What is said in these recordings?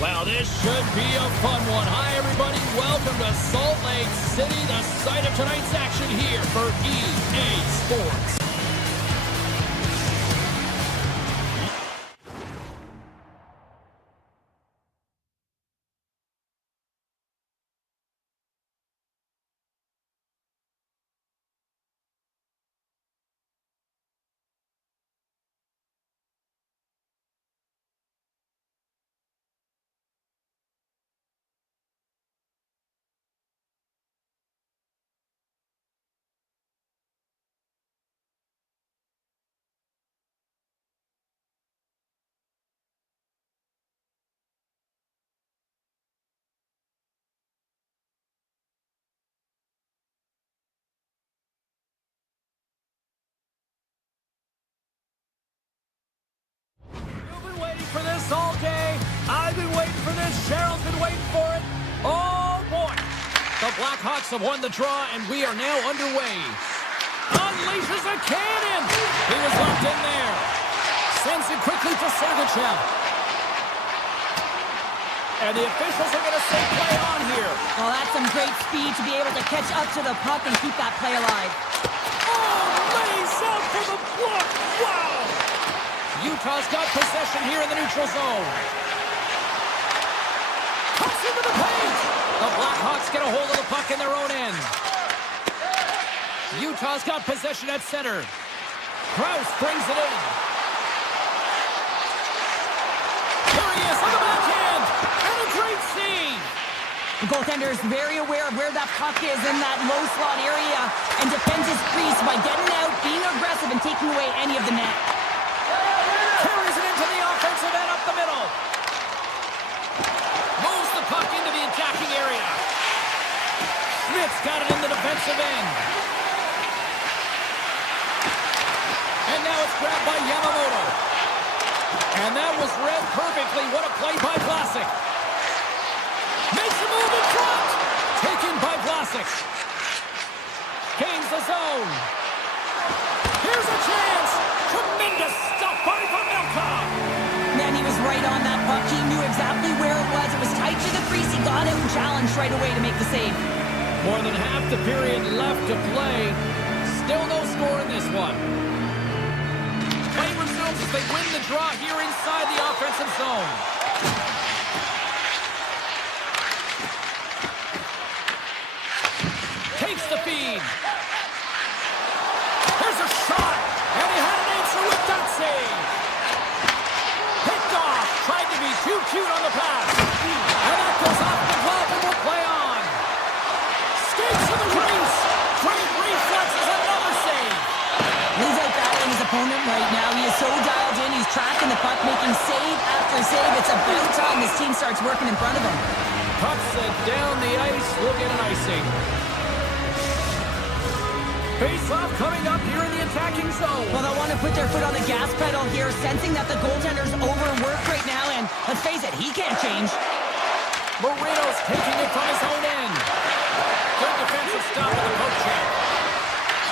Well, this should be a fun one. Hi, everybody. Welcome to Salt Lake City, the site of tonight's action here for EA Sports. For this all day. I've been waiting for this. Cheryl's been waiting for it. Oh, boy. The Blackhawks have won the draw, and we are now underway. Unleashes a cannon. He was locked in there. Sends it quickly to Sergachev. And the officials are going to say play on here. Well, that's some great speed to be able to catch up to the puck and keep that play alive. Oh, lays out for the block. Wow. Utah's got possession here in the neutral zone. Cuts into the paint. The Blackhawks get a hold of the puck in their own end. Utah's got possession at center. Krause brings it in. Here he is on the backhand. And a great save. The goaltender is very aware of where that puck is in that low slot area and defends his crease by getting out, being aggressive, and taking away any of the net. Carries it into the offensive end up the middle. Moves the puck into the attacking area. Schmidt's got it in the defensive end. And now it's grabbed by Yamamoto. And that was read perfectly. What a play by Vlasic. Makes a move in front. Taken by Vlasic. Gains the zone. Here's a chance. Tremendous stuff by Mammoth. Man, he was right on that puck. He knew exactly where it was. It was tight to the crease. He got out and challenged right away to make the save. More than half the period left to play. Still no score in this one. Play resumes as they win the draw here inside the offensive zone. Takes the feed. Here's a shot. And he had an answer with that save. Picked off. Tried to be too cute on the pass. And that goes off the glove and will play on. Skates to the crease. Great reflexes. Another save. He's out battling his opponent right now. He is so dialed in. He's tracking the puck, making save after save. It's about time this team starts working in front of him. Puck set down the ice. We'll get an icing. Face-off coming up here in the attacking zone. Well, they'll want to put their foot on the gas pedal here, sensing that the goaltender's overworked right now, and let's face it, he can't change. Marino's taking it from his own end. Good defensive stop with the poke check.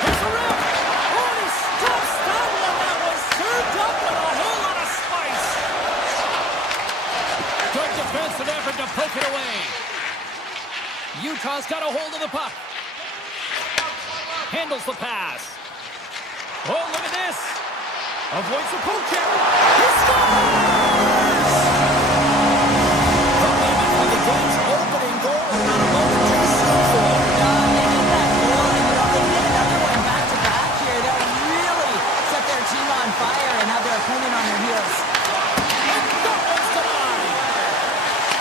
Here's a rip. Oh, he stops that one. That was served up with a whole lot of spice. Good defensive effort to poke it away. Utah's got a hold of the puck. Handles the pass. Oh, look at this. Avoids the poke check. He scores! The Mammoth with the game's opening goal. Not a moment to be seen for. They hit that goal, and they get another one back-to-back here. They'll really set their team on fire and have their opponent on their heels. And that one's denied.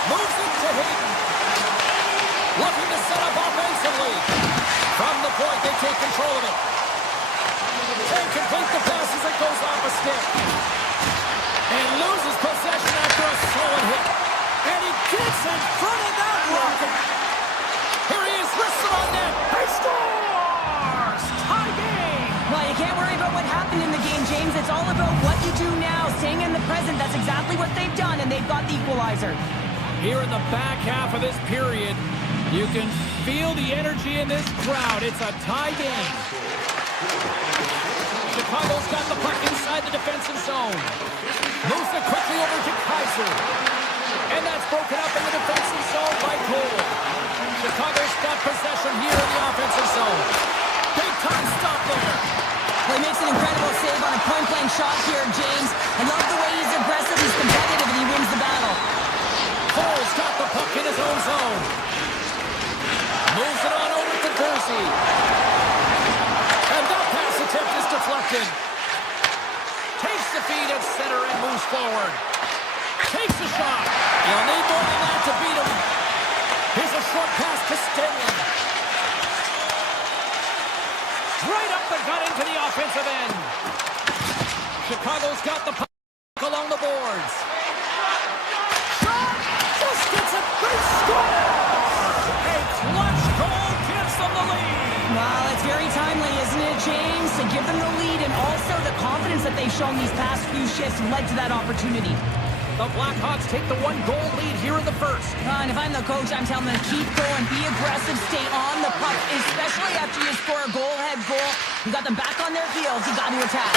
Moves it to Hayden. Looking to set up offensively. From the point, they take control of it. Can't complete the pass as it goes off a stick. And loses possession after a solid hit. And he gets in front of that rocket. Here he is, wrists it on net. He scores! Tie game! Well, you can't worry about what happened in the game, James. It's all about what you do now, staying in the present. That's exactly what they've done, and they've got the equalizer. Here in the back half of this period, you can feel the energy in this crowd. It's a tie game. Chicago's got the puck inside the defensive zone. Moves it quickly over to Kaiser. And that's broken up in the defensive zone by Cole. Chicago's got possession here in the offensive zone. Big time stop there. Well, he makes an incredible save on a point-blank shot here, James. I love the way he's aggressive, he's competitive, and he wins the battle. Cole's got the puck in his own zone. Moves it on over to Jersey. And that pass attempt is deflected. Takes the feed at center and moves forward. Takes the shot. He'll need more than that to beat him. Here's a short pass to Stenley. Right up the gut into the offensive end. Chicago's got the puck along the boards. Shot! Just gets it. They score! A clutch goal gives them the lead. Well, it's very timely, isn't it, James? To give them the lead and also the confidence that they've shown these past few shifts led to that opportunity. The Blackhawks take the one-goal lead here in the first. And if I'm the coach, I'm telling them to keep going, be aggressive, stay on the puck, especially after you score a goal-ahead goal. You got them back on their heels. You got to attack.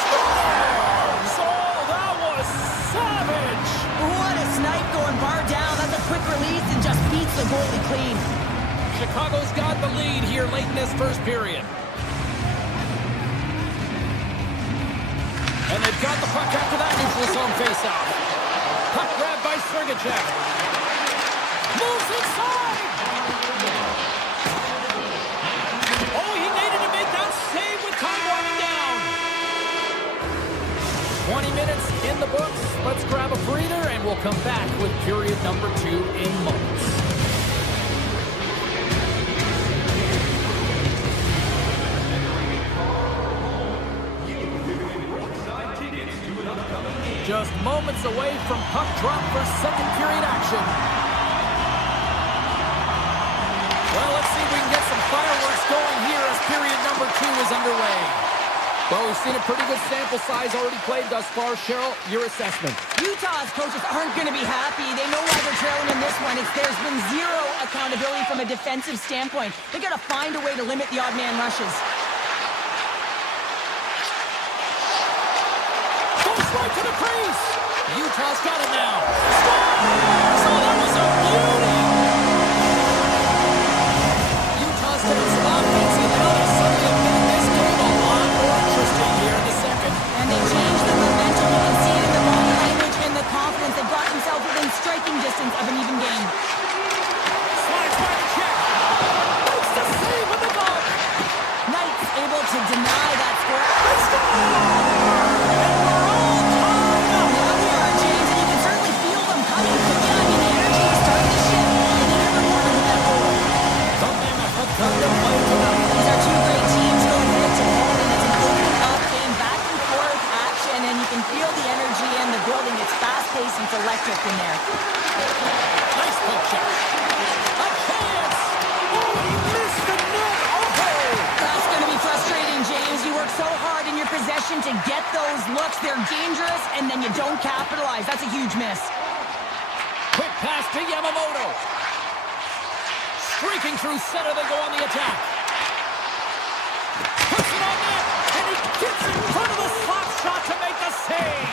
Scores! Oh, that was savage! What a snipe going bar down. That's a quick release and just beats the goalie clean. Chicago's got the lead here late in this first period. And they've got the puck after that neutral zone faceoff. Puck grabbed by Sergachev. Moves inside! Oh, he needed to make that save with time winding down. 20 minutes in the books. Let's grab a breather and we'll come back with period number 2 in moments. Just moments away from puck drop for second period action. Well, let's see if we can get some fireworks going here as period number 2 is underway. Well, we've seen a pretty good sample size already played thus far. Cheryl, your assessment. Utah's coaches aren't going to be happy. They know why they're trailing in this one. There's been zero accountability from a defensive standpoint. They got to find a way to limit the odd man rushes. Right to the crease. Utah's got it now. Scores! Oh, that was a beauty. Utah's getting some offense and now they're suddenly making this game a lot more interesting here in the second. And they changed the momentum. You can see it in the body language and the confidence. They got themselves within striking distance of an even game. Slides by the check. Makes the save with the glove. Knights able to deny that score. They score! These are two great teams going head-to-head, and it's an opening up game, back-and-forth action, and you can feel the energy in the building. It's fast-paced and it's electric in there. Nice poke check. A chance! Oh, he missed the net! Oh! That's going to be frustrating, James. You work so hard in your possession to get those looks. They're dangerous, and then you don't capitalize. That's a huge miss. Quick pass to Yamamoto. Streaking through center, they go on the attack. Puts it on net, and he gets in front of the slot shot to make the save.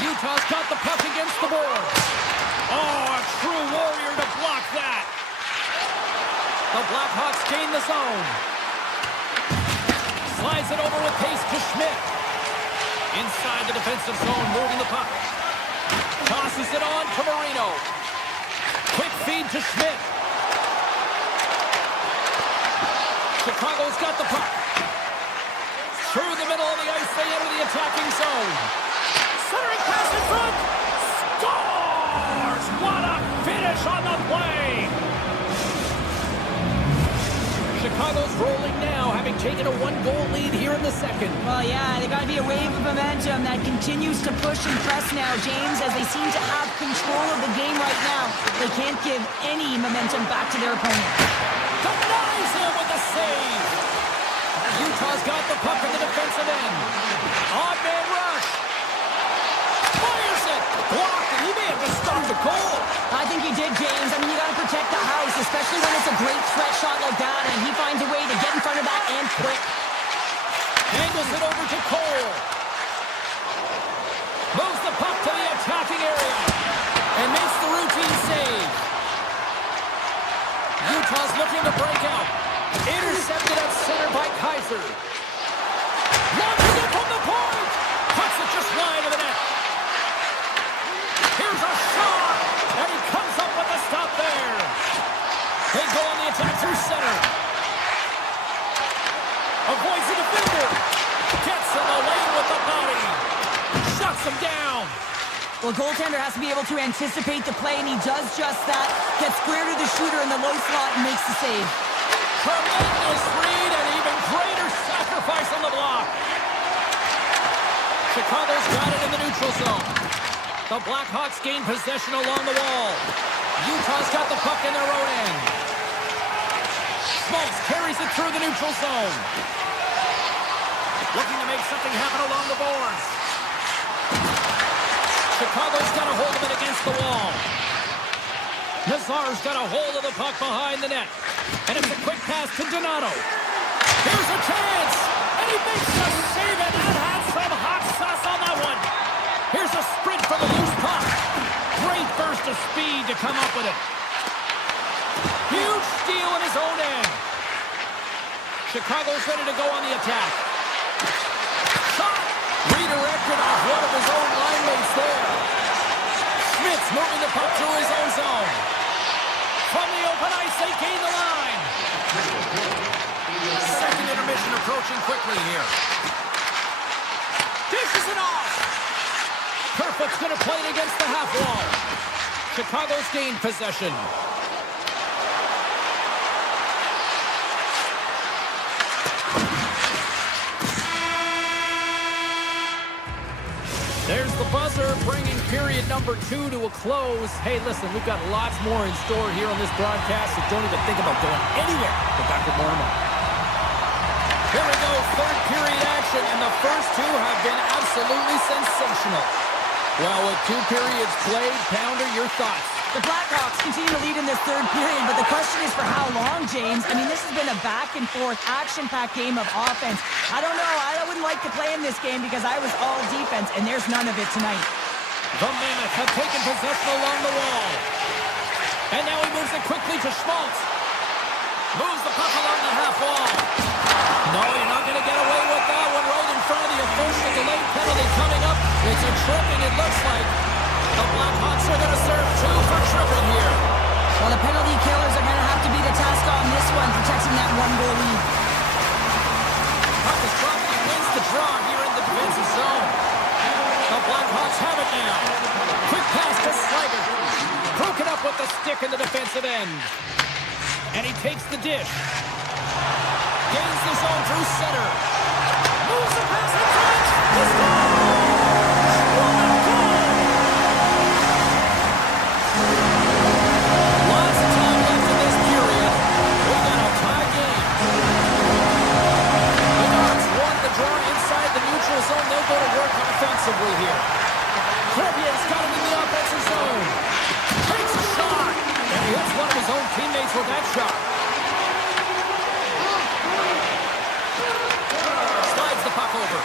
Utah's got the puck against the boards. Oh, a true warrior to block that. The Blackhawks gain the zone. Slides it over with pace to Schmidt. Inside the defensive zone, moving the puck. Tosses it on to Marino. Quick feed to Schmidt. Chicago's got the puck. Through the middle of the ice, they enter the attacking zone. Centering pass in front. Scores! What a finish on the play! Chicago's rolling now, having taken a one-goal lead here in the second. Well, yeah, they got to be a wave of momentum that continues to push and press now, James, as they seem to have control of the game right now. They can't give any momentum back to their opponent. Denies him with the save. Utah's got the puck in the defensive end. Odd man rush. Fires it. Blocked, and he may have just stopped the goal. I think he did, James. I mean, you got to protect the house, especially when it's a great threat shot like that, and he finds a way to get in front of that and quick. Angles it over to Cole. Moves the puck to the attacking area. looking to break out. Intercepted at center by Kaiser. Launching it from the point. Puts it just wide of the net. Here's a shot. And he comes up with the stop there. They go on the attack through center. Avoids the defender. Gets in the lane with the body. Shuts him down. Well, goaltender has to be able to anticipate the play, and he does just that. Gets square to the shooter in the low slot and makes the save. Tremendous read and even greater sacrifice on the block. Chicago's got it in the neutral zone. The Blackhawks gain possession along the wall. Utah's got the puck in their own end. Schmaltz carries it through the neutral zone. Looking to make something happen along the boards. Chicago's got a hold of it against the wall. Nazar's got a hold of the puck behind the net. And it's a quick pass to Donato. Here's a chance! And he makes a save, and that had some hot sauce on that one. Here's a sprint for the loose puck. Great burst of speed to come up with it. Huge steal in his own end. Chicago's ready to go on the attack. Shot! Redirected off one of his own line mates there. Schmidt's moving the puck through his own zone. From the open ice, they gain the line. Second intermission approaching quickly here. Dishes it off. Kerfoot's going to play it against the half wall. Chicago's gained possession. There's the buzzer, bringing period number 2 to a close. Hey, listen, we've got lots more in store here on this broadcast, so don't even think about going anywhere. Go back to more. Here we go, third period action, and the first two have been absolutely sensational. Well, with 2 periods played, Pounder, your thoughts? The Blackhawks continue to lead in this third period, but the question is for how long, James? I mean, this has been a back-and-forth, action-packed game of offense. I don't know. I wouldn't like to play in this game because I was all defense, and there's none of it tonight. The Mammoth have taken possession along the wall. And now he moves it quickly to Schmaltz. Moves the puck along the half wall. No, you're not going to get away with that one right in front of you. Unfortunate delayed penalty coming up. It's a tripping, it looks like. The Blackhawks are going to serve 2 for tripping here. Well, the penalty killers are going to have to be the task on this one, protecting that 1-goal lead. Puck is dropped and wins the draw here in the defensive zone. The Blackhawks have it now. Quick pass to Sliger. Broken up with the stick in the defensive end. And he takes the dish. Gains the zone through center. Moves the pass in front. He scores! What a goal! Lots of time left in this period. We've got a tie game. The Dogs won the draw inside the neutral zone. They'll go to work offensively here. Corvier's got him in the offensive zone. Takes a shot. And he hits one of his own teammates with that shot. Slides the puck over.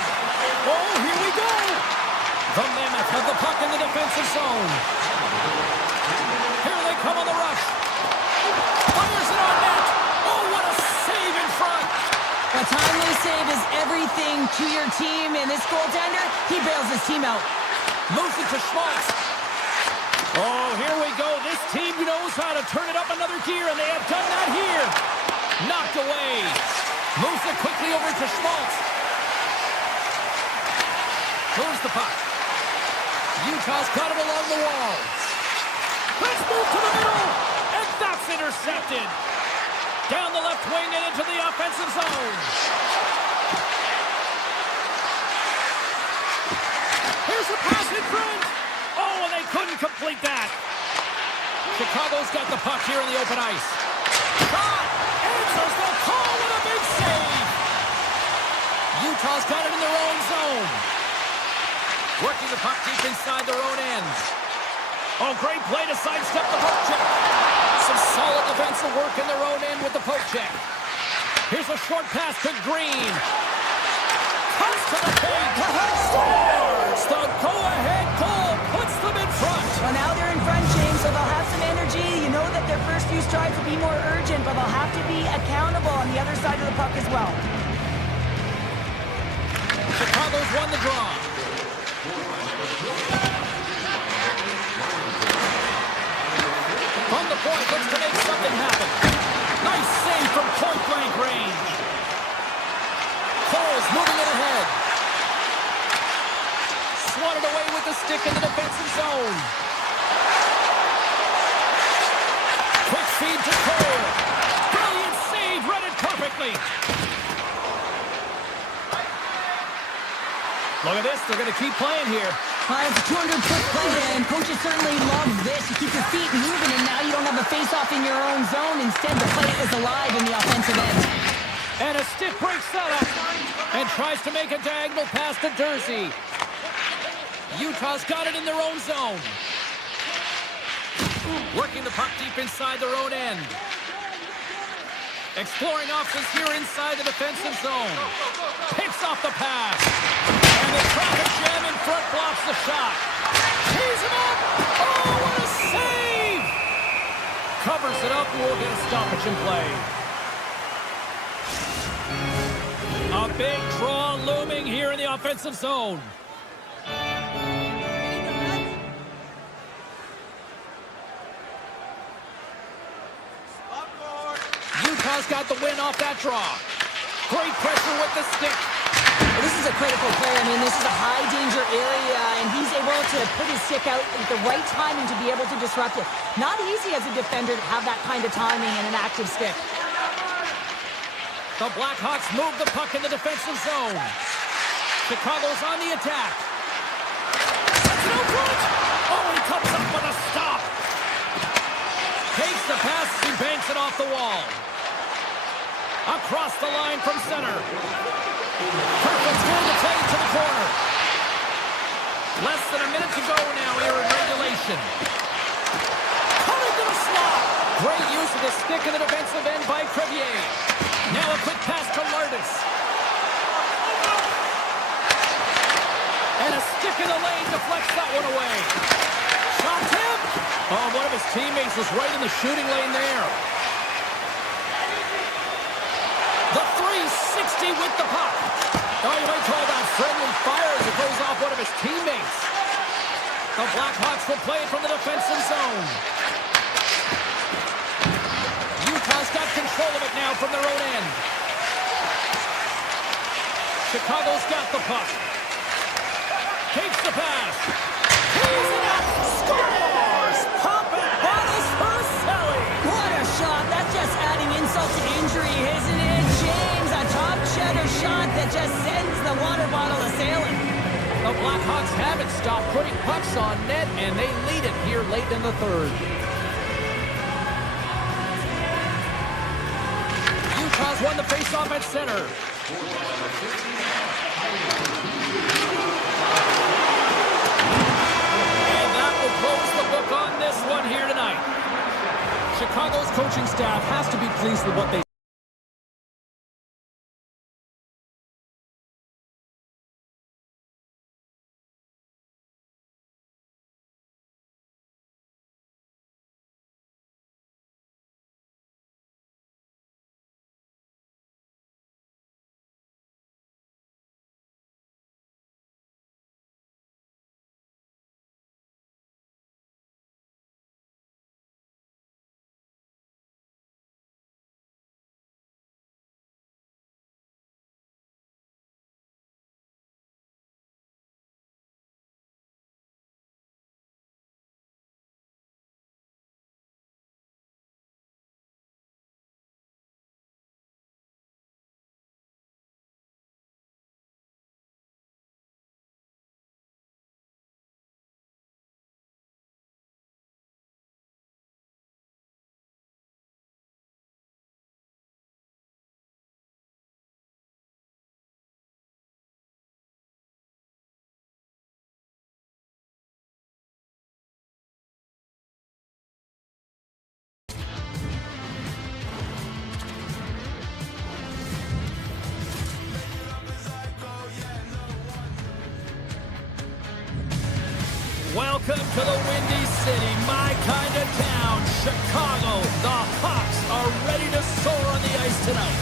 Oh, here we go. The Mammoth have the puck in the defensive zone. Here they come on the rush. Fires it on net. Oh, what a save in front. A timely save is everything to your team, and this goaltender, he bails his team out. Moves it to Schmaltz. Oh, here we go. This team knows how to turn it up another gear, and they have done that here. Knocked away. Moves it quickly over to Schmaltz. Moves the puck. Utah's got him along the wall. Let's move to the middle, and that's intercepted. Down the left wing and into the offensive zone. Here's a pass in front. Oh, and they couldn't complete that. Chicago's got the puck here in the open ice. Shot! Answers the call with a big save. Utah's got it in their own zone. Working the puck deep inside their own end. Oh, great play to sidestep the poke check. Some solid defensive work in their own end with the poke check. Here's a short pass to Green. Comes to the paint. Scores! The go-ahead goal puts them in front. Well, now they're in front, James, so they'll have some energy. You know that their first few to strive to be more urgent, but they'll have to be accountable on the other side of the puck as well. Chicago's won the draw. From the point, looks to make something happen. Nice save from point-blank range. Cole's moving it ahead. Swatted away with the stick in the defensive zone. Quick feed to Cole. Brilliant save, read it perfectly. Look at this, they're going to keep playing here. It's a 200-foot play, and coaches certainly love this. You keep your feet moving, and now you don't have a face-off in your own zone. Instead, the play is alive in the offensive end. And a stick breaks that up and tries to make a diagonal pass to Jersey. Utah's got it in their own zone. Working the puck deep inside their own end. Exploring options here inside the defensive zone. Picks off the pass. And the traffic jam in front blocks the shot. Tees him up. Oh, what a save! Covers it up and we'll get a stoppage in play. A big draw looming here in the offensive zone. Utah's got the win off that draw. Great pressure with the stick. Well, this is a critical play. I mean, this is a high-danger area, and he's able to put his stick out at the right timing to be able to disrupt it. Not easy as a defender to have that kind of timing and an active stick. The Blackhawks move the puck in the defensive zone. Chicago's on the attack. That's no good! Oh, he comes up with a stop. Takes the pass and banks it off the wall. Across the line from center. Perfect's going to take it to the corner. Less than a minute to go now here in regulation. Coming to the slot. Great use of the stick in the defensive end by Crevier. Now a quick pass to Lardis. And a stick in the lane deflects that one away. Shot tip. Oh, one of his teammates was right in the shooting lane there. The 360 with the puck. Oh, you might call that friendly fire as it goes off one of his teammates. The Blackhawks will play it from the defensive zone. Utah's got control of it now from their own end. Chicago's got the puck. Takes the pass. He's it up. Scores! Pump and bonus for Selly. What a shot. That's just adding insult to injury, isn't it? James, a top cheddar shot that just sends the water bottle a-sailing. The Blackhawks haven't stopped putting pucks on net, and they lead it here late in the third. Utah's won the faceoff at center. And that will close the book on this one here tonight. Chicago's coaching staff has to be pleased with what they Welcome to the Windy City, my kind of town, Chicago. The Hawks are ready to soar on the ice tonight.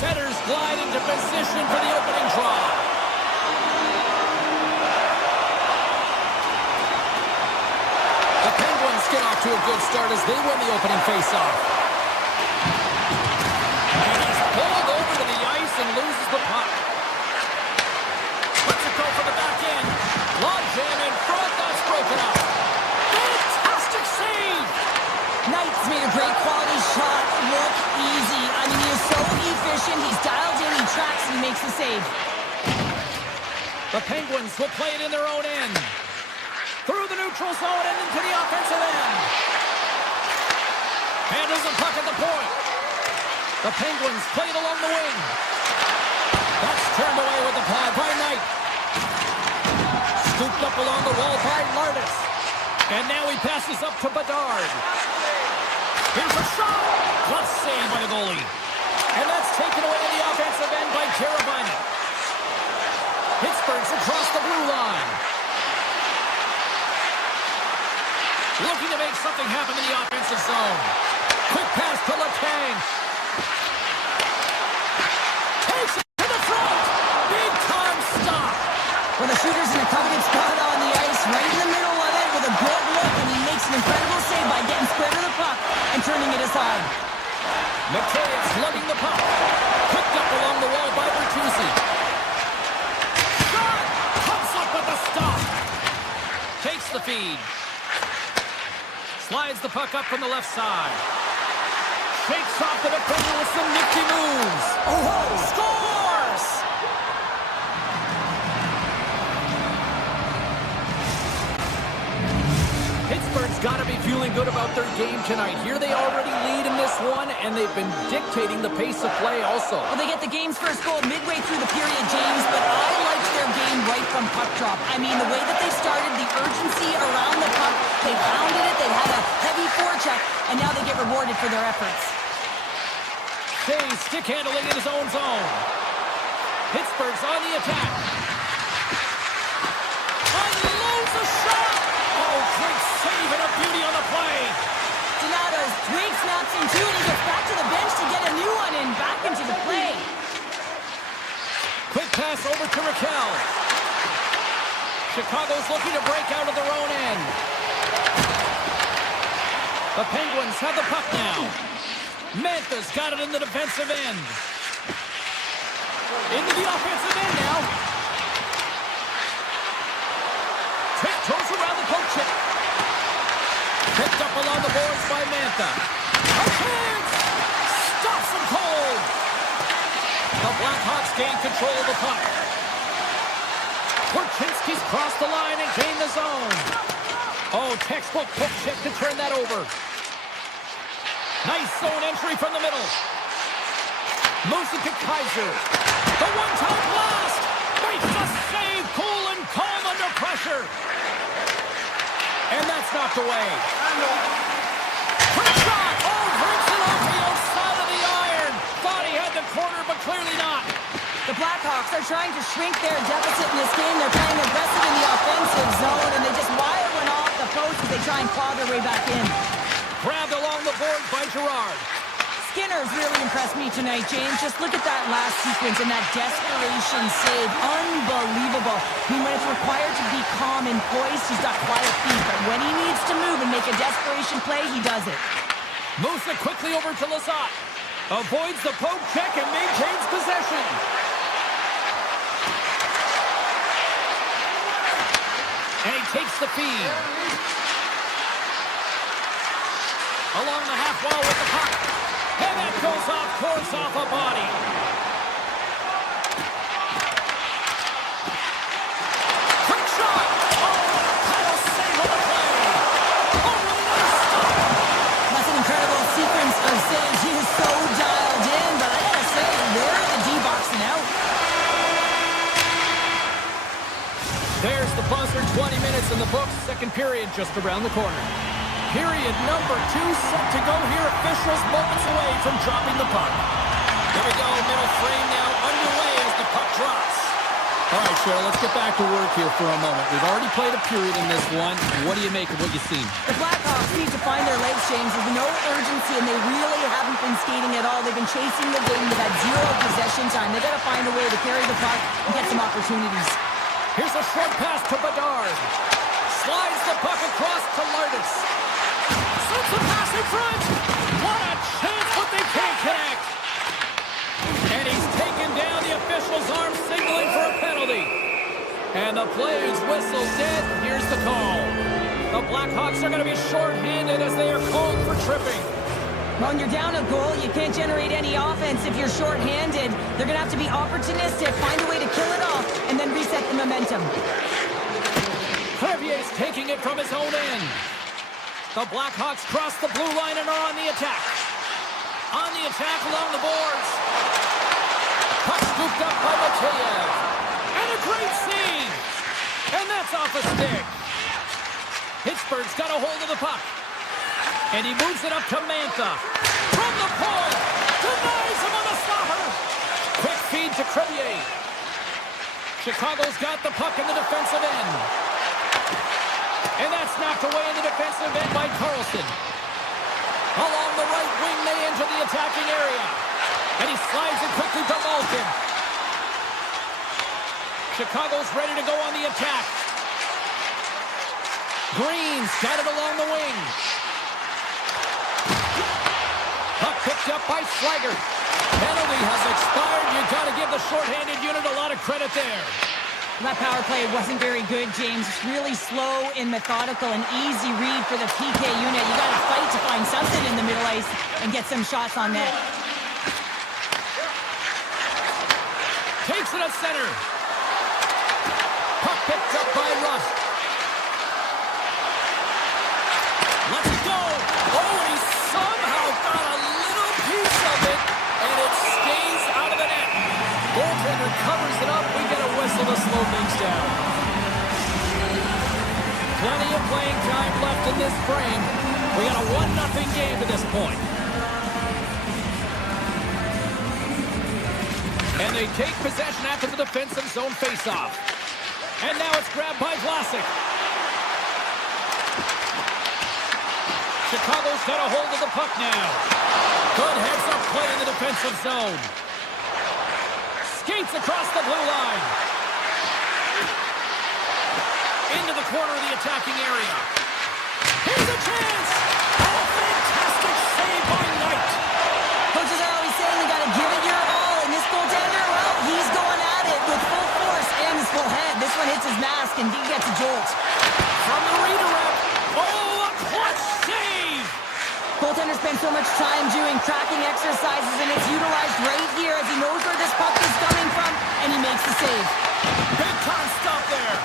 Setters glide into position for the opening draw. The Penguins get off to a good start as they win the opening faceoff. And he's pulled over to the ice and loses the puck. Let's it go for the back end. Log jam in front, that's broken up. Fantastic save! Knight's made a great quality shot look easy. I mean, he is so efficient. He's dialed in, he tracks, and he makes the save. The Penguins will play it in their own end. Through the neutral zone and into the offensive end. Handles the puck at the point. The Penguins play it along the wing. That's turned away with the pad by Knight. Scooped up along the wall by Lardis. And now he passes up to Bedard. Here's a shot. Clutch save by the goalie. And that's taken away in the offensive end by Carabiner. Pittsburgh's across the blue line. Looking to make something happen in the offensive zone. Quick pass to Letang. Takes it to the front. Big time stop. Well, the shooter's in a coveted spot on the ice, right in the middle of it with a good look, and he makes an incredible save by getting square to the puck and turning it aside. McKay's lugging the puck. Picked up along the wall by Bertuzzi. Shot! Comes up with the stop. Takes the feed. Slides the puck up from the left side. Shakes off the defender with some nifty moves. Oh, scores! Pittsburgh's got to be feeling good about their game tonight. Here they already lead in this one, and they've been dictating the pace of play also. Well, they get the game's first goal midway through the period, James, but I liked their game right from puck drop. I mean, the way that they started, the urgency around the puck, they pounded it, they had a heavy forecheck, and now they get rewarded for their efforts. Shea stick handling in his own zone. Pittsburgh's on the attack. Unloads a shot! Oh, great save and a beauty on the play. Donato's twig snaps in two, and he gets back to the bench to get a new one and back into the play. Quick pass over to Raquel. Chicago's looking to break out of their own end. The Penguins have the puck now. Mantha's got it in the defensive end. Into the offensive end now. Tiptoes around the poke check. Picked up along the boards by Mantha. A chance! Stops him cold. The Blackhawks gain control of the puck. Korchinski's crossed the line and gained the zone. Oh, textbook poke check to turn that over. Nice zone entry from the middle. Moves it to Kaiser. The one-time blast. Makes the save. Cool and calm under pressure. And that's knocked away. Quick shot. Oh, breaks it off the outside of the iron. Thought he had the corner, but clearly not. The Blackhawks are trying to shrink their deficit in this game. They're playing aggressive in the offensive zone, and they just wire one off the post as they try and claw their way back in. Grabbed along the board by Girard. Skinner's really impressed me tonight, James. Just look at that last sequence and that desperation save. Unbelievable. I mean, when it's required to be calm and poised, he's got quiet feet. But when he needs to move and make a desperation play, he does it. Moves it quickly over to Lizotte. Avoids the poke check and maintains possession. And he takes the feed. Along the half wall with the puck. And that goes off, course off a body. Quick shot! Oh, title save on the play. Oh, really nice stop. That's an incredible sequence of saves. He is so dialed in, but I gotta say, they're the D-boxing out. There's the buzzer, 20 minutes in the books. Second period just around the corner. Period number 2 set to go here. Officials moments away from dropping the puck. Here we go, middle frame now underway as the puck drops. All right, Cheryl, let's get back to work here for a moment. We've already played a period in this one. What do you make of what you've seen? The Blackhawks need to find their legs, James. There's no urgency, and they really haven't been skating at all. They've been chasing the game. They've had zero possession time. They've got to find a way to carry the puck and get some opportunities. Here's a short pass to Bedard. Slides the puck across to Lardis. Sends the pass in front. What a chance, but they can't connect. And he's taken down. The official's arm signaling for a penalty. And the play's whistle dead. Here's the call. The Blackhawks are going to be shorthanded as they are called for tripping. When you're down a goal, you can't generate any offense if you're shorthanded. They're going to have to be opportunistic, find a way to kill it off, and then reset the momentum. Crevier's taking it from his own end. The Blackhawks cross the blue line and are on the attack. On the attack along the boards. Puck scooped up by Mateyev. And a great save. And that's off a stick. Pittsburgh's got a hold of the puck. And he moves it up to Mantha. From the point. Denies him on the stopper. Quick feed to Crevier. Chicago's got the puck in the defensive end. And that's knocked away in the defensive end by Carlson. Along the right wing, they enter the attacking area. And he slides it quickly to Malkin. Chicago's ready to go on the attack. Green's got it along the wing. Puck picked up by Slager. Penalty has expired. You've got to give the shorthanded unit a lot of credit there. That power play wasn't very good, James. Really slow and methodical, an easy read for the PK unit. You got to fight to find something in the middle ice and get some shots on net. Takes it at center. Puck picked up by Rust. Let's go. Oh, and he somehow got a little piece of it, and it stays out of the net. Goaltender covers it up. We get a whistle to slow things down. Plenty of playing time left in this frame. We got a 1-0 game to this point. And they take possession after the defensive zone faceoff. And now it's grabbed by Vlasic. Chicago's got a hold of the puck now. Good heads-up play in the defensive zone. Skates across the blue line. Into the corner of the attacking area. Here's a chance! Oh, fantastic save by Knight. Coaches are always saying you got to give it your all, and this goaltender, well, he's going at it with full force and his full head. This one hits his mask, and he gets a jolt. From the redirect. Oh, a clutch save! Goaltender spends so much time doing tracking exercises, and it's utilized right here as he knows where this puck is coming from, and he makes the save. Big time stop there.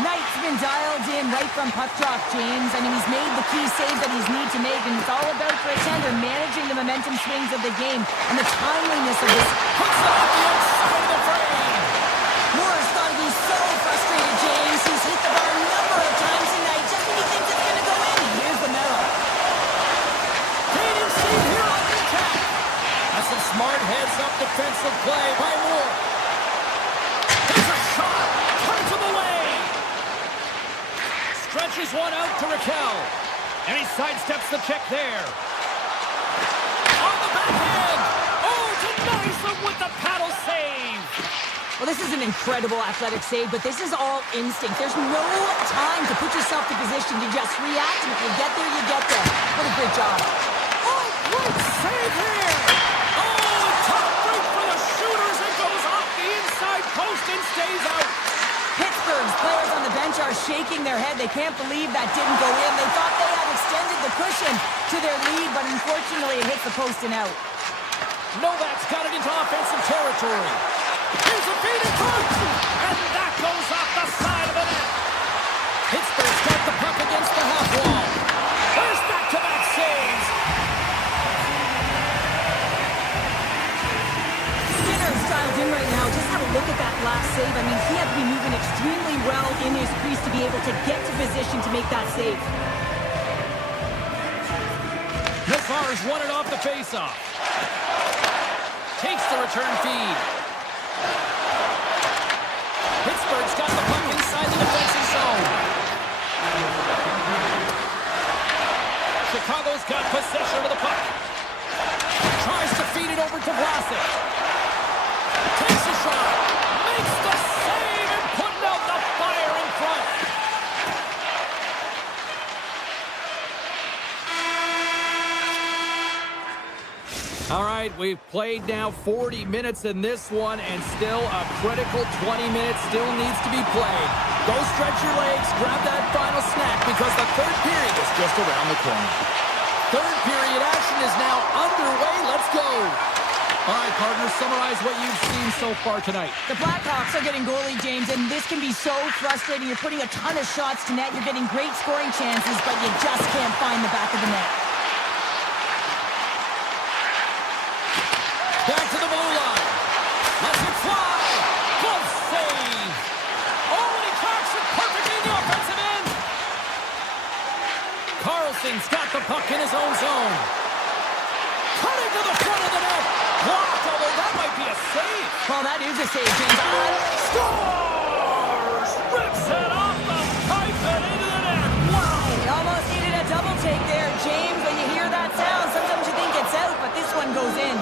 Knight's been dialed in right from puck drop, James. I mean, he's made the key save that he's need to make, and it's all about for a tender managing the momentum swings of the game and the timeliness of this. Puts it off the outside of the frame. Moore's got to be so frustrated, James. He's hit the bar a number of times tonight just when he thinks it's going to go in. Here's the medal. Canadian save here on the attack. That's some smart heads-up defensive play by Moore. There's a shot. Turns him away. Stretches one out to Raquel. And he sidesteps the check there. On the backhand. Oh, denies him with the paddle save. Well, this is an incredible athletic save, but this is all instinct. There's no time to put yourself in position to just react. And if you get there, you get there. What a great job. Oh, great save here. Oh, top break for the shooters. It goes off the inside post and stays out. Pittsburgh's players on the bench are shaking their head. They can't believe that didn't go in. They thought they had extended the cushion to their lead, but unfortunately it hits the post and out. Novak's got it into offensive territory. Here's a feed in front, and that goes off the side of the net. Pittsburgh's got the puck against the half wall. There's back-to-back saves. Skinner's dialed in right now. Just have a look at that last save. I mean, he had to be moving extremely well in his crease to be able to get to position to make that save. Nazar's won it off the faceoff. Takes the return feed. Chicago's got possession of the puck. Tries to feed it over to Vlasic. Takes a shot. Makes the save and putting out the fire in front. All right, we've played now 40 minutes in this one, and still a critical 20 minutes still needs to be played. Go stretch your legs, grab that final snack, because the third period is just around the corner. Third period action is now underway. Let's go. All right, partners, summarize what you've seen so far tonight. The Blackhawks are getting goalie, James, and this can be so frustrating. You're putting a ton of shots to net. You're getting great scoring chances, but you just can't find the back of the net. Back to the blue line. Lets it fly. Close save. Oh, and he tracks it perfectly in the offensive end. Carlson's got the puck in his own zone. Cutting to the front of the net. Blocked, although that might be a save. Well, that is a save, James. Scores! Rips it off the pipe and into the net. Wow! He almost needed a double take there, James. When you hear that sound, sometimes you think it's out, but this one goes in.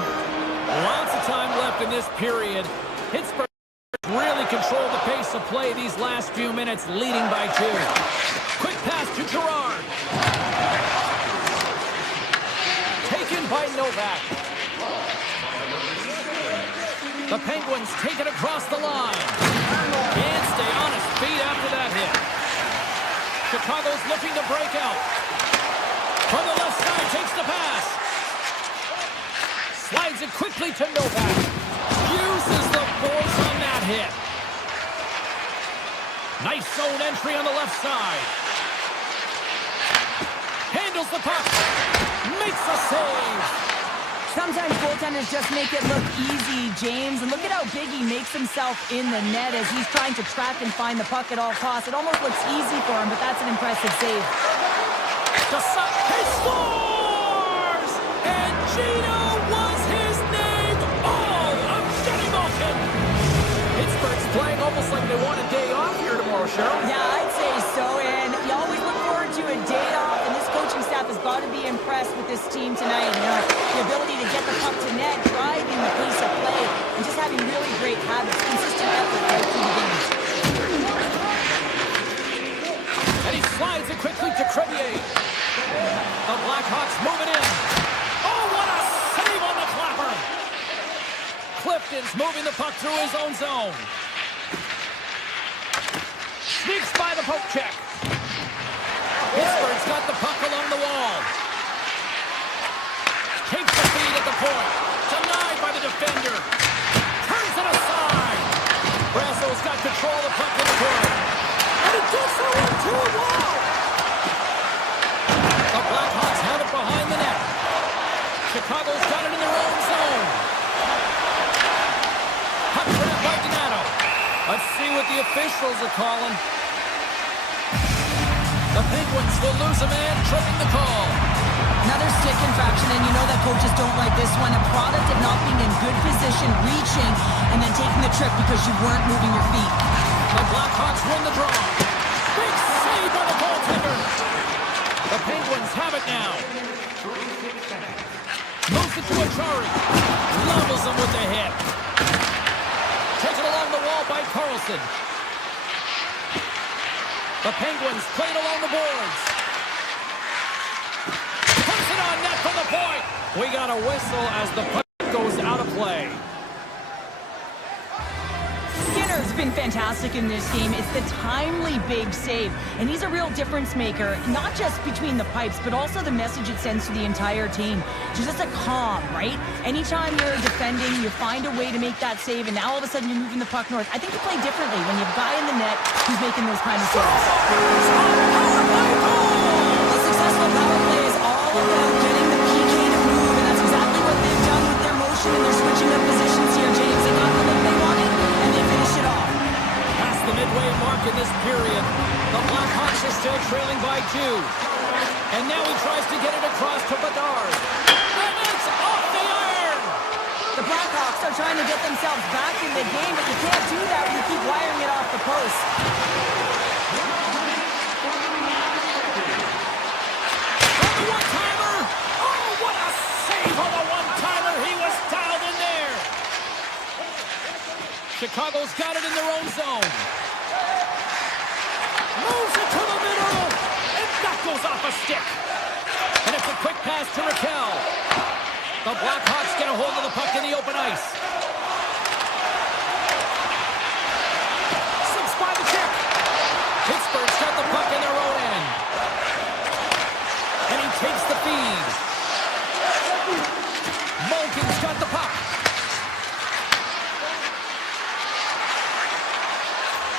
Lots of time left in this period. Pittsburgh really controlled the pace of play these last few minutes, leading by 2. Quick pass to Gerard. Taken by Novak. The Penguins take it across the line. Can't stay on his feet after that hit. Chicago's looking to break out. From the left side, takes the pass. Slides it quickly to Novak. Uses the force on that hit. Nice zone entry on the left side. Handles the puck. Makes a save. Sometimes goaltenders just make it look easy, James. And look at how big he makes himself in the net as he's trying to track and find the puck at all costs. It almost looks easy for him, but that's an impressive save. He scores! And Gino was his name. Oh, I'm Jenny Malkin. Pittsburgh's playing almost like they want a day off here tomorrow, Cheryl. Yeah, I'd say so. And you always look forward to a day off, and this coaching staff has got to be impressed with this team tonight. You know, the ability to get the puck to net, driving the pace of play, and just having really great habits, consistent effort right through the game. And he slides it quickly to Crevier. The Blackhawks moving in. Oh, what a save on the clapper. Clifton's moving the puck through his own zone. Sneaks by the poke check. Pittsburgh's got the puck along the wall. Takes the feed at the point. Denied by the defender. Turns it aside. Brasso's got control of the puck in the corner. And he gets it into a wall. The Blackhawks have it behind the net. Chicago's got it in their own zone. Puck grab by Donato. Let's see what the officials are calling. The Penguins will lose a man, tripping the call. Another stick infraction, and you know that coaches don't like this one. A product of not being in good position, reaching, and then taking the trip because you weren't moving your feet. The Blackhawks win the draw. Big save by the goaltender. The Penguins have it now. Moves it to Achari. Levels him with the hit. Taken along the wall by Carlson. The Penguins played along the boards. Puts it on net from the point. We got a whistle as the puck goes out of play. Skinner's been fantastic in this game. It's the timely big save, and he's a real difference maker, not just between the pipes, but also the message it sends to the entire team. So just a calm, right? Anytime you're defending, you find a way to make that save, and now all of a sudden you're moving the puck north. I think you play differently when you have a guy in the net who's making those kind of saves. A successful power play is all about getting the PK to move, and that's exactly what they've done with their motion, and they're switching up positions here, James. They got the look they wanted, and they finish it off. Past the midway mark in this period, the Blackhawks are still trailing by 2. And now he tries to get it across to Bedard. And it's off the iron! The Blackhawks are trying to get themselves back in the game, but you can't do that when you keep wiring it off the post. On the one-time own zone. Moves it to the middle, and that goes off a stick. And it's a quick pass to Raquel. The Blackhawks get a hold of the puck in the open ice. Six by the check. Pittsburgh's got the puck in their own end. And he takes the feed. Malkin's got the puck.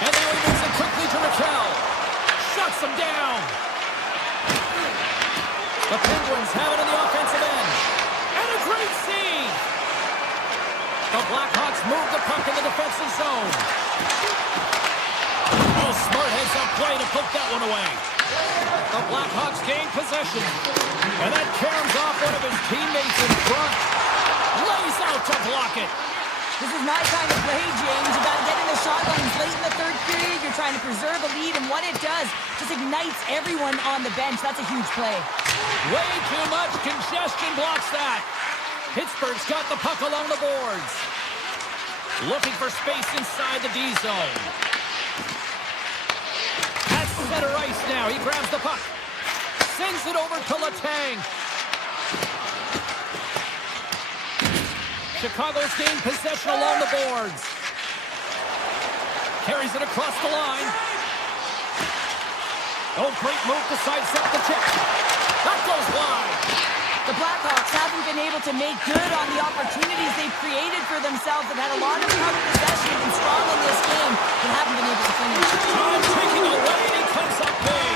And now he moves it quickly to Raquel. Shuts him down. The Penguins have it in the offensive end. And a great save. The Blackhawks move the puck in the defensive zone. Oh, smart heads-up play to poke that one away. The Blackhawks gain possession. And that caroms off one of his teammates in front. Lays out to block it. This is my kind of play, James. You got to get in the shot lanes late in the third period. You're trying to preserve a lead, and what it does just ignites everyone on the bench. That's a huge play. Way too much congestion blocks that. Pittsburgh's got the puck along the boards. Looking for space inside the D zone. At center ice now. He grabs the puck. Sends it over to Letang. Chicago's gained possession along the boards. Carries it across the line. Oh, great move to sidestep the check. That goes wide. The Blackhawks haven't been able to make good on the opportunities they've created for themselves. They've had a lot of cover possession, been strong in this game, but haven't been able to finish. Time taking away, and he comes up big.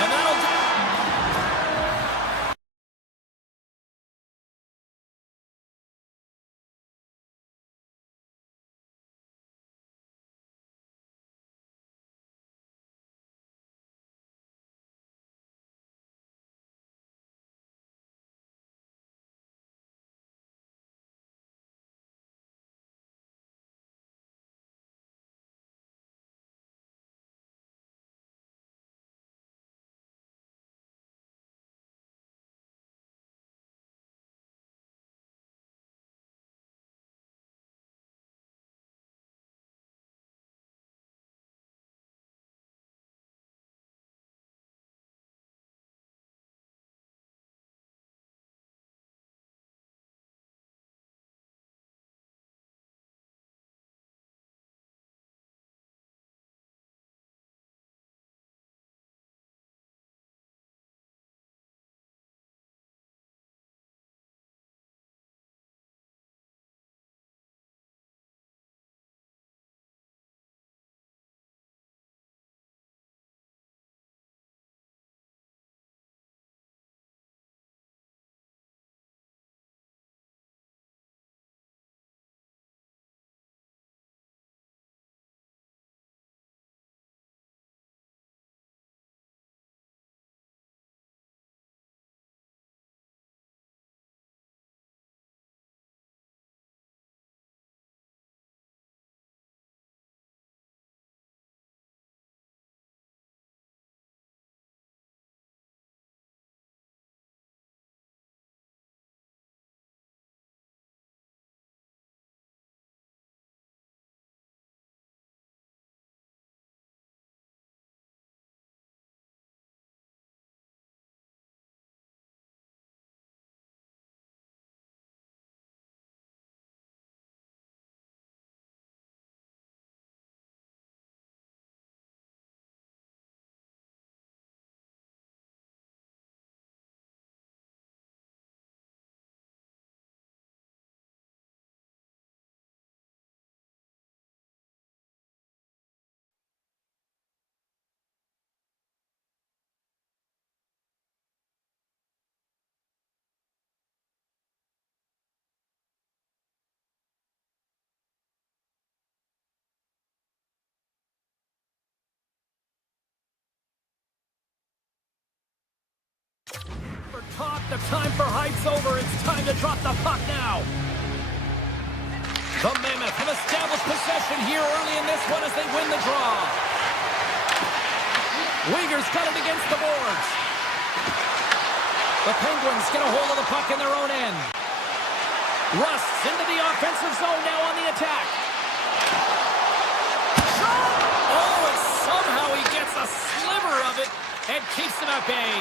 And that'll do. Talk, the time for hype's over. It's time to drop the puck now. The Mammoth have established possession here early in this one as they win the draw. Uyghur's got it against the boards. The Penguins get a hold of the puck in their own end. Rust's into the offensive zone now on the attack. keeps them at bay.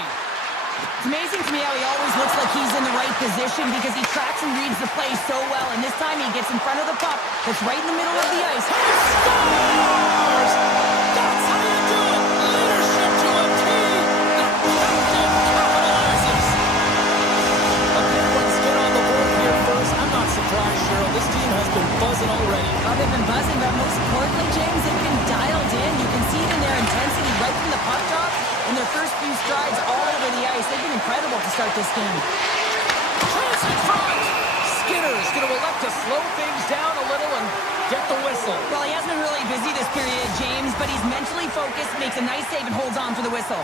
It's amazing to me how he always looks like he's in the right position because he tracks and reads the play so well. And this time he gets in front of the puck that's right in the middle of the ice. He scores! That's how you do it! Leadership to a team! The captain capitalizes! The Penguins get on the board here first. I'm not surprised, Cheryl. This team has been buzzing already. Well, they've been buzzing, but most importantly, James, they've been dialed in. You can see it in their intensity right from the puck drop and their first few strides all over the ice. They've been incredible to start this game. Chase in front! Skinner's going to elect to slow things down a little and get the whistle. Well, he hasn't been really busy this period, James, but he's mentally focused, makes a nice save, and holds on for the whistle.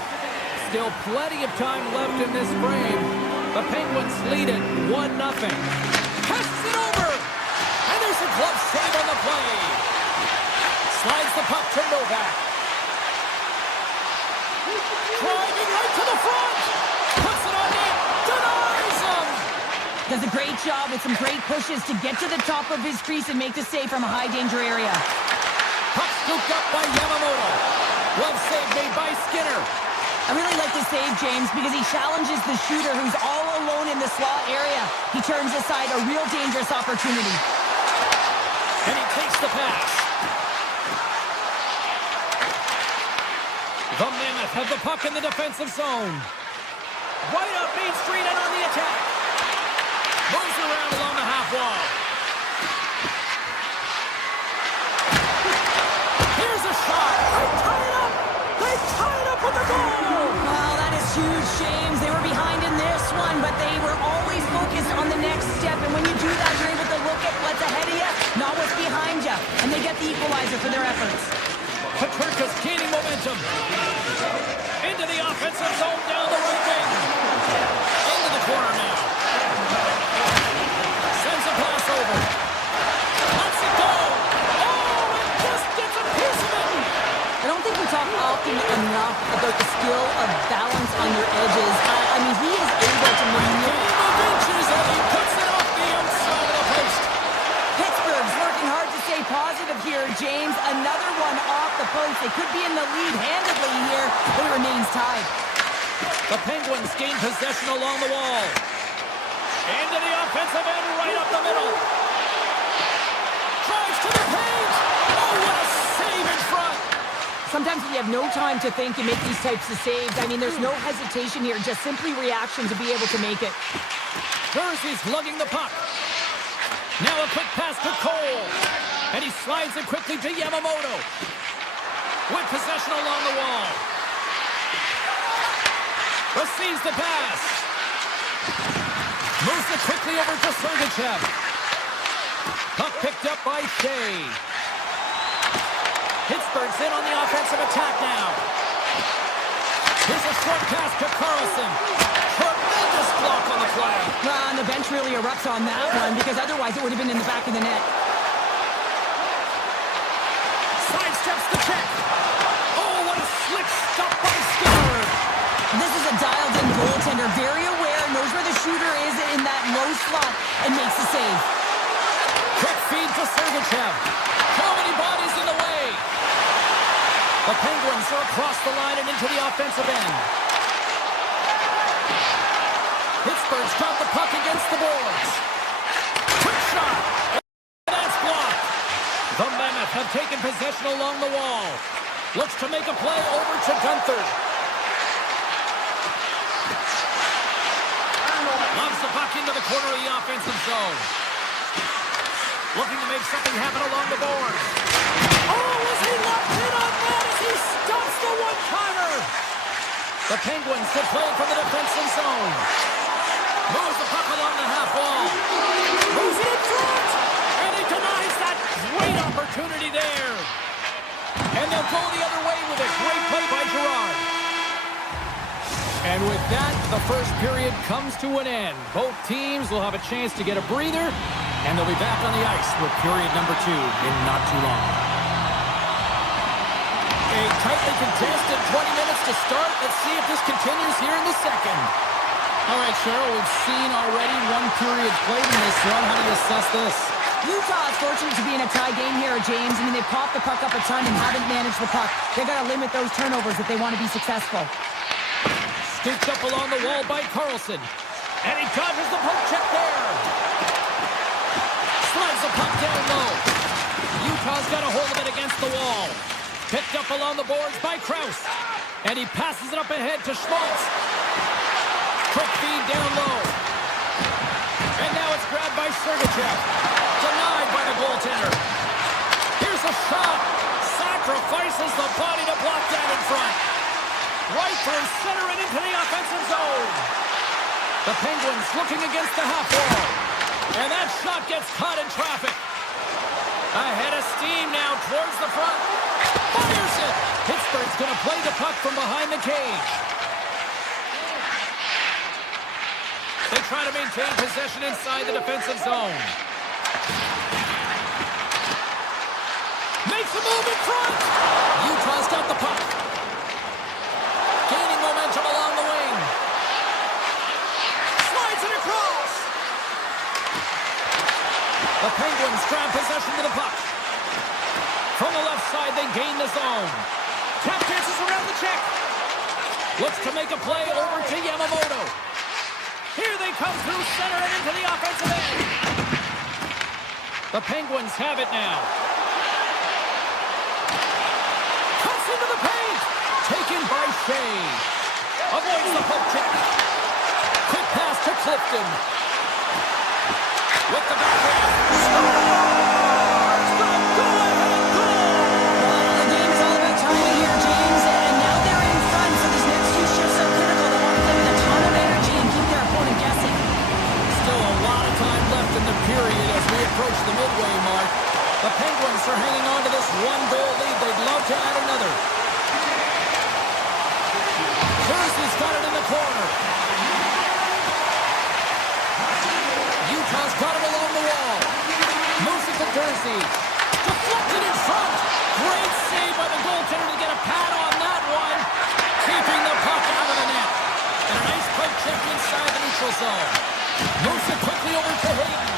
Still plenty of time left in this frame. The Penguins lead it 1-0. Casts it over! And there's a glove save on the play. Slides the puck to Novak. Driving right to the front! Puts it on net! Denies him! Does a great job with some great pushes to get to the top of his crease and make the save from a high-danger area. Puck scooped up by Yamamoto. Glove save made by Skinner. I really like the save, James, because he challenges the shooter who's all alone in the slot area. He turns aside a real dangerous opportunity. And he takes the pass. The Mammoth have the puck in the defensive zone. Right up Main Street and on the attack. Moves around along the half wall. Here's a shot. They tie it up. They tie it up with the goal. Wow, that is huge, James. They were behind in this one, but they were always focused on the next step. And when you do that, you're able to look at what's ahead of you, not what's behind you. And they get the equalizer for their efforts. Petrarca's gaining momentum. Into the offensive zone down the right wing. Into the corner now. Sends a pass over. Lets it go. Oh, and just gets a piece of it. I don't think we talk often enough about the skill of balance on your edges. I mean, he is able to maneuver. Game of inches, and he puts it off the outside of the post. Pittsburgh's working hard to stay positive here, James. Another one off the post. They could be in the lead handedly here, but it remains tied. The Penguins gain possession along the wall. Into the offensive end, right up the middle. Drives to the paint. Oh, what a save in front. Sometimes when you have no time to think, you make these types of saves. I mean, there's no hesitation here, just simply reaction to be able to make it. Jersey's lugging the puck. Now a quick pass to Cole. And he slides it quickly to Yamamoto. With possession along the wall. Receives the pass. Moves it quickly over to Sergachev. Puck picked up by Shea. Pittsburgh's in on the offensive attack now. Here's a short pass to Carlson. Tremendous block on the play. And the bench really erupts on that one because otherwise it would have been in the back of the net. Sidesteps the check. Oh, what a slick stop by Skinner. This is a dialed-in goaltender, very aware, knows where the shooter is in that low slot, and makes the save. Quick feed to Sergachev. How many bodies in the way? The Penguins are across the line and into the offensive end. Pittsburgh's got the puck against the boards. Quick shot. And that's blocked. The Mammoth have taken possession along the wall. Looks to make a play over to Gunther. Loves the puck into the corner of the offensive zone. Looking to make something happen along the boards. Oh, is he locked in on that as he stops the one-timer? The Penguins to play from the defensive zone. Moves the puck along the half wall. Moves it in front. And he denies that great opportunity there. And they'll go the other way with a great play by Gerard. And with that, the first period comes to an end. Both teams will have a chance to get a breather, and they'll be back on the ice with period number 2 in not too long. A tightly contested 20 minutes to start. Let's see if this continues here in the second. All right, Cheryl, we've seen already one period played in this one. How do you assess this? Utah is fortunate to be in a tie game here, James. I mean, they've popped the puck up a ton and haven't managed the puck. They've got to limit those turnovers if they want to be successful. Scooped up along the wall by Carlson. And he dodges the poke check there. Slides the puck down low. Utah's got a hold of it against the wall. Picked up along the boards by Krause. And he passes it up ahead to Schmaltz. Quick feed down low. And now it's grabbed by Sergachev. Denied by the goaltender. Here's a shot. Sacrifices the body to block that in front. Right through center and into the offensive zone. The Penguins looking against the half wall. And that shot gets caught in traffic. Ahead of steam now towards the front. Fires it. Pittsburgh's going to play the puck from behind the cage. They try to maintain possession inside the defensive zone. Makes a move in front. Utah's got the puck. Gaining momentum along the wing. Slides it across. The Penguins grab possession to the puck. From the left side, they gain the zone. Tap dances around the check. Looks to make a play over to Yamamoto. Here they come through center and into the offensive end. The Penguins have it now. Cuts into the paint. Taken by Shea. Avoids the poke check. Quick pass to Clifton. With the backhand. Scores! The go-ahead goal! Well, the game is all about timing here, James. And now they're in front, so these next few shifts are critical. They want to play with a ton of energy and keep their opponent guessing. Still a lot of time left in the period as we approach the midway mark. The Penguins are hanging on to this one-goal lead. They'd love to add another. Jersey's got it in the corner. Utah's got it along the wall. Moves it to Jersey. Deflected in front. Great save by the goaltender to get a pad on that one. Keeping the puck out of the net. And a nice poke check inside the neutral zone. Moves it quickly over to Hayden.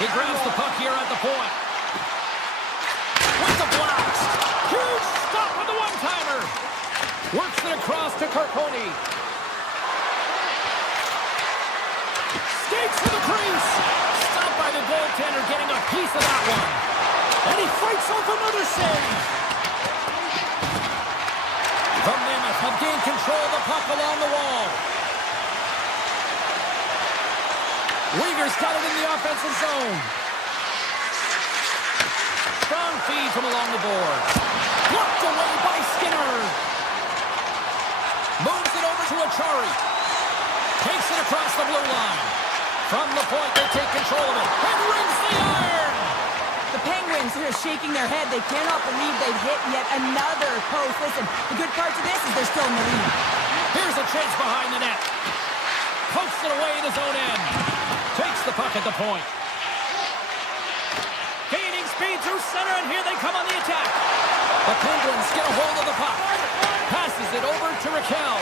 He grabs the puck here at the point. With the blast. Huge stop with the one-timer. Works it across to Carponi. Skates to the crease. Stopped by the goaltender, getting a piece of that one. And he fights off another save. The Mammoth have gained control of the puck along the wall. Uyghur's got it in the offensive zone. Strong feed from along the boards. Blocked away by Skinner. Moves it over to Achari. Takes it across the blue line. From the point, they take control of it. And rings the iron. The Penguins are shaking their head. They cannot believe they've hit yet another post. Listen, the good part to this is they're still in the lead. Here's a chance behind the net. Pokes it away in his own end. Takes the puck at the point. Gaining speed through center, and here they come on the attack. The Penguins get a hold of the puck. Passes it over to Raquel.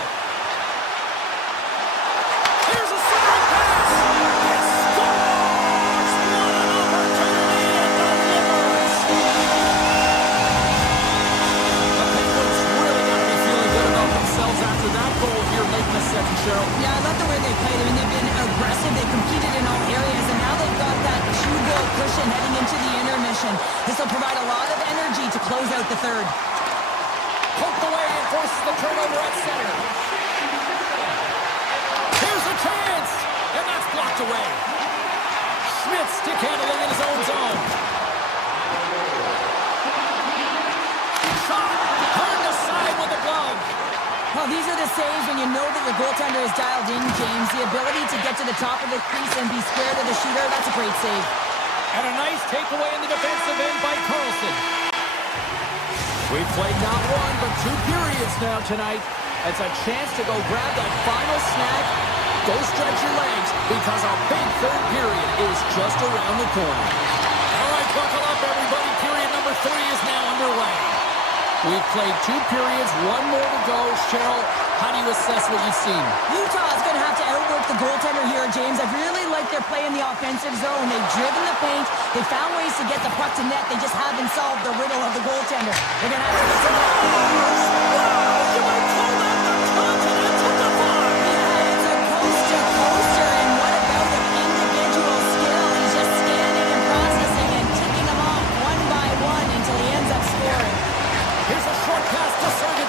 Here's a centering pass. It scores! What an opportunity it delivers! The Penguins really got to be feeling good about themselves after that goal here late in the second, Cheryl. Yeah, I love the way they played. I mean, they've been aggressive. They competed in all areas, and now they've got that two-goal cushion heading into the intermission. This will provide a lot of energy to close out the third. Poked away and forces the turnover at center. Here's a chance! And that's blocked away. Schmidt stick handling in his own zone. Shot! Turned aside with the glove. Well, these are the saves when you know that your goaltender is dialed in, James. The ability to get to the top of the crease and be square to the shooter, that's a great save. And a nice takeaway in the defensive end by Carlson. We've played not one, but 2 periods now tonight. It's a chance to go grab that final snack. Go stretch your legs, because our big third period is just around the corner. All right, buckle up, everybody. Period number 3 is now underway. We've played 2 periods, 1 more to go. Cheryl, how do you assess what you've seen? Utah is going to have to outwork the goaltender here, James. I really like their play in the offensive zone. They've driven the paint. They found ways to get the puck to net. They just haven't solved the riddle of the goaltender. They're going to have to get some... Wow, you might call that the Continental Divide.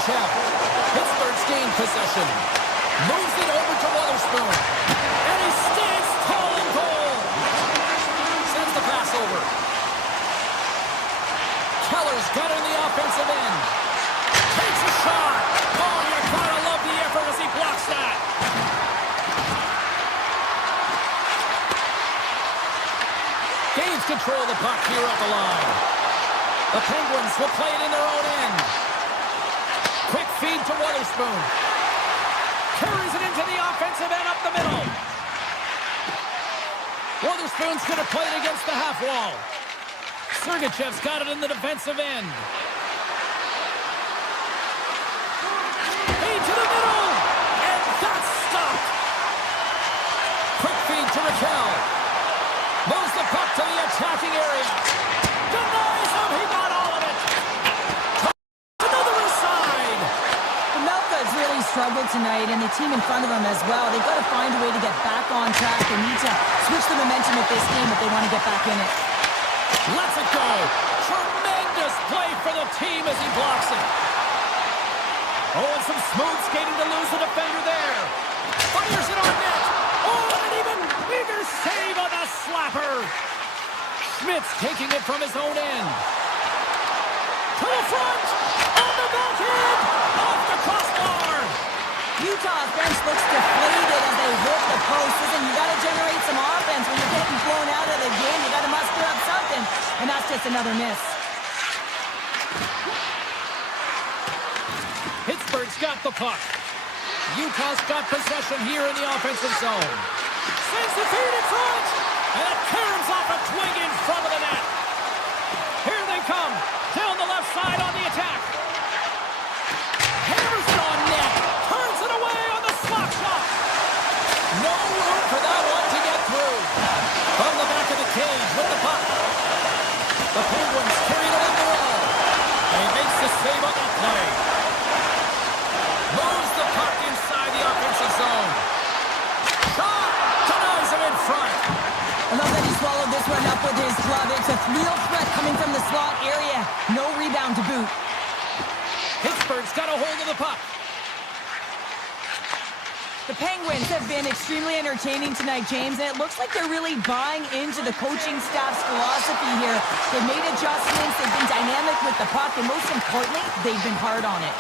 Sergachev. Pittsburgh's gained possession. Moves it over to Witherspoon. And he stands tall in goal. Sends the pass over. Keller's got it in the offensive end. Takes a shot. Oh, you gotta love the effort as he blocks that. Gains control of the puck here at the line. The Penguins will play it in their own end. Quick feed to Witherspoon. Carries it into the offensive end up the middle. Witherspoon's going to play it against the half wall. Sergachev's got it in the defensive end. Feed to the middle. And that's stopped. Quick feed to Raquel. Moves the puck to the attacking area. Denies him. He got all of it. Another aside. The Mammoth really struggled tonight, and the team in front of them as well. They've got to find a way to get back on track. They need to switch the momentum of this game if they want to get back in it. Lets it go. Tremendous play for the team as he blocks it. Oh, and some smooth skating to lose the defender there. Fires it on net. Oh, and an even bigger save on the slapper. Schmidt's taking it from his own end. To the front. On the backhand. Off the crossbar. Utah's bench looks deflated as they hit the post. Listen, you got to generate some offense when you're getting blown out of the game. You got to muster up something, and that's just another miss. Pittsburgh's got the puck. Utah's got possession here in the offensive zone. Sends the feed in front, and it caroms off a twig in front of the net. Here they come, down the left side on the attack. Hammers it on net, turns it away on the slap shot. No room for that one to get through. From the back of the cage with the puck. The Penguins carry it on the wall. And he makes the save on that play. Moves the puck inside the offensive zone. Shot! Denies him in front. I love that he swallowed this one up with his glove. It's a real threat coming from the slot area. No rebound to boot. Pittsburgh's got a hold of the puck. The Penguins have been extremely entertaining tonight, James, and it looks like they're really buying into the coaching staff's philosophy here. They've made adjustments, they've been dynamic with the puck, and most importantly, they've been hard on it.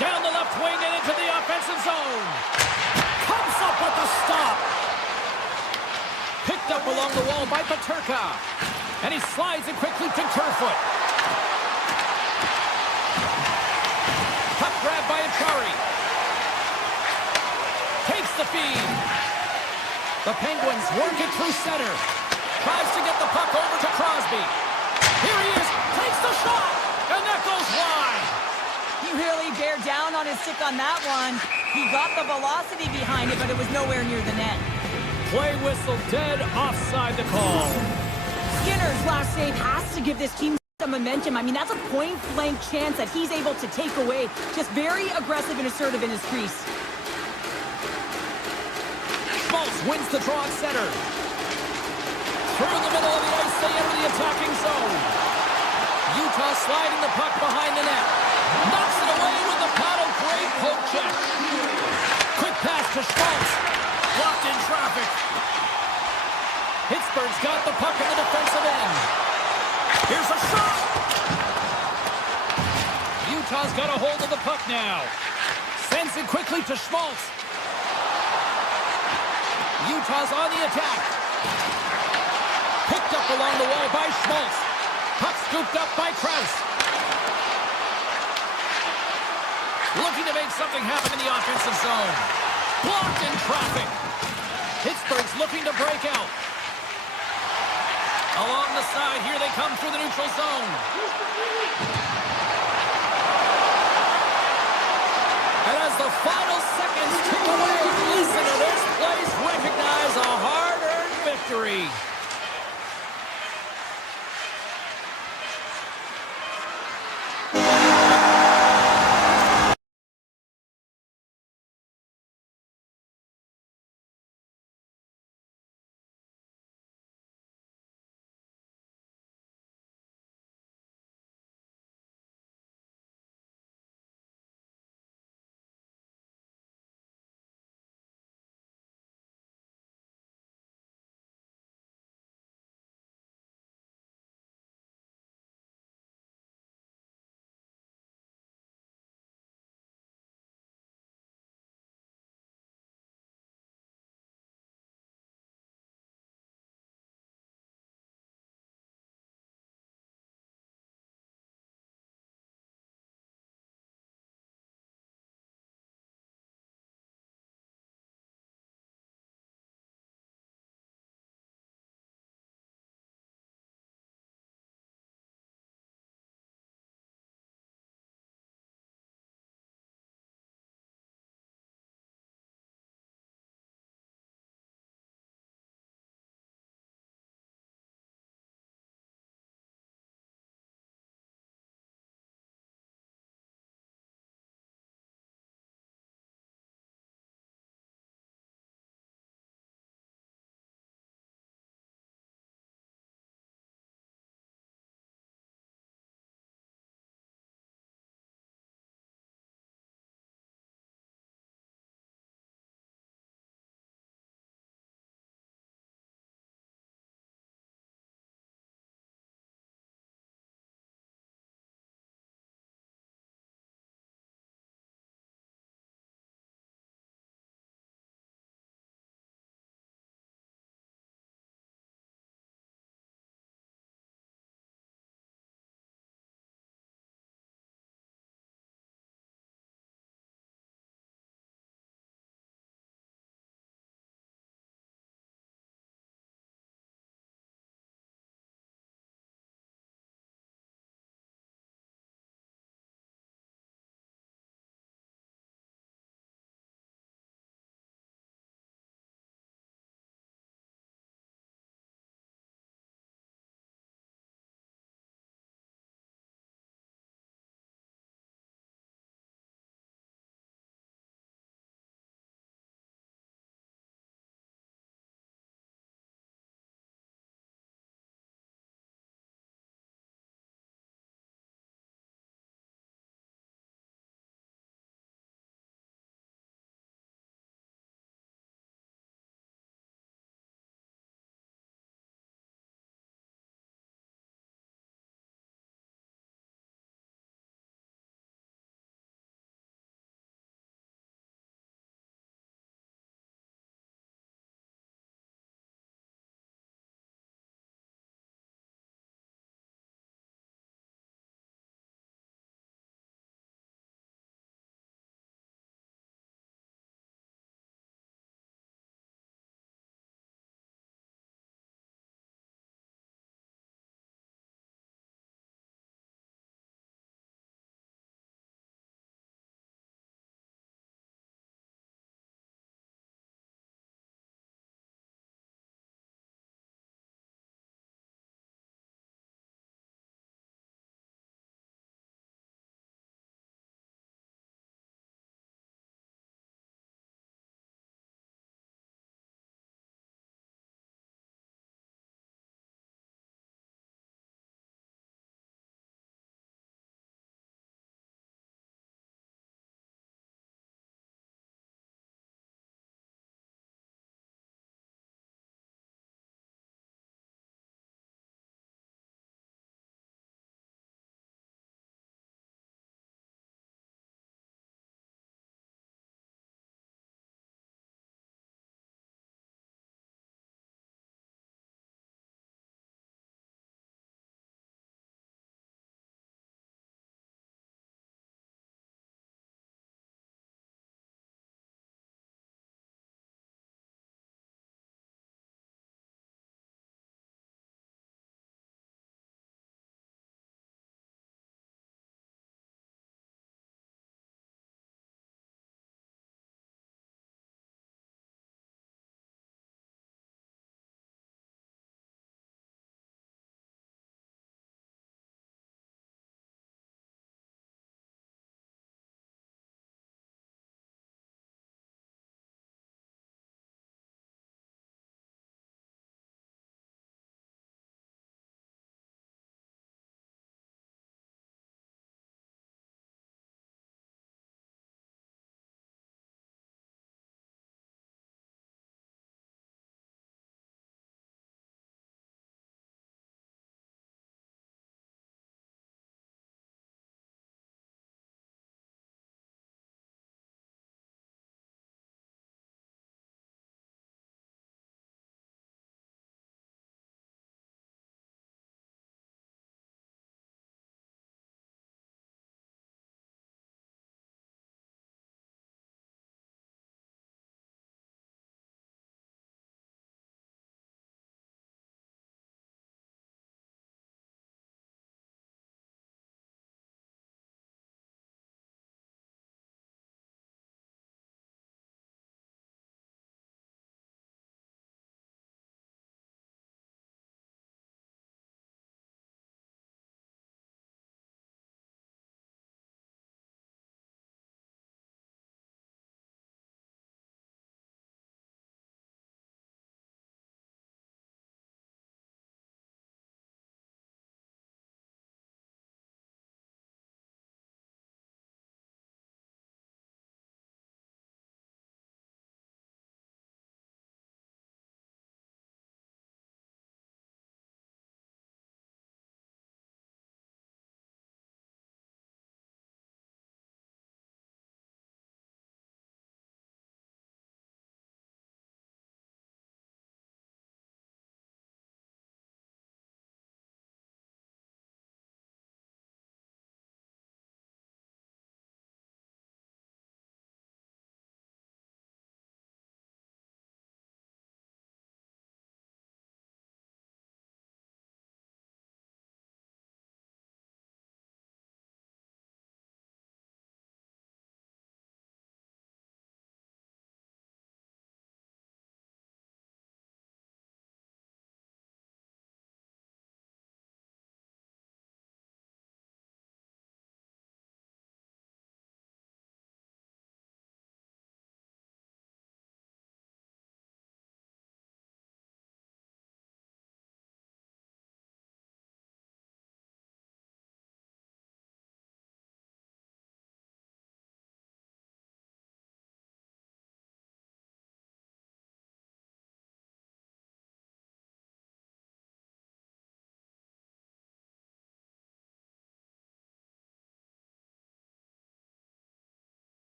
Down the left wing and into the offensive zone. Comes up with the stop. Picked up along the wall by Peterka. And he slides it quickly to Kerfoot. Puck grab by Achari. Takes the feed. The Penguins work it through center. Tries to get the puck over to Crosby. Here he is. Takes the shot. And that goes wide. He really bear down on his stick on that one. He got the velocity behind it, but it was nowhere near the net. Play whistle dead, offside the call. Skinner's last save has to give this team some momentum. I mean, that's a point-blank chance that he's able to take away. Just very aggressive and assertive in his crease. Schmaltz wins the draw at center. Through the middle of the ice, they enter the attacking zone. Utah sliding the puck behind the net. Knocks it away with the paddle. Great poke check. Quick pass to Schmaltz. Blocked in traffic. Pittsburgh's got the puck in the defensive end. Here's a shot. Utah's got a hold of the puck now. Sends it quickly to Schmaltz. Utah's on the attack. Picked up along the wall by Schmaltz. Puck scooped up by Krause. Looking to make something happen in the offensive zone. Blocked in traffic. Pittsburgh's looking to break out. Along the side, here they come through the neutral zone. And as the final seconds tick away, listen to this place recognize a hard-earned victory.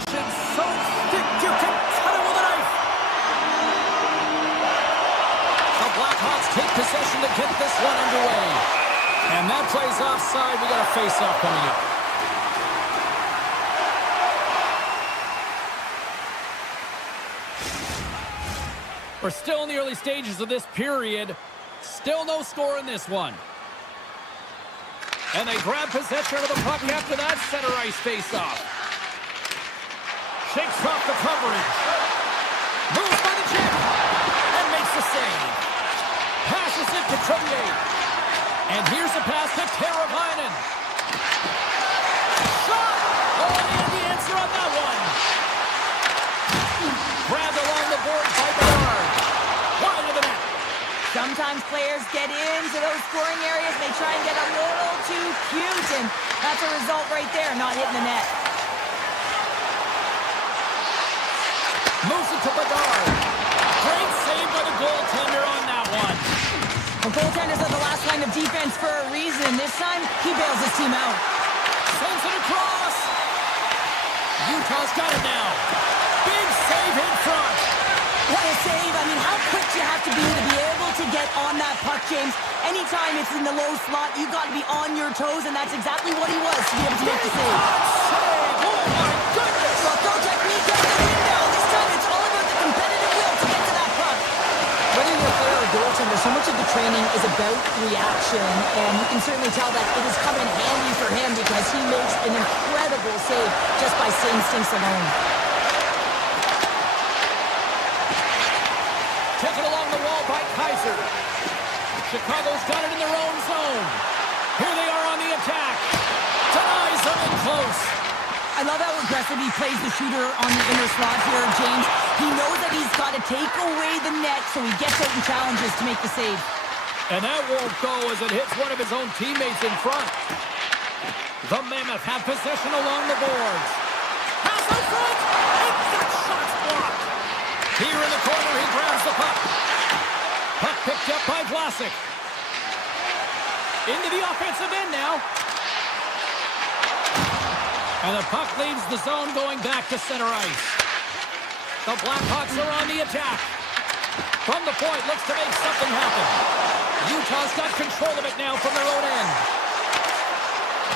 action so thick you can cut it with a knife. The Blackhawks take possession to get this one underway. And that play's offside. We got a face-off coming up. We're still in the early stages of this period. Still no score in this one. And they grab possession of the puck after that center ice face-off. Shakes off the coverage. Moves by the check. And makes the save. Passes it to Trevier. And here's a pass to Teravainen. Shot! Oh, and the answer on that one. Grabbed along the board by Bernard. Wide of the net. Sometimes players get into those scoring areas. They try and get a little too cute, and that's a result right there, not hitting the net. Moves it to Bedard. Great save by the goaltender on that one. The goaltenders are the last line of defense for a reason. This time, he bails his team out. Sends it across. Utah's got it now. Big save in front. What a save. I mean, how quick do you have to be able to get on that puck, James? Anytime it's in the low slot, you've got to be on your toes, and that's exactly what he was to be able to make the save. Save. Oh, my goodness. Well, throw technique out the window. This time it's all about the competitive will to get to that puck. Whether you're a player or goaltender, so much of the training is about reaction, and you can certainly tell that it has come in handy for him because he makes an incredible save just by instincts alone. Taken along the wall by Kaiser. Chicago's got it in their own zone. Here they are on the attack. Denies them in close. I love how aggressive he plays the shooter on the inner slot here, James. He knows that he's got to take away the net, so he gets out and challenges to make the save. And that won't go as it hits one of his own teammates in front. The Mammoth have possession along the boards. Pass in front. And that shot's blocked. Here in the corner, he grabs the puck. Puck picked up by Vlasic. Into the offensive end now. And the puck leaves the zone going back to center ice. The Blackhawks are on the attack. From the point, looks to make something happen. Utah's got control of it now from their own end.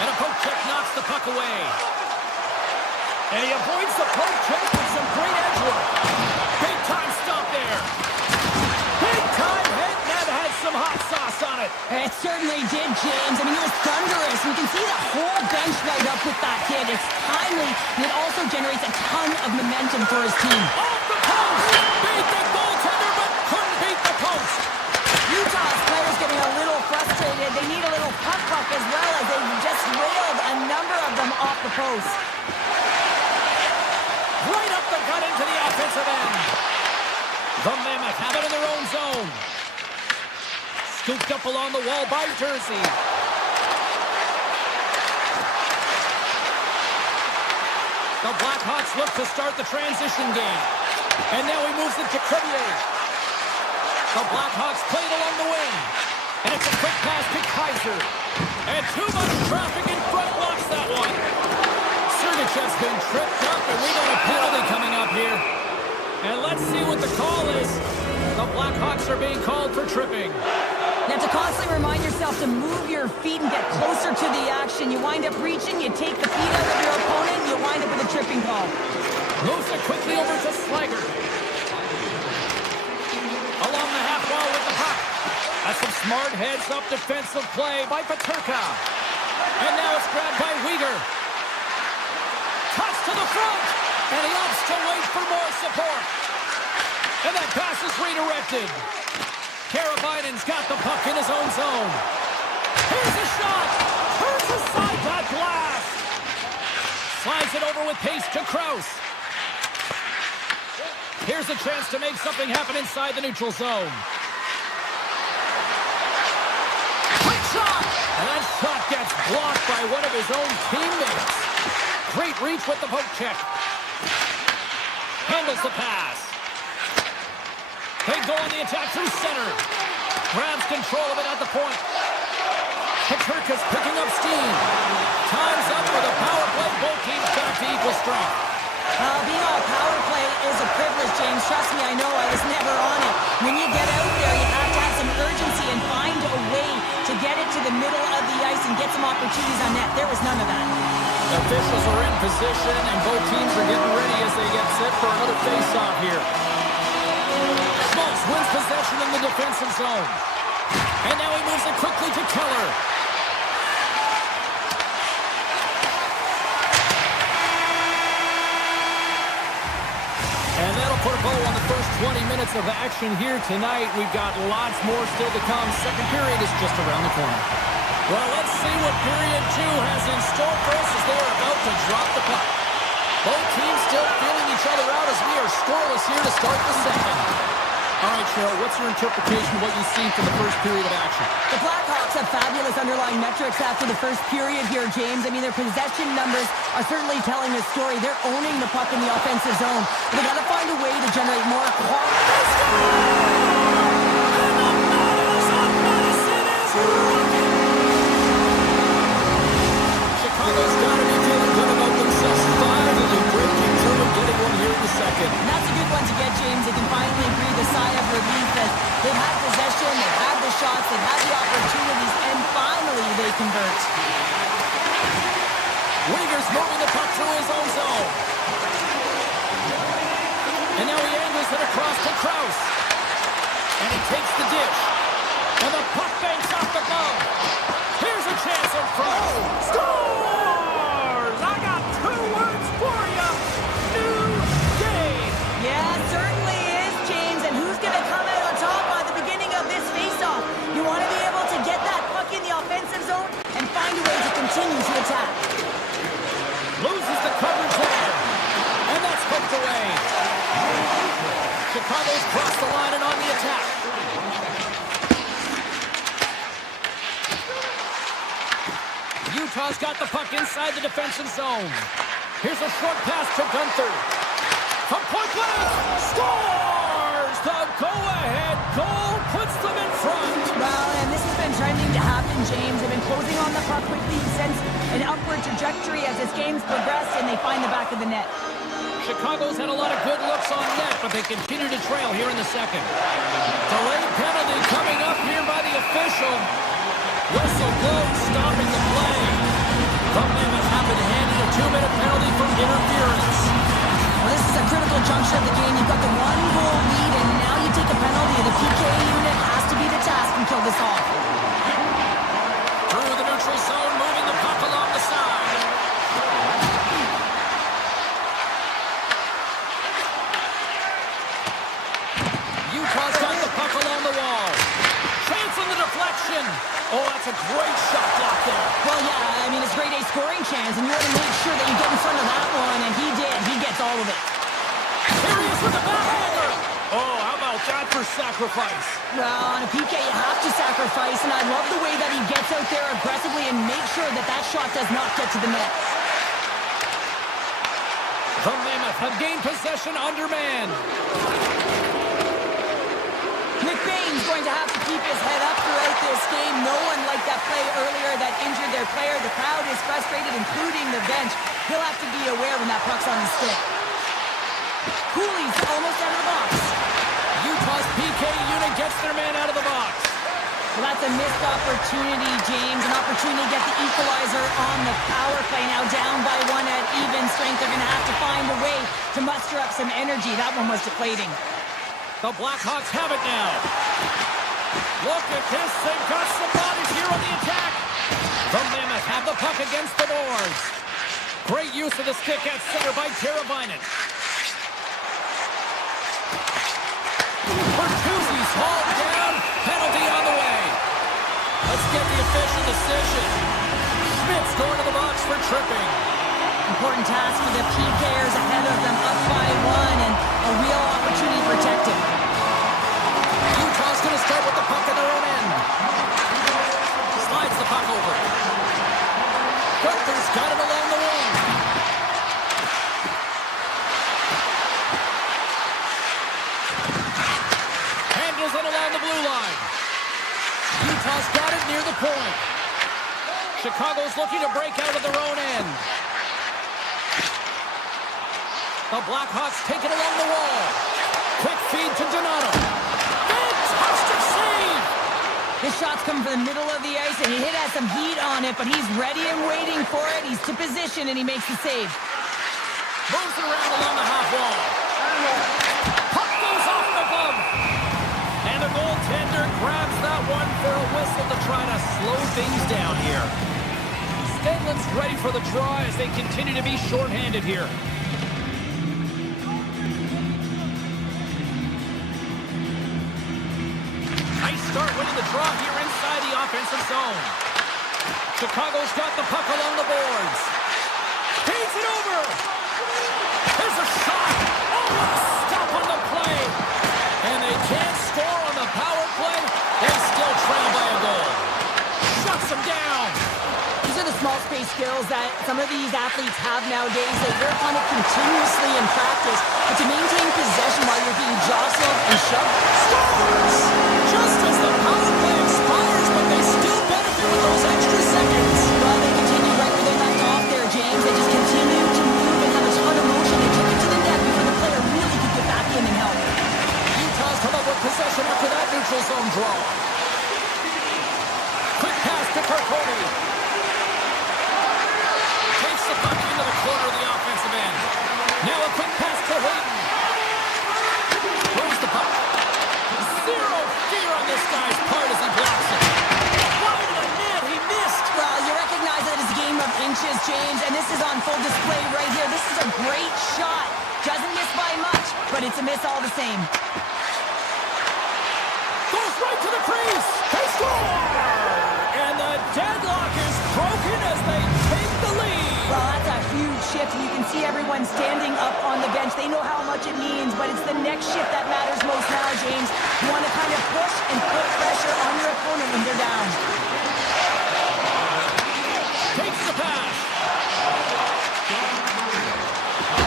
And a poke check knocks the puck away. And he avoids the poke check with some great edge work. Big time stop there. Big time hit, and that had some hot sauce on it. It certainly did, James. I mean, it was thunderous. You can see the whole bench light up with that hit. It's timely, and it also generates a ton of momentum for his team. Off the post! Beat the goaltender, but couldn't beat the post. Utah's players getting a little frustrated. They need a little puck luck as well as they just railed a number of them off the post. Right up the gut into the offensive end. The Mammoth have it in their own zone. Scooped up along the wall by Jersey. The Blackhawks look to start the transition game. And now he moves it to Trevier. The Blackhawks play it along the wing. And it's a quick pass to Kaiser. And too much traffic in front blocks that one. Sergachev's been tripped up, and we got a penalty coming up here. And let's see what the call is. The Blackhawks are being called for tripping. You have to constantly remind yourself to move your feet and get closer to the action. You wind up reaching, you take the feet out of your opponent, and you wind up with a tripping call. Moves it quickly over to Slager. Along the half wall with the puck. That's some smart heads-up defensive play by Peterka. And now it's grabbed by Weegar. Cuts to the front. And he opts to wait for more support. And that pass is redirected. Karabainen's got the puck in his own zone. Here's a shot. Turns aside that blast. Slides it over with pace to Krause. Here's a chance to make something happen inside the neutral zone. Quick shot! And that shot gets blocked by one of his own teammates. Great reach with the poke check. Handles the pass. They go on the attack through center. Grabs control of it at the point. Peterka's picking up steam. Time's up for the power play. Both teams back to equal strength. Being on a power play is a privilege, James. Trust me, I know. I was never on it. When you get out there, you have to have some urgency and find a way to get it to the middle of the ice and get some opportunities on net. There was none of that. Officials are in position, and both teams are getting ready as they get set for another face-off here. Schmaltz wins possession in the defensive zone. And now he moves it quickly to Keller. And that'll put a bow on the first 20 minutes of action here tonight. We've got lots more still to come. Second period is just around the corner. Well, let's see what period 2 has in store for us as they are about to drop the puck. Both teams still feeling each other out as we are scoreless here to start the second. All right, Cheryl, what's your interpretation of what you've seen from the first period of action? The Blackhawks have fabulous underlying metrics after the first period here, James. I mean, their possession numbers are certainly telling a story. They're owning the puck in the offensive zone. But they've got to find a way to generate more quality. Chicago's got to be feeling good about themselves. Finally breaking through and getting one here in the second. And that's a good one to get, James. They can finally breathe a sigh of relief as they've had possession, they've had the shots, they've had the opportunities, and finally they convert. Weaver's moving the puck through his own zone. And now he angles it across to Krause. And he takes the dish. And the puck banks off the glove. Here's a chance in front. Scores! I got 2 words for you. New game. Yeah, certainly is, James. And who's going to come out on top by the beginning of this faceoff? You want to be able to get that puck in the offensive zone and find a way to continue to attack. Loses the coverage there. And that's poked away. Chicago's crossed the line and on the attack. Utah's got the puck inside the defensive zone. Here's a short pass to Gunther. From point blank, scores! The go-ahead goal puts them in front. Well, and this has been trending to happen, James. They've been closing on the puck quickly since an upward trajectory as this game's progressed, and they find the back of the net. Chicago's had a lot of good looks on net, but they continue to trail here in the second. Delayed penalty coming up here by the official. Whistle blows, stopping the play. The Mammoth have been handed a 2-minute penalty for interference. Well, this is a critical juncture of the game. You've got the 1-goal lead, and now you take a penalty. The PK unit has to be the task and kill this off. Through the neutral zone, moving the puck along the side. Utah's got the puck along the wall. Chance on the deflection. Oh, that's a great shot block there. Well, yeah, I mean, it's a grade A scoring chance, and you want to make sure that you get in front of that one, and he did. He gets all of it. Here he is with the backhander. Oh, how about that for sacrifice? Well, on a PK, you have to sacrifice, and I love the way that he gets out there aggressively and makes sure that that shot does not get to the net. The Mammoth have gained possession under man. McBain's going to have to keep his head up throughout this game. No one liked that play earlier that injured their player. The crowd is frustrated, including the bench. He'll have to be aware when that puck's on his stick. Cooley's almost out of the box. Utah's PK unit gets their man out of the box. Well, that's a missed opportunity, James. An opportunity to get the equalizer on the power play. Now down by 1 at even strength. They're going to have to find a way to muster up some energy. That one was deflating. The Blackhawks have it now. Look at this. They've got some bodies here on the attack. The Mammoth have the puck against the boards. Great use of the stick at center by Teravainen. Bertuzzi's hauled down. Penalty on the way. Let's get the official decision. Schmidt's going to the box for tripping. Important task for the PKers ahead of them, up by 1, and a real opportunity protected. Utah's going to start with the puck at their own end. Slides the puck over. Gunther's got it along the wing. Handles it along the blue line. Utah's got it near the point. Chicago's looking to break out of their own end. The Blackhawks take it along the wall. Quick feed to Donato. Fantastic save! His shots come from the middle of the ice, and he has some heat on it, but he's ready and waiting for it. He's to position, and he makes the save. Moves it around along the half wall. Puck goes off the glove. And the goaltender grabs that one for a whistle to try to slow things down here. Stenlin's ready for the draw as they continue to be shorthanded here. Nice start winning the draw here inside the offensive zone. Chicago's got the puck along the boards. Feeds it over. There's a shot. Oh, what a stop on the play. And they can't score on the power play. They still trail by a goal. Shuts them down. These are the small space skills that some of these athletes have nowadays. They work on it continuously in practice. But to maintain possession while you're being jostled and shoved, Scores! Just as the power play expires, but they still benefit with those extra seconds. well, they continue right where they left off there, James. They just continue to move and have a ton of motion. They kick it to the net before the player really could get back in and help. Utah's come up with possession after that neutral zone draw. Quick pass to Carcone. Takes the puck into the corner of the offensive end. Now a quick pass to Hayden. Throws the puck. Zero fear on this guy's part as he blocks it. Wide of the net, he missed. Well, you recognize that it's a game of inches, James, and this is on full display right here. This is a great shot. Doesn't miss by much, but it's a miss all the same. Goes right to the crease. They score! And the deadlock is broken as they take the lead. Well, that's a huge shift, and you can see everyone standing up on the bench. They know how much it means, but it's the next shift that matters most now, James. You want to kind of push and put pressure on your opponent when they're down. Takes the pass.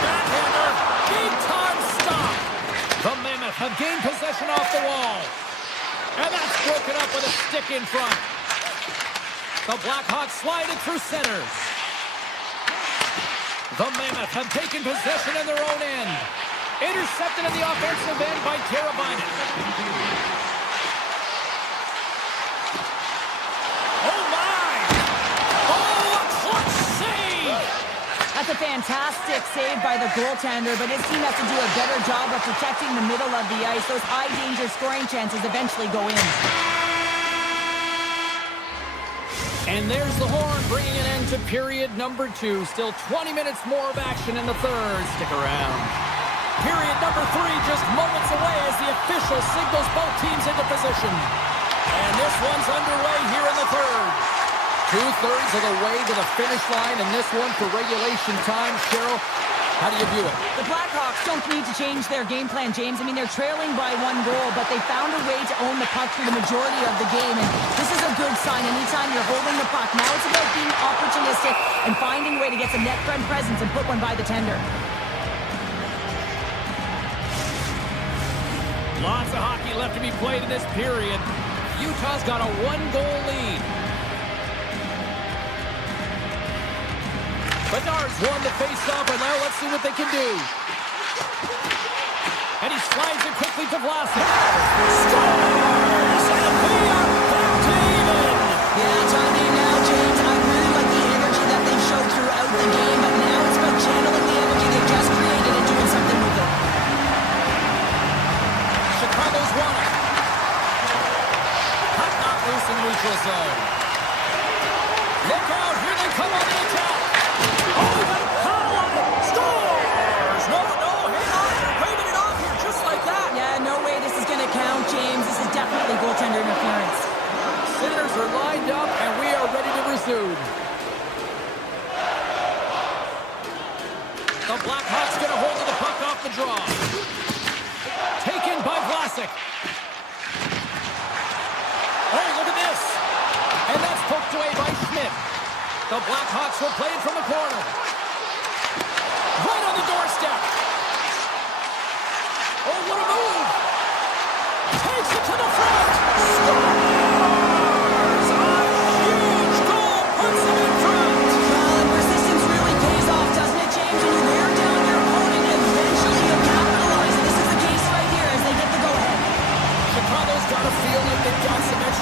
Backhander. Big time stop. The Mammoth have gained possession off the wall. And that's broken up with a stick in front. The Blackhawks slide it through center. The Mammoth have taken possession in their own end. Intercepted in the offensive end by Teravainen. Oh, my! Oh, a clutch save! That's a fantastic save by the goaltender, but his team has to do a better job of protecting the middle of the ice. Those high-danger scoring chances eventually go in. And there's the horn, bringing an end to period number 2. Still 20 minutes more of action in the third. Stick around. Period number 3 just moments away as the official signals both teams into position. And this one's underway here in the third. 2/3 of the way to the finish line, and this one for regulation time. Cheryl, how do you view it? The Blackhawks don't need to change their game plan, James. I mean, they're trailing by 1 goal, but they found a way to own the puck for the majority of the game, and this is a good sign anytime you're holding the puck. Now it's about being opportunistic and finding a way to get some net front presence and put one by the tender. Lots of hockey left to be played in this period. Utah's got a 1-goal lead. Bedard's won the face-off, and now let's see what they can do. And he slides it quickly to Vlasic. Scores! And we are back to even! Yeah, it's on you now, James. I really like the energy that they showed throughout the game, but now it's about channeling the energy they just created and doing something with it. Chicago's won it. Puck not loose in the neutral zone. Look out, here they come on the attack. Oh, he got a foul on it. Scores! No, hang on. They're waving it off here just like that. Yeah, no way this is going to count, James. This is definitely goaltender interference. Sinners are lined up, and we are ready to resume. The Blackhawks get a hold of the puck off the draw. Taken by Vlasic. Oh, look at this. And that's poked away by Schmidt. The Blackhawks will play it from the corner. Right on the doorstep. Oh, what a move. Takes it to the front. Scores! A huge goal puts them in front. Well, and persistence really pays off, doesn't it, James? When you wear down your opponent,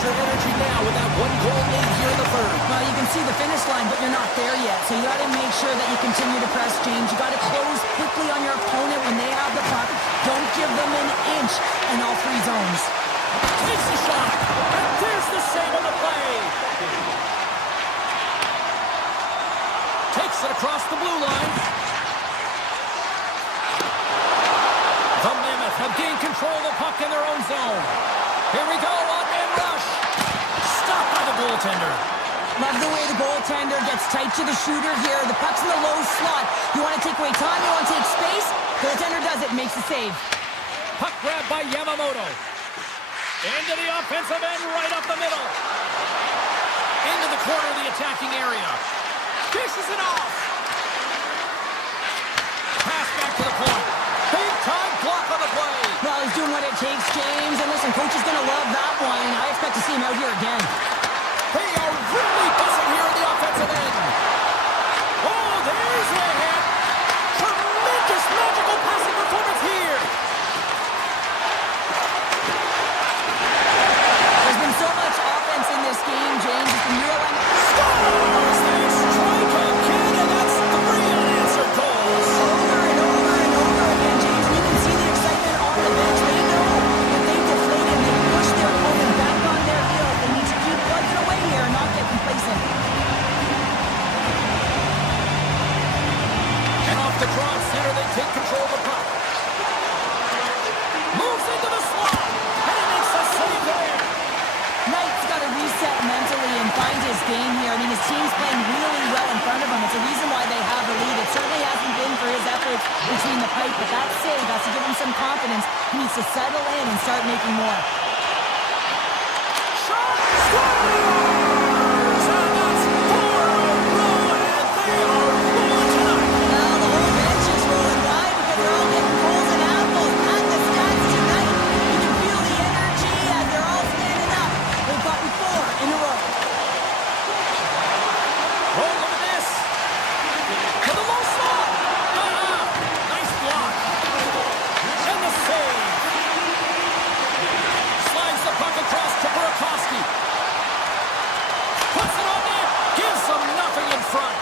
your energy now with that one-goal lead here in the third? Well, you can see the finish line, but you're not there yet. So you got to make sure that you continue to press, James. You got to close quickly on your opponent when they have the puck. Don't give them an inch in all three zones. Takes the shot, and there's the save on the play. Takes it across the blue line. The Mammoth have gained control of the puck in their own zone. Here we go, one-man rush. Stopped by the goaltender. Love the way the goaltender gets tight to the shooter here. The puck's in the low slot. You want to take away time, you want to take space. Goaltender does it, makes the save. Puck grab by Yamamoto. Into the offensive end, right up the middle. Into the corner of the attacking area. Dishes it off. Pass back to the point. Big time block on the play. Well, he's doing what it takes, James. And listen, coach is going to love that one. I expect to see him out here again. They are really buzzing here in the offensive end. Oh, there's the hit. Tremendous magical passing performance here. There's been so much offense in this game, James. It's been real. Scores! They strike again, and that's 3 unanswered goals. Over and over and over again, James. And you can see the excitement on the bench. They know that they deflated. They pushed their opponent back on their heels. They need to keep plugging away here and not get complacent. And off the draw center, they take control of the puck. Moves into the slot, and he makes a save there. Knight's got to reset mentally and find his game here. I mean, his team's playing really well in front of him. It's a reason why they have the lead. It certainly hasn't been for his efforts between the pipe, but that save has to give him some confidence. He needs to settle in and start making more. Shot! Scores! And that's 4 in a row, and they are rolling tonight. Now the whole bench is rolling by because they're all getting goals and apples. At the stats tonight, you can feel the energy as they're all standing up. They've gotten 4 in a row. Oh, look at this. To the low slot. Nice block. And the save. Slides the puck across to Hasky. Puts it on net. Gives them nothing in front.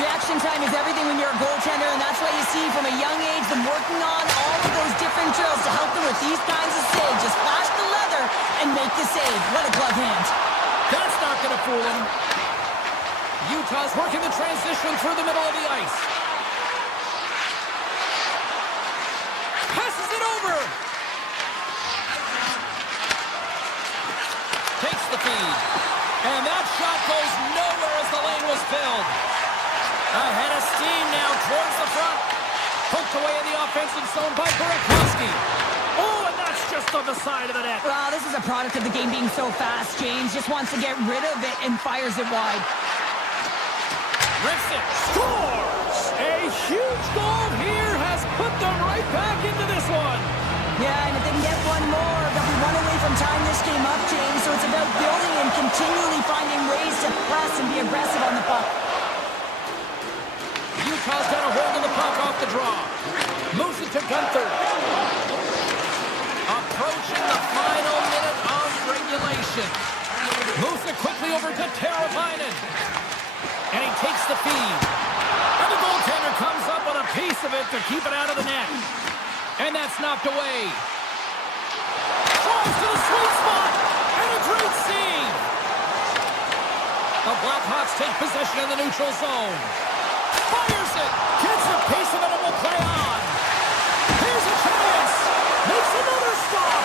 Reaction time is everything when you're a goaltender, and that's why you see from a young age them working on all of those different drills to help them with these kinds of saves. Just flash the leather and make the save. What a glove hand. That's not going to fool him. Utah's working the transition through the middle of the ice. Passes it over. Takes the feed. And that shot goes nowhere as the lane was filled. Ahead of steam now towards the front. Poked away in the offensive zone by Hasky. Oh, and that's just on the side of the net. Well, this is a product of the game being so fast. James just wants to get rid of it and fires it wide. Rips it. Scores! A huge goal here has put them right back into this one. Yeah, and if they can get one more, they'll be one away from tying this game up, James. So it's about building and continually finding ways to press and be aggressive on the puck. Utah's got a hold of the puck off the draw. Moves it to Gunther. Approaching the final minute of regulation. Moves it quickly over to Teravainen. And he takes the feed. And the goaltender comes up with a piece of it to keep it out of the net. And that's knocked away. Throws to the sweet spot. And a great save. The Blackhawks take possession in the neutral zone. Fires it. Gets a piece of it and will play on. Here's a chance. Makes another stop.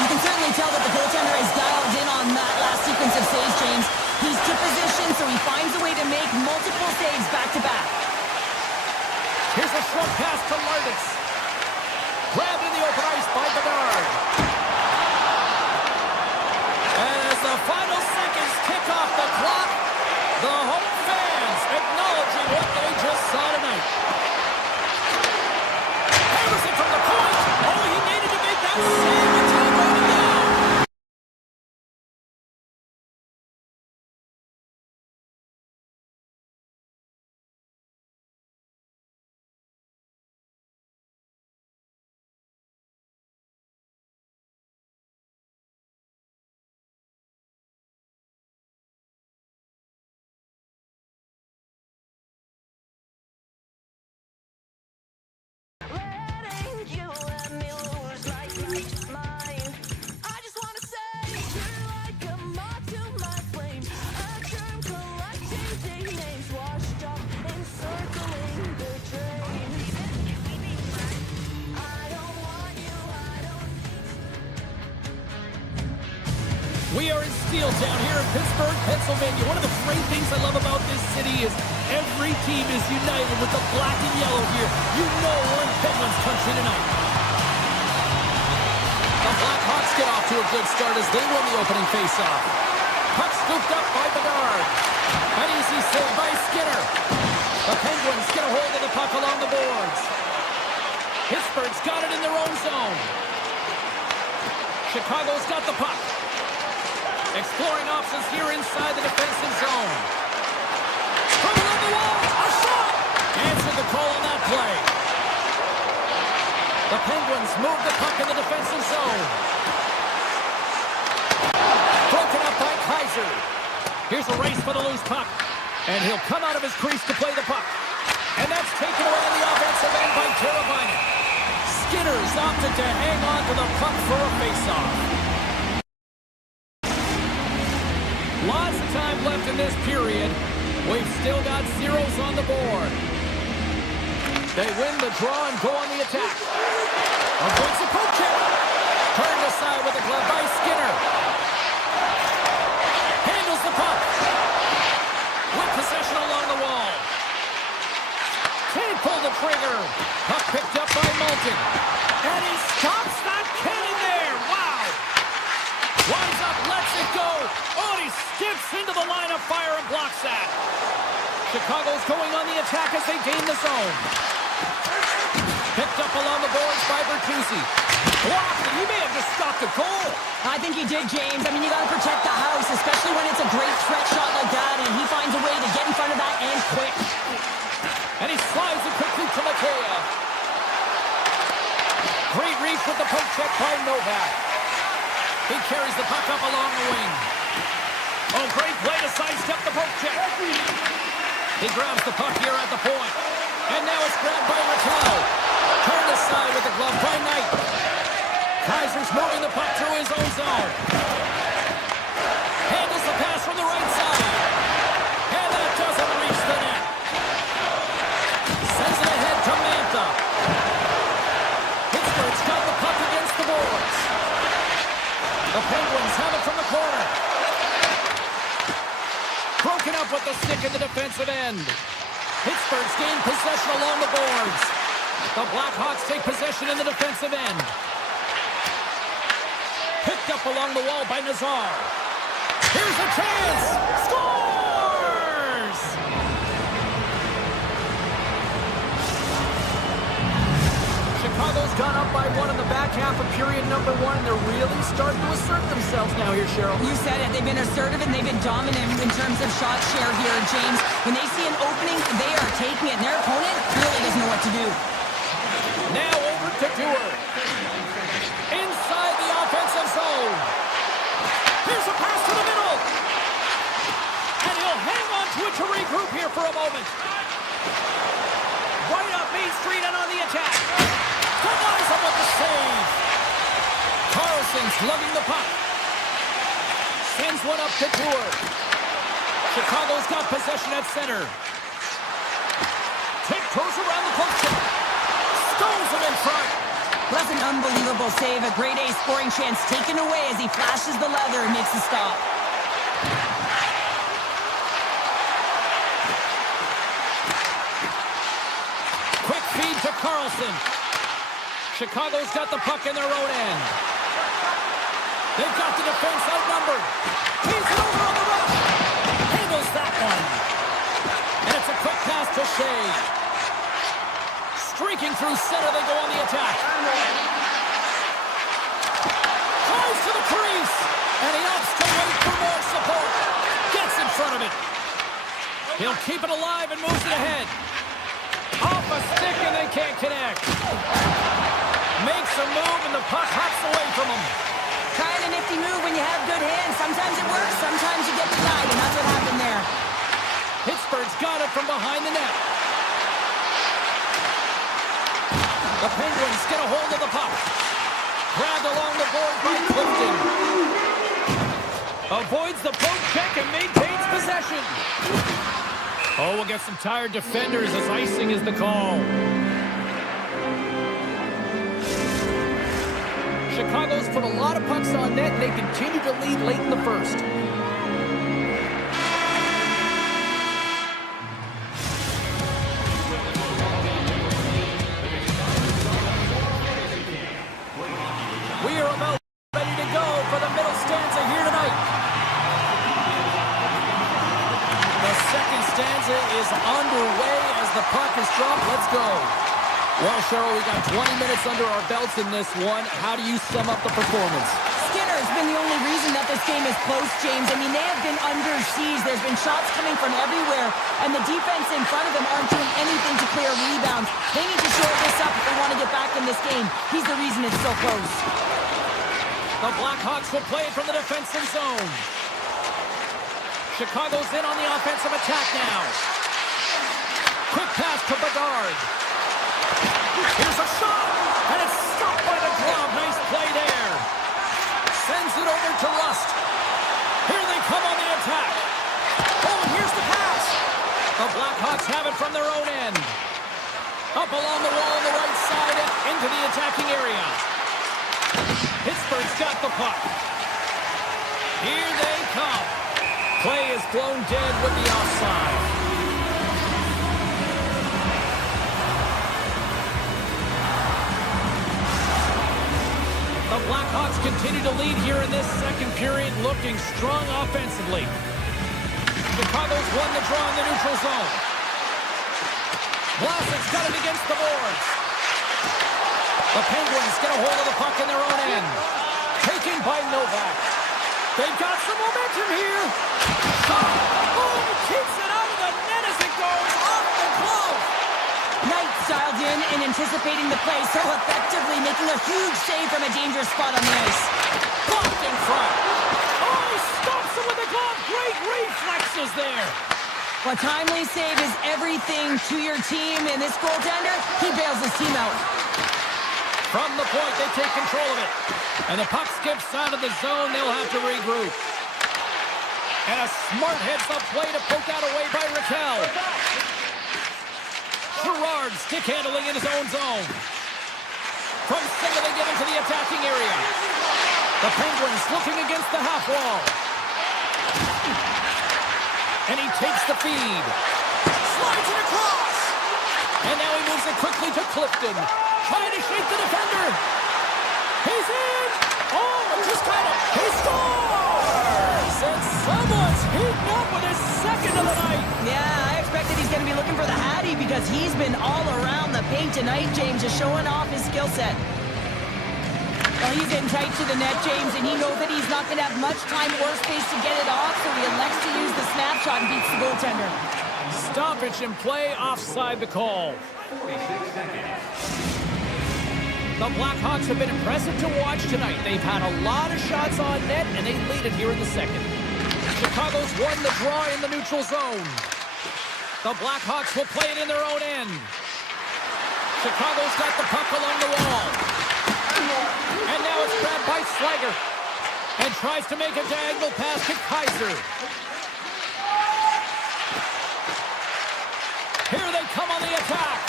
You can certainly tell that the goaltender is dialed in on that last sequence of saves, James. He's to position, so he finds a way to make multiple saves back-to-back. Here's a short pass to Lardis. Grabbed in the open ice by Bedard. And as the final seconds tick off the clock, the home fans acknowledging what they just saw tonight. Hammers it from the point. All he needed to make that save. We are in Steel Town here in Pittsburgh, Pennsylvania. One of the great things I love about this city is every team is united with the black and yellow here. You know we're in Penguins country tonight. The Blackhawks get off to a good start as they win the opening faceoff. Puck scooped up by Bedard. An easy save by Skinner. The Penguins get a hold of the puck along the boards. Pittsburgh's got it in their own zone. Chicago's got the puck. Exploring options here inside the defensive zone. From along the wall, a shot! Answered the call on that play. The Penguins move the puck in the defensive zone. Broken up by Kaiser. Here's a race for the loose puck. And he'll come out of his crease to play the puck. And that's taken away in the offensive end by Carabiner. Skinner's opted to hang on to the puck for a faceoff. Lots of time left in this period. We've still got zeros on the board. They win the draw and go on the attack. Avoids the poke check. Turned aside with the glove by Skinner. Handles the puck. With possession along the wall. Can't pull the trigger. Puck picked up by Moulton. And he stops that cannon there. Wow. Winds up, lets it go. Oh, he skips into the line of fire and blocks that. Chicago's going on the attack as they gain the zone. Picked up along the boards by Bertuzzi. Blocked, and he may have just stopped a goal. I think he did, James. I mean, you got to protect the house, especially when it's a great stretch shot like that, and he finds a way to get in front of that and quick. And he slides it quickly to Mikheyev. Great reach with the poke check by Novak. He carries the puck up along the wing. Oh, great play to sidestep the poke check. He grabs the puck here at the point. And now it's grabbed by Raquel. Turned aside with the glove by Knight. Kaiser's moving the puck through his own zone. Handles the pass from the right side. And that doesn't reach the net. Sends it ahead to Mantha. Pittsburgh's got the puck against the boards. The Penguins have it from the corner. Broken up with the stick in the defensive end. Pittsburgh's gained possession along the boards. The Blackhawks take possession in the defensive end. Picked up along the wall by Nazar. Here's a chance! Scores! Chicago's gone up by one in the back half of period number one. They're really starting to assert themselves now here, Cheryl. You said it. They've been assertive and they've been dominant in terms of shot share here, James. When they see an opening, they are taking it, and their opponent really doesn't know what to do. Now over to Dewar. Inside the offensive zone. Here's a pass to the middle. And he'll hang on to it to regroup here for a moment. Right up Main Street and on the attack. Denies him with the save. Carlson's lugging the puck. Sends one up to Dewar. Chicago's got possession at center. Tiptoes around the poke check. Stones him in front. Well, that's an unbelievable save. A grade A scoring chance taken away as he flashes the leather and makes the stop. Quick feed to Carlson. Chicago's got the puck in their own end. They've got the defense outnumbered. He's it over on the rush. Handles that one. And it's a quick pass to Shea. Streaking through center, they go on the attack. Close to the crease. And he opts to wait for more support. Gets in front of it. He'll keep it alive and moves it ahead. Off a stick and they can't connect. Makes a move and the puck hops away from him. Kind of nifty move when you have good hands. Sometimes it works, sometimes you get denied, and that's what happened there. Pittsburgh's got it from behind the net. The Penguins get a hold of the puck. Grabbed along the board by Clifton. Avoids the poke check and maintains possession. Oh, we'll get some tired defenders as icing is the call. Chicago's put a lot of pucks on net, and they continue to lead late in the first. We are about ready to go for the middle stanza here tonight. The second stanza is underway as the puck is dropped. Let's go. Well, Cheryl, we got 20 minutes under our belts in this one. How do you sum up the performance? Skinner's been the only reason that this game is close, James. I mean, they have been under siege. There's been shots coming from everywhere, and the defense in front of them aren't doing anything to clear rebounds. They need to shore this up if they want to get back in this game. He's the reason it's so close. The Blackhawks will play from the defensive zone. Chicago's in on the offensive attack now. Quick pass to Bedard. Here's a shot, and it's stopped by the glove. Nice play there. Sends it over to Rust. Here they come on the attack. Oh, and here's the pass. The Blackhawks have it from their own end. Up along the wall on the right side and into the attacking area. Pittsburgh's got the puck. Here they come. Play is blown dead with the offside. The Blackhawks continue to lead here in this second period, looking strong offensively. Chicago's won the draw in the neutral zone. Vlasic's got it against the boards. The Penguins get a hold of the puck in their own end. Taken by Novak. They've got some momentum here. Shot. Oh, he keeps it out of the net as it goes off the glove. Knight dialed in anticipating the play so effectively, making a huge save from a dangerous spot on the ice. Blocked in front. Oh, he stops him with the glove. Great reflexes there. A timely save is everything to your team, and this goaltender, he bails his team out. From the point, they take control of it. And the puck skips out of the zone. They'll have to regroup. And a smart heads-up play to poke that away by Raquel. Gerard stick handling in his own zone. From center, they get into the attacking area. The Penguins looking against the half wall. And he takes the feed. Slides it across. And now he moves it quickly to Clifton. Trying to shake the defender. He's in. Oh, just kind of. He scores. And someone's heating up with his second of the night. Yeah, I expected he's going to be looking for the Hattie because he's been all around the paint tonight, James, just showing off his skill set. Well, he's in tight to the net, James, and he knows that he's not going to have much time or space to get it off, so he elects to use the snapshot and beats the goaltender. Stoppage in play, offside the call. The Blackhawks have been impressive to watch tonight. They've had a lot of shots on net, and they lead it here in the second. Chicago's won the draw in the neutral zone. The Blackhawks will play it in their own end. Chicago's got the puck along the wall. And now it's grabbed by Slager. And tries to make a diagonal pass to Kaiser. Here they come on the attack.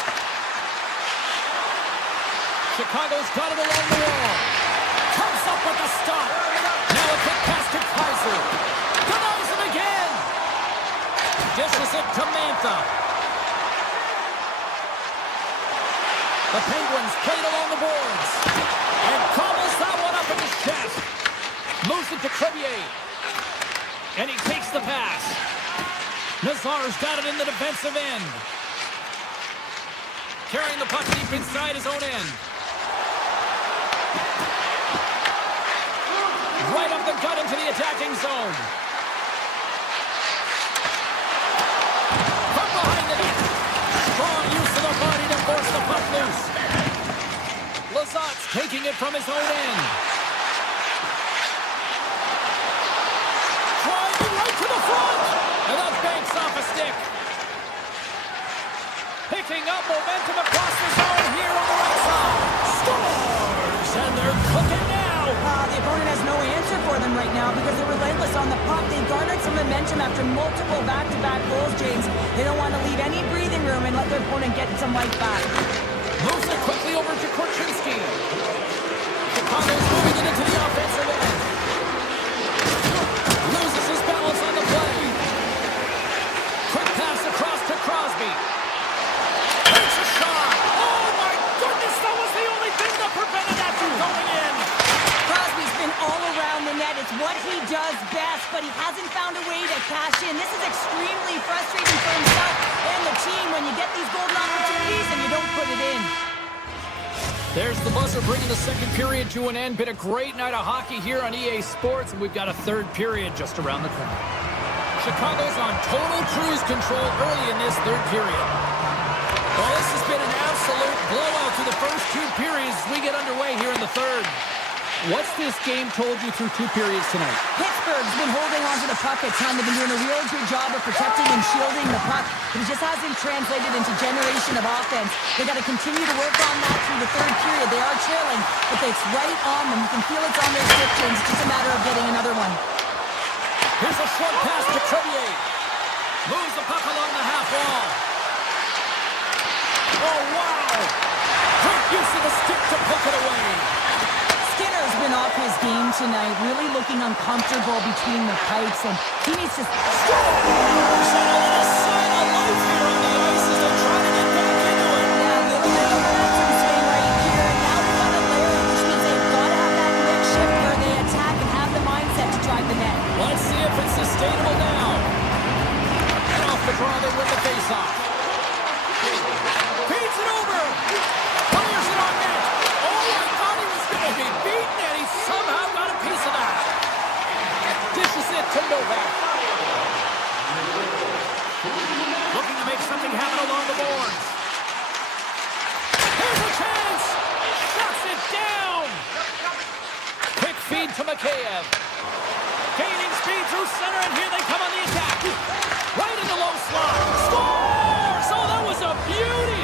Chicago's got it along the wall. Comes up with a stop. Now a quick pass to Kaiser. Denies him again. Dishes it to Mantha. The Penguins played along the boards. And cobbles that one up in his chest. Moves it to Crevier. And he takes the pass. Nazar's got it in the defensive end. Carrying the puck deep inside his own end. Right up the gut into the attacking zone. From behind the net. Strong use of the body to force the puck loose. Lazat's taking it from his own end. Driving right to the front. And that banks off a stick. Picking up momentum across the zone here on the right side. Scores! And they're cooking now. The opponent has no answer for them right now because they're relentless on the puck. They garnered some momentum after multiple back-to-back goals, James. They don't want to leave any breathing room and let their opponent get some life back. Moves it quickly over to Korchinski. Chicago's moving it into the It's what he does best, but he hasn't found a way to cash in. This is extremely frustrating for himself and the team when you get these golden opportunities and you don't put it in. There's the buzzer bringing the second period to an end. Been a great night of hockey here on EA Sports, and we've got a third period just around the corner. Chicago's on total cruise control early in this third period. Well, this has been an absolute blowout through the first two periods as we get underway here in the third. What's this game told you through two periods tonight? Pittsburgh's been holding on to the puck a ton. They've been doing a real good job of protecting and shielding the puck. But it just hasn't translated into generation of offense. They got to continue to work on that through the third period. They are trailing, but it's right on them. You can feel it's on their stick. It's just a matter of getting another one. Here's a short pass to Crevier. Moves the puck along the half wall. Oh, wow! Great use of the stick to poke it away. Skinner's been off his game tonight, really looking uncomfortable between the pipes, and he needs to... Scores! And a little sign of life here on the ice as they're trying to get back into it. Yeah, a little bit of momentum swing right here, and now they've got a layer, which means they've got to have that next shift where they attack and have the mindset to drive the net. Let's see if it's sustainable now. And off the draw, they win the faceoff. Feeds it over. Fires it on net. Oh, I thought he was going to be beaten, and he somehow got a piece of that. Dishes it to Novak. Looking to make something happen along the boards. Here's a chance. Shuts it down. Quick feed to Mikheyev. Gaining speed through center, and here they come on the attack. Right in the low slot. Scores! Oh, that was a beauty!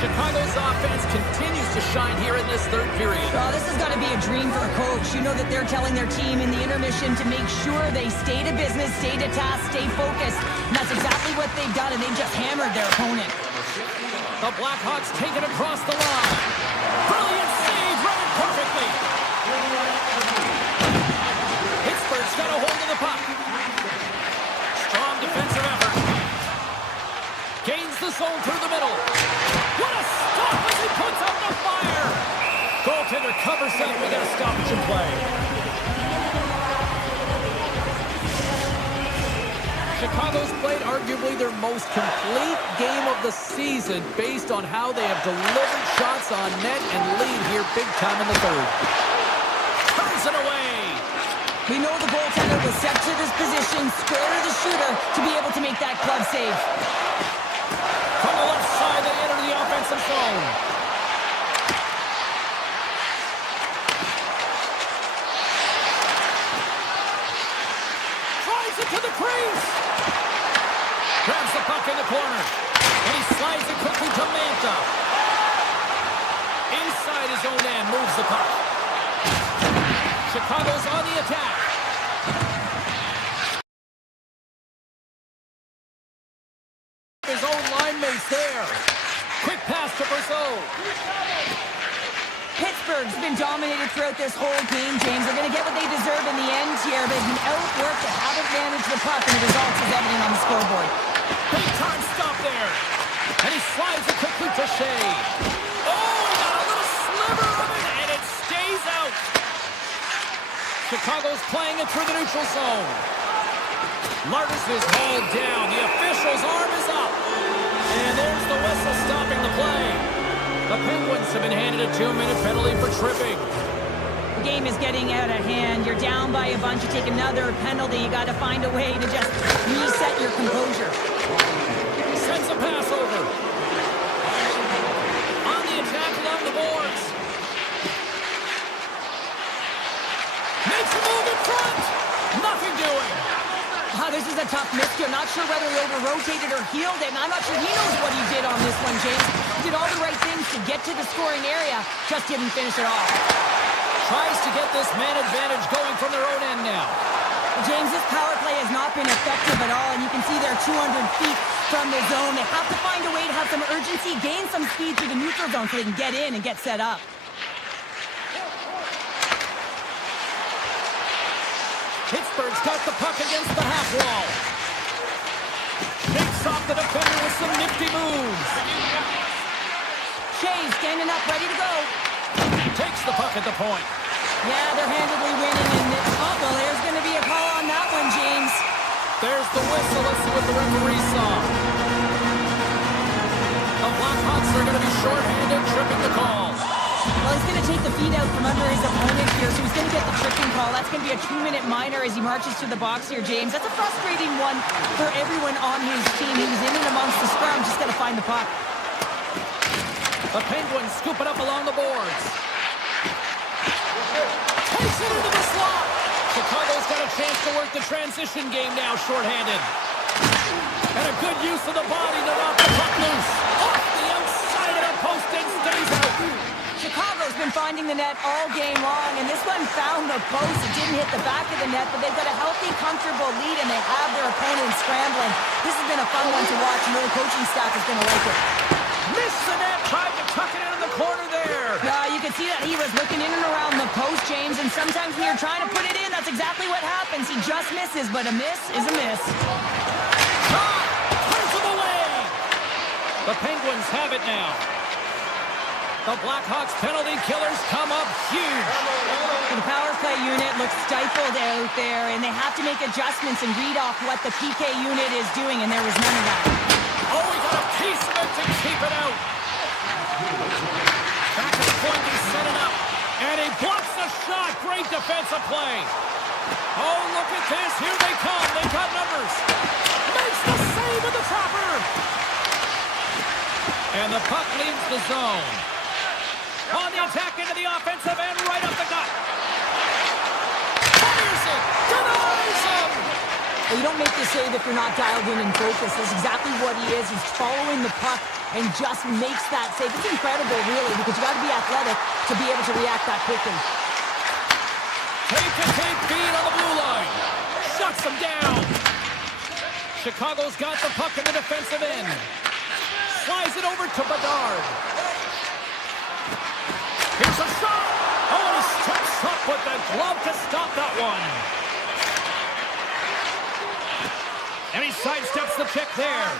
Chicago's offense continues to shine here in this third period. Well, this has got to be a dream for a coach. You know that they're telling their team in the intermission to make sure they stay to business, stay to task, stay focused. And that's exactly what they've done, and they've just hammered their opponent. The Blackhawks take it across the line. Brilliant save, run it perfectly. Pittsburgh's got a hold of the puck. Strong defensive effort. Gains the zone through the middle. What a stop as he puts out the fire. Goaltender covers that. We got a stoppage in play. Chicago's played arguably their most complete game of the season based on how they have delivered shots on net and lead here big time in the third. Turns it away. We know the goaltender was set to this position, square to the shooter, to be able to make that glove save. From the left side, they enter the offensive zone. Drives it to the crease. Grabs the puck in the corner. And he slides it quickly to Manta. Inside his own end, moves the puck. Chicago's on the attack. His own line mates there. Quick pass to Brazeau. Pittsburgh's been dominated throughout this whole game, James. They're going to get what they deserve in the end here. They've been outworked, they haven't managed the puck, and the result is evident on the scoreboard. Big time stop there. And he slides it quickly to Shea. Oh, he got a little sliver of it, and it stays out. Chicago's playing it through the neutral zone. Martis is hauled down. The official's arm is up. And there's the whistle stopping the play. The Penguins have been handed a 2-minute penalty for tripping. The game is getting out of hand. You're down by a bunch. You take another penalty. You got to find a way to just reset your composure. Sends a pass over. On the attack along the boards. Makes a move in front. Nothing doing. Wow, this is a tough miscue. I'm not sure whether he over-rotated or healed it, and I'm not sure he knows what he did on this one, James. He did all the right things to get to the scoring area, just didn't finish it off. Tries to get this man advantage going from their own end now. James, this power play has not been effective at all, and you can see they're 200 feet from the zone. They have to find a way to have some urgency, gain some speed through the neutral zone so they can get in and get set up. Pittsburgh's got the puck against the half wall. Shakes off the defender with some nifty moves. Shea standing up, ready to go. Takes the puck at the point. Yeah, they're handedly winning, and well, there's going to be a call on that one, James. There's the whistle. Let's see what the referee saw. The Blackhawks are going to be shorthanded, tripping the call. Well, he's going to take the feet out from under his opponent here, so he's going to get the tripping call. That's going to be a 2-minute minor as he marches to the box here, James. That's a frustrating one for everyone on his team. He was in and amongst the scrum, just got to find the puck. The Penguins scoop it up along the boards. Takes it into the slot. Chicago's got a chance to work the transition game now, shorthanded. And a good use of the body to knock the puck loose. Off the outside of the post and stays out. Chicago's been finding the net all game long, and this one found the post. It didn't hit the back of the net, but they've got a healthy, comfortable lead, and they have their opponent scrambling. This has been a fun one to watch, and the coaching staff is going to like it. Missed the net, tried to tuck it into the corner there. You can see that he was looking in and around the post, James, and sometimes when you're trying to put it in, that's exactly what happens. He just misses, but a miss is a miss. Shot! Turns him away! The Penguins have it now. The Blackhawks penalty killers come up huge. The power play unit looks stifled out there, and they have to make adjustments and read off what the PK unit is doing, and there was none of that. Oh, he got a piece of it to keep it out. Back to the point, he set it up. And he blocks the shot. Great defensive play. Oh, look at this. Here they come. They got numbers. Makes the save with the trapper. And the puck leaves the zone. On the attack into the offensive end, right up the gut. Fires it. Denies him. Well, you don't make this save if you're not dialed in and focused. That's exactly what he is. He's following the puck and just makes that save. It's incredible, really, because you got to be athletic to be able to react that quickly. Take feed on the blue line. Shuts them down. Chicago's got the puck in the defensive end. Slides it over to Bedard. Here's a shot. Oh, he steps up with the glove to stop that one. And he sidesteps the pick there.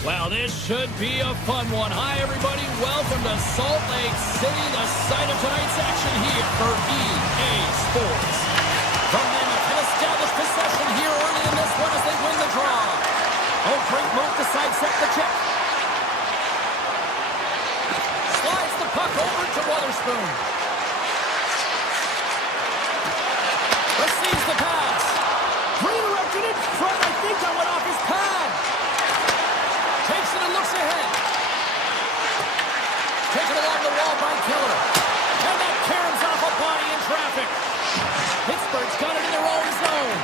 Well, this should be a fun one. Hi, everybody. Welcome to Salt Lake City, the site of tonight's action here for EA Sports. The Mammoth can establish possession here early in this one as they win the draw. Oh, great move to sidestep the check. Slides the puck puck over to Wotherspoon. Receives the pass. Redirected in front. I think that went off his pad. Takes it and looks ahead. Taken along the wall by Keller. And that caroms off a body in traffic. Pittsburgh's got it in their own zone.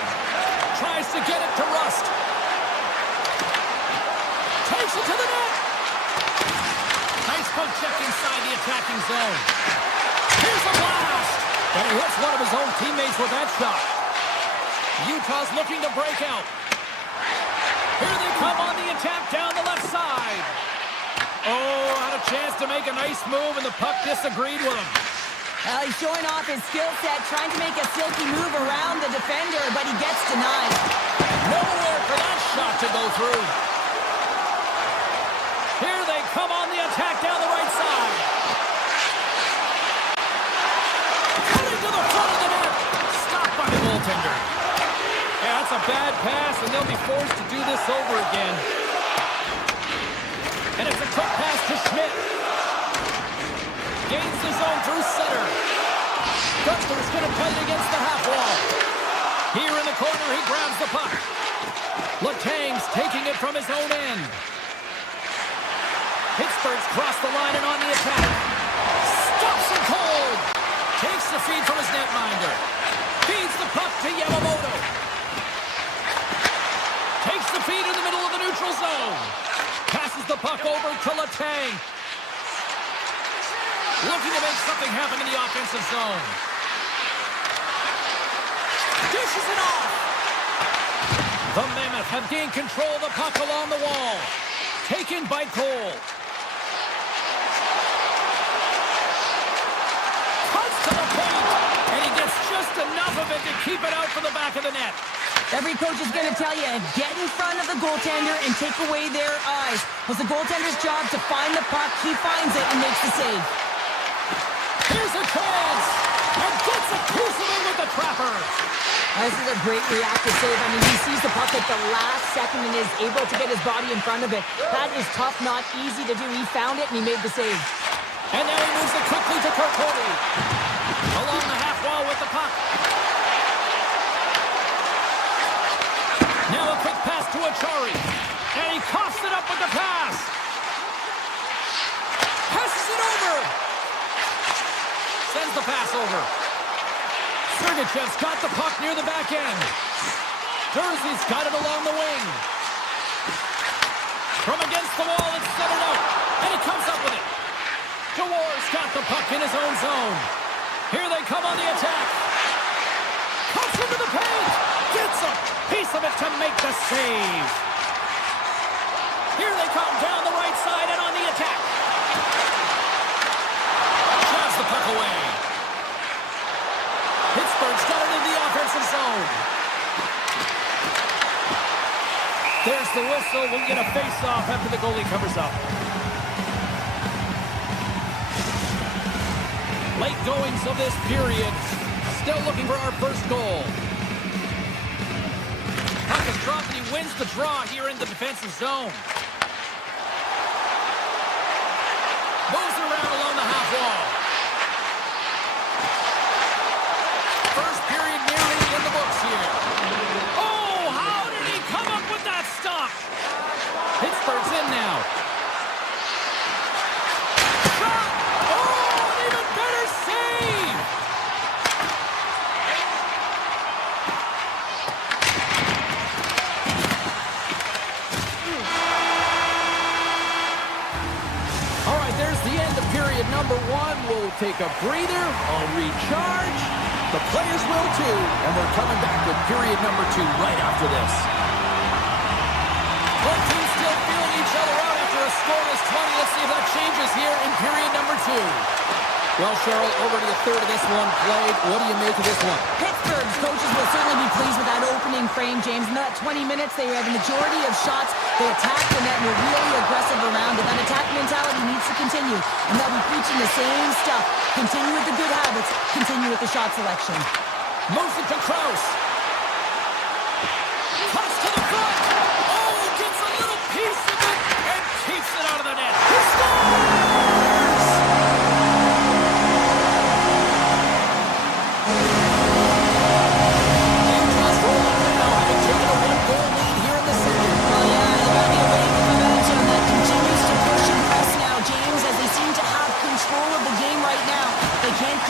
Tries to get it to Rust. Takes it to the net. Nice poke check inside the attacking zone. Here's a blast. And he hits one of his own teammates with that shot. Utah's looking to break out. Here they come on the attack down the left side. Oh, had a chance to make a nice move, and the puck disagreed with him. Well, he's showing off his skill set, trying to make a silky move around the defender, but he gets denied. Nowhere for that shot to go through. Here they come on the attack down the right side. Cutting to the front of the net. Stopped by the goaltender. Yeah, that's a bad pass, and they'll be forced to do this over again. And it's a quick pass to Schmidt. Gains the zone through center. Gunther's going to play it against the half wall. Here in the corner, he grabs the puck. Letang's taking it from his own end. Pittsburgh's crossed the line and on the attack. Stops it cold. Takes the feed from his netminder. Feeds the puck to Yamamoto. Takes the feed in the middle of the neutral zone. Passes the puck over to Letang. Looking to make something happen in the offensive zone. Dishes it off. The Mammoth have gained control of the puck along the wall. Taken by Cole. Cuts to the point. And he gets just enough of it to keep it out for the back of the net. Every coach is going to tell you, get in front of the goaltender and take away their eyes. It's the goaltender's job to find the puck. He finds it and makes the save. Here's a chance. And gets a piece of it with the trapper. This is a great reactive save. I mean, he sees the puck at the last second and is able to get his body in front of it. That is tough, not easy to do. He found it and he made the save. And now he moves it quickly to Kirkconnell. Along the half wall with the puck. Now a quick pass to Achari. And he coughs it up with the pass. Passes it over. Sends the pass over. Sergachev's got the puck near the back end. Jersey's got it along the wing. From against the wall, it's centered out. And he comes up with it. Jawor's got the puck in his own zone. Here they come on the attack. Cuts into the paint. Gets a piece of it to make the save. Here they come down the right side and on the attack. Shoves the puck away. Pittsburgh's got it in the offensive zone. There's the whistle. We'll get a face-off after the goalie covers up. Late goings of this period. Still looking for our first goal. Puck is dropped and he wins the draw here in the defensive zone. Moves around along the half wall. First period nearly in the books here. Oh, how did he come up with that stop? Pittsburgh's in now. Shot! Oh, an even better save! All right, there's the end of period number one. We'll take a breather. I'll recharge. The players will too, and we're coming back with period number two right after this. Both teams still feeling each other out after a scoreless 20. Let's see if that changes here in period number two. Well, Cheryl, already a third of this one played. What do you make of this one? Pittsburgh's coaches will certainly be pleased with that opening frame, James. In that 20 minutes, they had a majority of shots. They attacked the net and were really aggressive around it. That attack mentality needs to continue, and they'll be preaching the same stuff. Continue with the good habits. Continue with the shot selection. Moves it to Krause. Cuts to the front. Oh, gets a little piece of it and keeps it out of the net. He scores!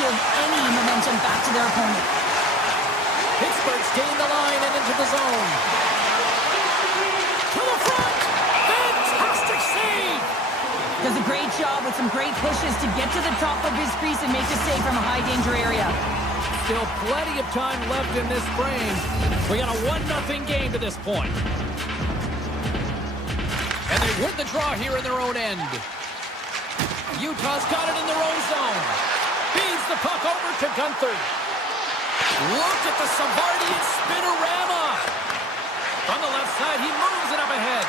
give any momentum back to their opponent. Pittsburgh's gained the line and into the zone. To the front! Fantastic save! Does a great job with some great pushes to get to the top of his crease and make the save from a high-danger area. Still plenty of time left in this frame. We got a 1-0 game to this point. And they win the draw here in their own end. Utah's got it in their own zone. Feeds the puck over to Gunther. Look at the Savardian spinorama. From the left side, he moves it up ahead.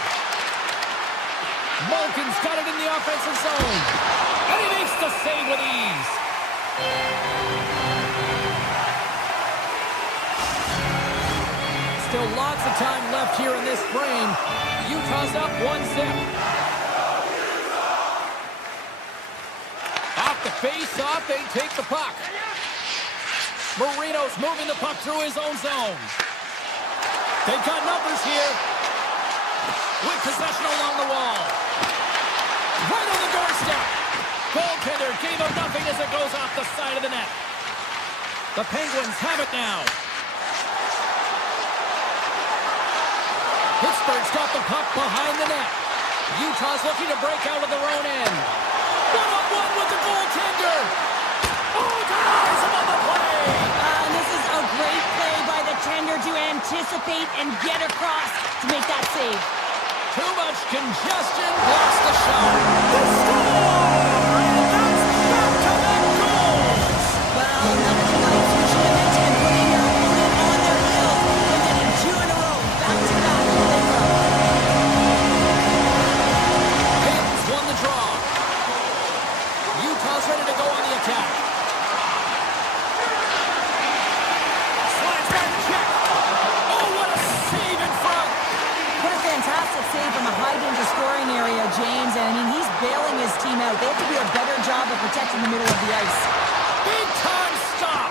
Malkin's got it in the offensive zone. And he makes the save with ease. Still lots of time left here in this frame. Utah's up 1-0. Off the face-off, they take the puck. Marino's moving the puck through his own zone. They've got numbers here. With possession along the wall. Right on the doorstep. Goaltender gave him nothing as it goes off the side of the net. The Penguins have it now. Pittsburgh's got the puck behind the net. Utah's looking to break out of their own end. One-on-one with the goaltender. Oh, denies him on the play. And this is a great play by the tender to anticipate and get across to make that save. Too much congestion blocks the shot. The score! And that's back-to-back goals. Well, another tonight's mission of mention, putting their opponent on their heels and getting 2 in a row. Back-to-back. Hayden's won the draw. Utah's ready to go on the attack. Slides by the check. Oh, what a save in front. What a fantastic save from a high-danger scoring area, James. And, I mean, he's bailing his team out. They have to do a better job of protecting the middle of the ice. Big-time stop.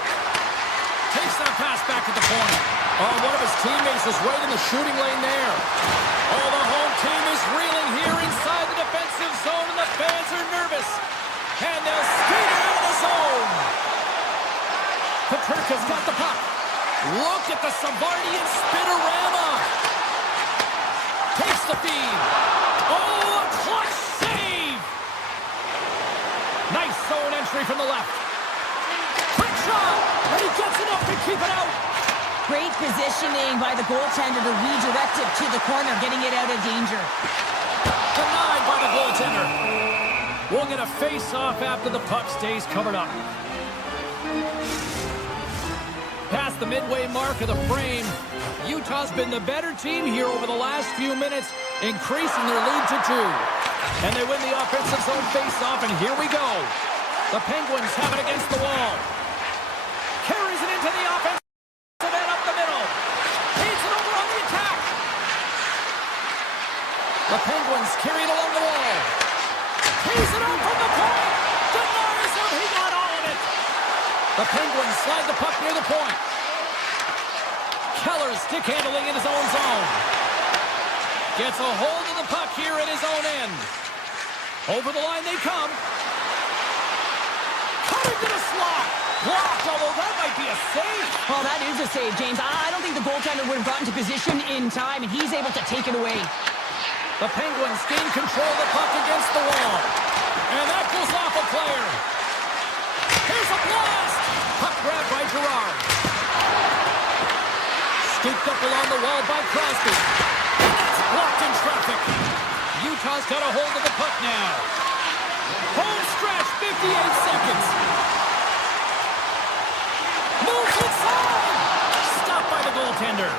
Takes that pass back at the point. Oh, one of his teammates is right in the shooting lane there. Oh, the home team is reeling here inside the defensive zone, and the fans are nervous. And they'll skate it out of the zone. Paterka's got the puck. Look at the Savardian spinorama. Takes the feed. Oh, a clutch save. Nice zone entry from the left. Quick shot, and he gets enough to keep it out. Great positioning by the goaltender to redirect it to the corner, getting it out of danger. Denied by the goaltender. We'll get a face-off after the puck stays covered up. Past the midway mark of the frame, Utah's been the better team here over the last few minutes, increasing their lead to 2. And they win the offensive zone face-off, and here we go. The Penguins have it against the wall. Carries it into the offensive end up the middle. Feeds it over on the attack. The Penguins carry it along the wall. Tees it up from the point. Denies him. He got all of it. The Penguins slide the puck near the point. Keller's stick handling in his own zone. Gets a hold of the puck here in his own end. Over the line they come. Coming to the slot. Blocked, although that might be a save. Well, that is a save, James. I don't think the goaltender would have gotten to position in time, and he's able to take it away. The Penguins gain control of the puck against the wall. And that goes off a player. Here's a blast. Puck grabbed by Girard. Scooped up along the wall by Crosby. And that's blocked in traffic. Utah's got a hold of the puck now. Home stretch, 58 seconds. Moves inside. Stopped by the goaltender.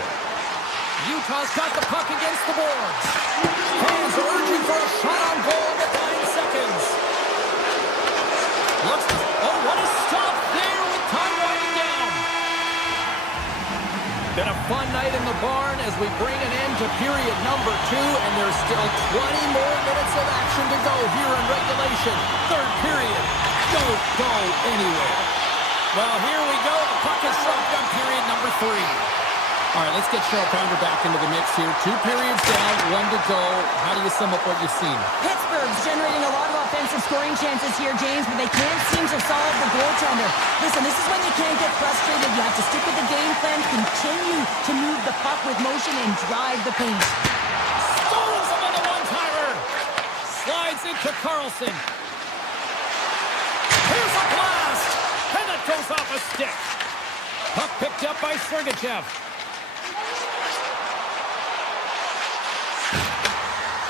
Utah's got the puck against the boards. Fans are urging for a shot on goal with 9 seconds. Oh, what a stop there with time winding down. Been a fun night in the barn as we bring an end to period number 2, and there's still 20 more minutes of action to go here in regulation. Third period. Don't go anywhere. Well, here we go. The puck is dropped on period number 3. All right, let's get Cheryl Pounder back into the mix here. 2 periods down, 1 to go. How do you sum up what you've seen? Pittsburgh's generating a lot of offensive scoring chances here, James, but they can't seem to solve the goaltender. Listen, this is when you can't get frustrated. You have to stick with the game plan, continue to move the puck with motion, and drive the paint. Scores him on the one-timer. Slides into Carlson. Here's a blast. And it goes off a stick. Puck picked up by Sergachev.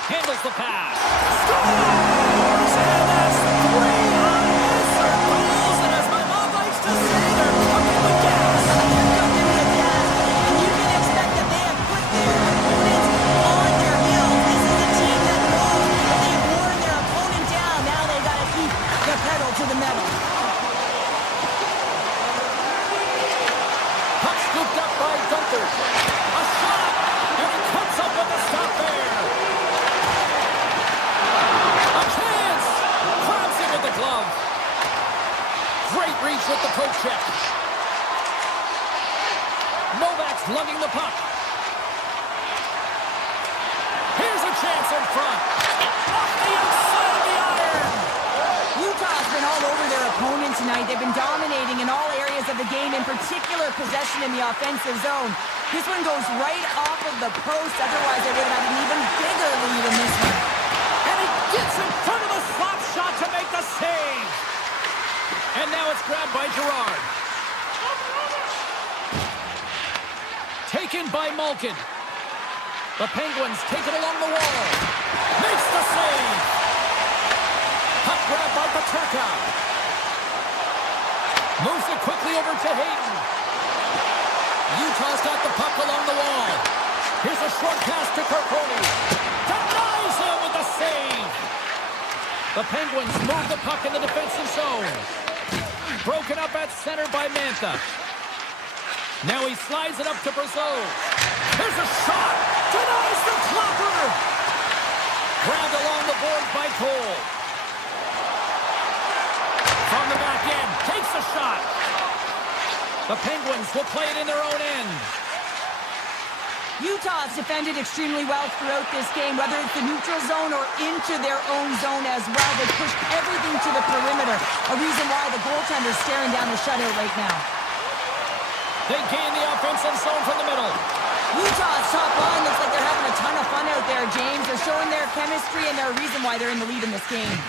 Handles the pass. Scores! And that's 3 unanswered goals. And as my mom likes to say, they're cooking with gas. They're cooking with gas. And you can expect that they have put their opponents on their heels. This is a team that knows that they've worn their opponent down. Now they got to keep the pedal to the metal. Puck scooped up by Gunther. A shot. And he comes up with a stop there. A chance! Grabs him with the glove. Great reach with the poke check. Novak's lugging the puck. Here's a chance in front. Off the outside of the iron. Utah's been all over their opponent tonight. They've been dominating in all areas of the game, in particular possession in the offensive zone. This one goes right off of the post. Otherwise, they would have had an even bigger lead in this one. And he gets in front of the slap shot to make the save. And now it's grabbed by Gerard. Taken by Malkin. The Penguins take it along the wall. Makes the save. Puck grab by Paterka. Moves it quickly over to Hayden. Utah's got the puck along the wall. Here's a short pass to Kirkoni. Denies him with the save. The Penguins move the puck in the defensive zone. Broken up at center by Mantha. Now he slides it up to Brazeau. Here's a shot. Denies the clopper. Grabbed along the boards by Cole. From the back end. Takes a shot. The Penguins will play it in their own end. Utah's defended extremely well throughout this game, whether it's the neutral zone or into their own zone as well. They pushed everything to the perimeter, a reason why the goaltender's staring down the shutout right now. They gain the offensive zone from the middle. Utah's top line looks like they're having a ton of fun out there, James. They're showing their chemistry, and they're a reason why they're in the lead in this game.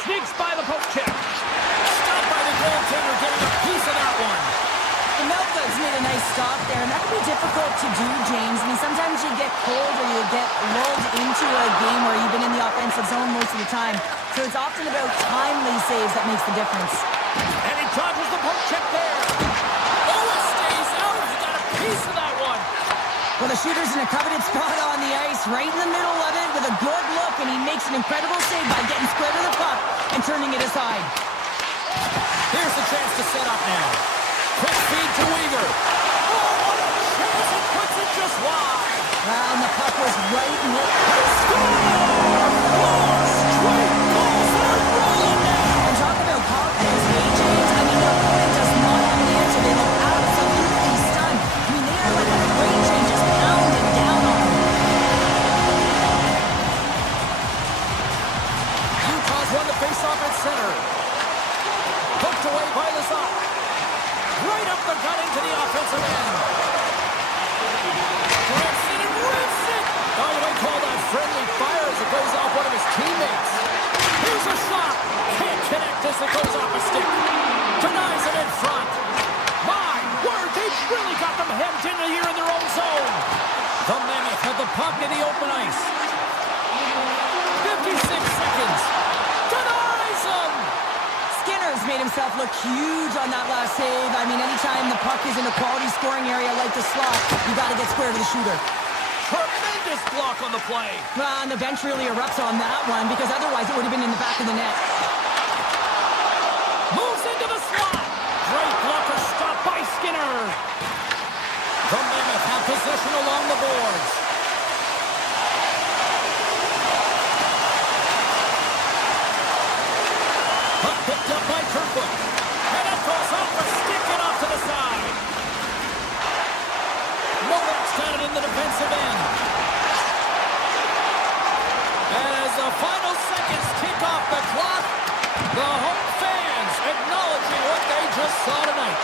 Sneaks by the poke check. Stopped by the goaltender, getting a piece of that one. The Meltdogs made a nice stop there, and that can be difficult to do, James. I mean, sometimes you get cold or you get lulled into a game where you've been in the offensive zone most of the time. So it's often about timely saves that makes the difference. And he dodges the poke check there. Oh, it stays out. He got a piece of that one. Well, the shooter's in a coveted spot on the ice, right in the middle of it with a good look, and he makes an incredible save by getting square to the puck and turning it aside. Here's the chance to set up now. Quick feed to Weaver. Oh, what a chance. He puts it just wide. And the puck was right in it. Score! 4 straight goals. They're rolling now. And talk about confidence, James. I mean, their opponent does not have an answer. They look absolutely stunned. I mean, they are like a freight train just pounding down on them. Utah's won the faceoff at center. Hooked away by Lazar. Right up the gut into the offensive end. Grabs it and rips it. Oh, they call that friendly fire as it goes off one of his teammates. Here's a shot. Can't connect as it goes off a stick. Denies it in front. My word, they've really got them hemmed in here in their own zone. The Mammoth have the puck in the open ice. 56 seconds. Denies them. Skinner's made himself look huge on that last save. I mean, anytime the puck is in a quality scoring area like the slot, you got to get square to the shooter. Tremendous block on the play. Well, and the bench really erupts on that one because otherwise it would have been in the back of the net. Moves into the slot. Great blocker stop by Skinner. The Mammoth have possession along the boards. Puck picked up by Kirkwood. And it goes off the stick and off to the side. saw tonight.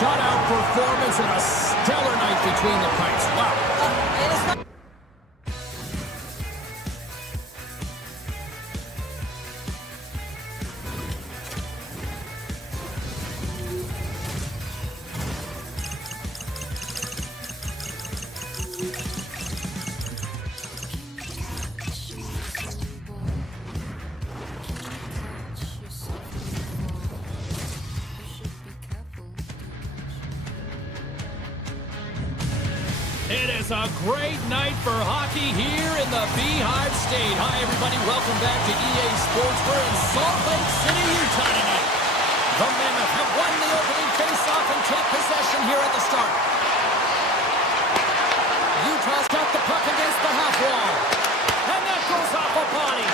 Shutout performance and a stellar night between the pipes. Wow. And it's not It is a great night for hockey here in the Beehive State. Hi, everybody. Welcome back to EA Sports. We're in Salt Lake City, Utah tonight. The Mammoth have won the opening faceoff and take possession here at the start. Utah's got the puck against the half wall. And that goes off a body.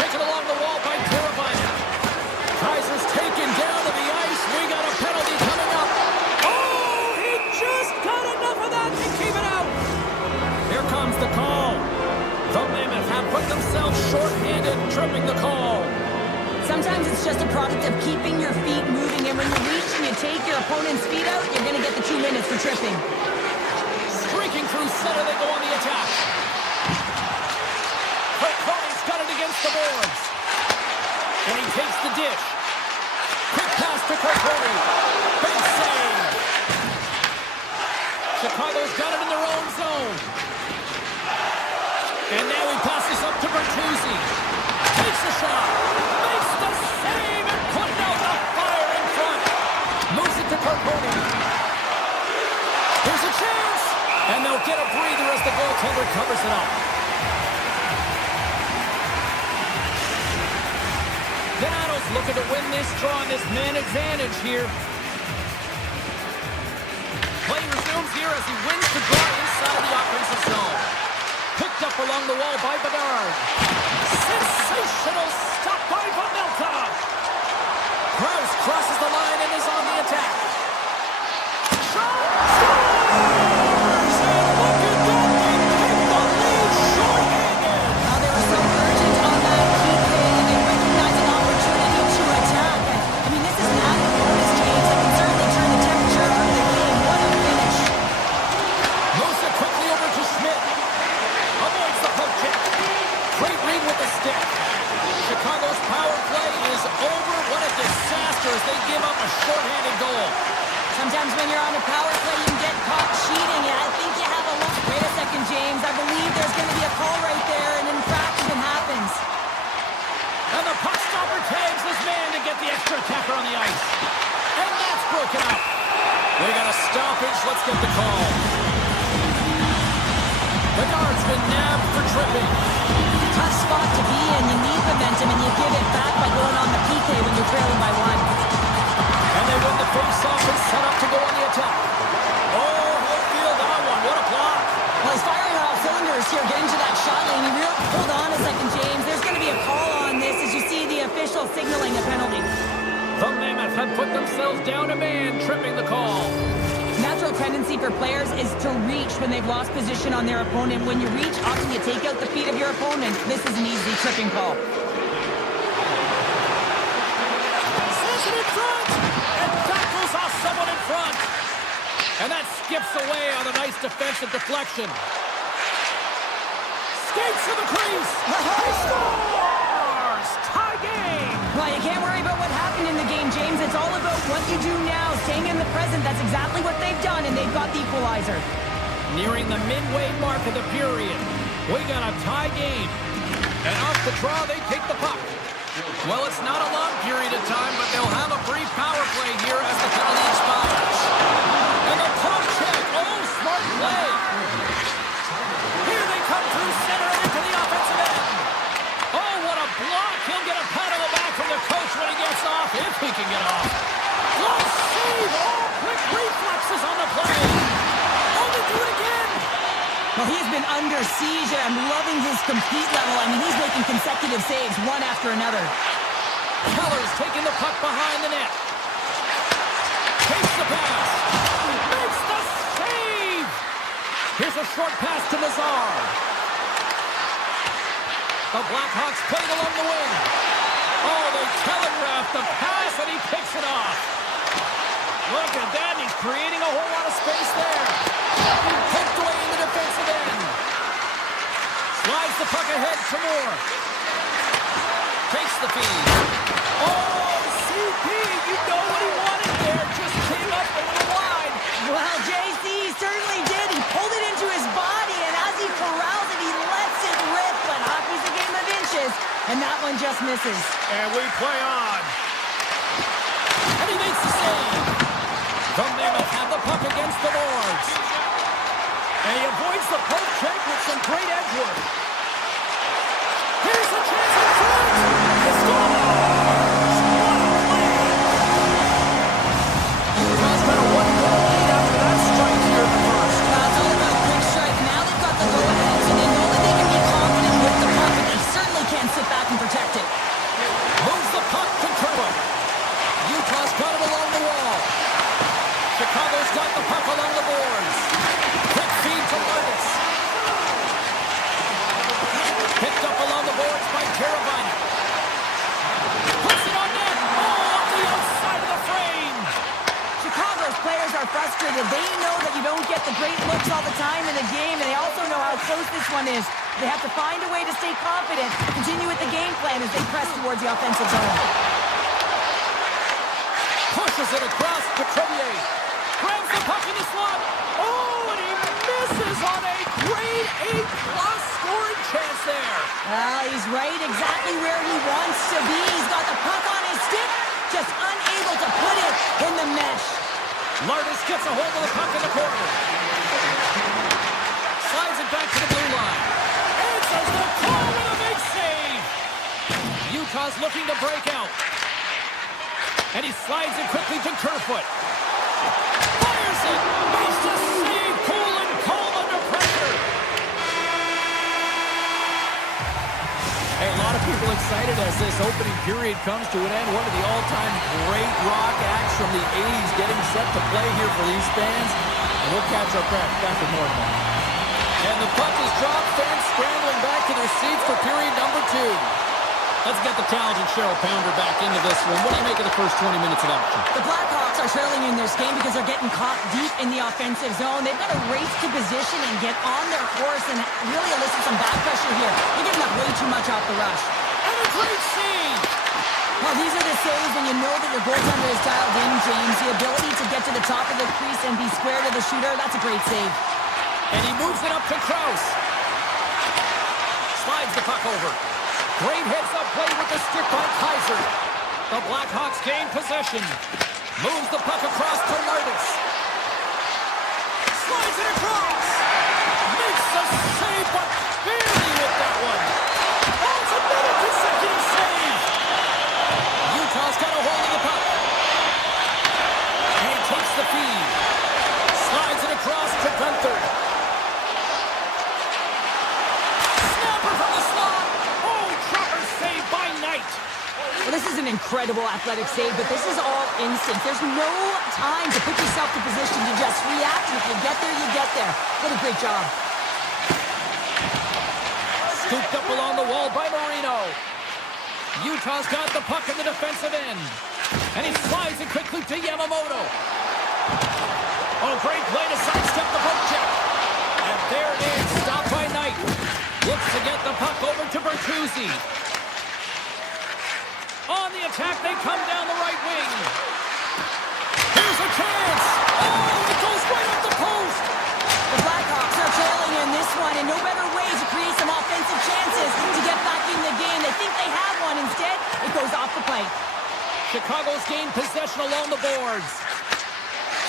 Taken along the wall by Carabiner. Kaiser's taken down to the ice. We got a penalty coming up. Just got enough of that to keep it out. Here comes the call. The Mammoth have put themselves short-handed, tripping the call. Sometimes it's just a product of keeping your feet moving, and when you reach and you take your opponent's feet out, you're going to get the 2 minutes for tripping. Streaking through center, they go on the attack. dish. Quick pass to Kirkwood. Big save. Chicago's got it in their own zone. And now he passes up to Bertuzzi. Takes a shot. Makes the save and putting out the fire in front. Moves it to Kirkwood. Here's a chance. And they'll get a breather as the goaltender covers it up. Donato's looking to win this draw on this man advantage here. Play resumes here as he wins the draw inside the offensive zone. Picked up along the wall by Bedard. Sensational stop by Mammoth. Krause crosses the line and is on the attack. Shot! Scores! And look at that! They take the lead short-handed. Now they were so urgent on that keep hit, and they recognize an opportunity to attack. I mean, this is an added bonus, James, that can certainly turn the temperature of the game. What a finish. Moves it quickly over to Schmidt. Avoids the poke check. Great read with the stick. Chicago's power play is over. What a disaster as they give up a shorthanded goal. Sometimes when you're on a power play, you can get caught cheating, and I think you have a look. Wait a second, James. I believe there's going to be a call right there, and infraction happens. And the puck stopper tags this man to get the extra attacker on the ice. And that's broken up. We got a stoppage. Let's get the call. Bedard's been nabbed for tripping. Tough spot to be in. You need momentum, and you give it back by going on the PK when you're trailing by one. And they win the face-off and set up to go on the attack. Oh, he'll feel that one. What a block. Well, he's firing on all cylinders here, getting to that shot lane. Hold on a second, James. There's going to be a call on this as you see the official signaling a penalty. The Mammoth have put themselves down a man, tripping the call. Natural tendency for players is to reach when they've lost position on their opponent. When you reach, often you take out the feet of your opponent. This is an easy tripping call. Says it in front! And tackles off someone in front. And that skips away on a nice defensive deflection. Skates to the crease. He scores! Tie game! Well, you can't worry about what happened in the game, James. It's all about what you do now, staying in the present. That's exactly what they've done, and they've got the equalizer. Nearing the midway mark of the period. We got a tie game. And off the draw, they take the puck. Well, it's not a long period of time, but they'll have a brief power play here as the penalty expires. And the puck check. Oh, smart play. Here they come through center and into the offensive end. Oh, what a block. He'll get a pat on the back from the coach when he gets off, if he can get off. Close save. Oh, quick reflexes on the play. Oh, they do it again. Well, he's been under siege, and I'm loving his compete level. I mean, he's making consecutive saves, one after another. Keller's taking the puck behind the net. Takes the pass. Makes the save. Here's a short pass to Nazar. The Blackhawks played along the wing. Oh, they telegraphed the pass, and he picks it off. Look at that. He's creating a whole lot of space there. Poked away in the defensive end. Slides the puck ahead to Moore. Takes the feed. Oh, CP, you know what he wanted there. Just came up a little wide. Well, JC certainly did. He pulled it into his body, and as he corrals it, he lets it rip. But hockey's a game of inches, and that one just misses. And we play on. And he makes the save. The Mammoth have the puck against the boards. And he avoids the poke check with some great edge work. Here's a chance in front. He scores! What a play! Utah's got a 1-goal lead after that strike here in the first. It's all about quick strike. Now they've got the go-ahead, so they know that they can be confident with the puck, but they certainly can't sit back and protect it. Moves the puck to Kerber. Utah's got it along the wall. Chicago's got the puck along the boards. Quick feed to Martis. Picked up along the boards by Carabiner. Puts it on net. Oh, off the outside of the frame. Chicago's players are frustrated. They know that you don't get the great looks all the time in the game, and they also know how close this one is. They have to find a way to stay confident, continue with the game plan as they press towards the offensive zone. Pushes it across to Crevier. Grabs the puck in the slot. Oh, and he misses on a grade A-plus scoring chance there. Well, he's right exactly where he wants to be. He's got the puck on his stick, just unable to put it in the mesh. Lardis gets a hold of the puck in the corner. Slides it back to the blue line. Answers the call with a big save. Utah's looking to break out. And he slides it quickly to Kerfoot. Fires it. Makes the save. Cool and calm under pressure. Hey, a lot of people excited as this opening period comes to an end. One of the all-time great rock acts from the 80s getting set to play here for these fans. And we'll catch our breath back with more of that. And the puck is dropped. Fans scrambling back to their seats for period number 2. Let's get the talented Cheryl Pounder back into this one. What do you make of the first 20 minutes of action? The Blackhawks are trailing in this game because they're getting caught deep in the offensive zone. They've got to race to position and get on their horse and really elicit some back pressure here. They're giving up way too much off the rush. And a great save! Well, these are the saves when you know that your goaltender is dialed in, James. The ability to get to the top of the crease and be square to the shooter, that's a great save. And he moves it up to Krause. Slides the puck over. Great heads-up play with the stick by Kaiser. The Blackhawks gain possession. Moves the puck across to Lardis. Slides it across. Makes the save, but barely with that one. Oh, it's another consecutive save. Utah's got a hold of the puck. And he takes the feed. Slides it across to Gunther. Snapper from the slot. Well, this is an incredible athletic save, but this is all instinct. There's no time to put yourself in position to just react. And if you get there, you get there. What a great job. Scooped up along the wall by Marino. Utah's got the puck in the defensive end. And he slides it quickly to Yamamoto. Oh, great play to sidestep the poke check. And there it is, stopped by Knight. Looks to get the puck over to Bertuzzi. On the attack, they come down the right wing. Here's a chance. Oh, it goes right up the post. The Blackhawks are trailing in this one, and no better way to create some offensive chances to get back in the game. They think they have one. Instead, it goes off the plate. Chicago's gained possession along the boards.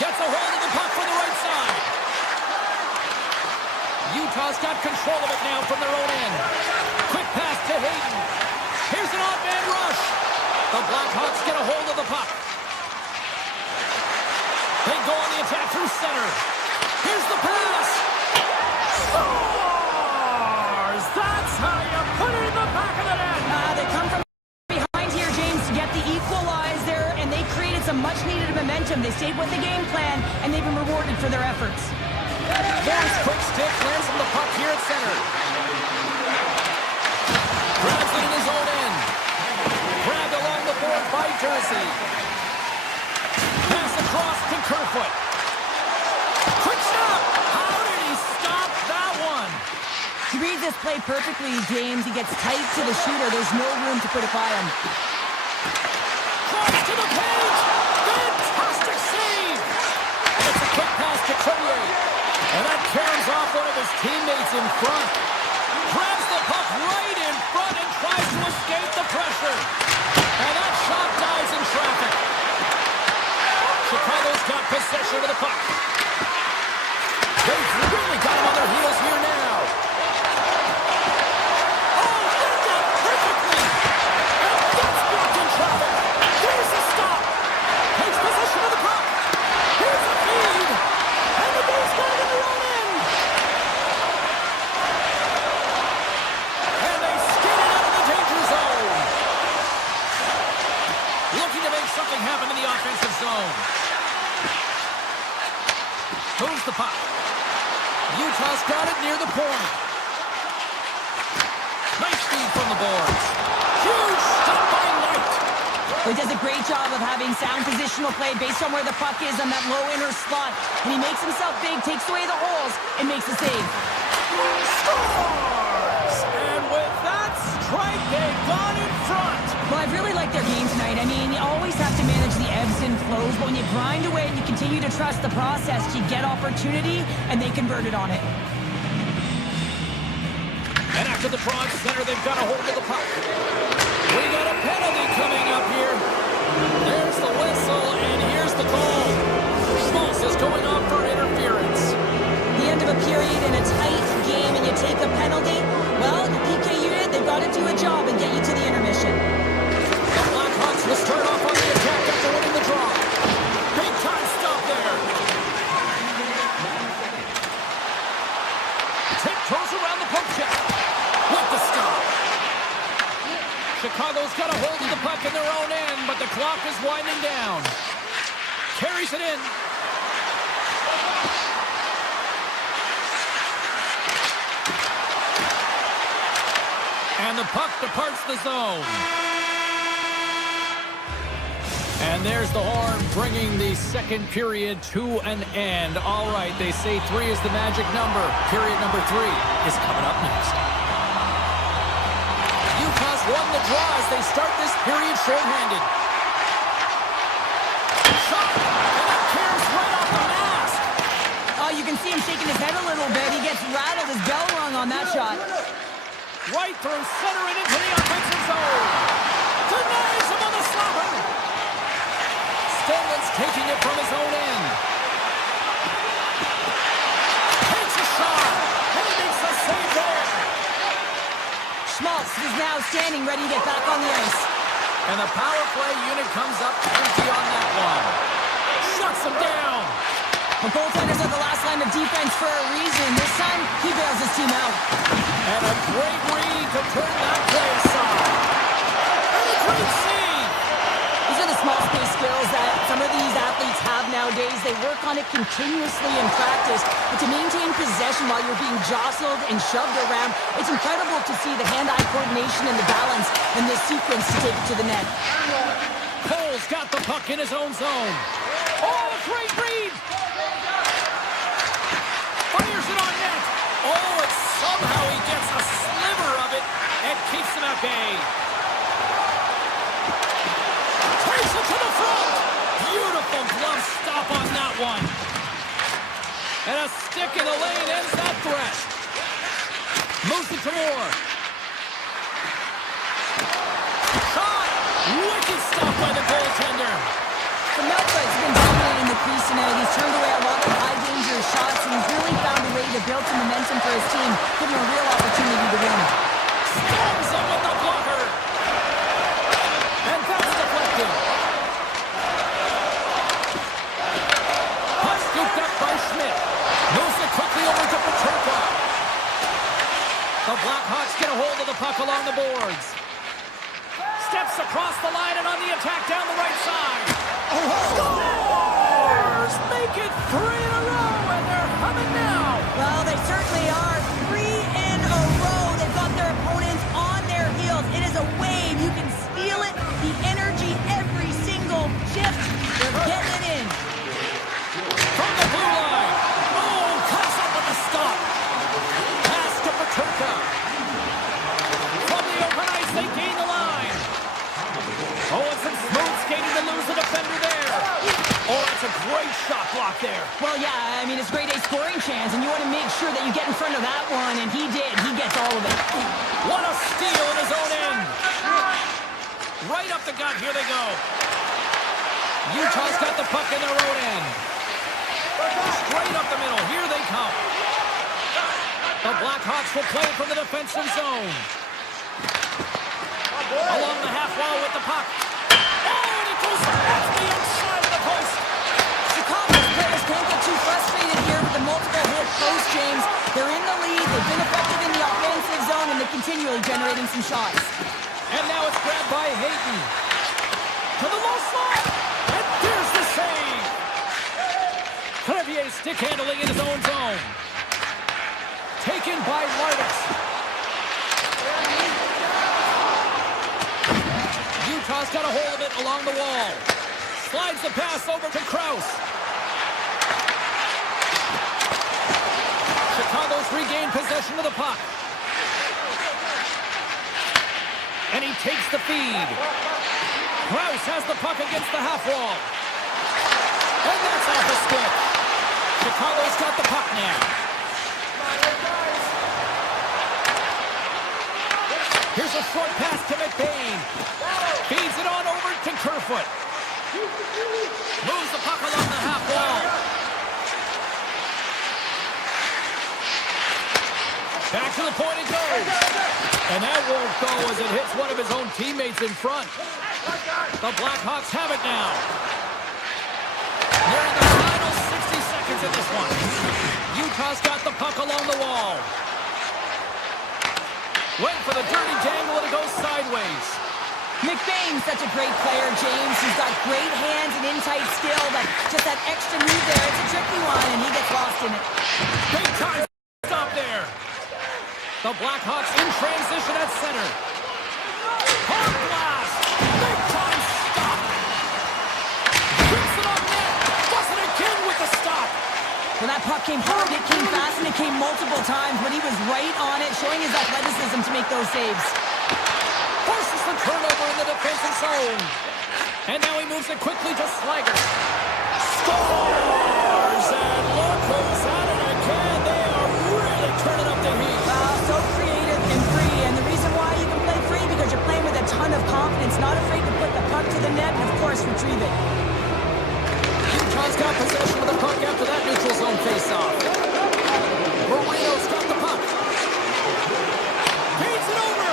Gets a hold of the puck from the right side. Utah's got control of it now from their own end. Quick pass to Hayden. Here's an odd man rush. The Blackhawks get a hold of the puck. They go on the attack through center. Here's the pass. Scores! That's how you put it in the back of the net. They come from behind here, James, to get the equalizer, and they created some much-needed momentum. They stayed with the game plan, and they've been rewarded for their efforts. There's quick stick, lands from the puck here at center. Grabs it in his own end. Grabbed along the board by Jersey. Pass across to Kerfoot. Quick stop! How did he stop that one? He reads this play perfectly, James. He gets tight to the shooter. There's no room to put it by him. Cross to the page! Fantastic save! And it's a quick pass to Crevier. And that carries off one of his teammates in front. Grabs the puck right in front and tries to escape the pressure. And that shot dies in traffic. Chicago's got possession of the puck. They've really got him on their heels here now. Oh, they're done perfectly. And that's blocked in traffic. Here's the stop. Takes possession of the puck. Here's the feed. And the Bulls got it in their own end. And they skid it out of the danger zone. Looking to make something happen in the offensive zone. Moves the puck. Utah's got it near the point. Nice feed from the boards. Huge stop by Knight. He does a great job of having sound positional play based on where the puck is on that low inner slot. And he makes himself big, takes away the holes, and makes the save. Scores! And with that strike, they've gone in front. Well, I've really liked their game tonight. I mean, you always have to manage the ebbs and flows, but when you grind away and you continue to trust the process, you get opportunity, and they converted on it. And after the draw at center, they've got a hold of the puck. We got a penalty coming up here. There's the whistle, and here's the call. Schmaltz is going off for interference. The end of a period in a tight game, and you take a penalty. Well, the PK unit, they've got to do a job and get you to the intermission. The Blackhawks will start off on the attack after winning the draw. Big time stop there. Tiptoes around the poke check. With the stop. Chicago's got a hold of the puck in their own end, but the clock is winding down. Carries it in. And the puck departs the zone. And there's the horn bringing the second period to an end. All right, they say 3 is the magic number. Period number 3 is coming up next. Utah's won the draw as they start this period shorthanded. Shot! And that cares right off the mask! Oh, you can see him shaking his head a little bit. He gets rattled, his bell rung on that shot. Right through center and into the offensive zone. Denies him on the slapper. Stenlin's taking it from his own end. Takes a shot. And he makes a save there. Schmaltz is now standing ready to get back on the ice. And the power play unit comes up empty on that one. Shuts him down. The goaltenders are the last line of defense for a reason. This time, he bails his team out. And a great read to turn that play aside. And a great save. These are the small space skills that some of these athletes have nowadays. They work on it continuously in practice. But to maintain possession while you're being jostled and shoved around, it's incredible to see the hand-eye coordination and the balance in this sequence to take it to the net. Cole's got the puck in his own zone. Oh, a great read. Fires it on net. Oh, and somehow he gets a sliver of it and keeps him at bay. Takes it to the front. Beautiful glove stop on that one. And a stick in the lane ends that threat. Moves it to Moore. Shot. Wicked stop by the goaltender. The Melt's been dominating the crease tonight. He's turned away a lot of high-danger shots, and he's really found a way to build some momentum for his team, giving him a real opportunity to win. Storms him with the blocker. And that's deflected. Puck scooped up by Schmidt. Moves it quickly over to Peterka. The Blackhawks get a hold of the puck along the boards. Steps across the line and on the attack down the right side. Scores! Make it 3 in a row, and they're humming now. Well, they certainly are. 3 in a row. They've got their opponents on their heels. It is a wave. You can feel it. The energy, every single shift. They're getting it in. From the blue line. Oh, cuts up with the stop. Pass to Peterka. From the open ice, they gain the line. Oh, and some smooth skating to lose the defender there. Oh, that's a great shot block there. Well, yeah, I mean, it's a grade A scoring chance, and you want to make sure that you get in front of that one, and he did. He gets all of it. What a steal in his own end. Right up the gut. Here they go. Utah's got the puck in their own end. Straight up the middle. Here they come. The Blackhawks will play from the defensive zone. Along the half wall with the puck. Oh, and it goes off the inside of the post. Chicago's players can't get too frustrated here with the multiple hit post, James. They're in the lead. They've been effective in the offensive zone, and they're continually generating some shots. And now it's grabbed by Hayton. To the low slot. And there's the save. Clavier stick handling in his own zone. Taken by Martis. Utah's got a hold of it along the wall. Slides the pass over to Krause. Chicago's regained possession of the puck. And he takes the feed. Krause has the puck against the half wall. And that's off the stick. Chicago's got the puck now. Here's a short pass to McBain. Feeds it on over to Kerfoot. Moves the puck along the half wall. Back to the point it goes. And that won't go as it hits one of his own teammates in front. The Blackhawks have it now. Nearing the final 60 seconds in this one. Utah's got the puck along the wall. Went for the dirty dangle and it goes sideways. McBain's such a great player, James. He's got great hands and in-tight skill, but just that extra move there, it's a tricky one, and he gets lost in it. Big time stop there. The Blackhawks in transition at center. Hard blast. Big time stop. Rips it on net. Does it again with the stop. When that puck came hard, it came fast, and it came multiple times, but he was right on it, showing his athleticism to make those saves. Forces the turnover in the defensive zone. And now he moves it quickly to Slager. Scores! And look who's at it again. They are really turning up the heat. So creative and free, and the reason why you can play free because you're playing with a ton of confidence, not afraid to put the puck to the net, and of course retrieve it. Utah's got possession of the puck after that neutral zone faceoff. Moreno's got the puck. Feeds it over.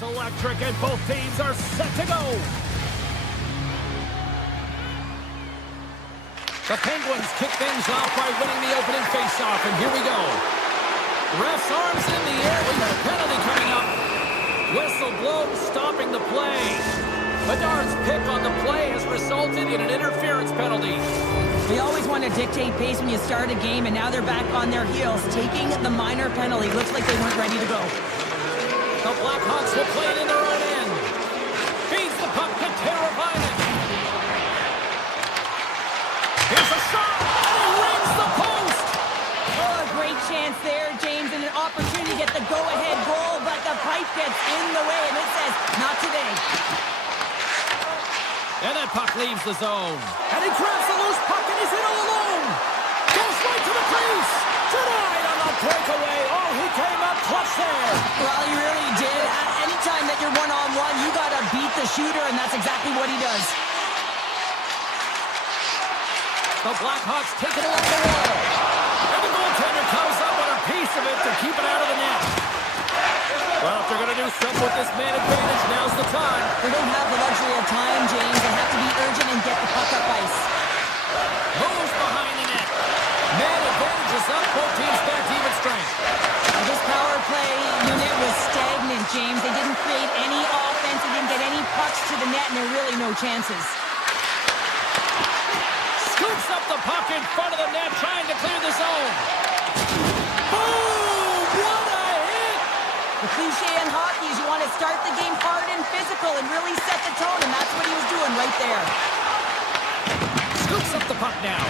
is electric, and both teams are set to go. The Penguins kick things off by winning the opening faceoff, and here we go. Ref's arms in the air. We got a penalty coming up. Whistle blows, stopping the play. Bedard's pick on the play has resulted in an interference penalty. They always want to dictate pace when you start a game, and now they're back on their heels, taking the minor penalty. Looks like they weren't ready to go. The Blackhawks will play it in their own end. Feeds the puck to Teravainen. Here's a shot, and he rings the post. Oh, a great chance there, James, and an opportunity to get the go-ahead goal, but the pipe gets in the way, and it says, not today. And that puck leaves the zone. And he grabs the loose puck, and he's in all alone. Goes right to the crease. Denied on the breakaway. Oh, he came up clutch there. Well, he really did. Anytime that you're one-on-one, you got to beat the shooter, and that's exactly what he does. The Blackhawks take it along the wall. And the goaltender comes up with a piece of it to keep it out of the net. Well, if they're going to do something with this man advantage, now's the time. They don't have the luxury of time, James. They have to be urgent and get the puck up ice. Moves behind the net. Man advantage is up. Both teams back to even strength. This power play unit was stagnant, James. They didn't create any offense. They didn't get any pucks to the net, and there are really no chances. Scoops up the puck in front of the net, trying to clear the zone. Boom! What a hit! The cliche in hockey is you want to start the game hard and physical and really set the tone, and that's what he was doing right there. Scoops up the puck now.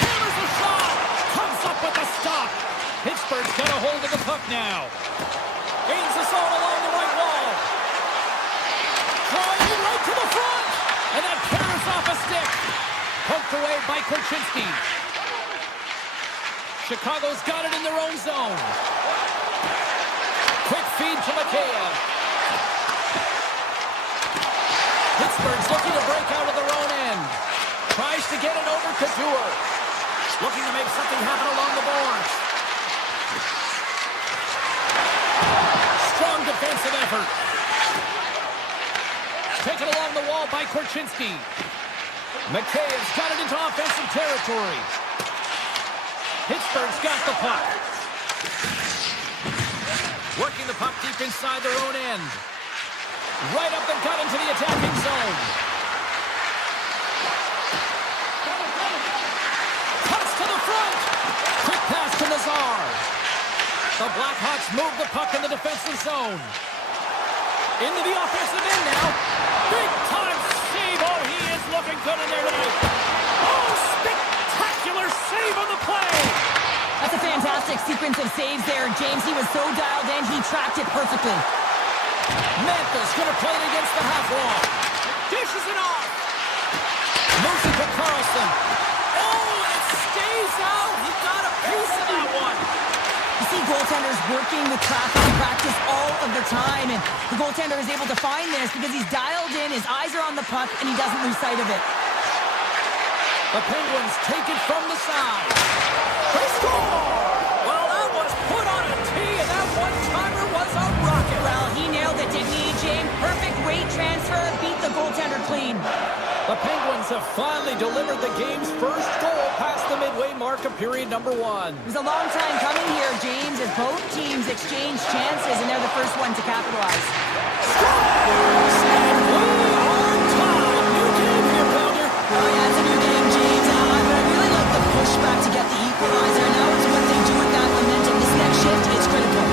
Hammers the shot! Comes up with a stop. Pittsburgh's got a hold of the puck now. Gains the zone along the right wall. Trying right to the front! And that carries off a stick. Poked away by Korchinski. Chicago's got it in their own zone. Quick feed to Mikheyev. Pittsburgh's looking to break out of their own end. Tries to get it over to Dewar. Looking to make something happen along the boards. Strong defensive effort. Taken along the wall by Korchinski. Mikheyev's got it into offensive territory. Pittsburgh's got the puck. Working the puck deep inside their own end. Right up the gut into the attacking zone. Cuts to the front. Quick pass to Nazar. The Blackhawks move the puck in the defensive zone. Into the offensive end now. Big time save. Oh, he is looking good in there tonight. Oh, spectacular save on the play. That's a fantastic sequence of saves there, James. He was so dialed in, he tracked it perfectly. Memphis going to play it against the half wall. Dishes it off. Moves it to Carlson. Oh, and it stays out. He got a piece of that one. You see goaltenders working with traffic in practice all of the time, and the goaltender is able to find this because he's dialed in, his eyes are on the puck, and he doesn't lose sight of it. The Penguins take it from the side. They score! Well, that was put on a tee, and that one-timer was a rocket. Well, he nailed it, didn't he, James? Perfect weight transfer, beat the goaltender clean. The Penguins have finally delivered the game's first goal past the midway mark of period number 1. It was a long time coming here, James, as both teams exchanged chances, and they're the first one to capitalize. Scores! And we are tied. New game here, Pounder. Oh, yeah, it's a new game, James. I really like the pushback to get the equalizer. Now it's what they do with that momentum. This next shift is critical.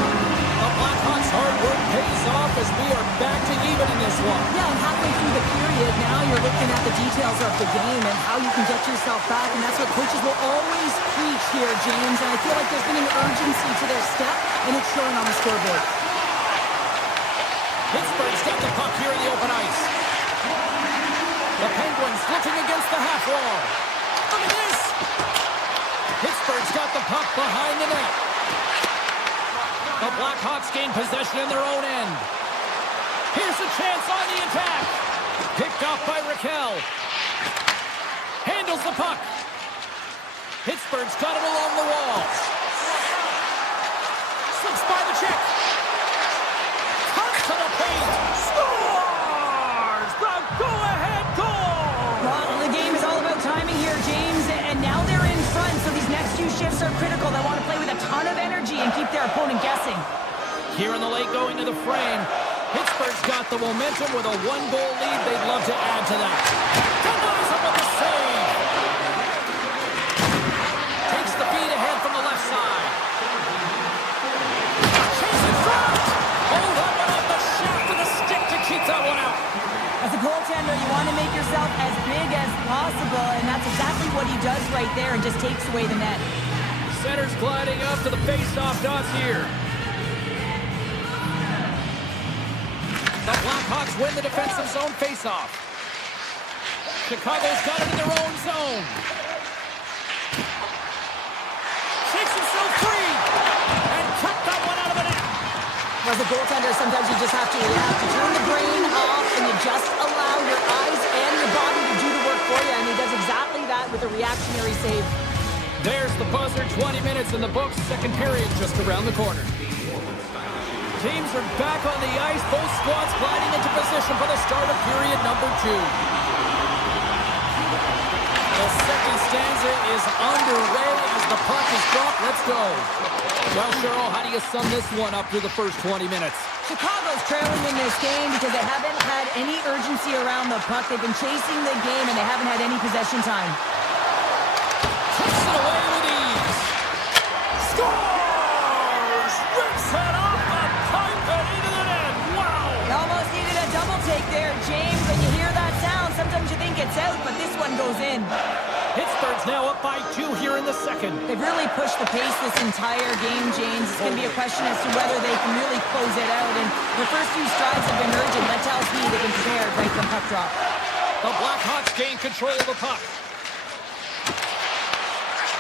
The Blackhawks' hard work pays off as we are back to even in this one. Yeah, and halfway through the period, now you're looking at the details of the game and how you can get yourself back, and that's what coaches will always preach here, James, and I feel like there's been an urgency to their step, and it's showing on the scoreboard. Pittsburgh's got the puck here in the open ice. The Penguins looking against the half wall. Look at this! Pittsburgh's got the puck behind the net. The Blackhawks gain possession in their own end. Here's a chance on the attack. Picked off by Raquel. Handles the puck. Pittsburgh's got it along the wall. Slips by the check. Cuts to the paint. our opponent guessing. Here in the late going to the frame. Pittsburgh's got the momentum with a one-goal lead. They'd love to add to that. Denies him with the save. Takes the feed ahead from the left side. Chase in front. Oh, that one off the shaft of the stick to keep that one out. As a goaltender, you want to make yourself as big as possible, and that's exactly what he does right there and just takes away the net. Center's gliding up to the face-off dots here. The Blackhawks win the defensive zone face-off. Chicago's got it in their own zone. Shakes himself free and cut that one out of the net. As a goaltender, sometimes you just have to react. You turn the brain off and you just allow your eyes and your body to do the work for you, and he does exactly that with a reactionary save. There's the buzzer. 20 minutes in the books. Second period just around the corner. Teams are back on the ice. Both squads gliding into position for the start of period number 2. The second stanza is underway as the puck is dropped. Let's go. Well, Cheryl, how do you sum this one up through the first 20 minutes? Chicago's trailing in this game because they haven't had any urgency around the puck. They've been chasing the game and they haven't had any possession time. Takes it away with ease. Scores! Rips it off the pipe and into the net. Wow! You almost needed a double take there, James. When you hear that sound, sometimes you think it's out, but this one goes in. Pittsburgh's now up by 2 here in the second. They've really pushed the pace this entire game, James. It's going to be a question as to whether they can really close it out. And their first few strides have been urgent. That tells me they've been prepared right from puck drop. The Blackhawks gain control of the puck.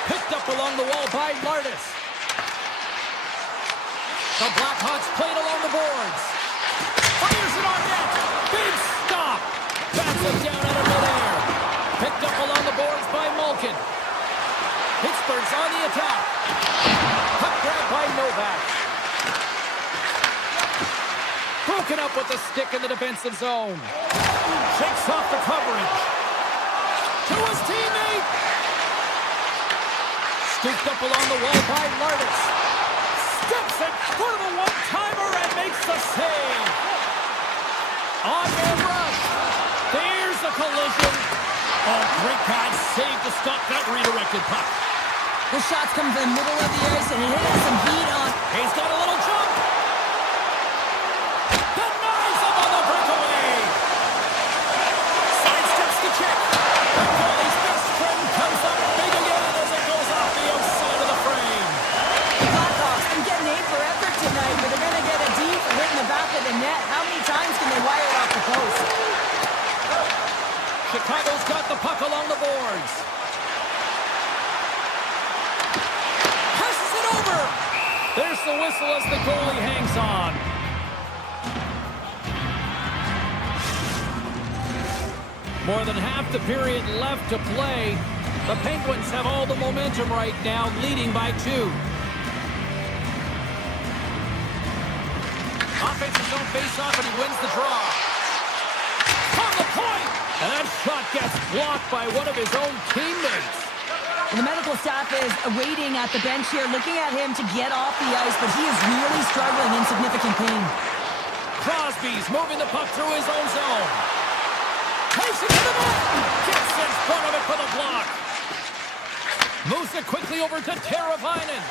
Picked up along the wall by Martis. The Blackhawks played along the boards. Fires it on net. Big stop. Bats it down out of midair. Picked up along the boards by Malkin. Pittsburgh's on the attack. Puck grab by Novak. Broken up with the stick in the defensive zone. Shakes off the coverage. To his teammate. Scooped up along the wall by Martis. Steps in for the one-timer and makes the save. On-man rush. There's the collision. Oh, great pad save to stop that redirected puck. The shots come from the middle of the ice and it has some heat on. He's got a little jump. Denies him on the breakaway. Sidesteps the check. The goalie's best friend comes up big again as it goes off the outside of the frame. The Blackhawks can get an 8 for effort tonight, but they're going to get a D for hitting the back of the net. How many times can they wire it off the post? Chicago's got the puck along the boards. Passes it over. There's the whistle as the goalie hangs on. More than half the period left to play. The Penguins have all the momentum right now, leading by 2. Offensive zone face-off, and he wins the draw. From the point! And that shot gets blocked by one of his own teammates. And the medical staff is waiting at the bench here, looking at him to get off the ice, but he is really struggling in significant pain. Crosby's moving the puck through his own zone. Takes it to the net. Gets in front of it for the block. Moves it quickly over to Teravainen.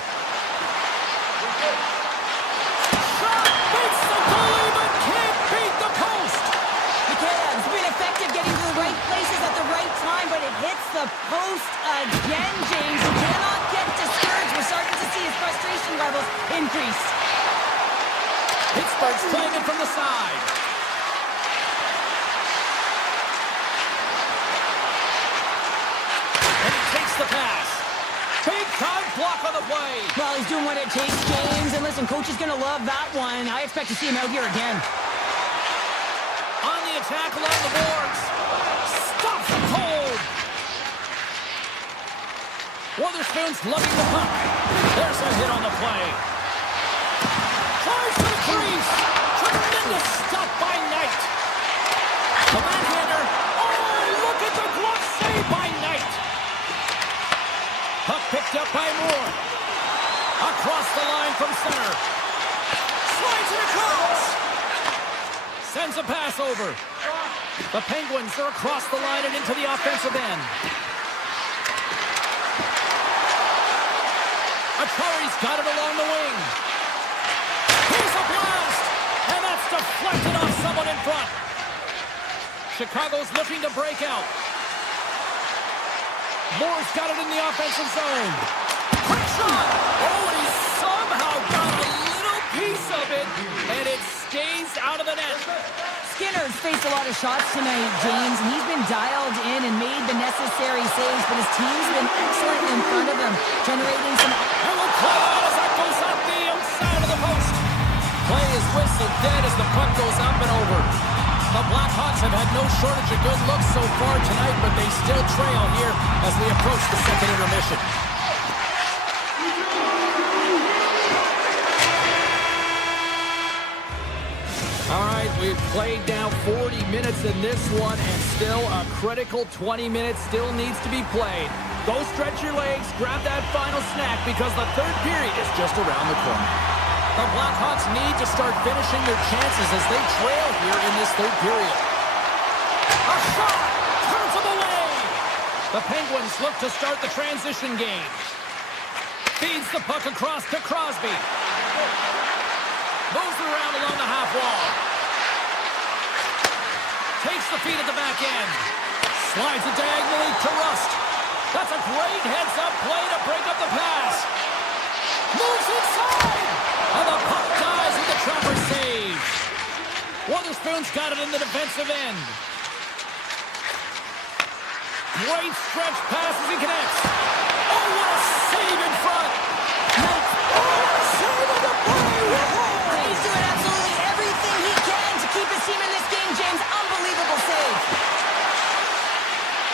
Shot beats the goalie, but can't beat the post. He's been effective getting to the right places at the right time, but it hits the post again, James. He cannot get discouraged. We're starting to see his frustration levels increase. Pittsburgh's playing it from the side. And he takes the pass. Big time block on the play. Well, he's doing what it takes, James. And listen, coach is going to love that one. I expect to see him out here again. On the attack along the boards. Stops him cold. Witherspoon's lugging the puck. There's a hit on the play. Tries to the crease. Tremendous stop by Knight. The backhander. Oh, look at the glove save by Knight. Puck picked up by Moore. Across the line from center. Slides it across. Sends a pass over. The Penguins are across the line and into the offensive end. Achari's got it along the wing. Here's a blast! And that's deflected off someone in front. Chicago's looking to break out. Moore's got it in the offensive zone. Quick shot! Oh, and he somehow got a little piece of it, and it stays out of the net. Skinner's faced a lot of shots tonight, James, and he's been dialed in and made the necessary saves, but his team's been excellent in front of him, generating some... And we'll play out as that goes up the outside of the post. Play is whistled dead as the puck goes up and over. The Blackhawks have had no shortage of good looks so far tonight, but they still trail here as we approach the second intermission. All right, we've played now 40 minutes in this one, and still a critical 20 minutes still needs to be played. Go stretch your legs, grab that final snack, because the third period is just around the corner. The Blackhawks need to start finishing their chances as they trail here in this third period. A shot! Turns them away! The Penguins look to start the transition game. Feeds the puck across to Crosby. Moves it around along the half wall. Takes the feed at the back end. Slides it diagonally to Rust. That's a great heads-up play to break up the pass. Moves inside! And the puck dies with the trapper save. Wotherspoon's got it in the defensive end. Great stretch pass as he connects. Oh, what a save in front! Oh, what a save on the play! He's doing absolutely everything he can to keep his team in this game, James. Unbelievable save.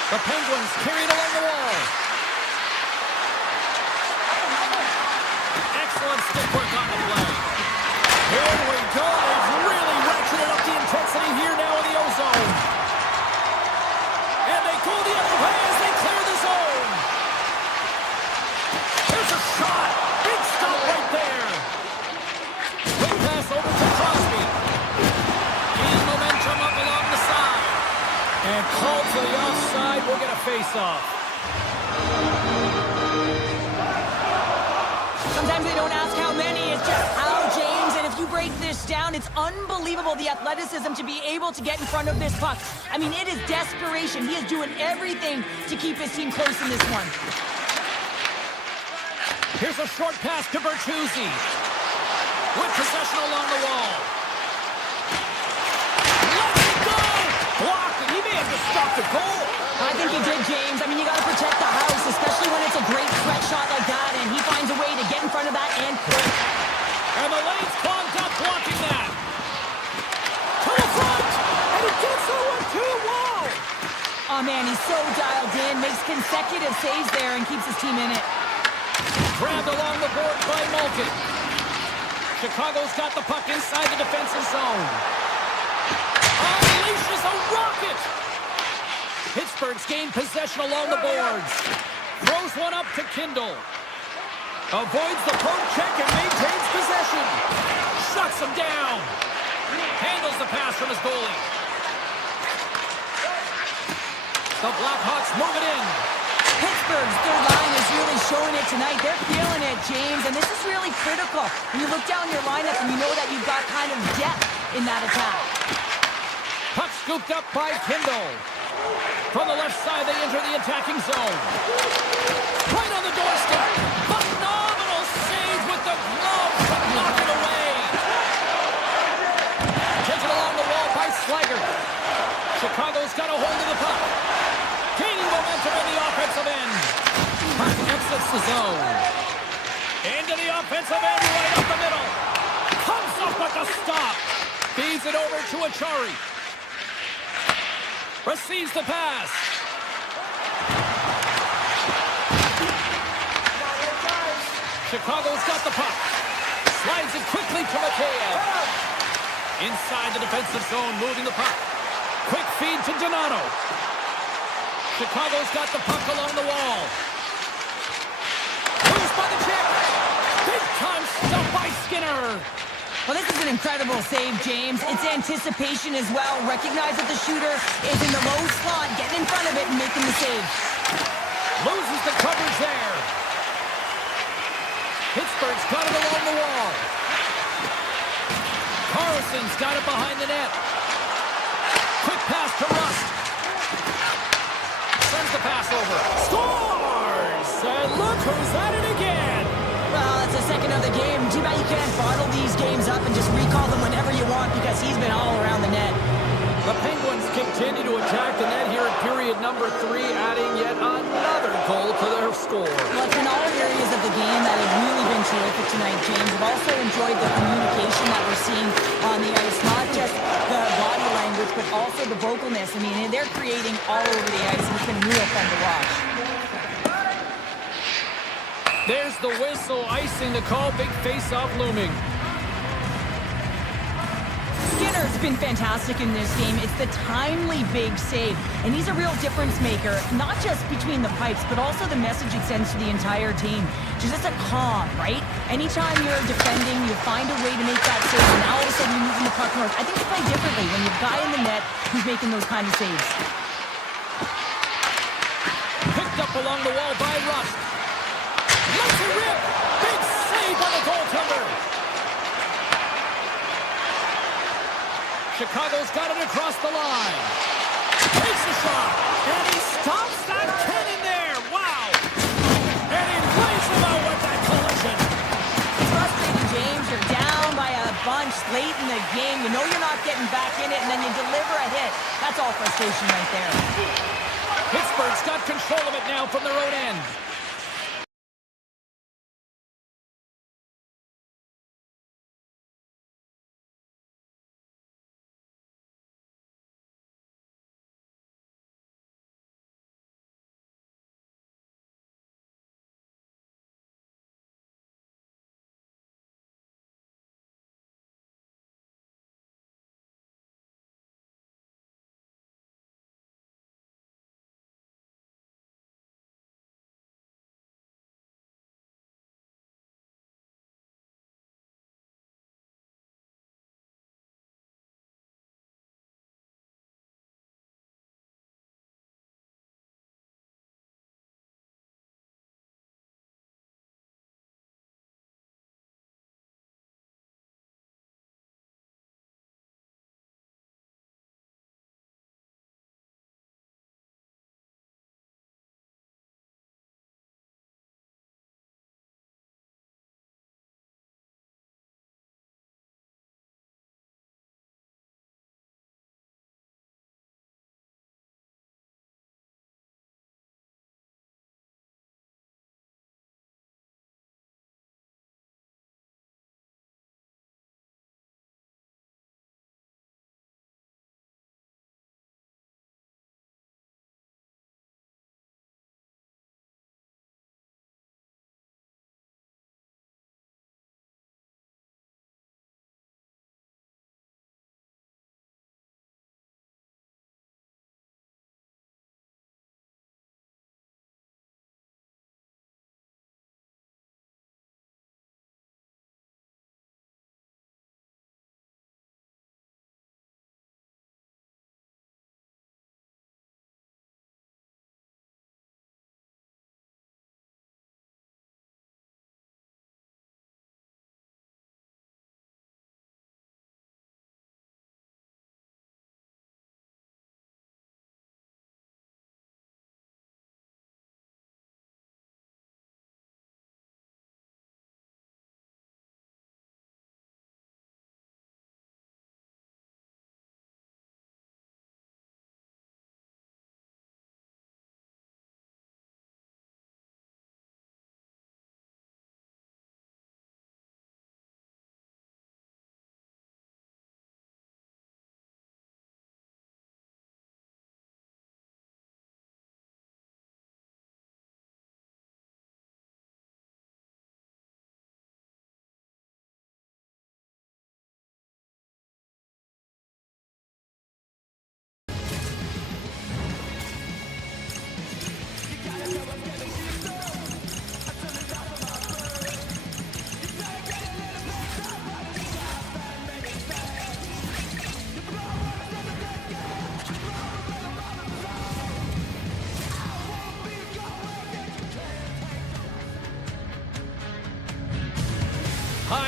The Penguins carry it along the wall. Excellent stick work on the play. Here we go. They've really ratcheted up the intensity here now in the O-zone. And they go the other way as they clear the zone. There's a shot. Big stop right there. Quick pass over to Crosby. Gain momentum up along the side. And called for the offside. We'll get a face-off. Sometimes they don't ask how many, it's just how, James. And if you break this down, it's unbelievable the athleticism to be able to get in front of this puck. I mean, it is desperation. He is doing everything to keep his team close in this one. Here's a short pass to Bertuzzi. With possession along the wall. Let's go! Blocked, and he may have just stopped the goal. I think he did, James. I mean, you got to protect the house, especially when it's a great threat shot like that, and he finds a way to get in front of that and quick. And the lane's clogged up blocking that. To the front! And he gets over to the wall! Oh, man, he's so dialed in, makes consecutive saves there, and keeps his team in it. Grabbed along the board by Malkin. Chicago's got the puck inside the defensive zone. Unleashes a rocket! Pittsburgh's gained possession along the boards. Throws one up to Kindle. Avoids the poke check and maintains possession. Shuts him down. Handles the pass from his goalie. The Blackhawks move it in. Pittsburgh's third line is really showing it tonight. They're feeling it, James, and this is really critical. When you look down your lineup and you know that you've got kind of depth in that attack. Puck scooped up by Kindle. From the left side, they enter the attacking zone. Right on the doorstep. Phenomenal save with the glove to knock it away. Taken along the wall by Slager. Chicago's got a hold of the puck. Gaining momentum in the offensive end. Puck exits the zone. Into the offensive end, right up the middle. Comes up with the stop. Feeds it over to Achari. Receives the pass. Chicago's got the puck. Slides it quickly to Mikheyev. Inside the defensive zone, moving the puck. Quick feed to Donato. Chicago's got the puck along the wall. Moves by the check. Big time Picked up by Skinner. Well, this is an incredible save, James. It's anticipation as well. Recognize that the shooter is in the low slot, getting in front of it and making the save. Loses the coverage there. Pittsburgh's got it along the wall. Carlson's got it behind the net. Quick pass to Rust. Sends the pass over. Scores! And look who's at it again. Well, it's the second of the game. Too bad you can't bottle these games up and just recall them whenever you want because he's been all around the net. The Penguins continue to attack the net here in period number 3, adding yet another goal to their score. Well, it's in all areas of the game that have really been terrific tonight, James. I've also enjoyed the communication that we're seeing on the ice, not just the body language, but also the vocalness. I mean, they're creating all over the ice, and it's been real fun to watch. There's the whistle, icing the call, big face-off looming. Skinner's been fantastic in this game. It's the timely big save, and he's a real difference maker, not just between the pipes, but also the message it sends to the entire team. Just a calm, right? Anytime you're defending, you find a way to make that save, and now all of a sudden you're moving the puck north. I think you play differently when you have a guy in the net who's making those kind of saves. Picked up along the wall by Rust. Lets it rip! Big save by the goaltender! Chicago's got it across the line. Takes the shot, and he stops that cannon there! Wow! And he lays him out with that collision! It's frustrating, James. You're down by a bunch late in the game. You know you're not getting back in it, and then you deliver a hit. That's all frustration right there. Pittsburgh's got control of it now from their own end.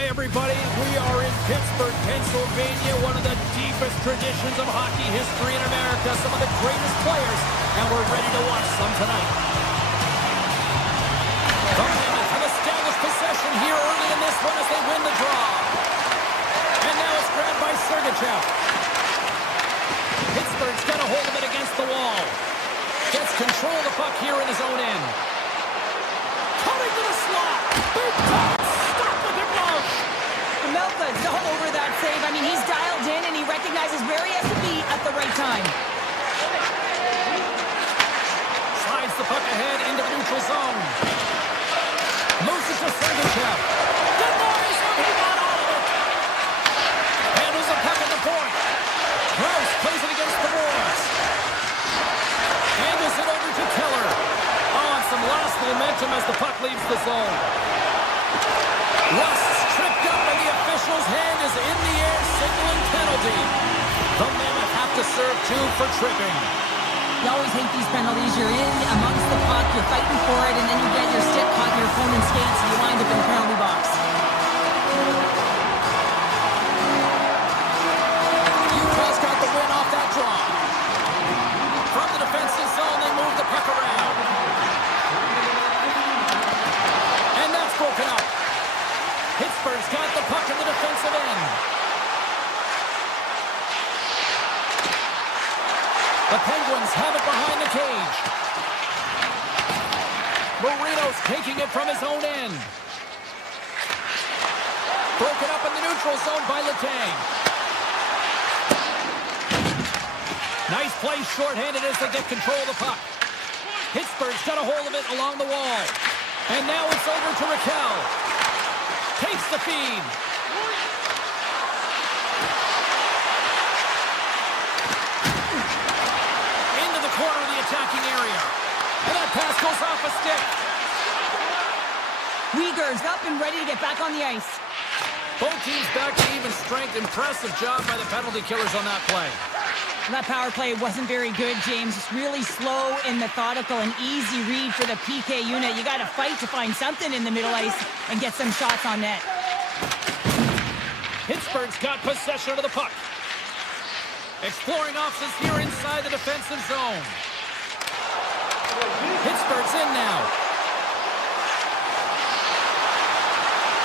Hi, everybody. We are in Pittsburgh, Pennsylvania, one of the deepest traditions of hockey history in America, some of the greatest players, and we're ready to watch some tonight. The Mammoth have established possession here early in this one as they win the draw. And now it's grabbed by Sergachev. Pittsburgh's got a hold of it against the wall. Gets control of the puck here in his own end. Coming to the slot. Big touch. Stop with the glove. Melka's all over that save. I mean, he's dialed in and he recognizes where he has to be at the right time. Slides the puck ahead into the neutral zone. Moves it to Sergachev. Denies him. He got all of it. Handles the puck at the point. Gross plays it against the boards. Handles it over to Keller. Oh, and some last momentum as the puck leaves the zone. Rust's tripped up and the official's hand is in the air, signaling penalty. The Mammoth have to serve two for tripping. You always hate these penalties. You're in amongst the puck, you're fighting for it, and then you get your stick caught in your opponent's skates and you wind up in the penalty box. Utah's got the win off that draw. From the defensive zone, they move the puck around. And that's broken up. Pittsburgh's got the puck in the defensive end. The Penguins have it behind the cage. Marino's taking it from his own end. Broken up in the neutral zone by Letang. Nice play shorthanded as they get control of the puck. Pittsburgh's got a hold of it along the wall. And now it's over to Raquel. Takes the feed. Into the corner of the attacking area. And that pass goes off a stick. Uyghur's up and ready to get back on the ice. Both teams back to even strength. Impressive job by the penalty killers on that play. That power play wasn't very good, James. It's really slow and methodical, an easy read for the PK unit. You got to fight to find something in the middle ice and get some shots on net. Pittsburgh's got possession of the puck. Exploring options here inside the defensive zone. Pittsburgh's in now.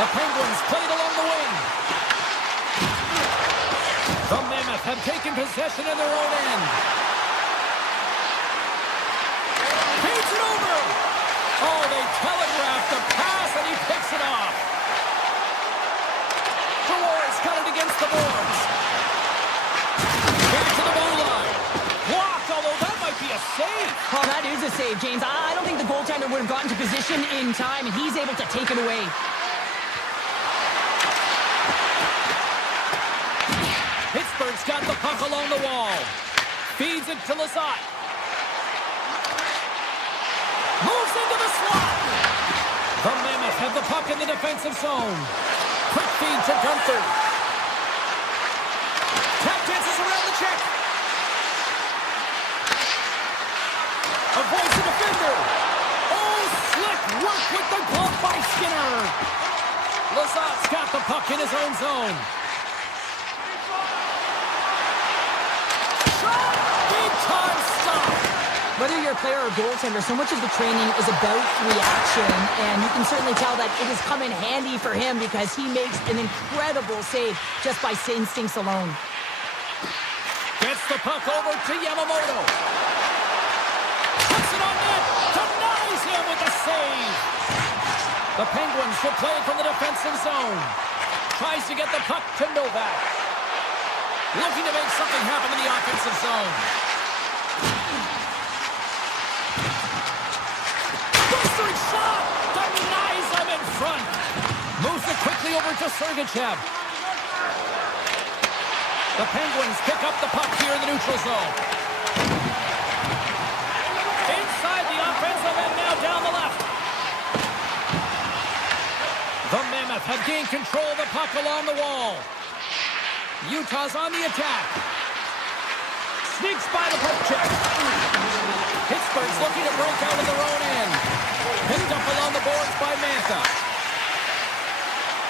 The Penguins played along the wing. The Mammoth have taken possession in their own end. Feeds it over. Oh, they telegraphed the pass and he picks it off. Delores cut it against the boards. Back to the goal line. Blocked, although that might be a save. Oh, that is a save, James. I don't think the goaltender would have gotten to position in time, and he's able to take it away. Pittsburgh's got the puck along the wall. Feeds it to Lazat. Moves into the slot. The Mammoth have the puck in the defensive zone. Quick feed to Gunther. Tap dances around the check. Avoids the defender. Oh, slick work with the glove by Skinner. Lazat's got the puck in his own zone. Big-time stop. Whether you're a player or goaltender, so much of the training is about reaction, and you can certainly tell that it has come in handy for him because he makes an incredible save just by instincts alone. Gets the puck over to Yamamoto. Puts it on net. Denies him with the save. The Penguins will play it from the defensive zone. Tries to get the puck to Novak. Looking to make something happen in the offensive zone. Blistering shot! Denies him in front. Moves it quickly over to Sergachev. The Penguins pick up the puck here in the neutral zone. Inside the offensive end, now down the left. The Mammoth have gained control of the puck along the wall. Utah's on the attack. Sneaks by the poke check. Pittsburgh's looking to break out of their own end. Picked up along the boards by Mantha.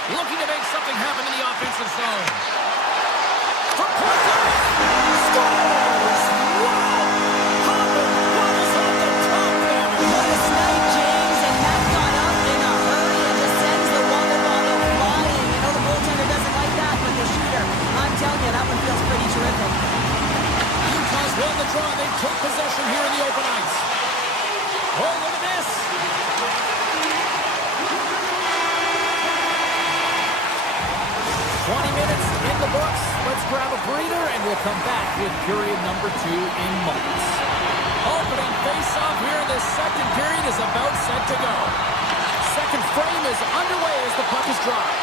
Looking to make something happen in the offensive zone. From point blank. Scores! Wow! Hopping runs off the top there. What a snipe, James, and that got up in a hurry and just sends the water bottle flying. You know the goaltender doesn't like that, but the shooter, I'm telling you, that one feels pretty terrific. Utah's won the draw. They take possession here in the open ice. Oh, look at this. 20 minutes in the books. Let's grab a breather, and we'll come back with period number 2 in moments. Opening face-off here in the second period is about set to go. Second frame is underway as the puck is dropped.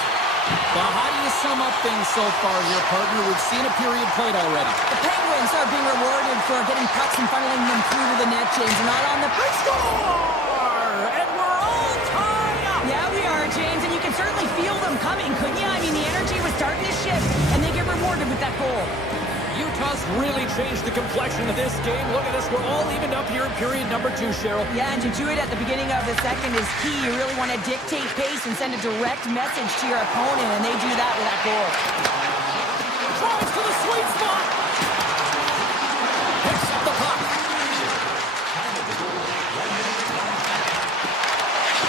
Well, how do you sum up things so far here, partner? We've seen a period played already. The Penguins are being rewarded for getting pucks and funneling them through to the net, James, not on the first Score! And we're all tied up! Yeah, we are, James, and you can certainly feel them coming, couldn't you? I mean, the energy was starting to shift, and they get rewarded with that goal. Utah's really changed the complexion of this game. Look at us, we're all evened up here in period number 2, Cheryl. Yeah, and to do it at the beginning of the second is key. You really want to dictate pace and send a direct message to your opponent, and they do that with that goal. Drives to the sweet spot! Picks up the puck.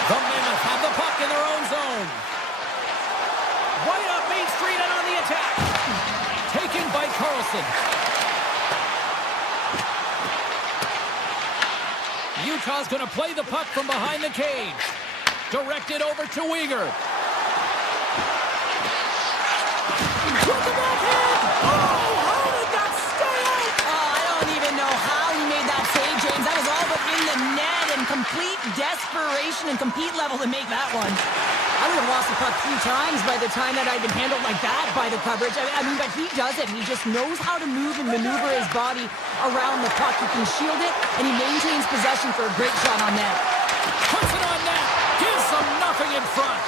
The Mammoth have the puck in their own zone. Right up Main Street and on the attack. Taken by Carlson. Utah's going to play the puck from behind the cage. Directed over to Weegar. With the backhand! Oh, how did that stay out? Oh, I don't even know how he made that save, James. That was all but in the net and complete desperation and compete level to make that one. I would have lost the puck 3 times by the time that I'd been handled like that by the coverage. I mean, but he does it. He just knows how to move and maneuver his body around the puck. He can shield it, and he maintains possession for a great shot on net. Puts it on net. Gives them nothing in front.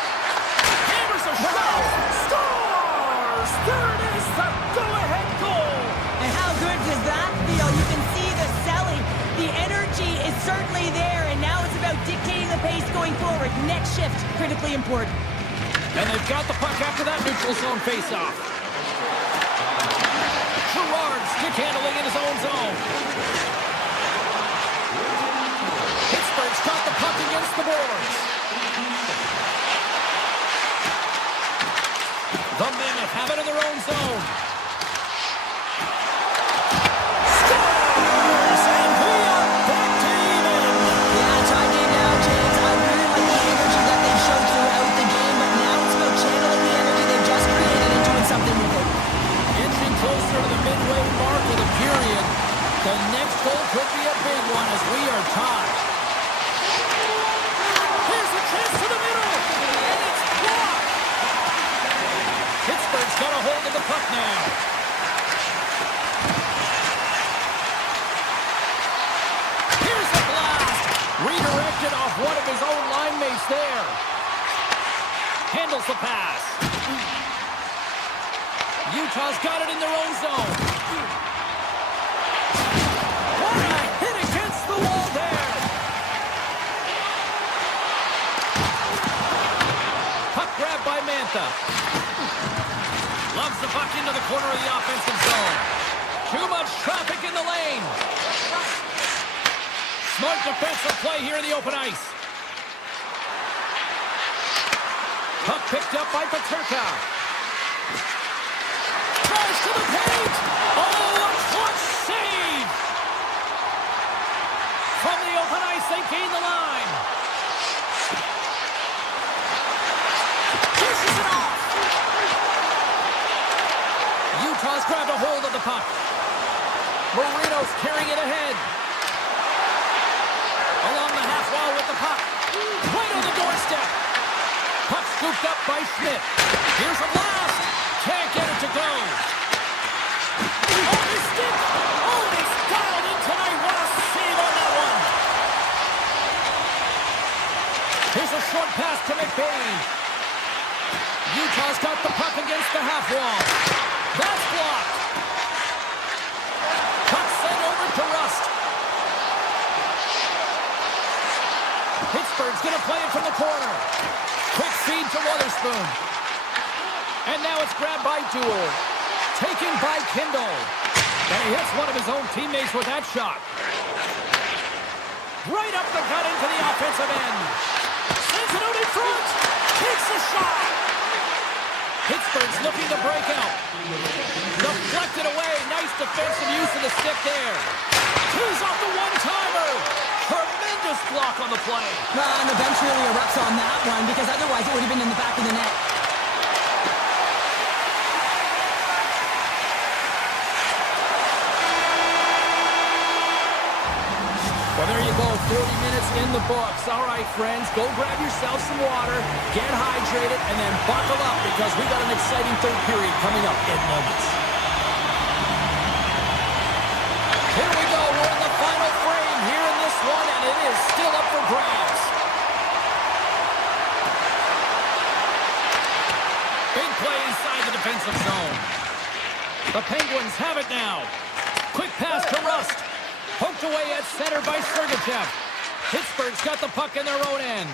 Hammers a shot. Scores! There it is, the go-ahead goal. And how good does that feel? You can see the selling. The energy is certainly there, and now it's about dictating the pace going forward. Next shift, critically important. And they've got the puck after that neutral zone face-off. Gerard stick handling in his own zone. Pittsburgh's got the puck against the boards. The Mammoth have it in their own zone. Scores! And we are back to even. Yeah, tie game now, James. I really like the energy that they showed throughout the game, but now it's about channeling the energy they've just created and doing something with it. Inching closer to the midway mark of the period. The next goal could be a big one as we are tied. Here's a chance to the middle, and it's blocked. Pittsburgh's got a hold of the puck now. Here's the blast. Redirected off one of his own line mates there. Handles the pass. Utah's got it in their own zone. What a hit against the wall there. Puck grab by Mantha. Loves the puck into the corner of the offensive zone. Too much traffic in the lane. Smart defensive play here in the open ice. Puck picked up by Paterka. Tries to the paint. Oh, a clutch save. From the open ice, they gain the line. Dishes it off. Utah's grabbed a hold of the puck. Marino's carrying it ahead. Along the half wall with the puck. Right on the doorstep. Puck scooped up by Schmidt. Here's a blast. Can't get it to go. Oh, they stick. Oh, they dialed in tonight. What a save on that one. Here's a short pass to McBain. Utah's got the puck against the half wall. That's blocked. Puck sent over to Rust. Pittsburgh's going to play it from the corner. Quick feed to Wotherspoon. And now it's grabbed by Duel. Taken by Kindle. And he hits one of his own teammates with that shot. Right up the gut into the offensive end. Sends it out in front. Takes a shot. Pittsburgh's looking to break out. Deflected away. Nice defensive use of the stick there. Tees off the one-timer. Tremendous block on the play. Well, and the bench really erupts on that one because otherwise it would have been in the back of the net. Well, there you go, 40 minutes in the books. All right, friends, go grab yourself some water, get hydrated, and then buckle up because we got an exciting third period coming up in moments. Here we go, we're in the final frame here in this one, and it is still up for grabs. Big play inside the defensive zone. The Penguins have it now. Quick pass to Rust. Poked away at center by Sergachev. Pittsburgh's got the puck in their own end.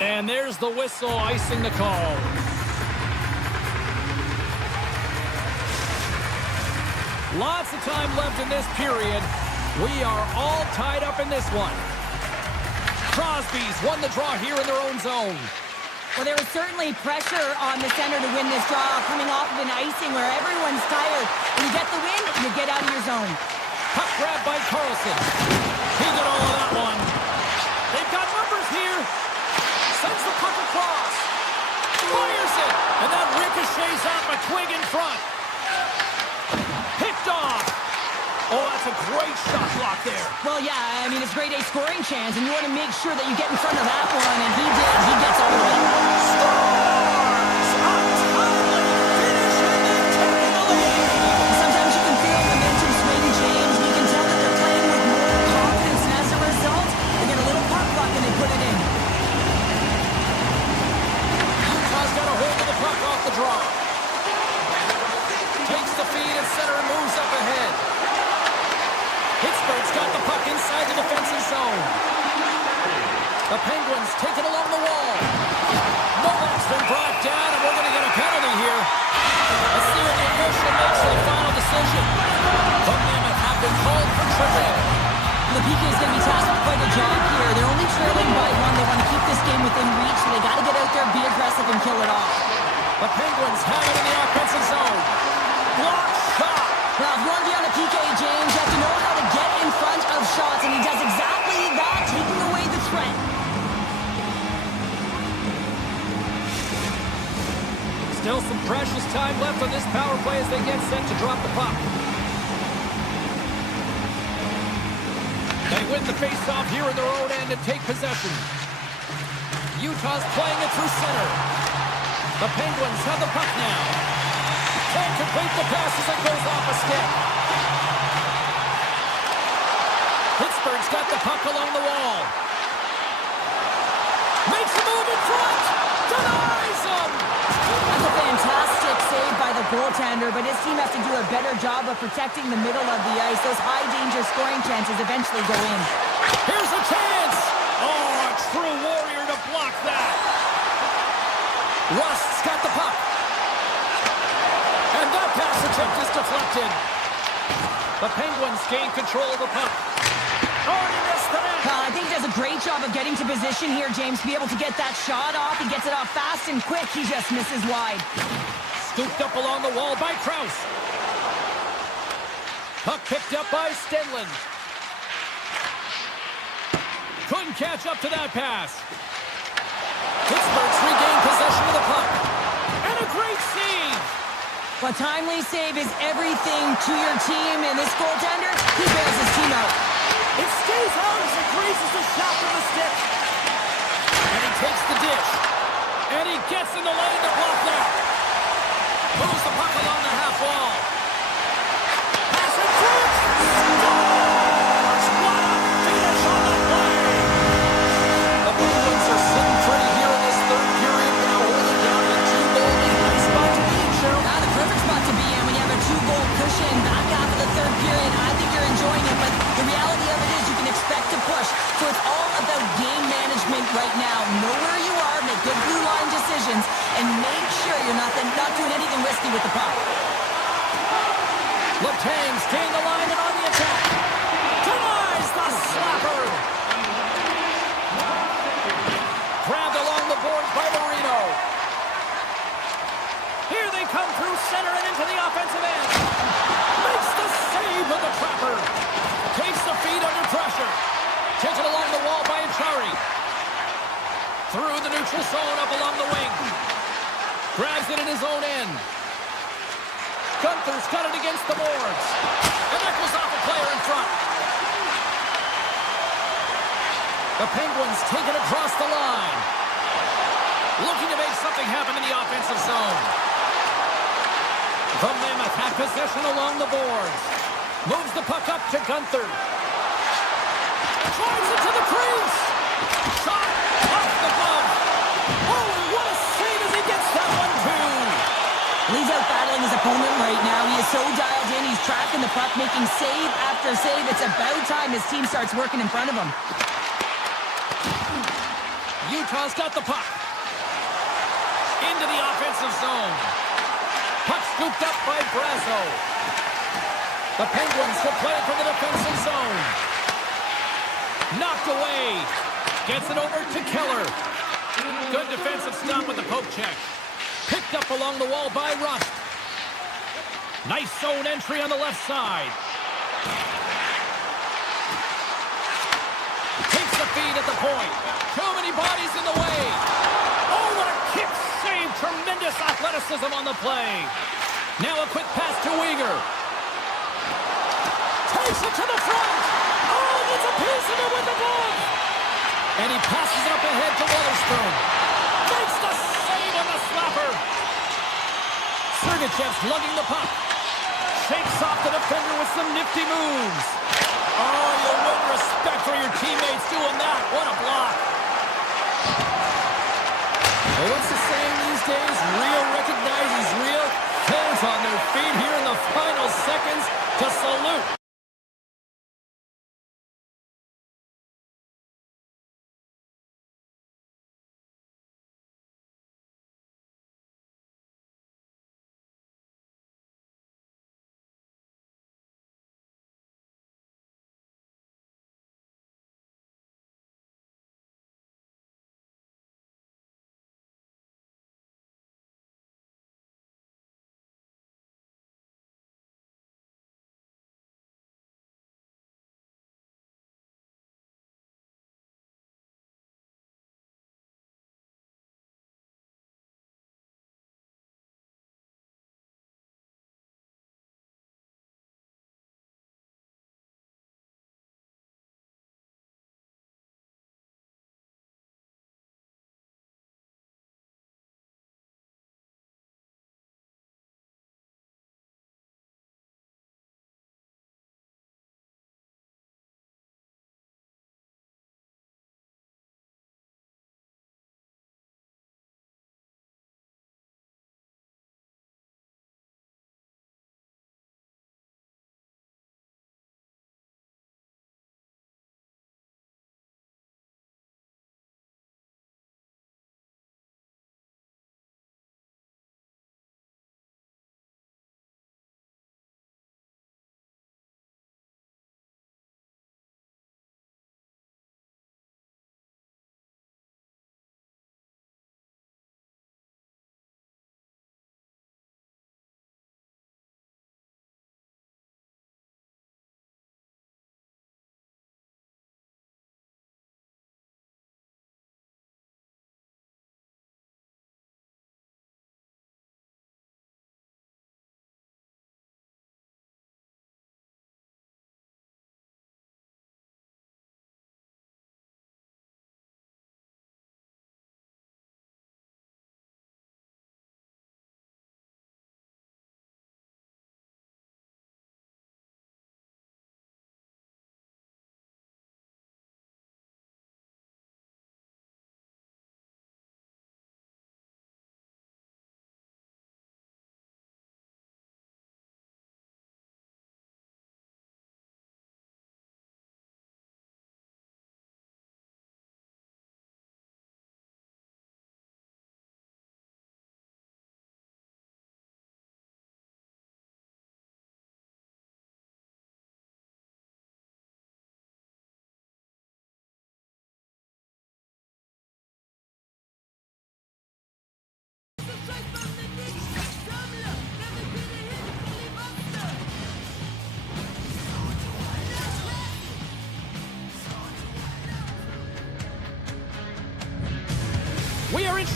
And there's the whistle icing the call. Lots of time left in this period. We are all tied up in this one. Crosby's won the draw here in their own zone. Well, there was certainly pressure on the center to win this draw, coming off of an icing where everyone's tired. When you get the win, you get out of your zone. Puck grab by Carlson. He did all of that one. They've got numbers here. Sends the puck across. Fires it. And that ricochets off a twig in front. Picked off. Oh, that's a great shot block there. Well, yeah, I mean, it's grade A scoring chance, and you want to make sure that you get in front of that one, and he did. He gets all of it. Scores! Untimely finish, and they're taking the lead. Sometimes you can feel momentum swing change, and you can tell that they're playing with more confidence, and as a result, they get a little puck luck and they put it in. Utah's got a hold of the puck off the draw. Takes the feed at center and moves up ahead. Pittsburgh's got the puck inside the defensive zone. The Penguins take it along the wall. Mammoth's been brought down, and we're going to get a penalty here. Let's see what the official makes for the final decision. The Mammoth have been called for tripping. The PK is going to be tasked with quite a job here. They're only trailing by one. They want to keep this game within reach, so they got to get out there, be aggressive, and kill it off. The Penguins have it in the offensive zone. Block shot. Well, if you want to be on a PK, James, you have to know how to get in front of shots, and he does exactly that, taking away the threat. Still some precious time left on this power play as they get set to drop the puck. They win the faceoff here in their own end and take possession. Utah's playing it through center. The Penguins have the puck now. Can't complete the pass as it goes off a stick. Pittsburgh's got the puck along the wall. Makes a move in front. Denies him. That's a fantastic save by the goaltender, but his team has to do a better job of protecting the middle of the ice. Those high-danger scoring chances eventually go in. Here's a chance. Oh, a true warrior to block that. Rust's got the puck. And that pass attempt is deflected. The Penguins gain control of the puck. Already missed the net. I think he does a great job of getting to position here, James, to be able to get that shot off. He gets it off fast and quick. He just misses wide. Scooped up along the wall by Krause. Puck picked up by Stenlund. Couldn't catch up to that pass. Pittsburgh's regained possession of the puck. And a great save. A timely save is everything to your team, and this goaltender, he bails his team out. It stays out as it grazes the shaft of the stick. And he takes the dish. And he gets in the lane to block that. Moves the puck along the half wall. Pass it through. Scores! What a finish on the play. The Penguins are sitting pretty here in this third period. Now holding down a 2-goal lead. Nice spot to be in, Cheryl. The perfect spot to be in when you have a 2-goal cushion back half of the third period. I think you're enjoying it, but the reality of it is you can expect to push. So it's all about game management right now. Know where you are, make good blue line decisions, and make sure you're not doing anything risky with the puck. Letang staying the line and on the attack. Denies the slapper. Grabbed along the boards by Marino. Here they come through center and into the offensive end. Makes the save with the trapper. Takes the feed under pressure. Taken along the wall by Achari. Through the neutral zone up along the wing. Grabs it in his own end. Gunther's got it against the boards. And echoes off a player in front. The Penguins take it across the line. Looking to make something happen in the offensive zone. The Mammoth have possession along the boards. Moves the puck up to Gunther. Drives it to the crease. Shot off the glove. Oh, and what a save as he gets that one, too. He's out battling his opponent right now. He is so dialed in. He's tracking the puck, making save after save. It's about time his team starts working in front of him. Utah's got the puck. Into the offensive zone. Puck scooped up by Brazo. The Penguins will play it for the defensive zone. Knocked away. Gets it over to Keller. Good defensive stop with the poke check. Picked up along the wall by Rust. Nice zone entry on the left side. Takes the feed at the point. Too many bodies in the way. Oh, what a kick save. Tremendous athleticism on the play. Now a quick pass to Weegar. Takes it to the front. Oh, gets a piece of it with the glove. And he passes it up ahead to Weatherspoon. Makes the save on the slapper. Sergachev's lugging the puck. Shakes off the defender with some nifty moves. Oh, you win respect for your teammates doing that. What a block. Well, what's the saying these days? Real recognizes real. Fans on their feet here in the final seconds to salute.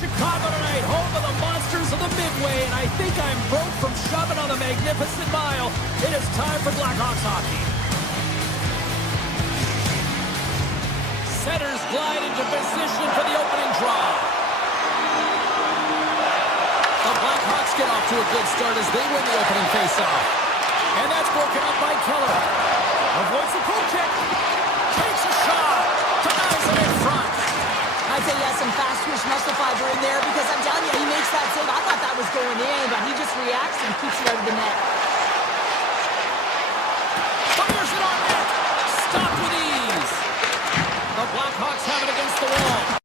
Chicago tonight, home of the Monsters of the Midway, and I think I'm broke from shoving on the Magnificent Mile. It is time for Blackhawks hockey. Centers glide into position for the opening draw. The Blackhawks get off to a good start as they win the opening faceoff. And that's broken up by Keller. Avoids the poke check. Takes a shot. Denies it in front. I'd say he has some fast twitch muscle fiber in there because I'm telling you, he makes that save. I thought that was going in, but he just reacts and keeps it out of the net. Fires it on net. Stopped with ease. The Blackhawks have it against the wall.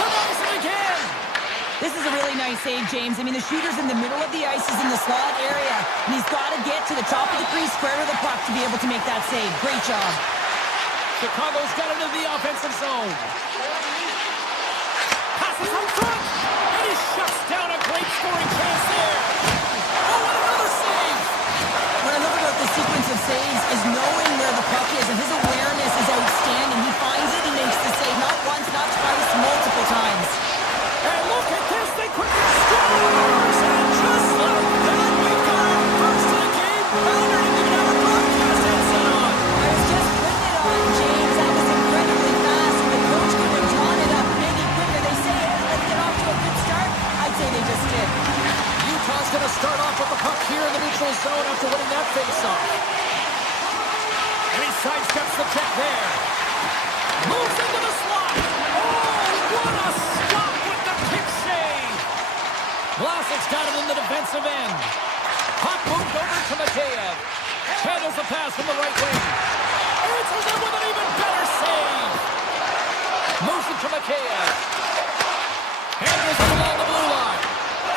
Denies it again. This is a really nice save, James. I mean, the shooter's in the middle of the ice. He's in the slot area, and he's got to get to the top of the crease, square to the puck to be able to make that save. Great job. Chicago's got into the offensive zone. Passes up front, and he shuts down a great scoring chance there. Oh, and another save! What I love about this sequence of saves is knowing where the puck is, and his awareness is outstanding. He finds it, he makes the save, not once, not twice, multiple times. And look at this, they quickly scores! And just like that, we've got our first of the game. Pounder didn't even have a broadcast headset on. I was just putting it on, James. That was incredibly fast. And the coach could have drawn it up maybe quicker. They say, hey, let's get off to a good start. I'd say they just did. Utah's going to start off with the puck here in the neutral zone after winning that faceoff. And he sidesteps the check there. Moves into the slot. Oh, what a stop with the kick save. Vlasic's got it in the defensive end. Puck moved over to Mateev. Handles the pass from the right wing. Answers it with an even better save. Moves it to Mateev. Handles it along the blue line.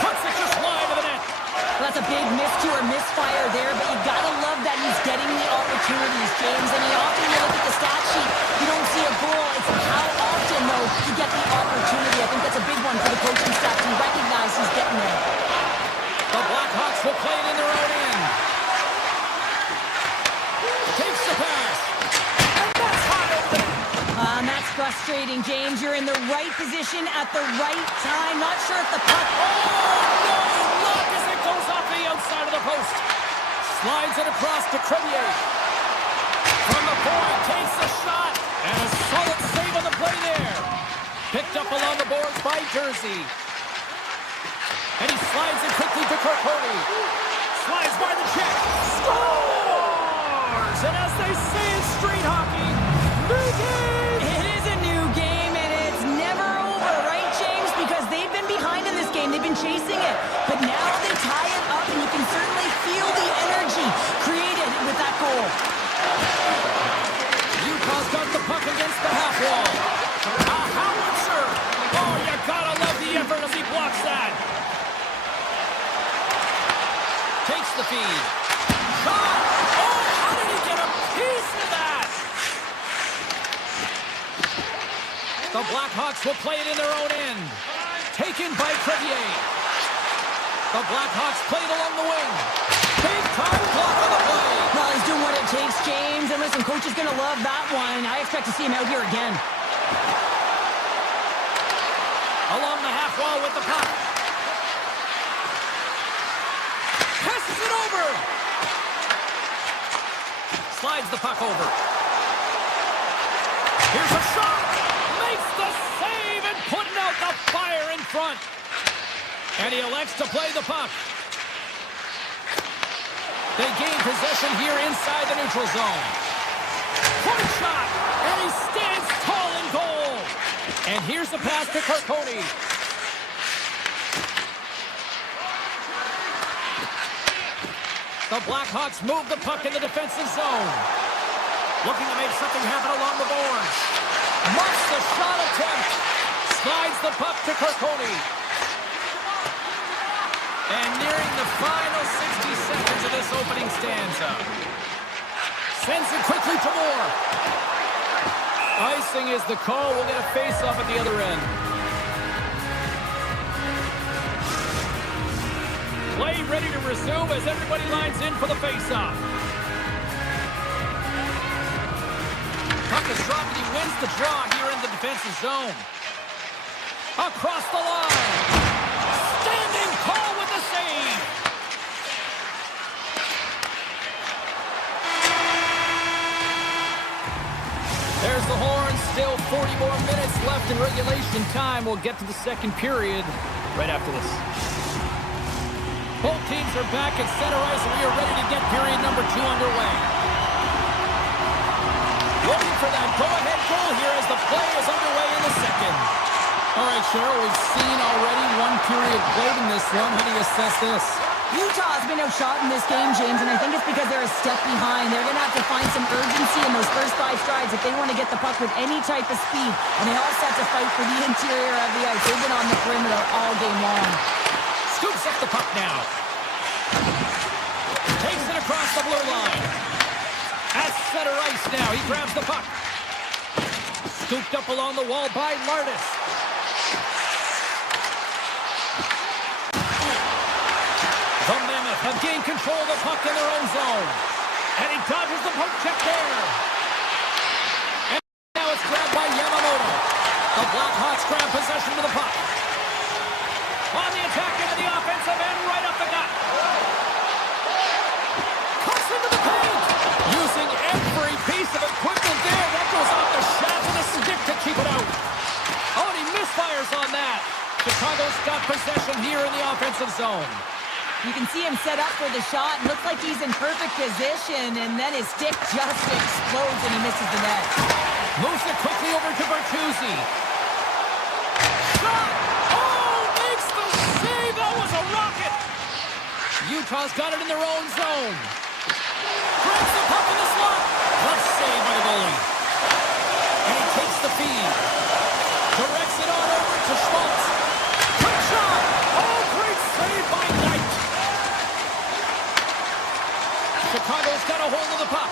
Puts it just wide of the net. Well, that's a big miscue or misfire there, but you gotta love that he's getting the opportunities, James. I mean, often you look at the stat sheet, you don't see a goal. It's how often, though, you get the opportunity. I think that's a big one for the coaching staff to recognize he's getting there. The Blackhawks will play it in their own end. Takes the pass. And that's high over the net. That's frustrating, James. You're in the right position at the right time. Not sure if the puck... Oh, no! Look as it goes off the outside of the post. Slides it across to Crevier. From the point, takes a shot. And a solid save on the play there. Picked up along the boards by Jersey. And he slides it quickly to Carcone. Slides by the check. Scores! And as they say in street hockey, new game! It is a new game, and it's never over, right, James? Because they've been behind in this game. They've been chasing it. But now they tie it up, and you can certainly feel the energy created with that goal. Utah's got the puck against the half wall. A howitzer! Oh, you gotta love the effort as he blocks that. Takes the feed. Shot! Oh, how did he get a piece of that? The Blackhawks will play it in their own end. Taken by Crevier. The Blackhawks played along the wing. Big time block on the play. Well, he's doing what it takes, James. And listen, coach is going to love that one. I expect to see him out here again. Along the half wall with the puck. Passes it over. Slides the puck over. Here's a shot. Makes the save and putting out the fire in front. And he elects to play the puck. They gain possession here inside the neutral zone. Point shot. And he stands tall in goal. And here's the pass to Carcone. The Blackhawks move the puck in the defensive zone. Looking to make something happen along the boards. Marks the shot attempt. Slides the puck to Carcone. And nearing the final 60 seconds of this opening stanza. Sends it quickly to Moore. Icing is the call. We'll get a face-off at the other end. Play ready to resume as everybody lines in for the face-off. Puck is dropped and he wins the draw here in the defensive zone. Across the line. Standing tall with the save. There's the horn. Still 40 more minutes left in regulation time. We'll get to the second period right after this. Both teams are back at center ice, and we are ready to get period number 2 underway. Looking for that go-ahead goal here as the play is underway in the second. All right, Cheryl, we've seen already one period played in this one. How do you assess this? Utah's been outshot in this game, James, and I think it's because they're a step behind. They're going to have to find some urgency in those first 5 strides if they want to get the puck with any type of speed. And they also have to fight for the interior of the ice. They've been on the perimeter all game long. Scoops up the puck now. Takes it across the blue line. At center ice now. He grabs the puck. Scooped up along the wall by Lardis. The Mammoth have gained control of the puck in their own zone. And he dodges the poke check there. And now it's grabbed by Yamamoto. The Blackhawks grab possession of the puck. On the attack into the offensive end, right up the gut. Cuts into the paint. Using every piece of equipment there. That goes off the shaft of the stick to keep it out. Oh, and he misfires on that. Chicago's got possession here in the offensive zone. You can see him set up for the shot. Looks like he's in perfect position, and then his stick just explodes and he misses the net. Moves it quickly over to Bertuzzi. Shot! Oh, makes the save! That was a rocket! Utah's got it in their own zone. Grabs the puck in the slot. Good save by the goalie. And he takes the feed. Directs it on over to Schmaltz. Quick shot! Oh, great save by Knight. Chicago's got a hold of the puck.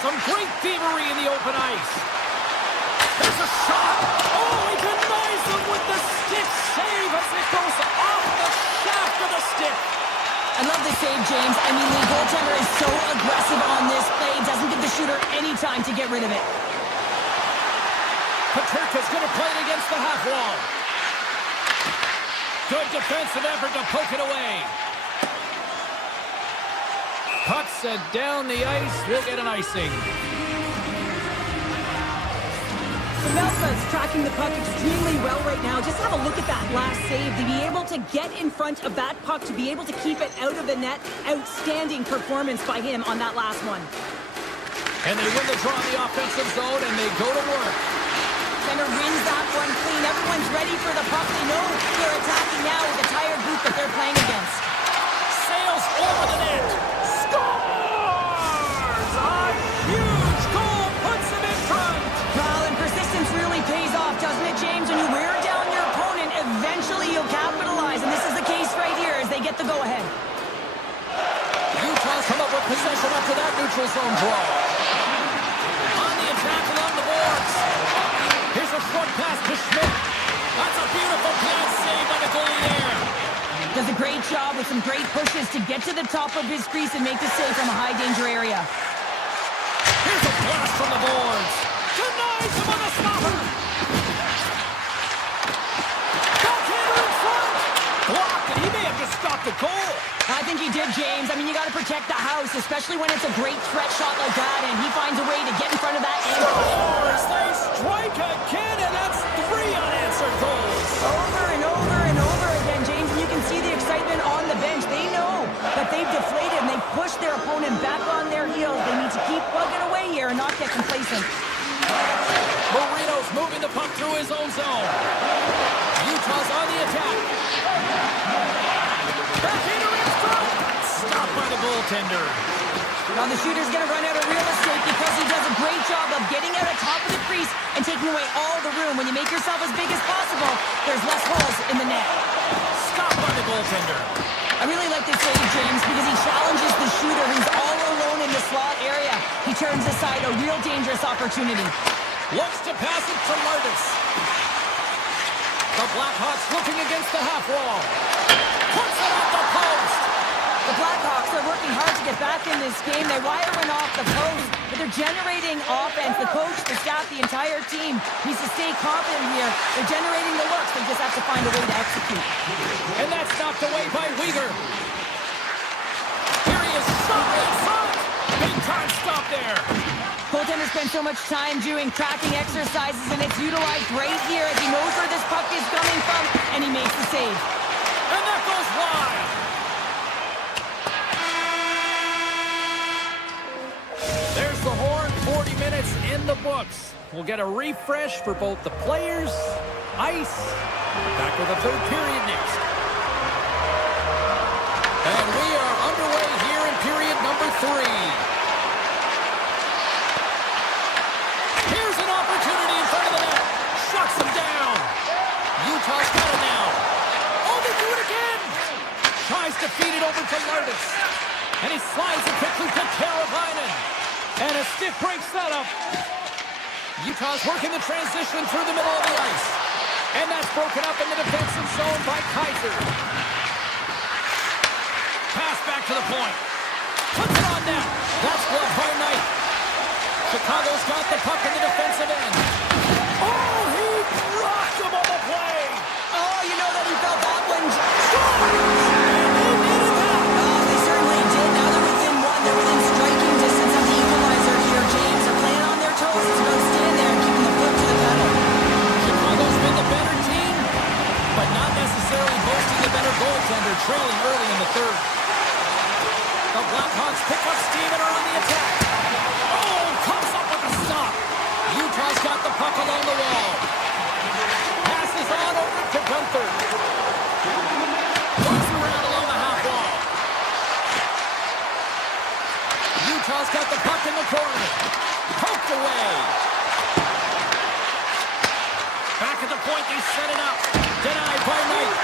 Some great thievery in the open ice. There's a shot. Oh, he denies him with the stick save as it goes off the shaft of the stick. I love the save, James. I mean, the goaltender is so aggressive on this play. Doesn't give the shooter any time to get rid of it. Paterka's going to play it against the half wall. Good defensive effort to poke it away. Puck set down the ice. We'll get an icing. Melka's tracking the puck extremely well right now. Just have a look at that last save. To be able to get in front of that puck, to be able to keep it out of the net, outstanding performance by him on that last one. And they win the draw in the offensive zone, and they go to work. Center wins that one clean. Everyone's ready for the puck. They know they're attacking now with the tired group that they're playing against. Sails over the net. Scores! A huge goal puts him in front. Well, and persistence really pays off, doesn't it, James? When you wear down your opponent, eventually you'll capitalize. And this is the case right here as they get the go-ahead. Utah's come up with possession after that neutral zone draw. On the attack along the boards. Here's a short pass to Schmidt. That's a beautiful pass save by the goalie there. Does a great job with some great pushes to get to the top of his crease and make the save from a high-danger area. Here's a blast from the boards. Denies him on the stopper. Goaltender in front. Blocked, and he may have just stopped the goal. I think he did, James. I mean, you got to protect the house, especially when it's a great threat shot like that, and he finds a way to get in front of that angle. Scores! They strike again, and that's 3 unanswered goals. Over and over and over again, James, and you can see the excitement on the bench. They know that they've deflated, and they've pushed their opponent back on their heels. They need to keep plugging away here and not get complacent. Marino's moving the puck through his own zone. Utah's on the attack. Backhander in front. Stopped by the goaltender. Now the shooter's going to run out of real estate because he does a great job of getting out of top of the crease and taking away all the room. When you make yourself as big as possible, there's less holes in the net. Stopped by the goaltender. I really like this save, James, because he challenges the shooter who's all alone in the slot area. He turns aside a real dangerous opportunity. Looks to pass it to Lardis. The Blackhawks looking against the half wall. Puts it off the post. The Blackhawks are working hard to get back in this game. They wire one off the post, but they're generating offense. The coach, the staff, the entire team needs to stay confident here. They're generating the looks. They just have to find a way to execute. And that's knocked away by Weegar. Here he is, shot in front. Big time stop there. Goaltender spends so much time doing tracking exercises, and it's utilized right here as he knows where this puck is coming from, and he makes the save. And that goes wide. There's the horn. 40 minutes in the books. We'll get a refresh for both the players, ice. Back with the third period next. And we are underway here in period number 3. Here's an opportunity in front of the net. Shuts him down. Utah's got it now. Oh, they do it again. Tries to feed it over to Lardis. And he slides it quickly to Carolina. And a stiff break setup. Utah's working the transition through the middle of the ice. And that's broken up in the defensive zone by Kaiser. Pass back to the point. Puts it on net. That's blocked by Knight. Chicago's got the puck in the defensive end. Oh, he rocked him on the play. Oh, you know that he felt that one. Scores! And they needed that. Oh, they certainly did. Now they're within one. They're within striking distance of the equalizer here. James, they're playing on their toes. It's about staying there and keeping the foot to the pedal. Chicago's been the better team, but not necessarily boasting the better goaltender, trailing early in the third. The Blackhawks pick up steam and are on the attack. Oh, comes up with a stop. Utah's got the puck along the wall. Passes on over to Gunther. Moves around along the half wall. Utah's got the puck in the corner. Poked away. Back at the point, they set it up. Denied by Knight.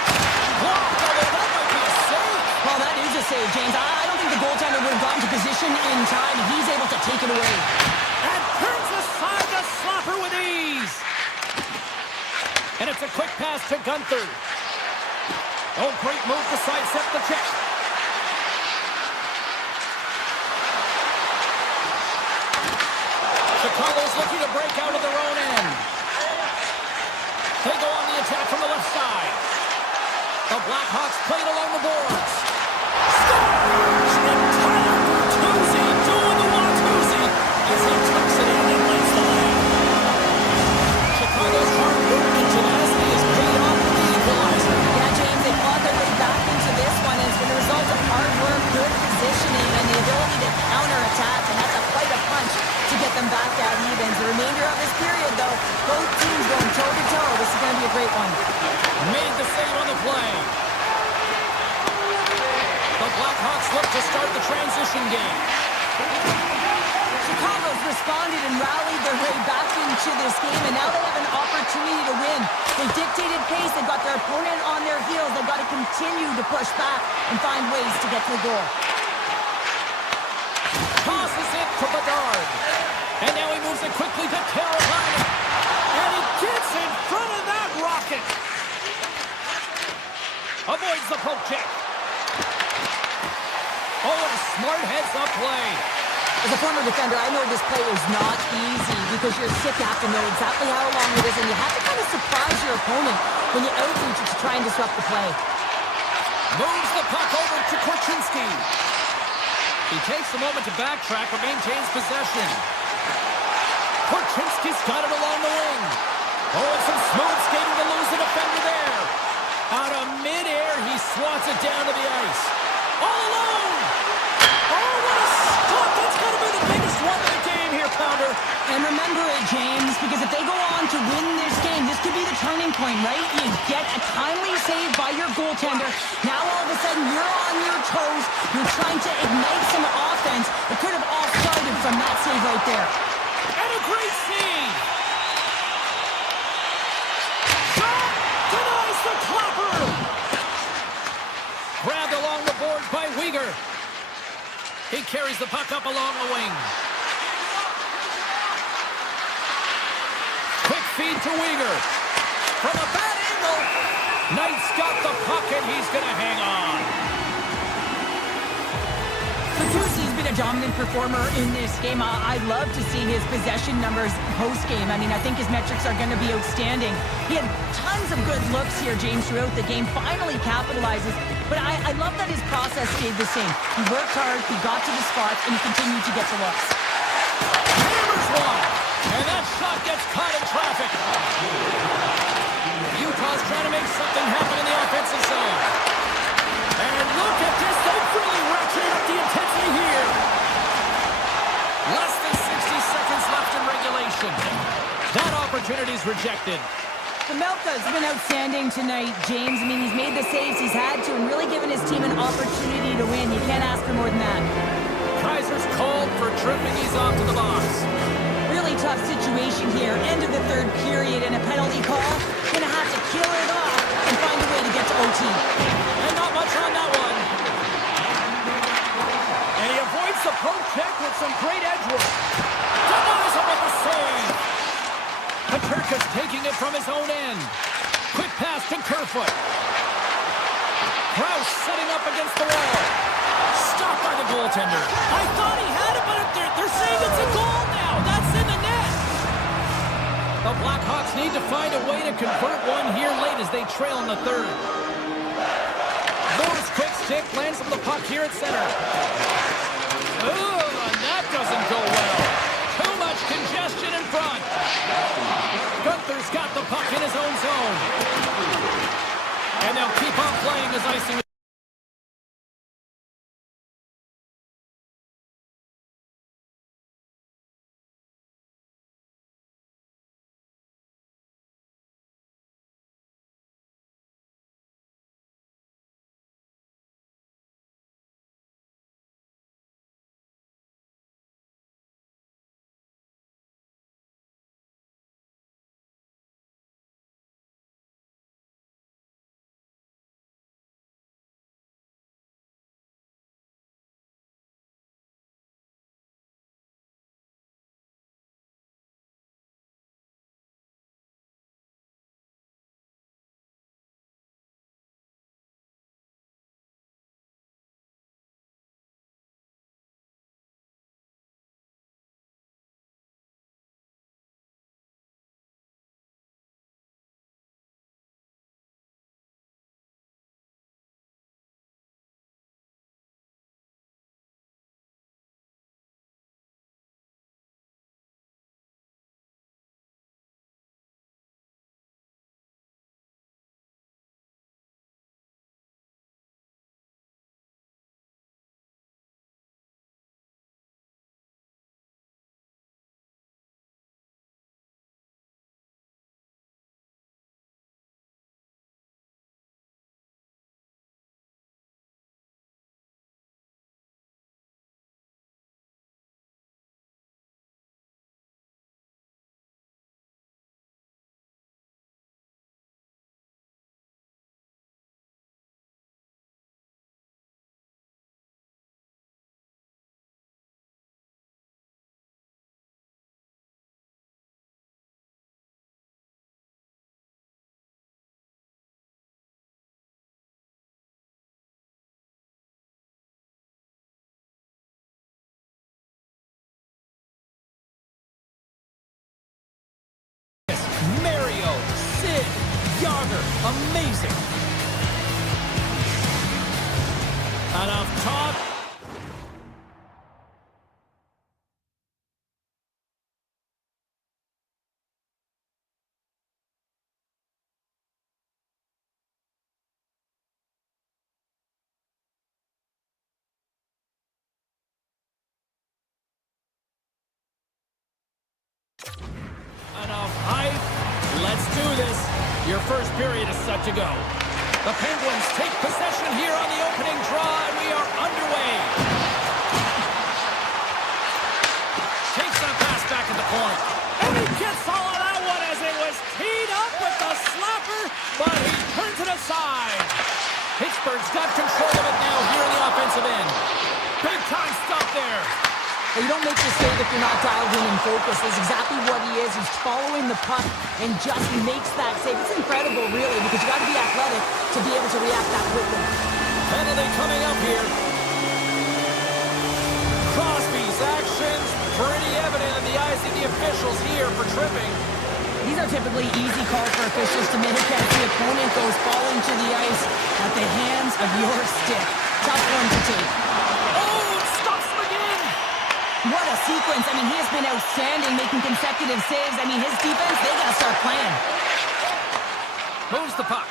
Blocked, although that might be a save. Well, that is a save, James. I don't think the goaltender would have gotten to position in time. He's able to take it away. And turns aside the slapper with ease. And it's a quick pass to Gunther. Oh, great move to sidestep the check. Chicago's looking to break out of their own end. They go on the attack from the left side. The Blackhawks played along the boards. Scores! And Tyler Bertuzzi doing the Watusi as he tucks it in and lays the lane. Chicago's hard work and tenacity is paid off with the equalizer. Yeah, James, they fought their way back into this one. It's been a result of hard work, good positioning, and the ability to counterattack and have to fight a punch to get them back at evens. The remainder of this period, though, both teams going toe-to-toe. This is going to be a great one. Made the save on the play. The Blackhawks look to start the transition game. Chicago's responded and rallied their way back into this game, and now they have an opportunity to win. They dictated pace. They've got their opponent on their heels. They've got to continue to push back and find ways to get to the goal. Tosses it to Bedard. And now he moves it quickly to Carolina. And he gets in front of that rocket. Avoids the poke check. Oh, what a smart heads-up play. As a former defender, I know this play is not easy because you're sick. You have to know exactly how long it is, and you have to kind of surprise your opponent when you outreach it to try and disrupt the play. Moves the puck over to Korchinski. He takes a moment to backtrack but maintains possession. Korchinski's got it along the wing. Oh, and some smooth skating to lose the defender there. Out of midair, he swats it down to the ice. All alone! Oh, what a stop! That's got to be the biggest one of the game here, Pounder. And remember it, James, because if they go on to win this game, this could be the turning point, right? You get a timely save by your goaltender. Now all of a sudden you're on your toes. You're trying to ignite some offense. It could have all started from that save right there. And a great save! Shot! Denies the clapper! Grabbed along the boards by Weegar. He carries the puck up along the wing. Quick feed to Weegar. From a bad angle. Knight's got the puck and he's going to hang on. Bertuzzi's been a dominant performer in this game. I'd love to see his possession numbers post-game. I mean, I think his metrics are going to be outstanding. He had tons of good looks here, James, throughout the game. Finally capitalizes. But I love that his process stayed the same. He worked hard, he got to the spots, and he continued to get the looks. Hammers one! And that shot gets caught in traffic. Utah's trying to make something happen in the offensive zone. And look at this. They've really ratcheted up the intensity here. Less than 60 seconds left in regulation. That opportunity's rejected. Melka's been outstanding tonight, James. I mean, he's made the saves he's had to and really given his team an opportunity to win. You can't ask for more than that. Kaiser's called for tripping. He's off to the box. Really tough situation here. End of the third period and a penalty call. Gonna have to kill it off and find a way to get to OT. And not much on that one. And he avoids the poke check with some great edge work. Denies him with the save. Paterka's taking it from his own end. Quick pass to Kerfoot. Krause setting up against the wall. Stopped by the goaltender. I thought he had it, but they're saying it's a goal now. That's in the net. The Blackhawks need to find a way to convert one here late as they trail in the third. Moore's quick stick lands on the puck here at center. Ooh, and that doesn't go well. Too much congestion in front. Gunther's got the puck in his own zone. And they'll keep on playing as icing. Mario, Sid, Yager, amazing. And up top. Enough hype. Let's do this. Your first period is set to go. The Penguins take possession here on the opening draw, and we are underway. Takes that pass back at the point. And he gets all of that one as it was teed up with the slapper, but he turns it aside. Pittsburgh's got control of it now here in the offensive end. Big time stop there. You don't make this save if you're not dialed in and focused. That's exactly what he is. He's following the puck and just makes that save. It's incredible, really, because you got to be athletic to be able to react that quickly. Penalty coming up here. criticizing the officials here for tripping. These are typically easy calls for officials to make as the opponent goes falling to the ice at the hands of your stick. Tough one to take. Oh, stops him again. What a sequence. I mean, he has been outstanding, making consecutive saves. I mean, his defense, they got to start playing. Moves the puck.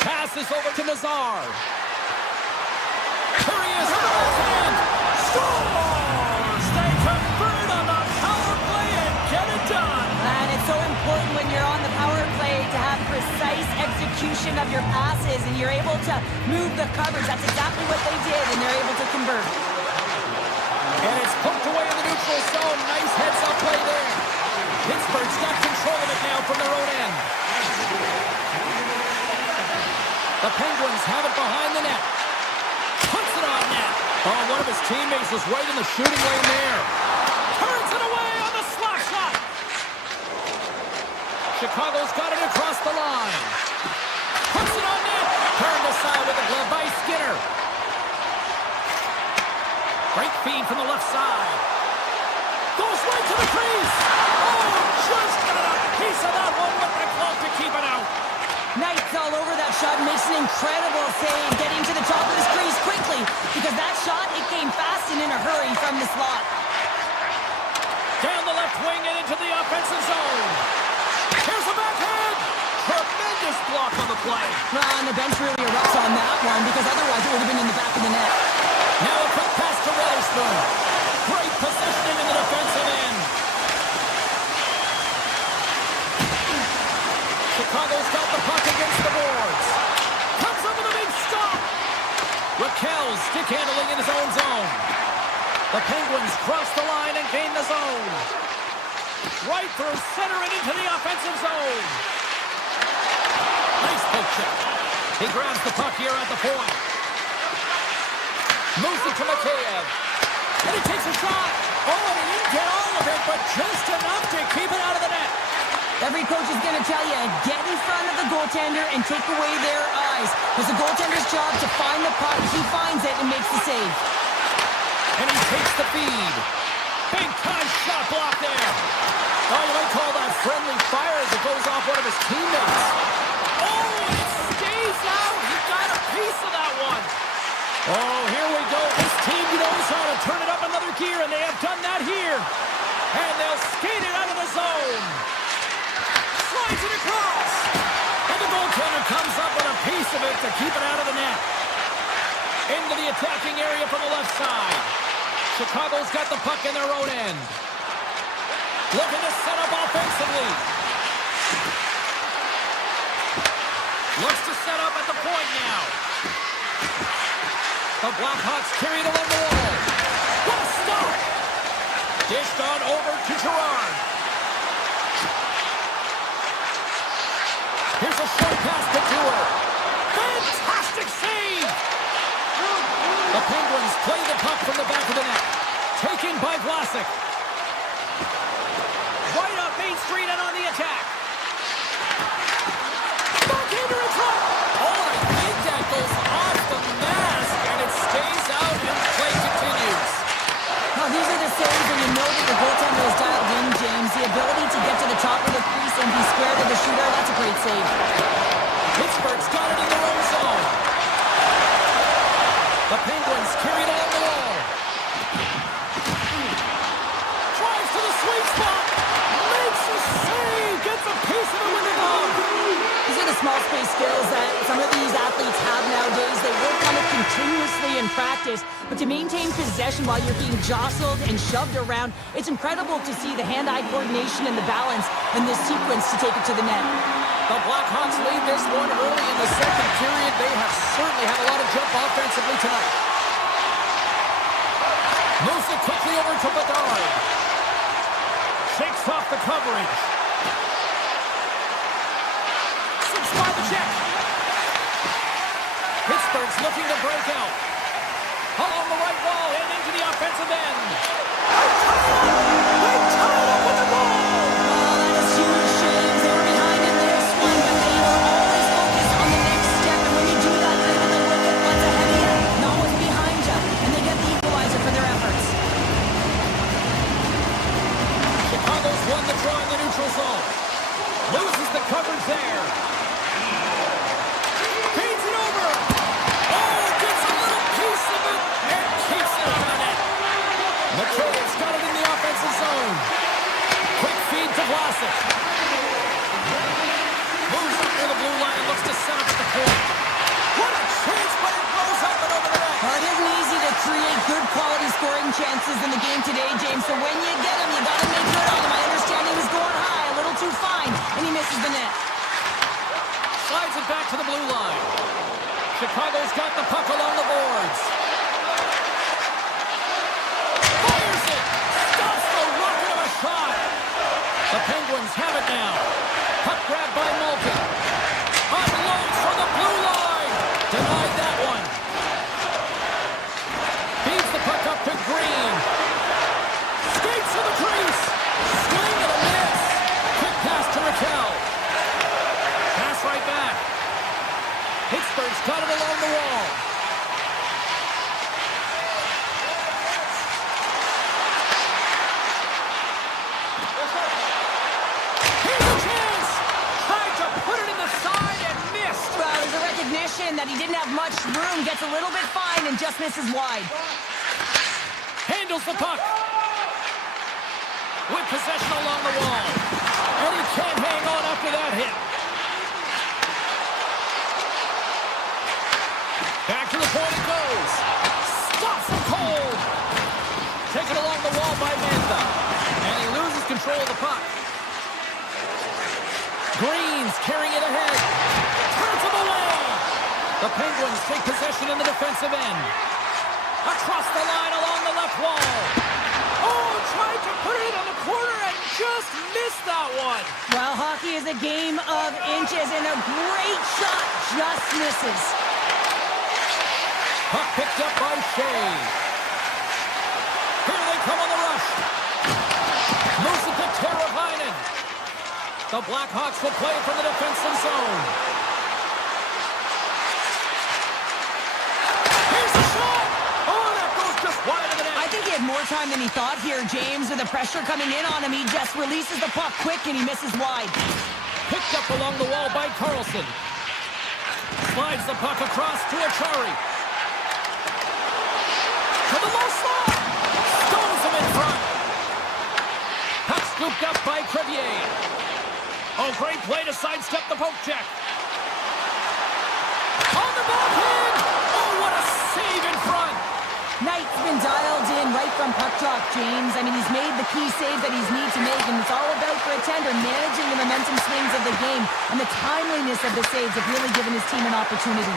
Passes over to Nazar. Here he is. Backhand. Scores! They convert on the power play and get it done. And it's so important when you're on the power play to have precise execution of your passes, and you're able to move the coverage. That's exactly what they did, and they're able to convert. And it's poked away in the neutral zone. Nice heads-up play there. Pittsburgh's got control of it now from their own end. The Penguins have it behind the net. Puts it on net. Oh, one of his teammates was right in the shooting lane there. Turns it away on the slap shot. Chicago's got it across the line. Puts it on net. Turned aside with a glove by Skinner. Great feed from the left side. Goes right to the crease. Oh, just got a piece of that one with the glove to keep it out. Knight's all over that shot, makes an incredible save, getting to the top of his crease quickly, because that shot, it came fast and in a hurry from the slot. Down the left wing and into the offensive zone. Here's a backhand. Tremendous block on the play. Well, and the bench really erupts on that one, because otherwise it would have been in the back of the net. Now a quick pass to Weatherspoon. Great positioning in the defensive end. Chicago's got the puck against the boards. Comes up with a big stop. Raquel's stick handling in his own zone. The Penguins cross the line and gain the zone. Right through center and into the offensive zone. Nice poke check. He grabs the puck here at the point. Moves it to Mikheyev. And he takes a shot. Oh, and he didn't get all of it, but just enough to keep it out of the net. Every coach is going to tell you, get in front of the goaltender and take away their eyes. It's the goaltender's job to find the puck. He finds it and makes the save. And he takes the feed. Big time shot block there. Oh, you might call that friendly fire as it goes off one of his teammates. Oh, and it stays out. He got a piece of that one. Oh, here we go. This team knows how to turn it up another gear, and they have done that here. And they'll skate it out of the zone. Slides it across. And the goaltender comes up with a piece of it to keep it out of the net. Into the attacking area from the left side. Chicago's got the puck in their own end. Looking to set up offensively. Looks to set up at the point now. The Blackhawks carry it along the wall. What a stop! Dished on over to Gerard. Here's a short pass to Dewar. Fantastic save! The Penguins play the puck from the back of the net. Taken by Vlasic. Right up Main Street and on the attack. Backhander in front. Oh, I think that goes off the mask, and it stays out, and play continues. Now, these are the saves where you know that the goaltender is dialed in, James. The ability to get to the top of the crease and be square to the shooter, that's a great save. Pittsburgh's got it in their own zone. The Penguins carry it along the wall. Drives to the sweet spot. Makes a save. Gets a piece of it with the glove. These are the small space skills that some of these athletes have nowadays. They work on it continuously in practice, but to maintain possession while you're being jostled and shoved around, it's incredible to see the hand-eye coordination and the balance in this sequence to take it to the net. The Blackhawks lead this one early in the second period. They have certainly had a lot of jump offensively tonight. Moves it quickly over to Bedard. Shakes off the coverage. Slips by the check. Pittsburgh's looking to break out. Along the right wall and into the offensive end. They tie it up with the ball. Oh, that is huge, James. They were behind in this one, but they were always focused on the next step. And when you do that, you're able to look at what's ahead of you, not what's behind you. And they get the equalizer for their efforts. in the neutral zone. Loses the coverage there. Feeds it over. Oh, gets a little piece of it and keeps it on the net. McCabe's got it in the offensive zone. Quick feed to Vlasic. Moves up near the blue line and looks to set up at the point. What a chance, but it goes up and over the net. Well, it isn't easy to create good quality scoring chances in the game today, James. So when you get them, you got to make good on them. I understand he was going high, a little too fine, and he misses the net. Slides it back to the blue line. Chicago's got the puck along the boards. Fires it. Stops the rocket of a shot. The Penguins have it now. Puck grab by Malkin. Unloads from the blue line. Denied that one. Feeds the puck up to Green. Skates to the crease. Swing and a miss. Quick pass to Raquel. Pass right back. Pittsburgh's got it along the wall. Here's a chance. Tried to put it in the side and missed. Well, there's a recognition that he didn't have much room, gets a little bit fine, and just misses wide. Handles the puck. With possession along the wall. And he can't hang on after that hit. Back to the point it goes. Stops him cold. Taken along the wall by Mantha. And he loses control of the puck. Green's carrying it ahead. Turns him away. The Penguins take possession in the defensive end. Across the line along the left wall. Oh, tried to put it on the corner and just missed that one. Well, hockey is a game of inches, and a great shot just misses. Puck picked up by Shea. Here they come on the rush. Moves it to Teravainen. The Blackhawks will play it from the defensive zone. Here's the shot. Oh, that goes just wide of the net. I think he had more time than he thought here, James. With the pressure coming in on him, he just releases the puck quick and he misses wide. Picked up along the wall by Carlson. Slides the puck across to Achari. To the low slot. Stones him in front. Puck scooped up by Crevier. Oh, great play to sidestep the poke check. On the backhand. Oh, what a save in front. Knight's been dialed in right from puck drop, James. I mean, he's made the key save that he's need to make, and it's all about for a tender managing the momentum swings of the game, and the timeliness of the saves have really given his team an opportunity.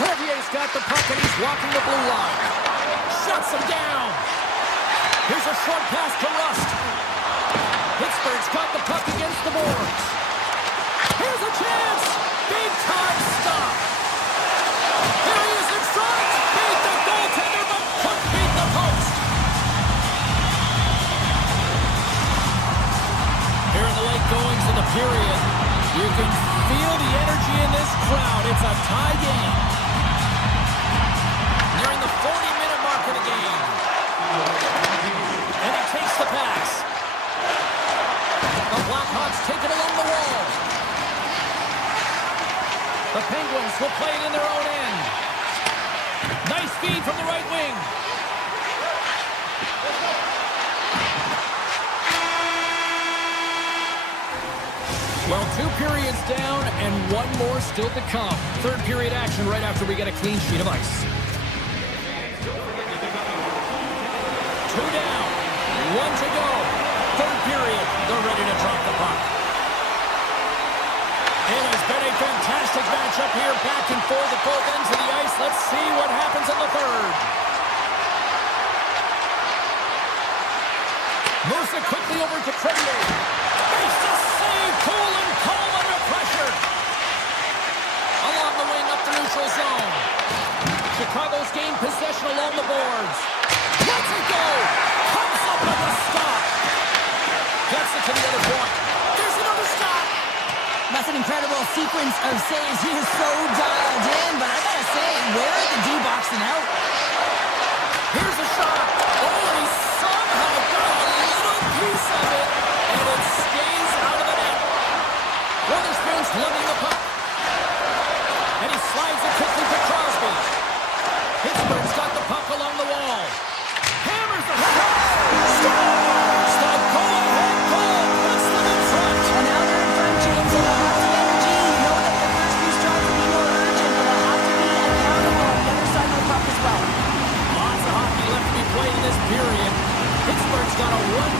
Crevier's got the puck and he's walking the blue line. Shuts him down. Here's a short pass to Rust. Pittsburgh's got the puck against the boards. Here's a chance. Big time stop. Here he is in front. Beat the goaltender, but couldn't beat the post. Here in the late goings of the period, you can feel the energy in this crowd. It's a tie game. Nearing the 40-minute mark of the game. And he takes the pass. The Blackhawks take it along the wall. The Penguins will play it in their own end. Nice feed from the right wing. Well, 2 periods down and 1 more still to come. Third period action right after we get a clean sheet of ice. 2 down, 1 to go. Third period, they're ready to drop the puck. It has been a fantastic matchup here, back and forth at both ends of the ice. Let's see what happens in the third. Moves it quickly over to Crevier. Makes the save, cool and calm under pressure. Along the wing up the neutral zone. Chicago's gained possession along the boards. Lets it go. Comes up with a stop. Gets it to the other point. There's another stop. That's an incredible sequence of saves. He is so dialed in, but I gotta say, where are the D-boxing out? Here's a shot. Oh, and he somehow got a little piece of it, and it's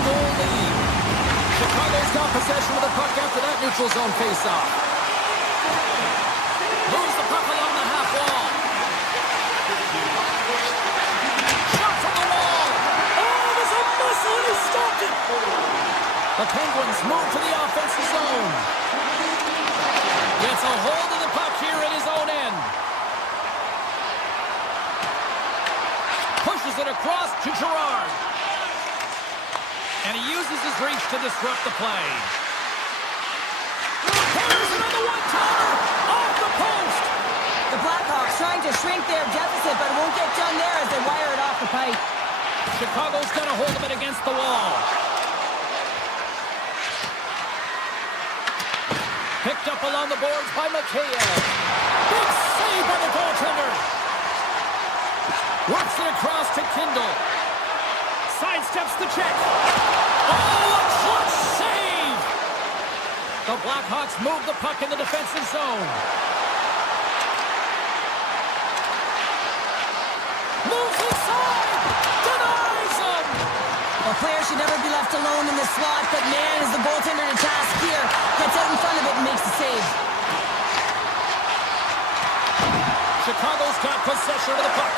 one-goal lead. Chicago's got possession of the puck after that neutral zone faceoff. Moves the puck along the half wall. Shot from the wall. Oh, it was a missile, and he stopped it. The Penguins move to the offensive zone. Gets a hold of the puck here in his own end. Pushes it across to Girard. And he uses his reach to disrupt the play. Fires it on the one-timer. Off the post. The Blackhawks trying to shrink their deficit, but it won't get done there as they wire it off the pipe. Chicago's got a hold of it against the wall. Picked up along the boards by Mikheyev. Big save by the goaltender. Works it across to Kindle. Sidesteps the check. Oh, a clutch save! The Blackhawks move the puck in the defensive zone. Moves inside! Denies him! A player should never be left alone in the slot, but man, is the goaltender to task here. Gets out in front of it and makes the save. Chicago's got possession of the puck.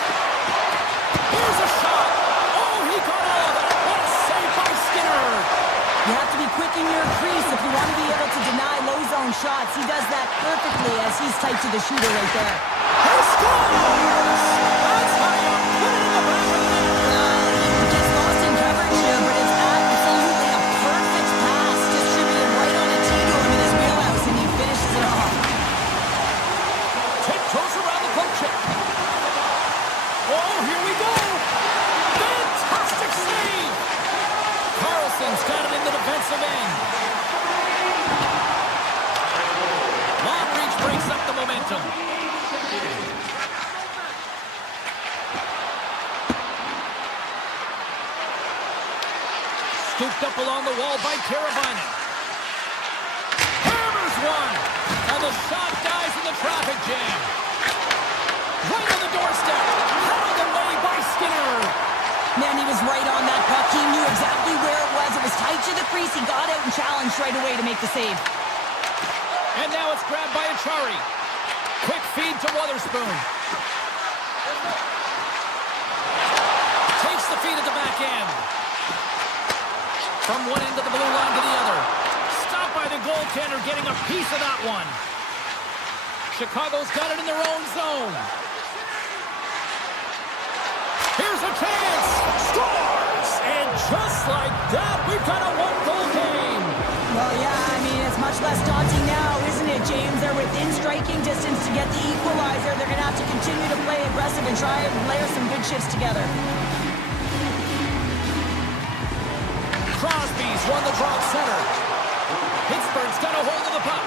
Here's a shot! Oh, he got all of it! What a save by Skinner! You have to be quick in your crease if you want to be able to deny low zone shots. He does that perfectly as he's tight to the shooter right there. He scores! That's how you put it in the back of the net! He gets lost in coverage here, but it's absolutely a perfect pass distributed right on a tee to him in his wheelhouse, and he finishes it off. Tiptoes around the poke check. Oh, here we go! Fantastic save! Carlson's got it in the defensive end. Long reach breaks up the momentum. Scooped up along the wall by Carabiner. Hammers one! And the shot dies in the traffic jam. Right on the doorstep. Held away by Skinner. Man, he was right on that puck. He knew exactly where it was. It was tight to the crease. He got out and challenged right away to make the save. And now it's grabbed by Achari. Quick feed to Wotherspoon. Takes the feed at the back end. From one end of the blue line to the other. Stopped by the goaltender, getting a piece of that one. Chicago's got it in their own zone. Here's a chance. Scores! And just like that, we've got a one-goal game. Well, yeah, I mean, it's much less daunting now, isn't it, James? They're within striking distance to get the equalizer. They're going to have to continue to play aggressive and try and layer some good shifts together. Crosby's won the draw at center. Pittsburgh's got a hold of the puck.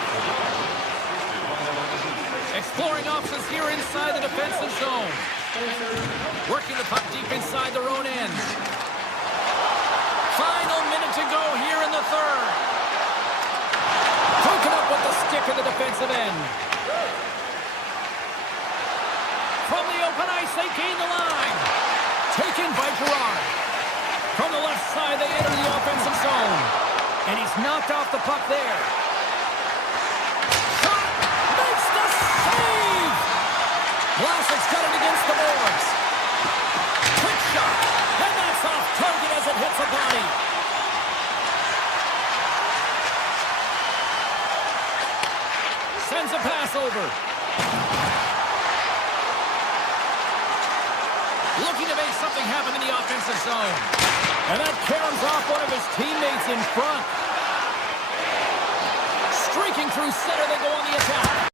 Exploring options here inside the defensive zone. Working the puck deep inside their own end. Final minute to go here in the third. Broken up with the stick in the defensive end. From the open ice, they gain the line. Taken by Girard. From the left side, they enter the offensive zone. And he's knocked off the puck there. Shot! Makes the save! Vlasic's got it against the boards. Quick shot. And that's off target as it hits a body. Sends a pass over. Looking to make something happen in the offensive zone. And that caroms off one of his teammates in front. Streaking through center, they go on the attack.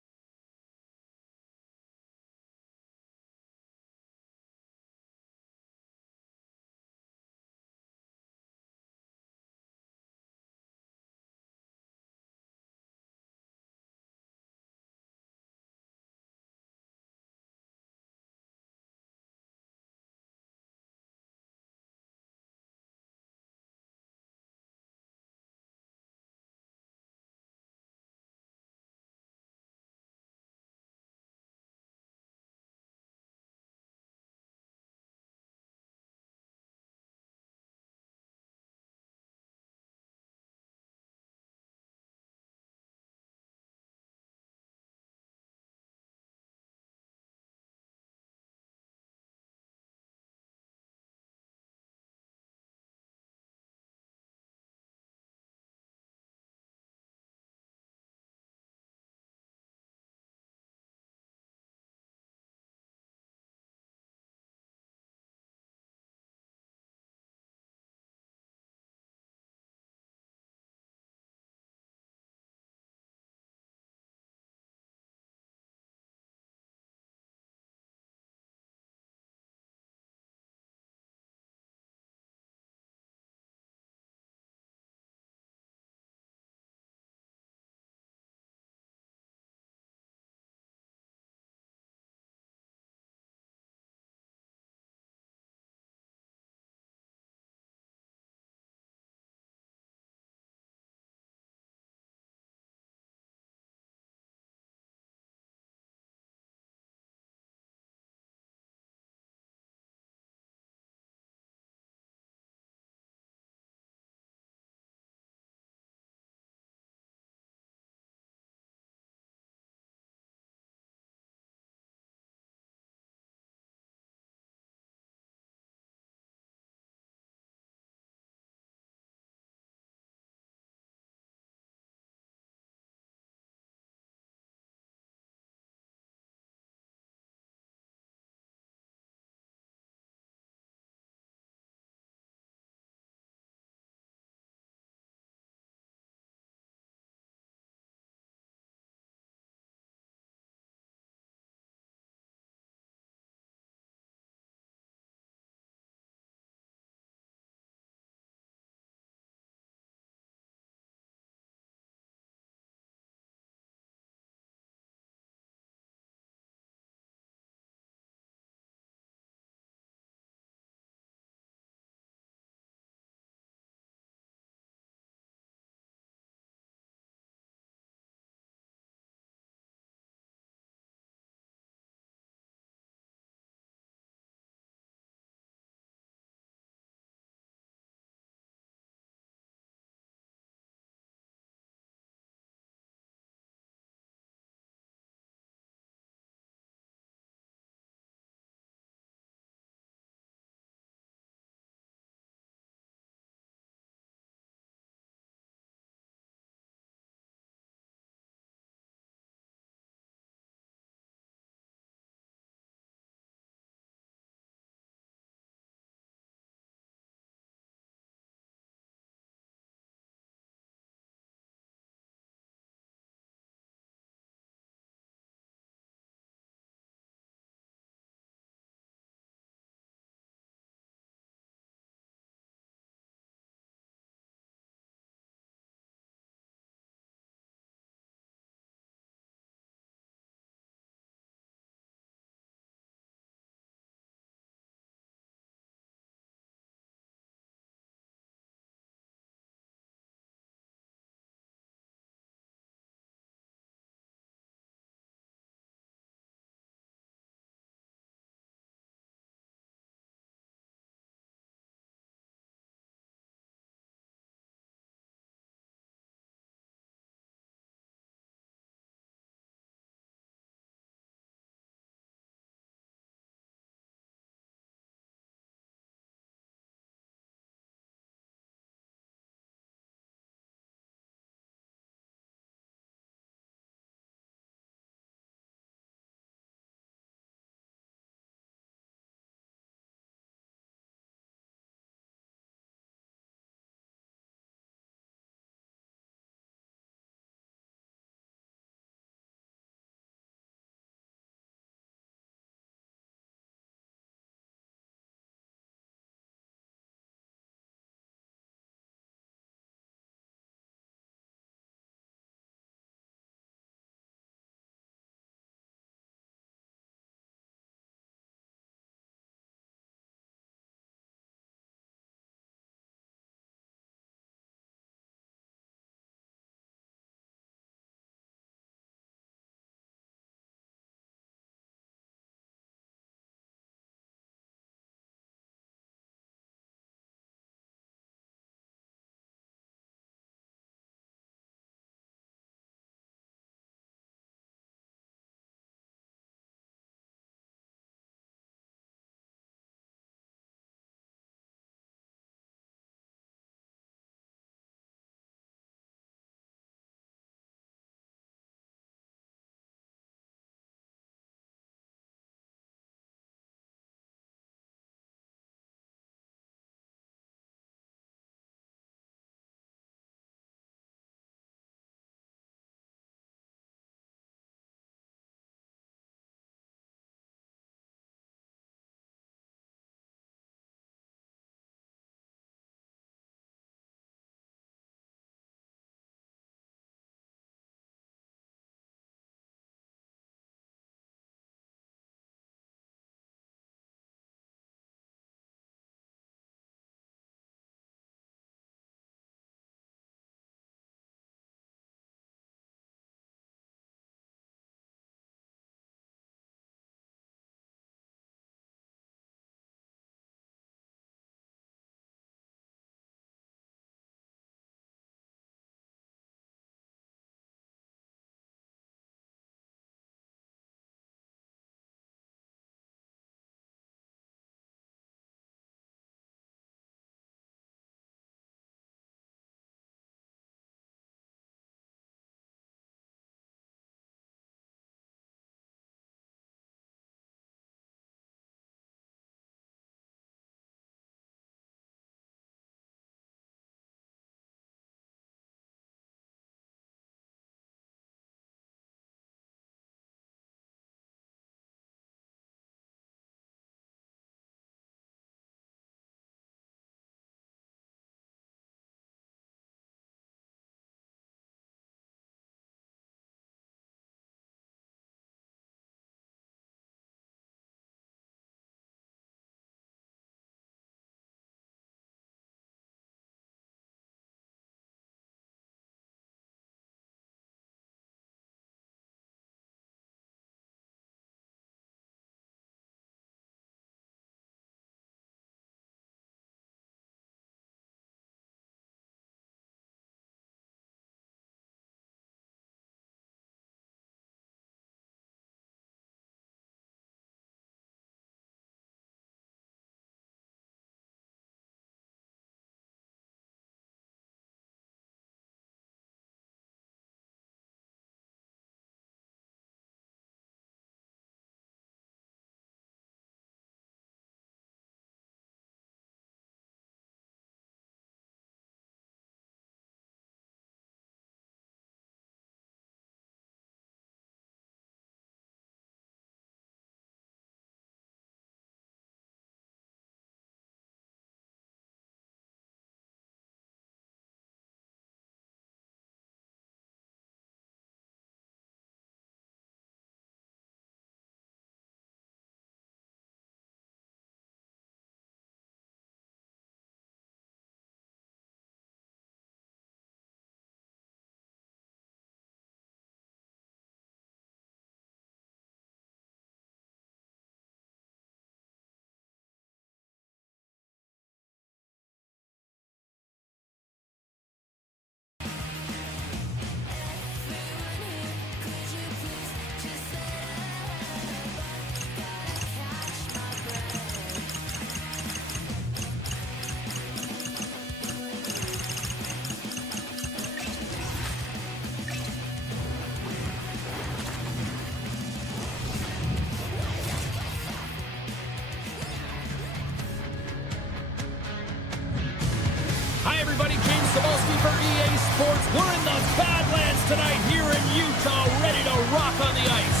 We're in the Badlands tonight here in Utah, ready to rock on the ice.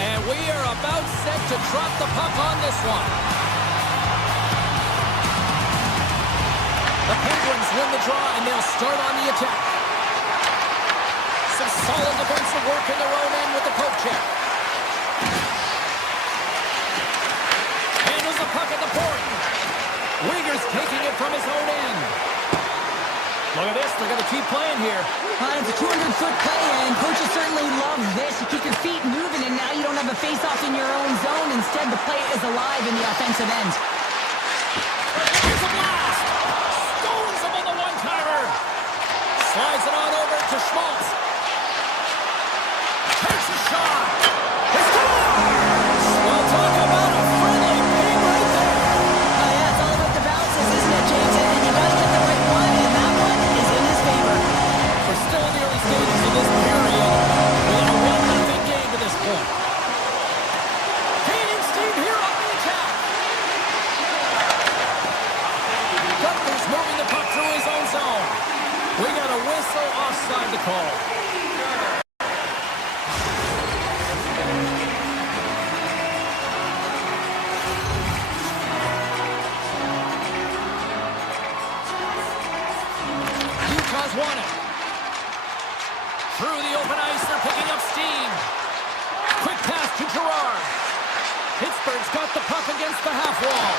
And we are about set to drop the puck on this one. The Penguins win the draw, and they'll start on the attack. Some solid defensive work in their own end with the poke check. Handles the puck at the point. Wieger's taking it from his own end. Look at this. They're going to keep playing here. It's a 200-foot play, and coaches certainly love this. You keep your feet moving, and now you don't have a face-off in your own zone. Instead, the play is alive in the offensive end. Here's a blast. Stones him on the one-timer. Slides it on over to Schmaltz. Takes a shot. He scores! Well, talk about a friendly game right there. Oh, yeah, it's all about the bounces, isn't it, James? And you got to get the right one, and that one is in his favor. We're still in the early stages of this period. We're in a 1-0 game to this point. Gaining steam here on the attack. Cutler's moving the puck through his own zone. We got a whistle offside to call. Utah's won it. Through the open ice, they're picking up steam. Quick pass to Girard. Pittsburgh's got the puck against the half wall.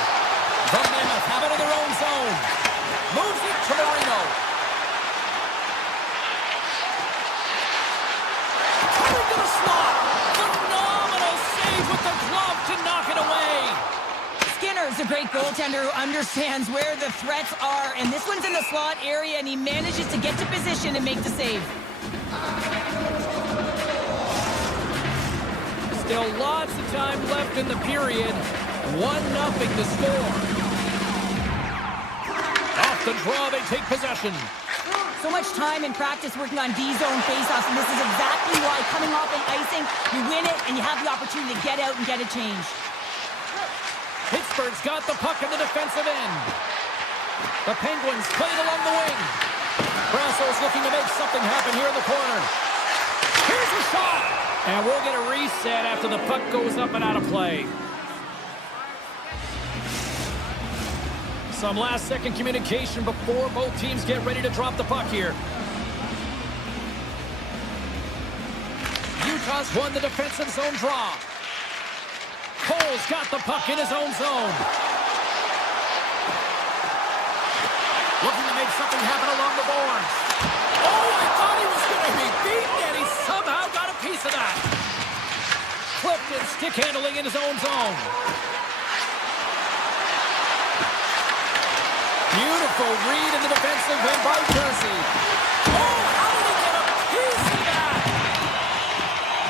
The Mammoth have it in their own zone. Moves it to Marino. Coming to the slot. Phenomenal save with the glove to knock it away. Skinner's a great goaltender who understands where the threats are, and this one's in the slot area, and he manages to get to position and make the save. Still lots of time left in the period. 1-0 to score. Off the draw, they take possession. So much time in practice working on D-zone faceoffs, and this is exactly why coming off an icing, you win it, and you have the opportunity to get out and get a change. Pittsburgh's got the puck in the defensive end. The Penguins played along the wing. Brasso's looking to make something happen here in the corner. Here's a shot! And we'll get a reset after the puck goes up and out of play. Some last-second communication before both teams get ready to drop the puck here. Utah's won the defensive zone draw. Cole's got the puck in his own zone. Looking to make something happen along the boards. Oh, I thought he was going to be beaten, and he somehow got a piece of that. Clifton stick handling in his own zone. Beautiful read in the defensive end by Jersey. Oh, how did he get a piece of that?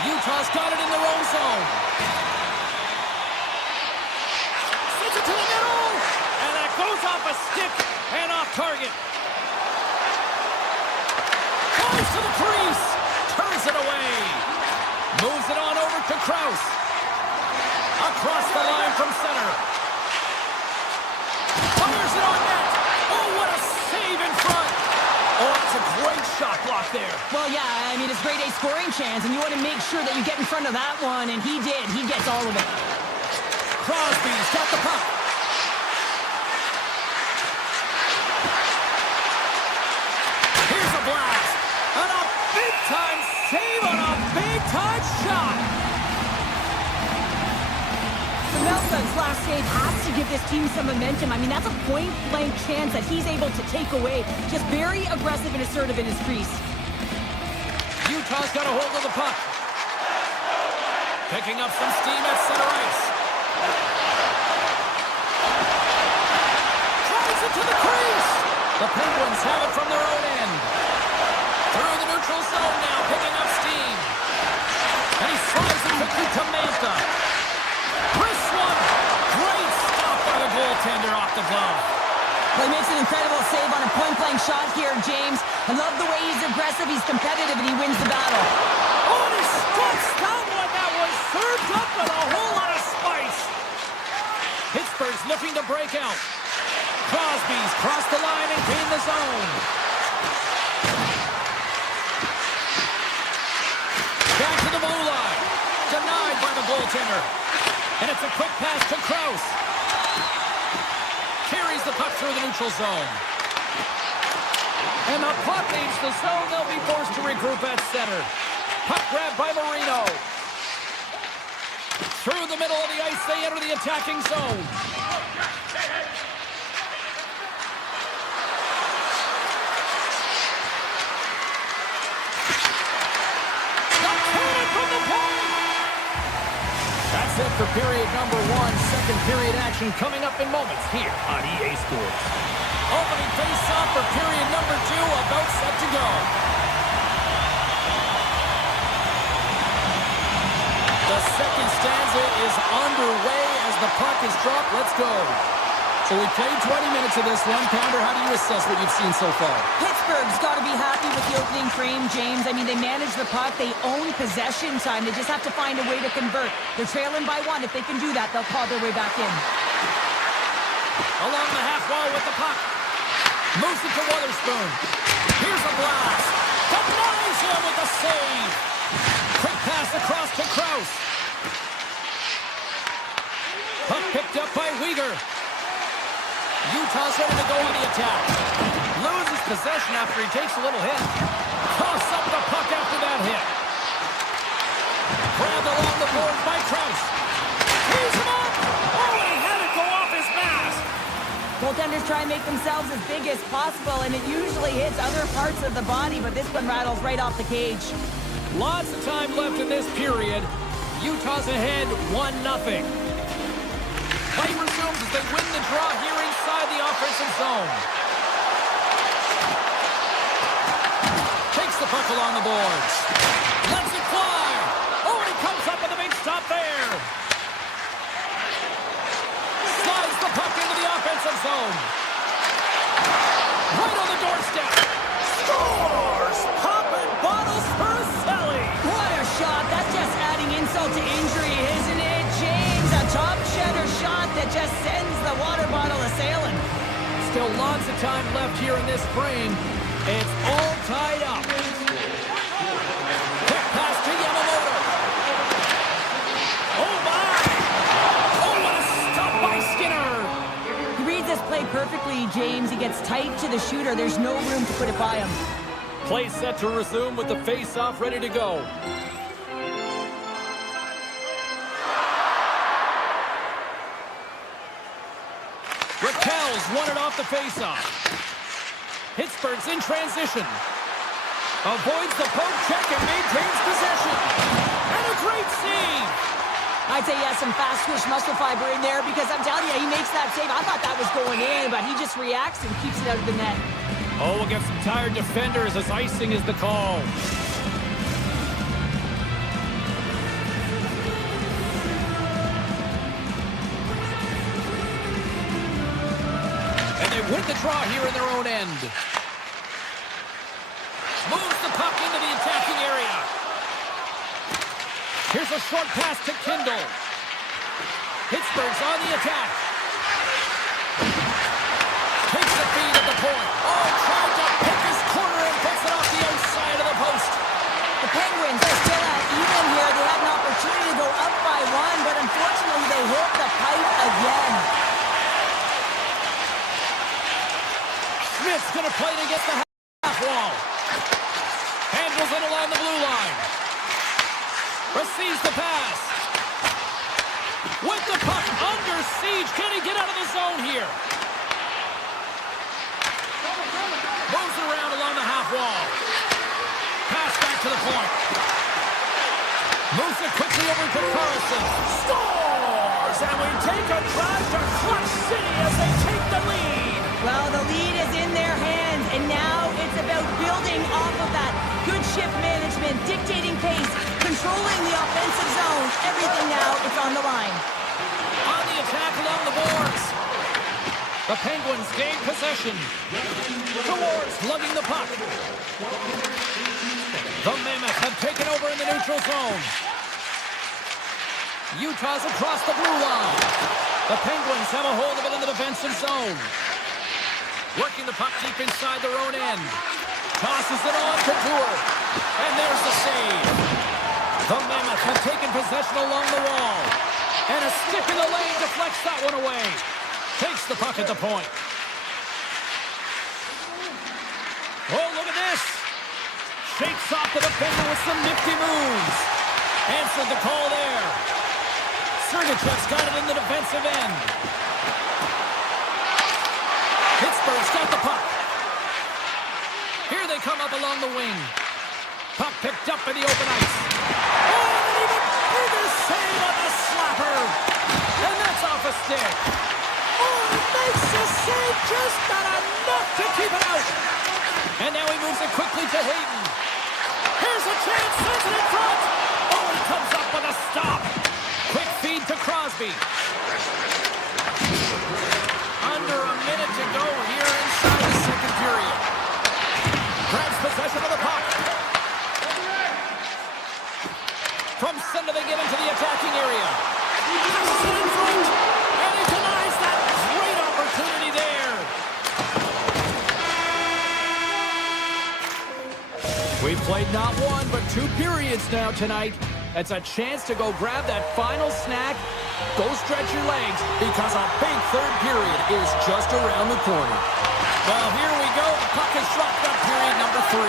Utah's got it in their own zone. Sends it to the middle. And that goes off a stick and off target. Goes to the crease. Turns it away. Moves it on over to Krause. Across the line from center. Fires it on net. Oh, what a save in front. Oh, it's a great shot block there. Well, yeah, I mean, it's grade A scoring chance, and you want to make sure that you get in front of that one, and he did. He gets all of it. Crosby's got the puck. Here's a blast. And a big-time save on a big-time shot. Melton's last save has to give this team some momentum. I mean, that's a point-blank chance that he's able to take away. Just very aggressive and assertive in his crease. Utah's got a hold of the puck. Picking up some steam at center ice. Drives it to the crease. The Penguins have it from their own end. Through the neutral zone now, picking up steam. And he slides it quickly to Mantha. Chris one. Great stop by the goaltender off the glove. Well, he makes an incredible save on a point-blank shot here, James. I love the way he's aggressive, he's competitive, and he wins the battle. Oh, and he stuffs that one that was served up with a whole lot of spice. Pittsburgh's looking to break out. Crosby's crossed the line and gained the zone. goaltender. And it's a quick pass to Krause. Carries the puck through the neutral zone. And the puck leaves the zone. They'll be forced to regroup at center. Puck grab by Marino. Through the middle of the ice, they enter the attacking zone. That's it for period number one. Second period action coming up in moments here on EA Sports. Opening face-off for period number two, about set to go. The second stanza is underway as the puck is dropped. Let's go. So we played 20 minutes of this one. Pounder, how do you assess what you've seen so far? Pittsburgh's got to be happy with the opening frame, James. I mean, they manage the puck. They own possession time. They just have to find a way to convert. They're trailing by one. If they can do that, they'll claw their way back in. Along the half wall with the puck. Moves it to Witherspoon. Here's a blast. Denies him with the save. Quick pass across to Krause. Puck picked up by Weegar. Utah's ready to go on the attack. Loses possession after he takes a little hit. Toss up the puck after that hit. Grabbed along the boards by Krause. He's him up! Oh, and he had it go off his mask. Goaltenders try and make themselves as big as possible, and it usually hits other parts of the body, but this one rattles right off the cage. Lots of time left in this period. Utah's ahead 1-0. Play resumes as they win the draw here inside the offensive zone. Takes the puck along the boards. Lets it fly. Oh, and he comes up with a big stop there. Slides the puck into the offensive zone. Right on the doorstep. Scores! Popping bottles for Selly. What a shot. That's just adding insult to injury, isn't it, James? A top cheddar shot that just sends the water bottle a-sailing. Still lots of time left here in this frame. It's all tied up. Quick pass to Yamamoto. Oh, my! Oh, what a stop by Skinner. He reads this play perfectly, James. He gets tight to the shooter. There's no room to put it by him. Play set to resume with the face-off ready to go. Raquel's won it off the face-off. Pittsburgh's in transition. Avoids the poke check and maintains possession. And a great save. I'd say he has some fast twitch muscle fiber in there because I'm telling you, he makes that save. I thought that was going in, but he just reacts and keeps it out of the net. Oh, we'll get some tired defenders as icing is the call. And they win the draw here in their own end. Moves the puck into the attacking area. Here's a short pass to Kindle. Pittsburgh's on the attack. Takes the feed at the point. Oh, trying to pick his corner and puts it off the outside of the post. The Penguins are still at even here. They had an opportunity to go up by one, but unfortunately they hit the pipe again. Smith's going to play to get the half wall. Handles it along the blue line. Receives the pass. With the puck under siege. Can he get out of the zone here? Moves it around along the half wall. Pass back to the point. Moves it quickly over to Carlson. Scores! And we take a drive to Clutch City as they take the lead. Well, the lead is in their hands, and now it's about building off of that. Good shift management, dictating pace, controlling the offensive zone. Everything now, it's on the line. On the attack along the boards. The Penguins gain possession. Towards lugging the puck. The Mammoth have taken over in the neutral zone. Utah's across the blue line. The Penguins have a hold of it in the defensive zone. Working the puck deep inside their own end. Tosses it on to Tour. And there's the save. The Mammoth have taken possession along the wall. And a stick in the lane deflects that one away. Takes the puck at the point. Oh, look at this. Shakes off the defender with some nifty moves. Answered the call there. Sergachev's got it in the defensive end. Pittsburgh's got the puck. Here they come up along the wing. Puck picked up in the open ice. Oh, and an even bigger save on the slapper. And that's off a stick. Oh, it makes the save just not enough to keep it out. And now he moves it quickly to Hayden. Here's a chance, sends it in front. Oh, he comes up with a stop. Quick feed to Crosby. Under a minute to go here inside the second period. Grabs possession of the puck. From center they get into the attacking area. Passes it in front. And he denies that great opportunity there. We've played not one, but 2 periods now tonight. It's a chance to go grab that final snack. Go stretch your legs, because a big third period is just around the corner. Well, here we go. The puck is dropped up period number 3.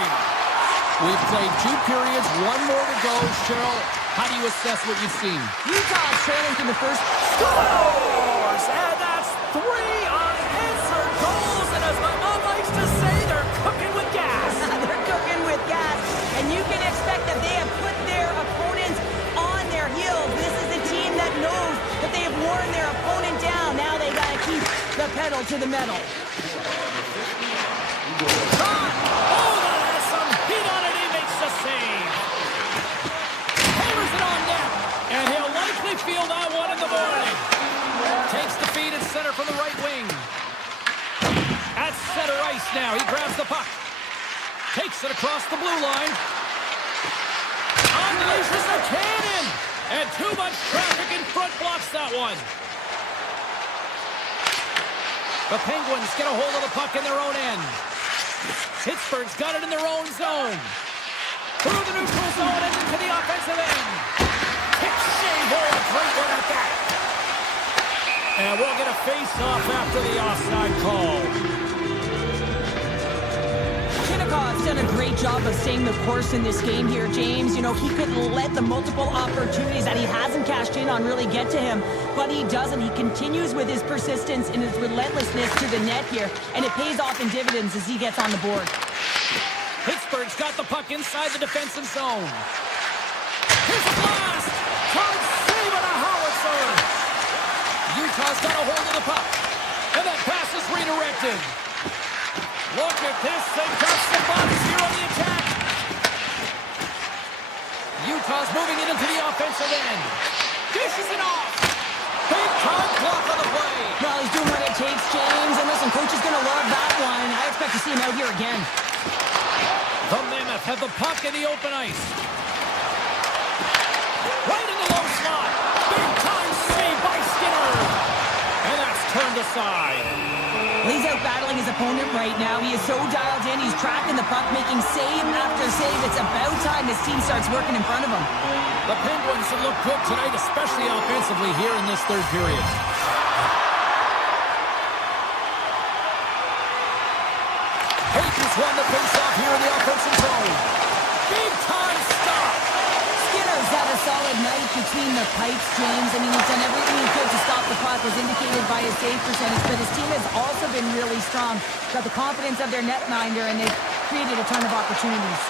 We've played 2 periods, 1 more to go. Cheryl, how do you assess what you've seen? Utah trailing from the first. Scores! And that's 3 unanswered goals. And as my mom likes to say, they're cooking with gas. They're cooking with gas. And you can expect that they have put their opponents on their heels. This is a team that knows that they have worn their opponent down. Now they got to keep the pedal to the metal. Shot! Oh, that has some heat on it. He makes the save. Hammers it on net. And he'll likely feel that one in the morning. Takes the feed at center from the right wing. At center ice now. He grabs the puck. Takes it across the blue line. Unleashes the cannon. And too much traffic in front blocks that one. The Penguins get a hold of the puck in their own end. Pittsburgh's got it in their own zone. Through the neutral zone and into the offensive end. Kick shave. Oh, a great one at that. And we'll get a face-off after the offside call. Chinnikov's done a great job of staying the course in this game here, James. You know, he couldn't let the multiple opportunities that he hasn't cashed in on really get to him, but he doesn't. He continues with his persistence and his relentlessness to the net here, and it pays off in dividends as he gets on the board. Pittsburgh's got the puck inside the defensive zone. Here's a blast! Hard save on a howitzer! Utah's got a hold of the puck, and that pass is redirected. Look at this, they've got some bodies here on the attack. Utah's moving it into the offensive end. Dishes it off. Big time block on the play. Well, he's doing what it takes, James, and listen, coach is going to love that one. I expect to see him out here again. The Mammoth have the puck in the open ice. Right in the low slot. Big time save by Skinner. And that's turned aside. He's out battling his opponent right now. He is so dialed in. He's tracking the puck, making save after save. It's about time his team starts working in front of him. The Penguins have looked good tonight, especially offensively here in this third period. Hayden's won the faceoff here in the offensive zone. Big time stop. Skinner's had a solid night between the pipes, James. I mean, he's done everything he could to stop the puck, as indicated by his save percentage, but his team has also been really strong. Got the confidence of their netminder, and they've created a ton of opportunities.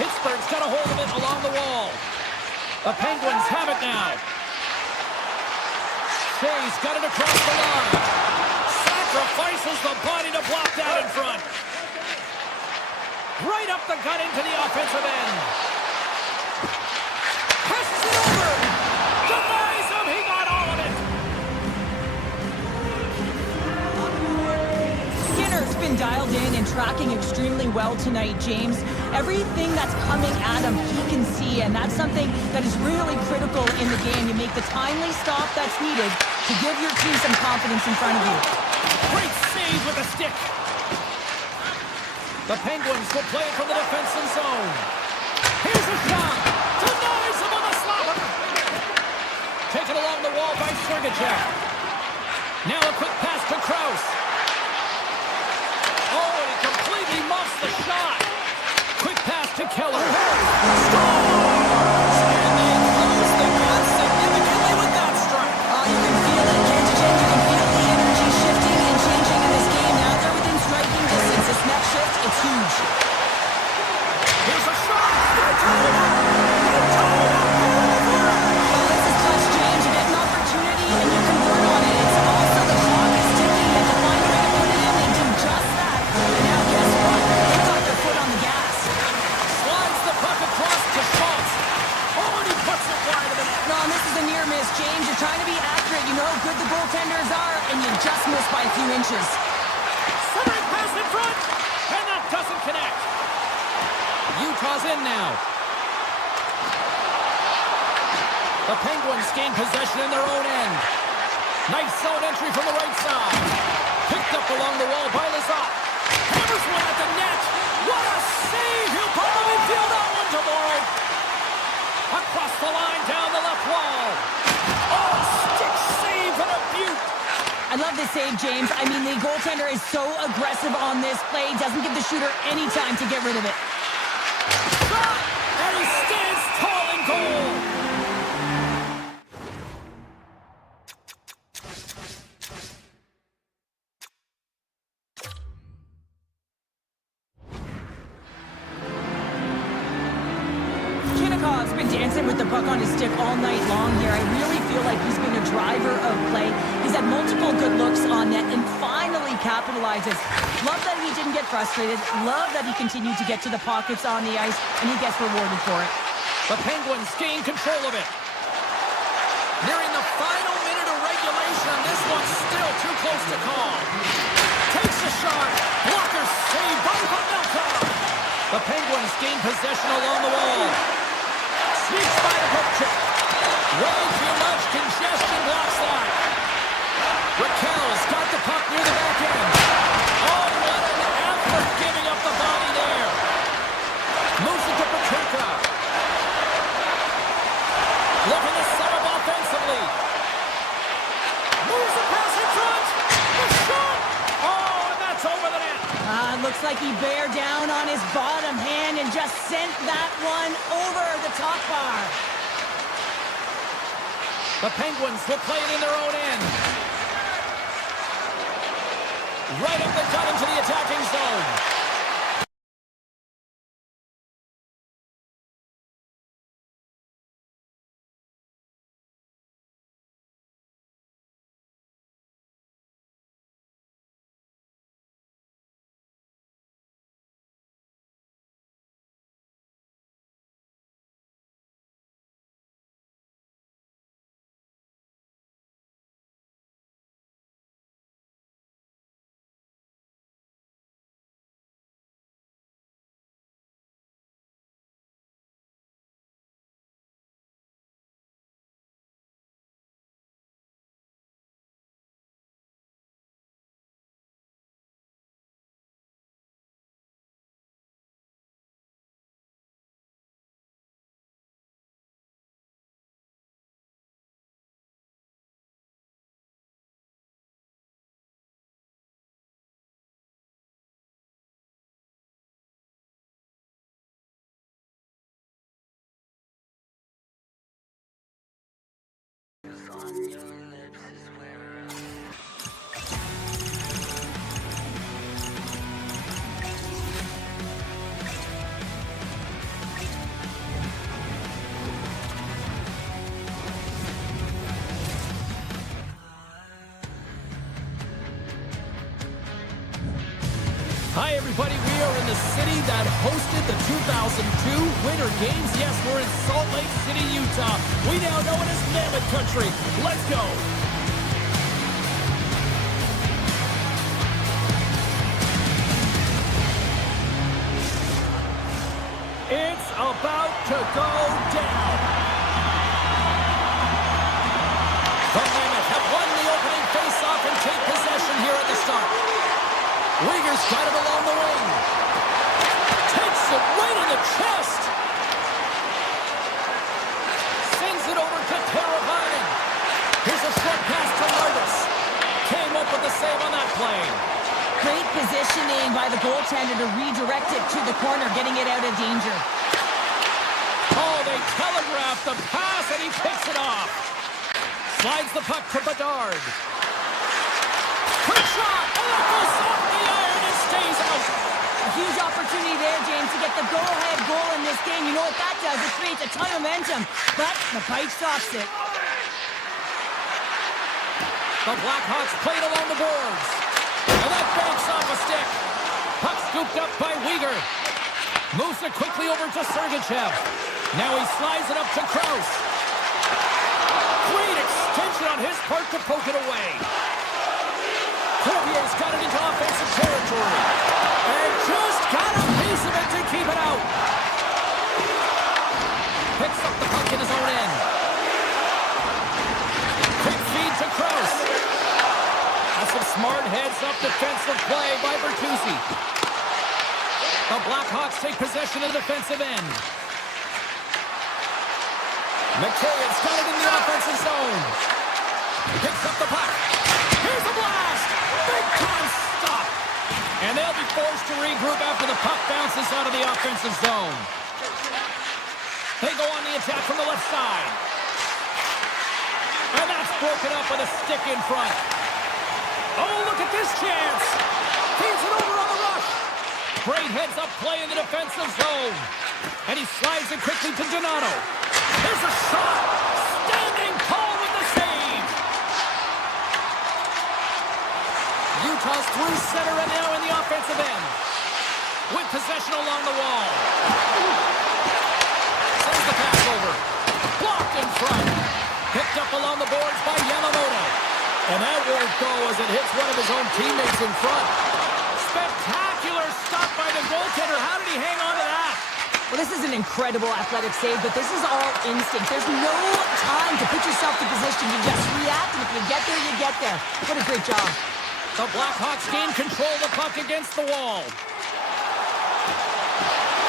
Pittsburgh's got a hold of it along the wall. The Penguins have it now. Shea's got it across the line. Sacrifices the body to block that in front. Right up the gut into the offensive end. Passes it over. Denies him. He got all of it. Skinner's been dialed in and tracking extremely well tonight, James. Everything that's coming at him, he can see, and that's something that is really critical in the game. You make the timely stop that's needed to give your team some confidence in front of you. Great save with a stick. The Penguins will play it from the defensive zone. Here's a shot. Denies him on the slapper. Taken along the wall by Sergachev. Now a quick pass to Kraus. Oh, and he completely muffs the shot. Quick pass to Keller. Scores! And they close the gap significantly with that strike. Oh, you can feel it, can't you, James? You can feel the energy shifting and changing in this game. Now they're within striking distance. This next shift, it's huge. Here's a shot. They tie it up. They tie it up here in the corner. Well, this is clutch, James. You get an opportunity and you convert on it. It's also the clock is ticking. You have to find a way to put it in and do just that. And now guess what? They've got their foot on the gas. Slides the puck across to Schultz. Oh, and he puts it wide of the net. No, and this is a near miss, James. You're trying to be accurate. You know how good the goaltenders are, and you just miss by a few inches. Centering pass in front, and that doesn't connect. Utah's in now. The Penguins gain possession in their own end. Nice zone entry from the right side. Picked up along the wall by Lizotte. Hammers one at the net. What a save! He'll probably field that one tomorrow. Across the line, down the left wall. Oh, stick save and a beaut. I love this save, James. I mean, the goaltender is so aggressive on this play. Doesn't give the shooter any time to get rid of it. Shot! And he stands tall in goal. Kinnikov's been dancing with the puck on his stick all night long here. I really feel like he's been a driver of play. He's had multiple good looks on net and finally capitalizes. Love that he didn't get frustrated. Love that he continued to get to the pockets on the ice, and he gets rewarded for it. The Penguins gain control of it. Nearing the final minute of regulation, and this one's still too close to call. Takes a shot. Blocker saved by Pavelka. The Penguins gain possession along the wall. Sneaks by the hook check. Way too much congestion blocks that. Raquel's got the puck near the back end. Oh, what an effort giving up the body there. Moves it to Paterka. Looking to set up offensively. Moves the pass in front. The shot. Oh, and that's over the net. Looks like he bare down on his bottom hand and just sent that one over the top bar. The Penguins will play it in their own end. Right up the gut into the attacking zone. Hi, everybody. We are in the city that hosted the 2002 Winter Games. Yes, we're in Salt Lake City, Utah. We now know it as Mammoth Country. Let's go. It's about to go down. The Mammoth have won the opening faceoff and take possession here at the start. Uyghur's got it along the wing. Takes it right in the chest. save on that play. Great positioning by the goaltender to redirect it to the corner, getting it out of danger. Oh, they telegraph the pass, and he picks it off. Slides the puck to Bedard. Quick shot! Oh, that goes off the iron and stays out. A huge opportunity there, James, to get the go-ahead goal in this game. You know what that does? It creates a ton of momentum, but the pipe stops it. The Blackhawks played along the boards. And that banks off a stick. Puck scooped up by Weegar. Moves it quickly over to Sergachev. Now he slides it up to Krause. Great extension on his part to poke it away. Cormier's got it into offensive territory. And just got a piece of it to keep it out. Picks up the puck in his own end. Quick feed to Krause. That's some smart heads-up defensive play by Bertuzzi. The Blackhawks take possession of the defensive end. McKay's got it in the offensive zone. Picks up the puck. Here's a blast! Big time stop! And they'll be forced to regroup after the puck bounces out of the offensive zone. They go on the attack from the left side. And that's broken up with a stick in front. Oh, look at this chance! Feeds it over on the rush. Great heads-up play in the defensive zone. And he slides it quickly to Donato. There's a shot! Standing tall with the save! Utah's through center and now in the offensive end. With possession along the wall. Sends the pass over. Blocked in front. Picked up along the boards by Yamamoto. And that won't go as it hits one of his own teammates in front. Spectacular stop by the goaltender. How did he hang on to that? Well, this is an incredible athletic save, but this is all instinct. There's no time to put yourself in position. You just react, and if you get there, you get there. What a great job. The Blackhawks gain control of the puck against the wall.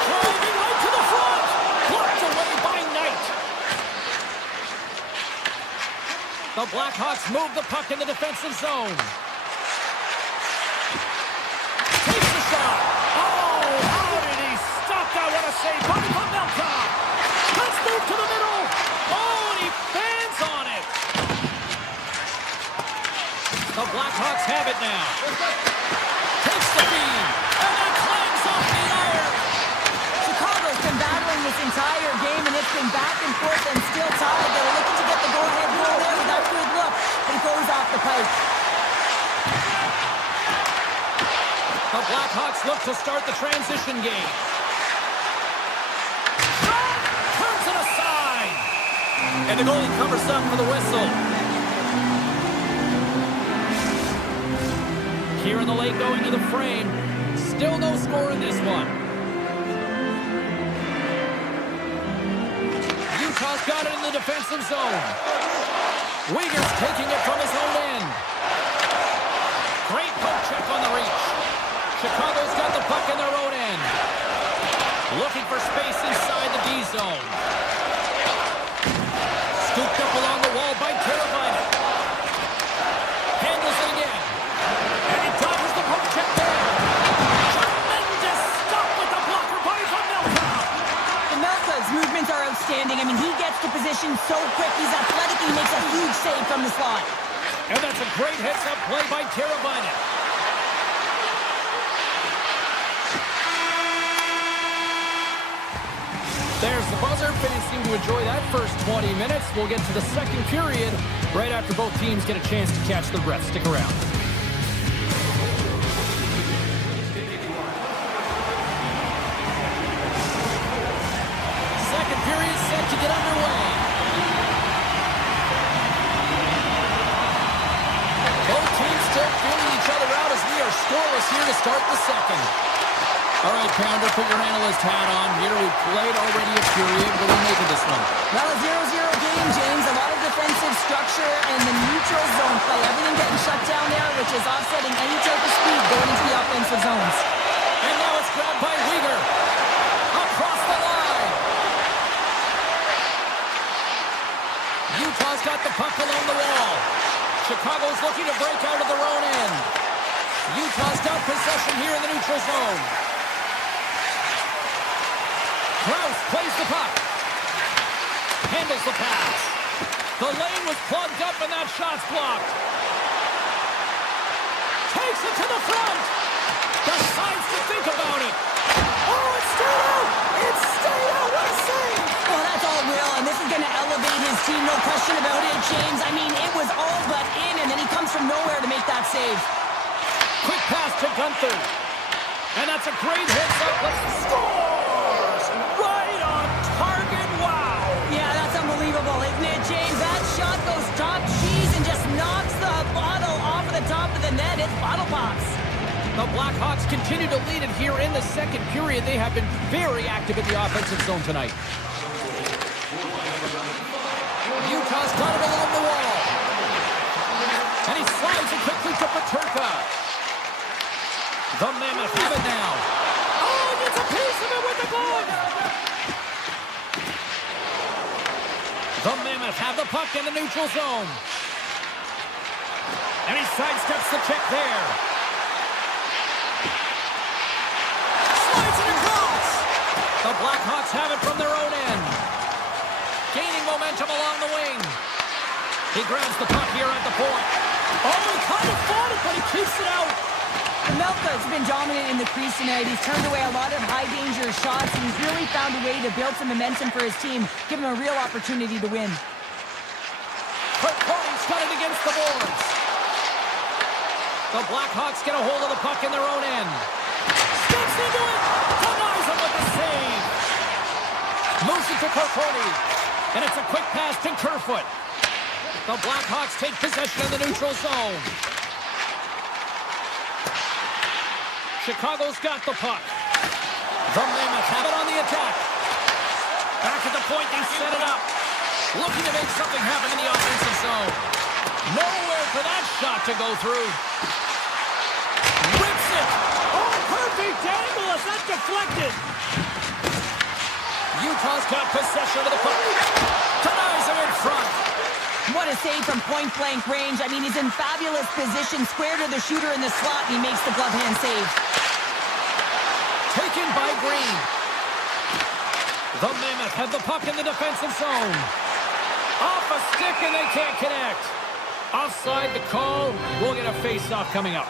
Driving right to the front. Blocked away by Knight. The Blackhawks move the puck in the defensive zone. Takes the shot. Oh, how did he stop that? What a save by Pavelka. Let's move to the middle. Oh, and he fans on it. The Blackhawks have it now. Takes the feed. And then climbs off the iron. Chicago's been battling this entire game, and it's been back and forth and still tied. They're looking to get the go-ahead goal there without a good look, but it goes off the pipe. The Blackhawks look to start the transition game. Turns it aside. And the goalie covers up for the whistle. Here in the late going to the frame. Still no score in this one. Utah's got it in the defensive zone. Weegar's taking it from his own end. Great poke check on the reach. Chicago's got the puck in their own end. Looking for space inside the D zone. Scooped up along the wall by Teravainen. Handles it again. And he dodges the poke check there. Tremendous stop with the blocker by Pavelka. Pavelka's movements are outstanding. I mean, he gets to position so quick. He's athletic. He makes a huge save from the slot. And that's a great heads-up play by Teravainen. There's the buzzer. Fans seem to enjoy that first 20 minutes. We'll get to the second period right after both teams get a chance to catch their breath. Stick around. Second period set to get underway. Both teams still feeling each other out as we are scoreless here to start the second. All right, Pounder, put your analyst hat on. Here we've played already a period. What do you make of this one? Well, a 0-0 game, James. A lot of defensive structure and the neutral zone play. Everything getting shut down there, which is offsetting any type of speed going into the offensive zones. And now it's grabbed by Weegar. Across the line. Utah's got the puck along the wall. Chicago's looking to break out of their own end. Utah's got possession here in the neutral zone. Krause plays the puck. Handles the pass. The lane was plugged up and that shot's blocked. Takes it to the front. Decides to think about it. Oh, it's stayed out. It's stayed out. What a save. Well, that's all Will, and this is going to elevate his team, no question about it, James. I mean, it was all but in, and then he comes from nowhere to make that save. Quick pass to Gunther. And that's a great hits-up play. Scores! Right on target. Wow. Yeah, that's unbelievable, isn't it, James? That shot goes top cheese and just knocks the bottle off of the top of the net. It's bottle pops. The Blackhawks continue to lead it here in the second period. They have been very active in the offensive zone tonight. Utah's got it along the wall. And he slides it quickly to Peterka. The Mammoth have it now. Oh, he gets a piece of it with the glove. The Mammoth have the puck in the neutral zone. And he sidesteps the check there. Slides it across. The Blackhawks have it from their own end. Gaining momentum along the wing. He grabs the puck here at the point. Oh, he kind of fought it, but he keeps it out. Melka's been dominant in the crease tonight. He's turned away a lot of high-danger shots, and he's really found a way to build some momentum for his team, give him a real opportunity to win. Cody's got it against the boards. The Blackhawks get a hold of the puck in their own end. Steps into it. Denies him with the save. Moves it to Cody. And it's a quick pass to Kerfoot. The Blackhawks take possession in the neutral zone. Chicago's got the puck. The Mammoth have it on the attack. Back at the point, they set it up. Looking to make something happen in the offensive zone. Nowhere for that shot to go through. Rips it. Oh, perfect angle as that deflected. Utah's got possession of the puck. Denies him in front. What a save from point-blank range. I mean, he's in fabulous position, square to the shooter in the slot, and he makes the glove hand save. Taken by Green. The Mammoth have the puck in the defensive zone. Off a stick, and they can't connect. Offside the call. We'll get a face-off coming up.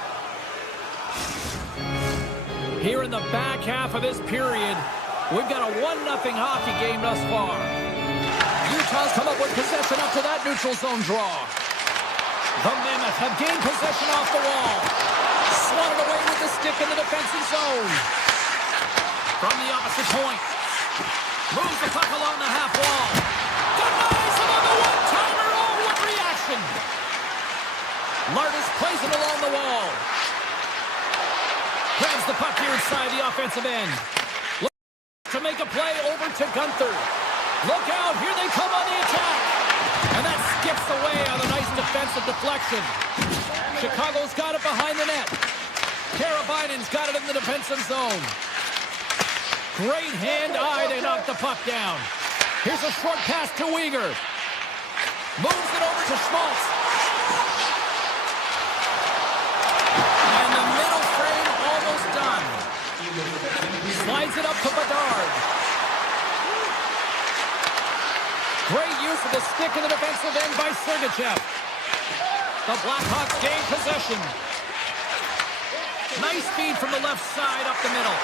Here in the back half of this period, we've got a 1-0 hockey game thus far. Utah's come up with possession up to that neutral zone draw. The Mammoth have gained possession off the wall. Swatted away with the stick in the defensive zone. From the opposite point. Moves the puck along the half wall. Denies him on the one-timer. Oh, what reaction. Lardis plays it along the wall. Grabs the puck here inside the offensive end. To make a play over to Gunther. Look out, here they come on the attack. And that skips away on a nice defensive deflection. Chicago's got it behind the net. Karabainen's got it in the defensive zone. Great hand-eye to knock the puck down. Here's a short pass to Weegar. Moves it over to Schmaltz. And the middle frame almost done. Slides it up to Bedard. Great use of the stick in the defensive end by Sergachev. The Blackhawks gain possession. Nice speed from the left side up the middle.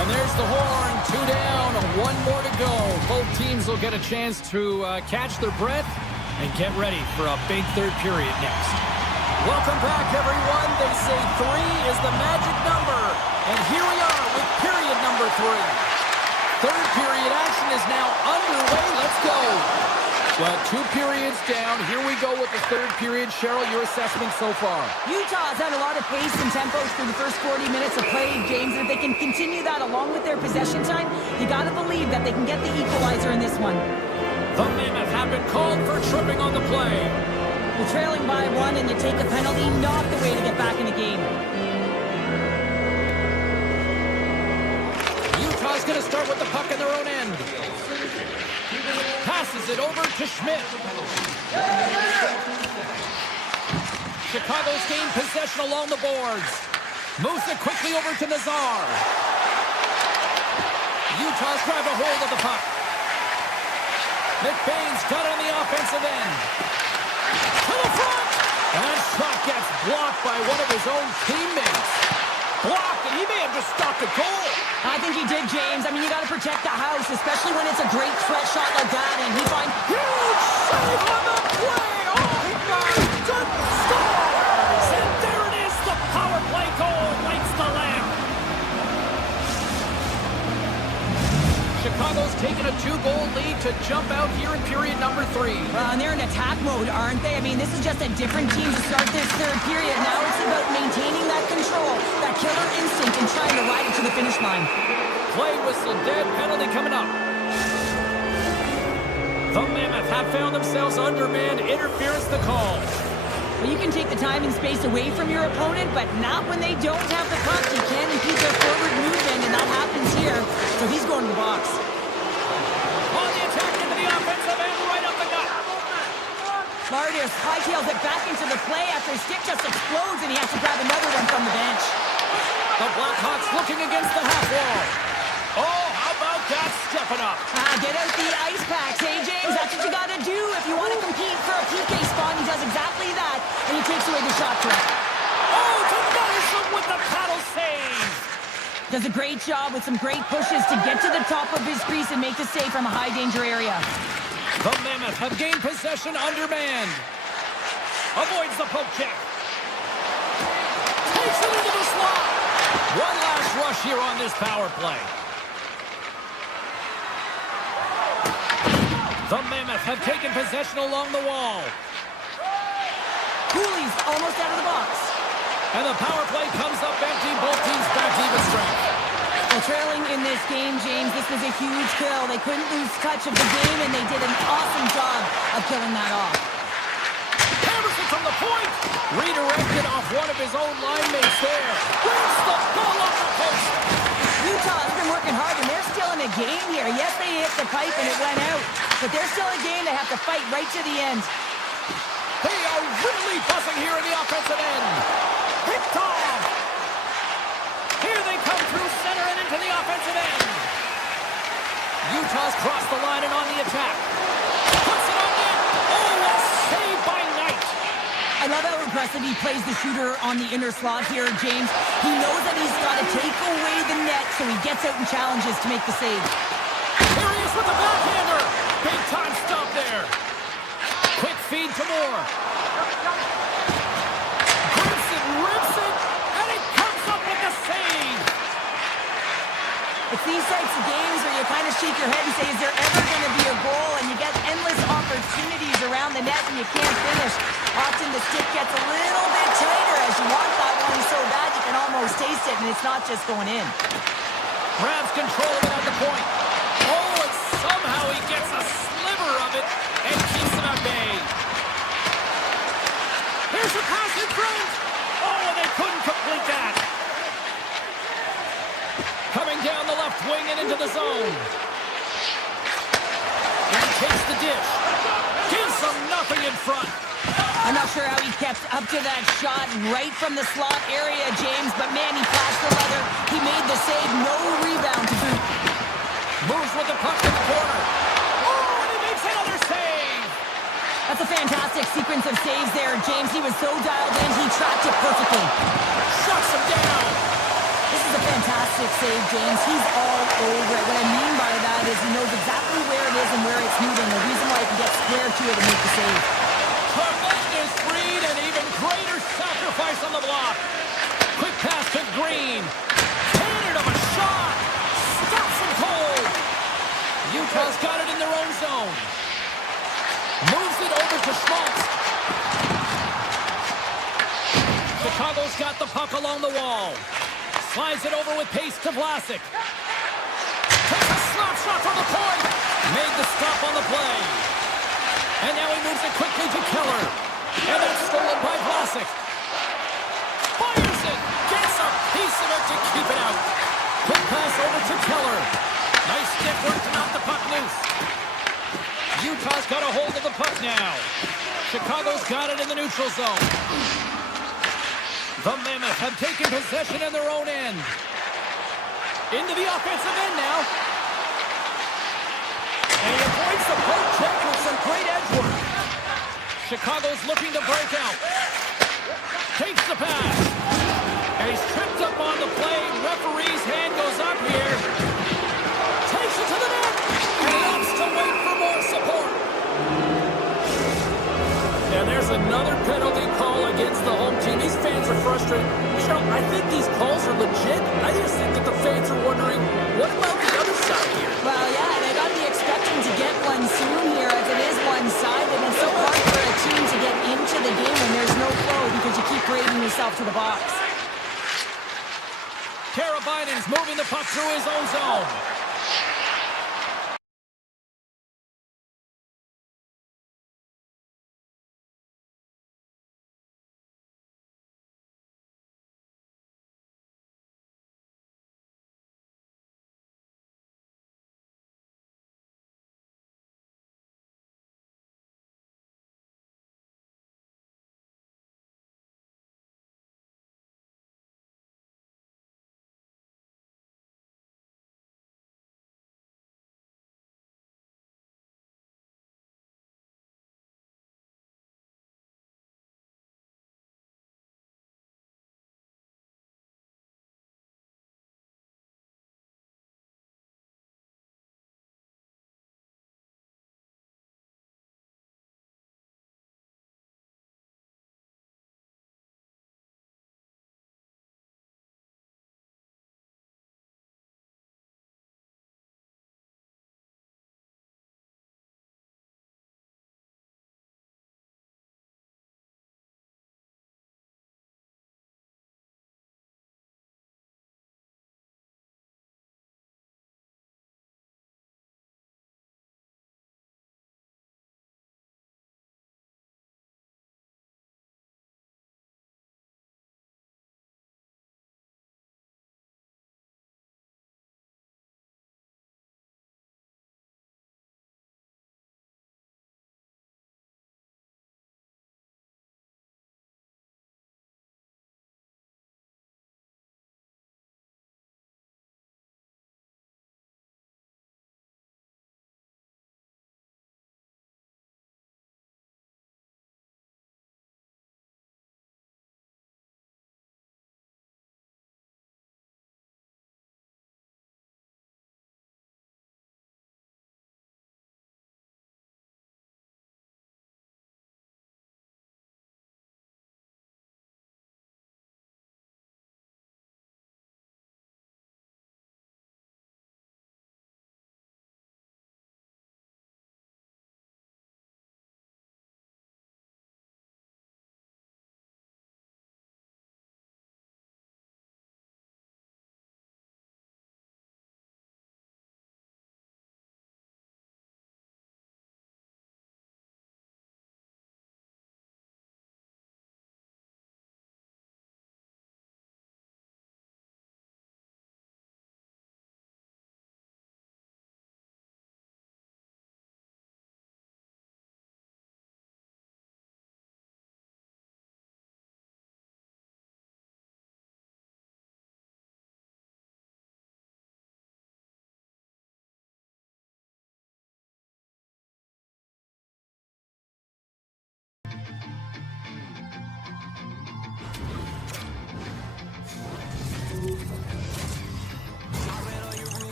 And there's the horn. 2 down, 1 more to go. Both teams will get a chance to catch their breath and get ready for a big third period next. Welcome back, everyone. They say 3 is the magic number. And here we are with period number 3. Third period action is now underway. Let's go. Well, 2 periods down. Here we go with the third period. Cheryl, your assessment so far? Utah's had a lot of pace and tempo through the first 40 minutes of play, James. And if they can continue that along with their possession time, you got to believe that they can get the equalizer in this one. The Mammoth have been called for tripping on the play. You're trailing by 1 and you take a penalty, not the way to get back in the game. Utah's going to start with the puck in their own end. Passes it over to Schmidt. Chicago's gained possession along the boards. Moves it quickly over to Nazar. Utah's grab a hold of the puck. McBain's got it on the offensive end. To the front! And that shot gets blocked by one of his own teammates. Blocked, and he may have just stopped a goal. I think he did, James. I mean, you got to protect the house, especially when it's a great threat shot like that. And he finds Huge save on the play. Oh, my goodness. Scores! And there it is. The power play goal lights the lamp. Chicago's taken a 2-goal lead to jump out here in period number 3. Well, and they're in attack mode, aren't they? I mean, this is just a different team to start this third period. Now it's about maintaining that control, that killer instinct, and trying to ride it to the finish line. Play whistle dead, penalty coming up. The Mammoth have found themselves undermanned, interference the call. Well, you can take the time and space away from your opponent, but not when they don't have the puck. You can't impede their forward movement, and that happens here. So he's going to the box. On the attack into the offensive end, right up the gut. Martis hightails it back into the play after his stick just explodes, and he has to grab another one from the bench. The Blackhawks looking against the half wall. Oh, how about that stepping up? Get out the ice packs, hey, James? That's what you got to do if you want to compete for a PK spot. He does exactly that, and he takes away the shot threat. Oh, to Nelson with the paddle save. Does a great job with some great pushes to get to the top of his crease and make the save from a high-danger area. The Mammoth have gained possession undermanned. Avoids the poke check. Takes it into the slot. One last rush here on this power play. The Mammoth have taken possession along the wall. Cooley's almost out of the box. And the power play comes up empty. Both teams back to even strength. Well, trailing in this game, James, this was a huge kill. They couldn't lose touch of the game, and they did an awesome job of killing that off. Hammerson from the point. Redirected off one of his own line mates there. Brings the ball off the post. Utah has been working hard, and they're still in a game here. Yes, they hit the pipe, and it went out. But they're still in a game they have to fight right to the end. They are really buzzing here in the offensive end. Picked off. Here they come through center and into the offensive end. Utah's crossed the line and on the attack. Puts it on net. Oh, a save by Knight. I love how aggressive he plays the shooter on the inner slot here, James. He knows that he's got to take away the net, so he gets out and challenges to make the save. Here he is with the backhander. Big time stop there. Quick feed to Moore. Grips it, rips it, and it comes up with the save. It's these types of games where you kind of shake your head and say, is there ever going to be a goal? And you get endless opportunities around the net and you can't finish. Often the stick gets a little bit tighter as you want that one so bad you can almost taste it, and it's not just going in. Grabs control of it at the point. Oh, and somehow he gets a sliver of it and keeps him at bay. Here's a pass in front. Oh, and they couldn't complete that. Coming down the left wing and into the zone. And he takes the dish. Gives them nothing in front. I'm not sure how he kept up to that shot right from the slot area, James, but man, he flashed the leather. He made the save, no rebound to boot. Moves with the puck in the corner. Oh, and he makes another save. That's a fantastic sequence of saves there, James. He was so dialed in, he tracked it perfectly. Shuts him down. This is a fantastic save, James. He's all over it. What I mean by that is he knows exactly where it is and where it's moving. The reason why he can get square to it and make the save. Tremendous read and even greater sacrifice on the block. Quick pass to Green. Handed him a shot. Stops him cold. Utah's got it in their own zone. Moves it over to Schmaltz. Chicago's got the puck along the wall. Slides it over with pace to Vlasic. Takes a slap shot from the point. Made the stop on the play. And now he moves it quickly to Keller. And that's stolen by Vlasic. Fires it. Gets a piece of it to keep it out. Quick pass over to Keller. Nice stick work to knock the puck loose. Utah's got a hold of the puck now. Chicago's got it in the neutral zone. The Mammoth have taken possession in their own end. Into the offensive end now. And he avoids the poke check with some great edge work. Chicago's looking to break out. Takes the pass. And he's tripped up on the play. Referee's hand goes up here. Takes it to the net. And opts to wait for more support. And there's another penalty call against the home team. These fans are frustrated. Michelle, I think these calls are legit. I just think that the fans are wondering, what about the other side here? Well, yeah, they got to be expecting to get one soon here as it is one-sided. It's so hard for a team to get into the game when there's no flow because you keep grading yourself to the box. Karabainen's moving the puck through his own zone.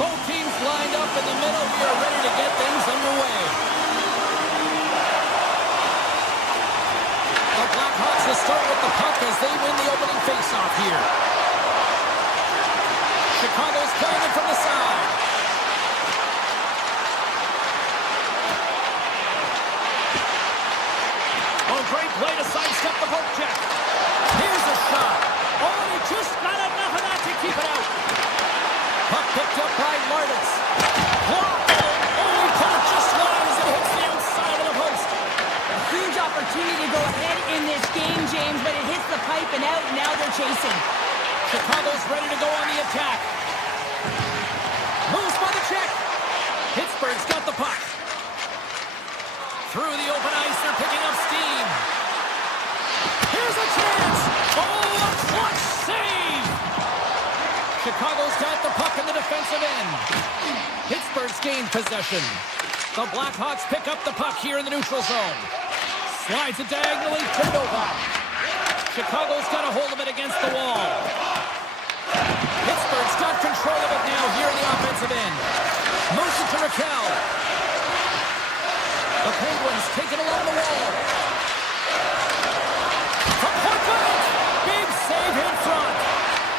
Both teams lined up in the middle. We are ready to get things underway. The Blackhawks will start with the puck as they win the opening faceoff here. Chicago's playing it from the side. Oh, great play to sidestep the poke check. Here's a shot. Oh, and he just got enough of that to keep it been out, and now they're chasing. Chicago's ready to go on the attack. Moves by the check. Pittsburgh's got the puck. Through the open ice, they're picking up steam. Here's a chance. Oh, a clutch save. Chicago's got the puck in the defensive end. Pittsburgh's gained possession. The Blackhawks pick up the puck here in the neutral zone. Slides it diagonally to Novak. Chicago's got a hold of it against the wall. Pittsburgh's got control of it now here in the offensive end. Moves it to Raquel. The Penguins take it along the wall. From point blank. Big save in front.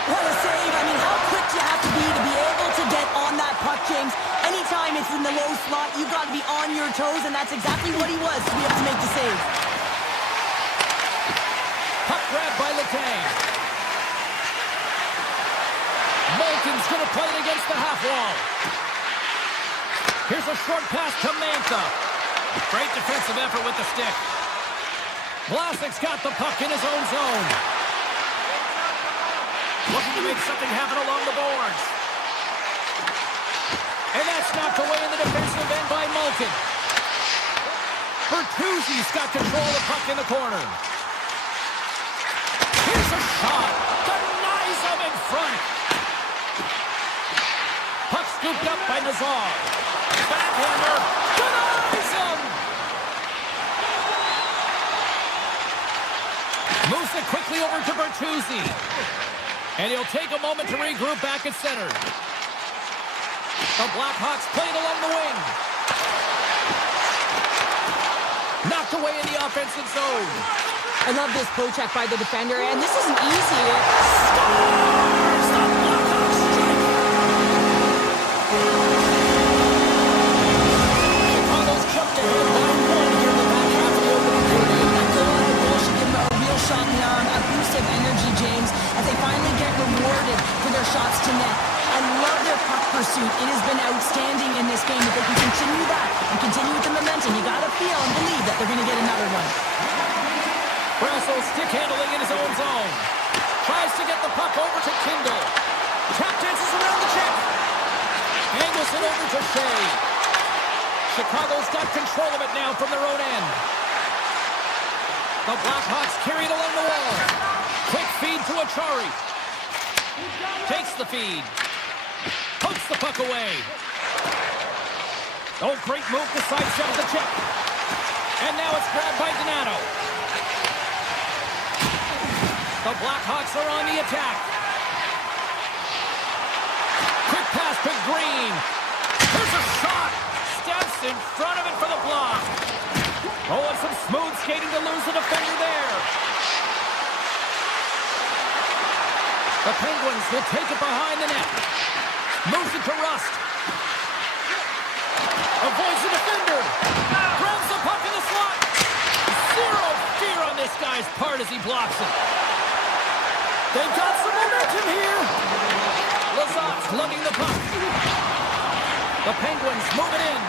What a save. I mean, how quick you have to be able to get on that puck, James. Anytime it's in the low slot, you've got to be on your toes, and that's exactly what he was to be able to make the save. Puck grab by Letang. Malkin's going to play it against the half wall. Here's a short pass to Mantha. Great defensive effort with the stick. Vlasic's got the puck in his own zone. Looking to make something happen along the boards. And that's knocked away in the defensive end by Malkin. Bertuzzi's got control of the puck in the corner. Here's a shot. Denies him in front. Puck scooped up by Nazar. Backhander. Denies him. Moves it quickly over to Bertuzzi. And he'll take a moment to regroup back at center. The Blackhawks play it along the wing. Knocked away in the offensive zone. I love this poke-check by the defender, and this isn't easy. Scores! The Blackhawks strike! Chicago's jumped ahead by 1 here in the back half of the opening period. That goal on the goal should give them a real shot in the arm, a boost of energy, James, as they finally get rewarded for their shots to net. I love their puck pursuit. It has been outstanding in this game. If they can continue that and continue with the momentum, you got to feel and believe that they're going to get another one. Brasso stick handling in his own zone. Tries to get the puck over to Kindle. Tap dances around the check. Angles it over to Shea. Chicago's got control of it now from their own end. The Blackhawks carry it along the wall. Quick feed to Achari. Takes the feed. Pokes the puck away. Oh, great move to sidestep the check. And now it's grabbed by Donato. The Blackhawks are on the attack. Quick pass to Green. There's a shot. Steps in front of it for the block. Oh, and some smooth skating to lose the defender there. The Penguins will take it behind the net. Moves it to Rust. Avoids the defender. Grabs the puck in the slot. Zero fear on this guy's part as he blocks it. They've got some momentum here. Lazat's lugging the puck. The Penguins move it in.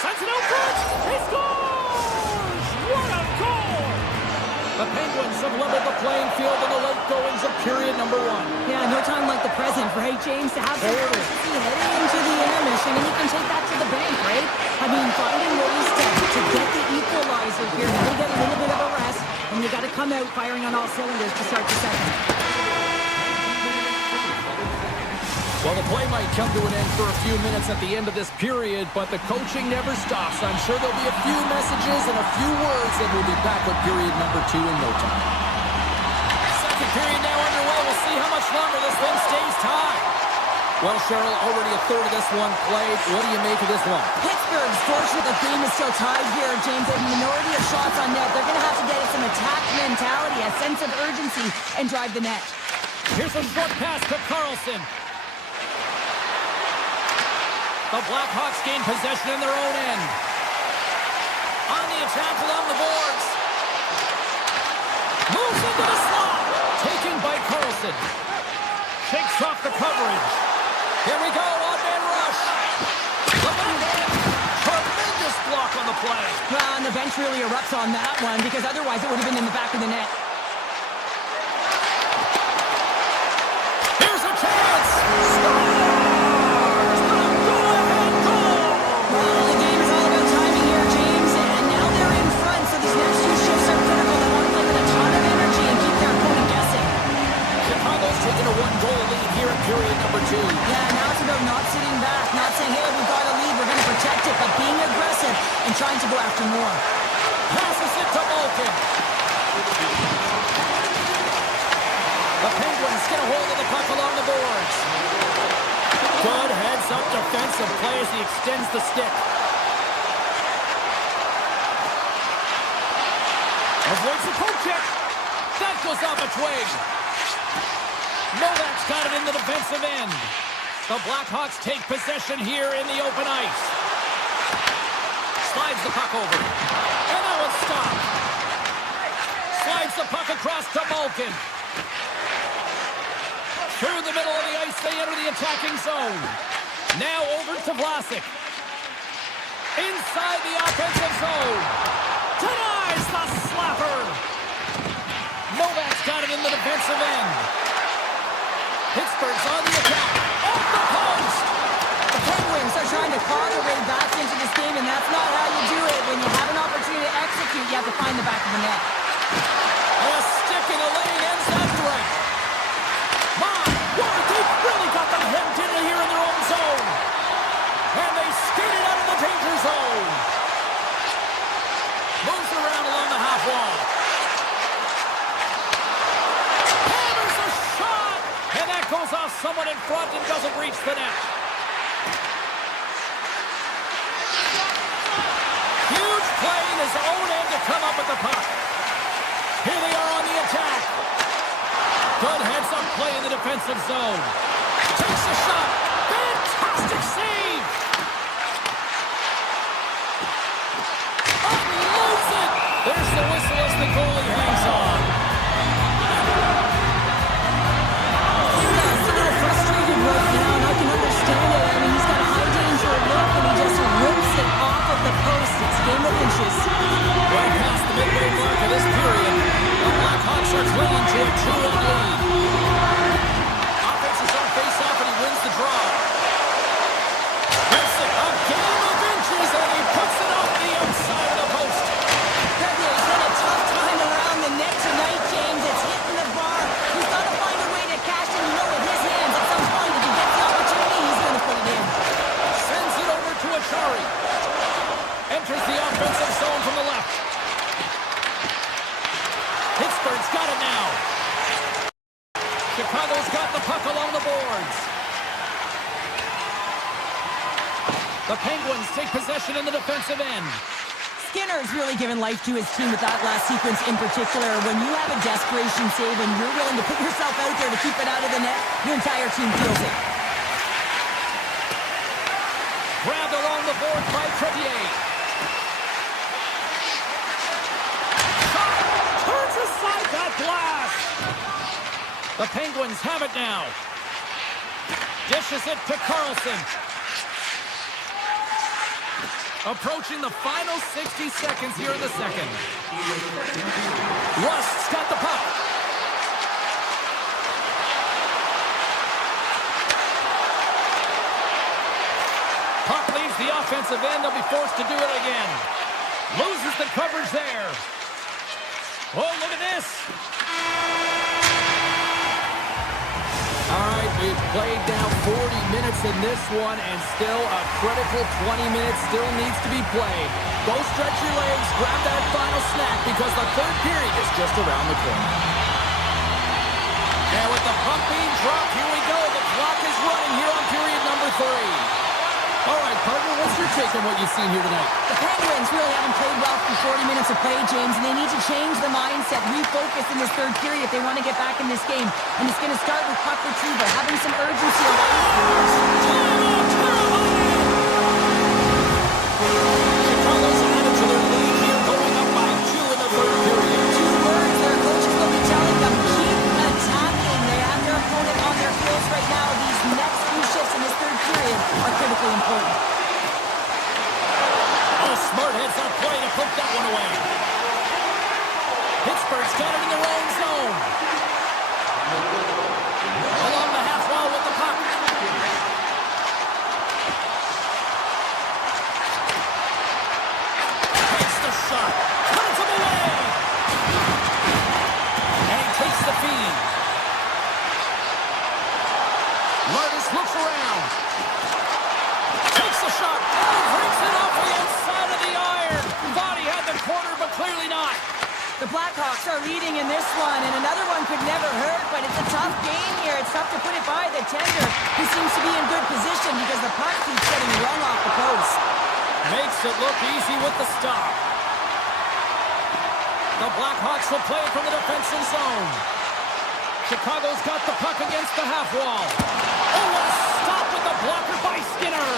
Sends it out front. He scores! What a goal! The Penguins have leveled the playing field in the late goings of period number 1. Yeah, no time like the present, right, James? To have some urgency heading into the intermission, and you can take that to the bank, right? I mean, finding ways to get the equalizer here. You get a little bit of a rest, and you got to come out firing on all cylinders to start the second. Well, the play might come to an end for a few minutes at the end of this period, but the coaching never stops. I'm sure there'll be a few messages and a few words, and we'll be back with period number 2 in no time. Second period now underway. We'll see how much longer this thing stays tied. Well, Cheryl, already a third of this one played. What do you make of this one? Pittsburgh's fortunate the game is still tied here, James. They have a minority of shots on net. They're going to have to get some attack mentality, a sense of urgency, and drive the net. Here's a short pass to Carlson. The Blackhawks gain possession in their own end. On the attack along the boards. Moves into the slot. Taken by Carlson. Shakes off the coverage. Here we go, one-man rush. The backhand. Tremendous block on the play. Well, and the bench really erupts on that one, because otherwise it would have been in the back of the net. get a hold of the puck along the boards. Good heads-up defensive play as he extends the stick. Avoids the poke check. That goes off a twig. Novak's got it in the defensive end. The Blackhawks take possession here in the open ice. Slides the puck over. And that one's stopped. Slides the puck across to Malkin. Through the middle of the ice, they enter the attacking zone. Now over to Vlasic. Inside the offensive zone. Denies the slapper. Novak's got it in the defensive end. Pittsburgh's on the attack. Off the post. The Penguins are trying to claw their way back into this game, and that's not how you do it. When you have an opportunity to execute, you have to find the back of the net. A stick in the lane ends that right. My word, they've really got them hemmed in here in their own zone. And they skated out of the danger zone. Moves around along the half wall. Hammers a shot! And that goes off someone in front and doesn't reach the net. Huge play in his own end to come up with the puck. Here they are on the attack. Good heads-up play in the defensive zone. Takes a shot. Fantastic save. Unloads it. There's the whistle as the goalie hangs on. He's a little frustrated right now, and I can understand it. I mean, he's got a high danger look, and he just rips it off of the post. It's game of inches. Right past the midway mark of this period, the Blackhawks are clinging to a 2-1 lead. Offense is on face-off, and he wins the draw. Rips it, a game of inches, and he puts it off the outside of the post. He's had a tough time around the net tonight, James. It's hitting the bar. He's got to find a way to cash in. You know, with his hands, at some point, if he gets the opportunity, he's going to put it in. Sends it over to Achari. Enters the offensive zone from the left. Pittsburgh's got it now. Chicago's got the puck along the boards. The Penguins take possession in the defensive end. Skinner's really given life to his team with that last sequence in particular. When you have a desperation save and you're willing to put yourself out there to keep it out of the net, your entire team feels it. Grabbed along the board by Crevier. Turns aside that blast. The Penguins have it now. Dishes it to Carlson. Approaching the final 60 seconds here in the second. Rust's got the puck. Puck leaves the offensive end. They'll be forced to do it again. Loses the coverage there. Oh, look at this. All right, we've played now 40 minutes in this one, and still a critical 20 minutes still needs to be played. Go stretch your legs, grab that final snack, because the third period is just around the corner. And with the puck being dropped, here we go. The clock is running here on period number 3. All right, partner, what's your take on what you've seen here tonight? The Penguins really haven't played well for 40 minutes of play, James, and they need to change the mindset, refocus in this third period if they want to get back in this game. And it's going to start with puck retrieval, having some urgency Chicago's added to their lead here, going up by 2 in the third period. 2 words their coaches will be telling them, keep attacking. They have their opponent on their heels right now. These next few shifts in this third period are critically important. Oh, smart heads-up play to poke that one away. Pittsburgh's got it in their own zone. Along the half wall with the puck. Takes the shot. Cuts him away. And he takes the feed. Martis looks around. Takes the shot. And breaks it off the inside of the iron. Thought he had the corner, but clearly not. The Blackhawks are leading in this one, and another one could never hurt, but it's a tough game here. It's tough to put it by the tender, who seems to be in good position because the puck keeps getting rung off the post. Makes it look easy with the stop. The Blackhawks will play it from the defensive zone. Chicago's got the puck against the half wall. Oh, what a stop with the blocker by Skinner.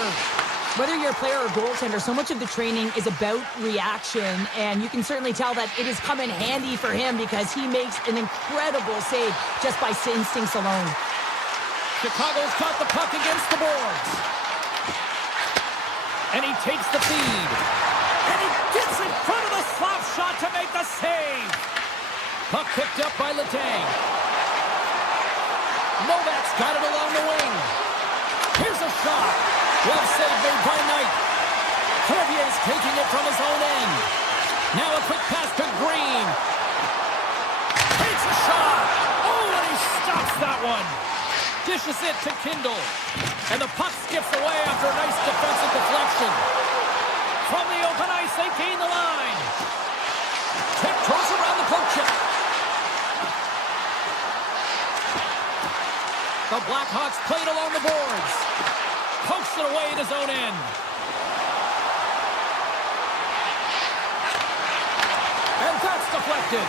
Whether you're a player or goaltender, so much of the training is about reaction, and you can certainly tell that it has come in handy for him because he makes an incredible save just by instincts alone. Chicago's got the puck against the boards. And he takes the feed. And he gets in front of the slap shot to make the save. Puck picked up by Letang. Novak's got it along the wing. Here's a shot. Well saved made by Knight. Corvier's taking it from his own end. Now a quick pass to Green. Takes a shot. Oh, and he stops that one. Dishes it to Kindle. And the puck skips away after a nice defensive deflection. From the open ice, they gain the line. Tiptoes around the poke check. The Blackhawks played along the boards. Pokes it away at his own end. And that's deflected.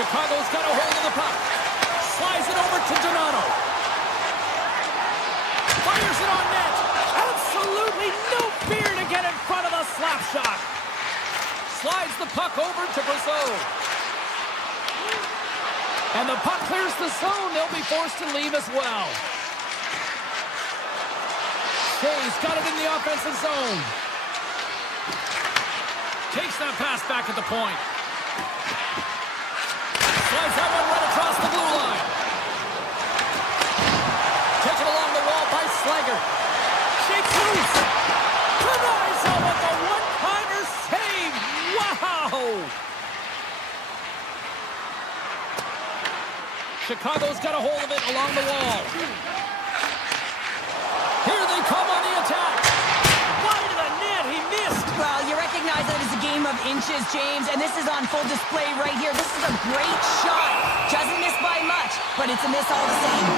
Chicago's got a hold of the puck. Slides it over to Donato. Fires it on net. Absolutely no fear to get in front of the slap shot. Slides the puck over to Brazeau. And the puck clears the zone. They'll be forced to leave as well. Shay's got it in the offensive zone. Takes that pass back at the point. Slides that one right across the blue line. Taken along the wall by Slager. Shakes loose. Canizo with the one-timer save. Wow! Chicago's got a hold of it along the wall. Here they come on the attack. Wide of the net, he missed. Well, you recognize that it's a game of inches, James, and this is on full display right here. This is a great shot. Doesn't miss by much, but it's a miss all the same.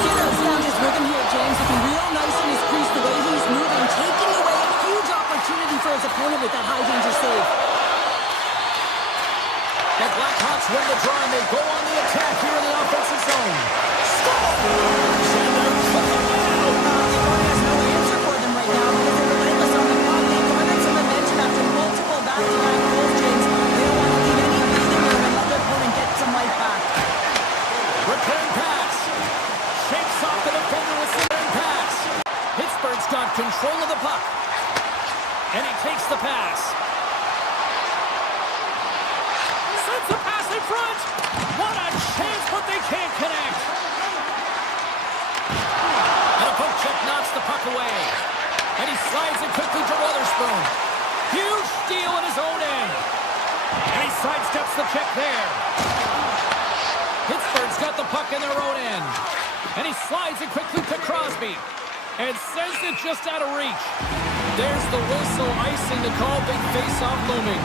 Skinner's found his rhythm here, James, looking real nice in his crease, the way he's moving, taking away a huge opportunity for his opponent with that high-danger save. The Blackhawks win the draw and they go on the attack here in the offensive zone. Scores! And they're cooking now. Detroit has no answer for them right now because they're relentless on the puck. They garnered some momentum after multiple back-to-back goals, James. They don't want to leave any breathing room and let their opponent get some life back. Return pass. Shakes off the defender with return pass. Pittsburgh's got control of the puck. And he takes the pass. Sends the pass in front. What a chance, but they can't connect. And a poke check knocks the puck away. And he slides it quickly to Witherspoon. Huge steal at his own end. And he sidesteps the check there. Pittsburgh's got the puck in their own end. And he slides it quickly to Crosby. And sends it just out of reach. There's the whistle, icing the call. Big face-off looming.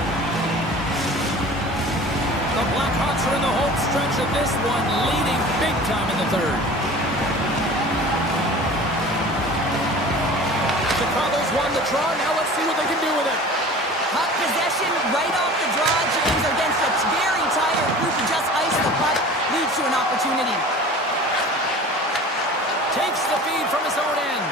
The Blackhawks are in the home stretch of this one, leading big time in the third. Chicago's won the draw. Now let's see what they can do with it. Puck possession right off the draw, James, against a very tired group who just iced the puck, leads to an opportunity. Takes the feed from his own end.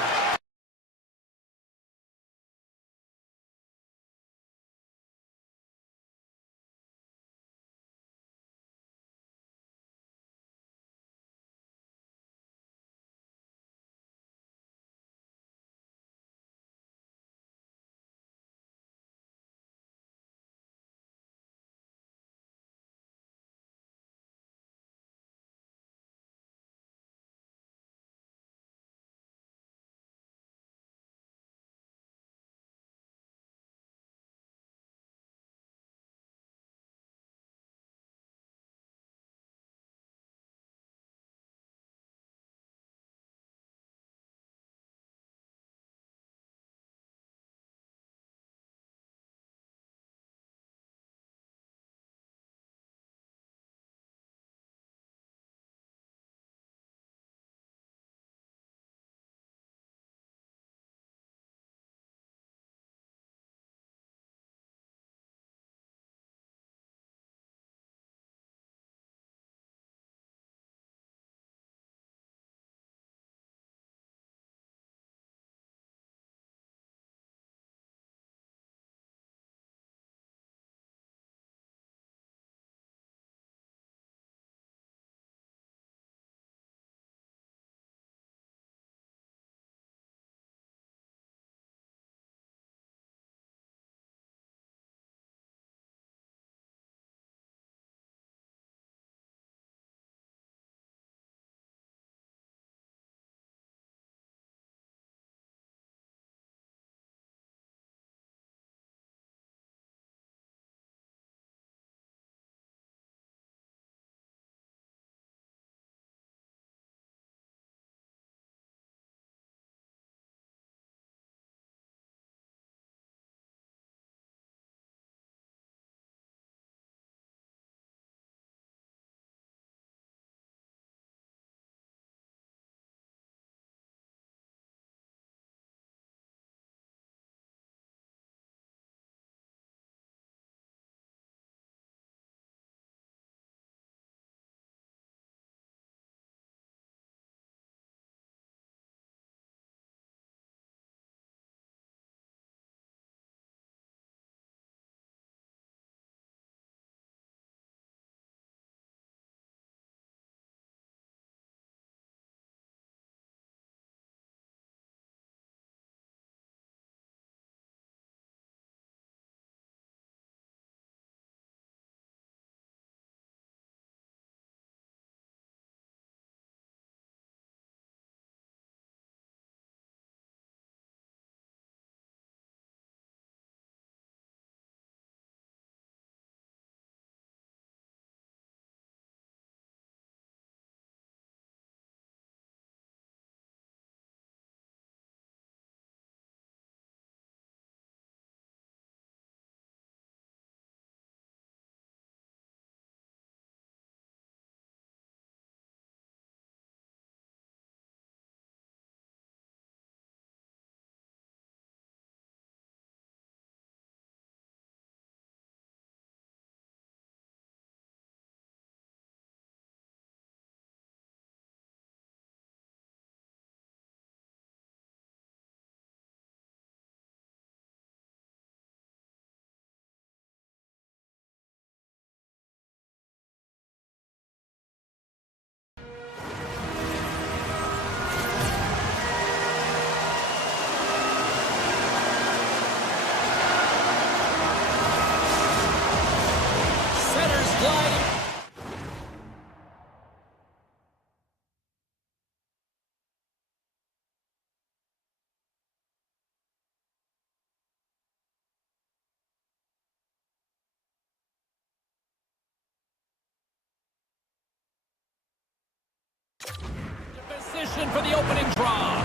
position for the opening draw.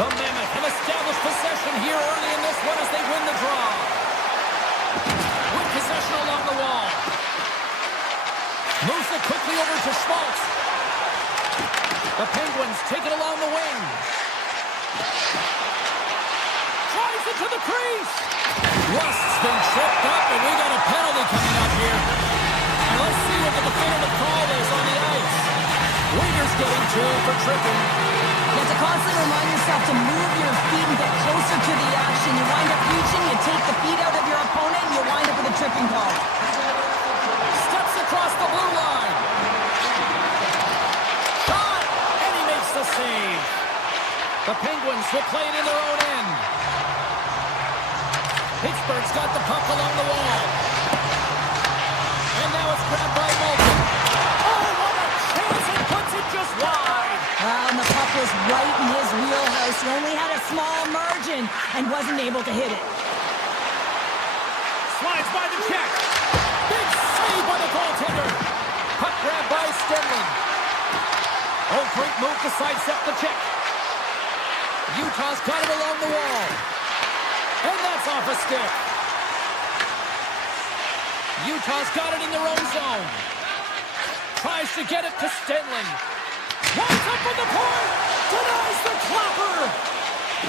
The Mammoth have established possession here early in this one as they win the draw. With possession along the wall. Moves it quickly over to Schmaltz. The Penguins take it along the wing. Drives it to the crease. Rust's been tripped up, and we got a penalty coming up here. And let's see what the definitive call is on the ice. Wingers getting two for tripping. You have to constantly remind yourself to move your feet and get closer to the action. You wind up reaching, you take the feet out of your opponent, and you wind up with a tripping call. Steps across the blue line. Shot, and he makes the save. The Penguins will play it in their own end. Pittsburgh's got the puck along the wall. And now it's grabbed by Malkin. Oh, what a chance! It puts it just wide. And the puck was right in his wheelhouse. He only had a small margin and wasn't able to hit it. Slides by the check. Big save by the goaltender. Puck grab by Stenlund. Oh, great move to sidestep the check. Utah's got it along the wall. And that's off a stick. Utah's got it in their own zone. Tries to get it to Stenlund. Winds up from the point. Denies the clapper.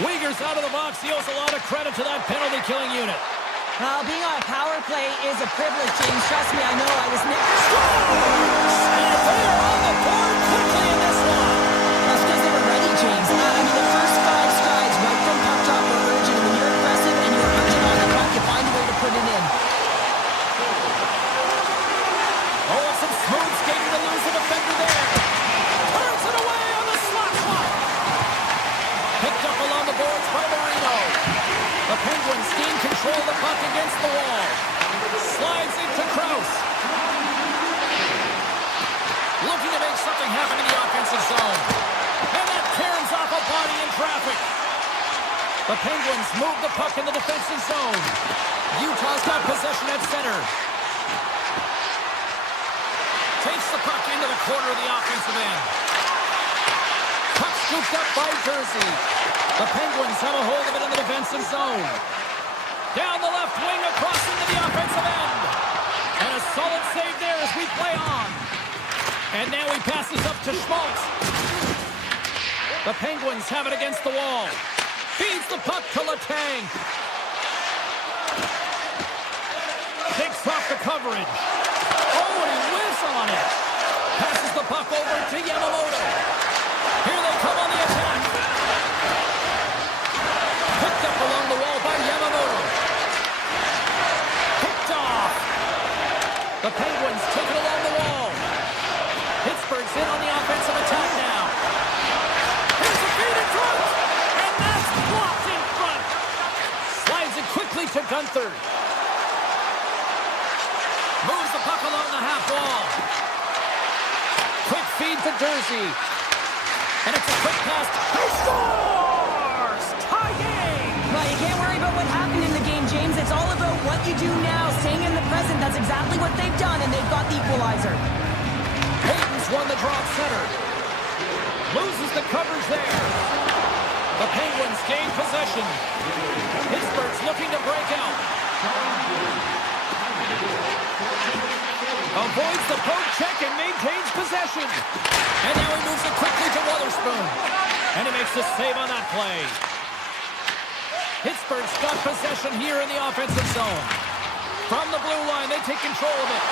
Uyghur's out of the box. He owes a lot of credit to that penalty-killing unit. Well, being on a power play is a privilege, James. Trust me, I know. I was never... And they're on the board quickly in this one. That's because they were ready, James. I mean, the first 5 strides right from puck drop were urgent. And when you're aggressive and you're urgent on the puck, you find a way to put it in. Oh, it's some smooth skating to lose the defender there. Turns it away on the slot shot. Picked up along the boards by Marino. The Penguins gain control of the puck against the wall. Slides into Krause. Looking to make something happen in the offensive zone. And that caroms off a body in traffic. The Penguins move the puck in the defensive zone. Utah's got possession at center. Takes the puck into the corner of the offensive end. Puck scooped up by Jersey. The Penguins have a hold of it in the defensive zone. Down the left wing across into the offensive end. And a solid save there as we play on. And now he passes up to Schmaltz. The Penguins have it against the wall. Feeds the puck to Letang. Takes off the coverage. Oh, and he whiffs on it. Passes the puck over to Yamamoto. Here they come on the attack. Picked up along the wall by Yamamoto. Picked off. The Penguins take it along the wall. Pittsburgh's in on the offensive attack now. Here's a feed in front. And that's blocked in front. Slides it quickly to Gunther. Moves the puck along the half wall. Quick feed to Jersey. And it's a quick pass. He scores! Tie game! Well, you can't worry about what happened in the game, James. It's all about what you do now, staying in the present. That's exactly what they've done, and they've got the equalizer. Hayden's won the draw at center. Loses the coverage there. The Penguins gain possession. Pittsburgh's looking to break out. Avoids the poke check and maintains possession. And now he moves it quickly to Witherspoon. And he makes the save on that play. Pittsburgh's got possession here in the offensive zone. From the blue line, they take control of it.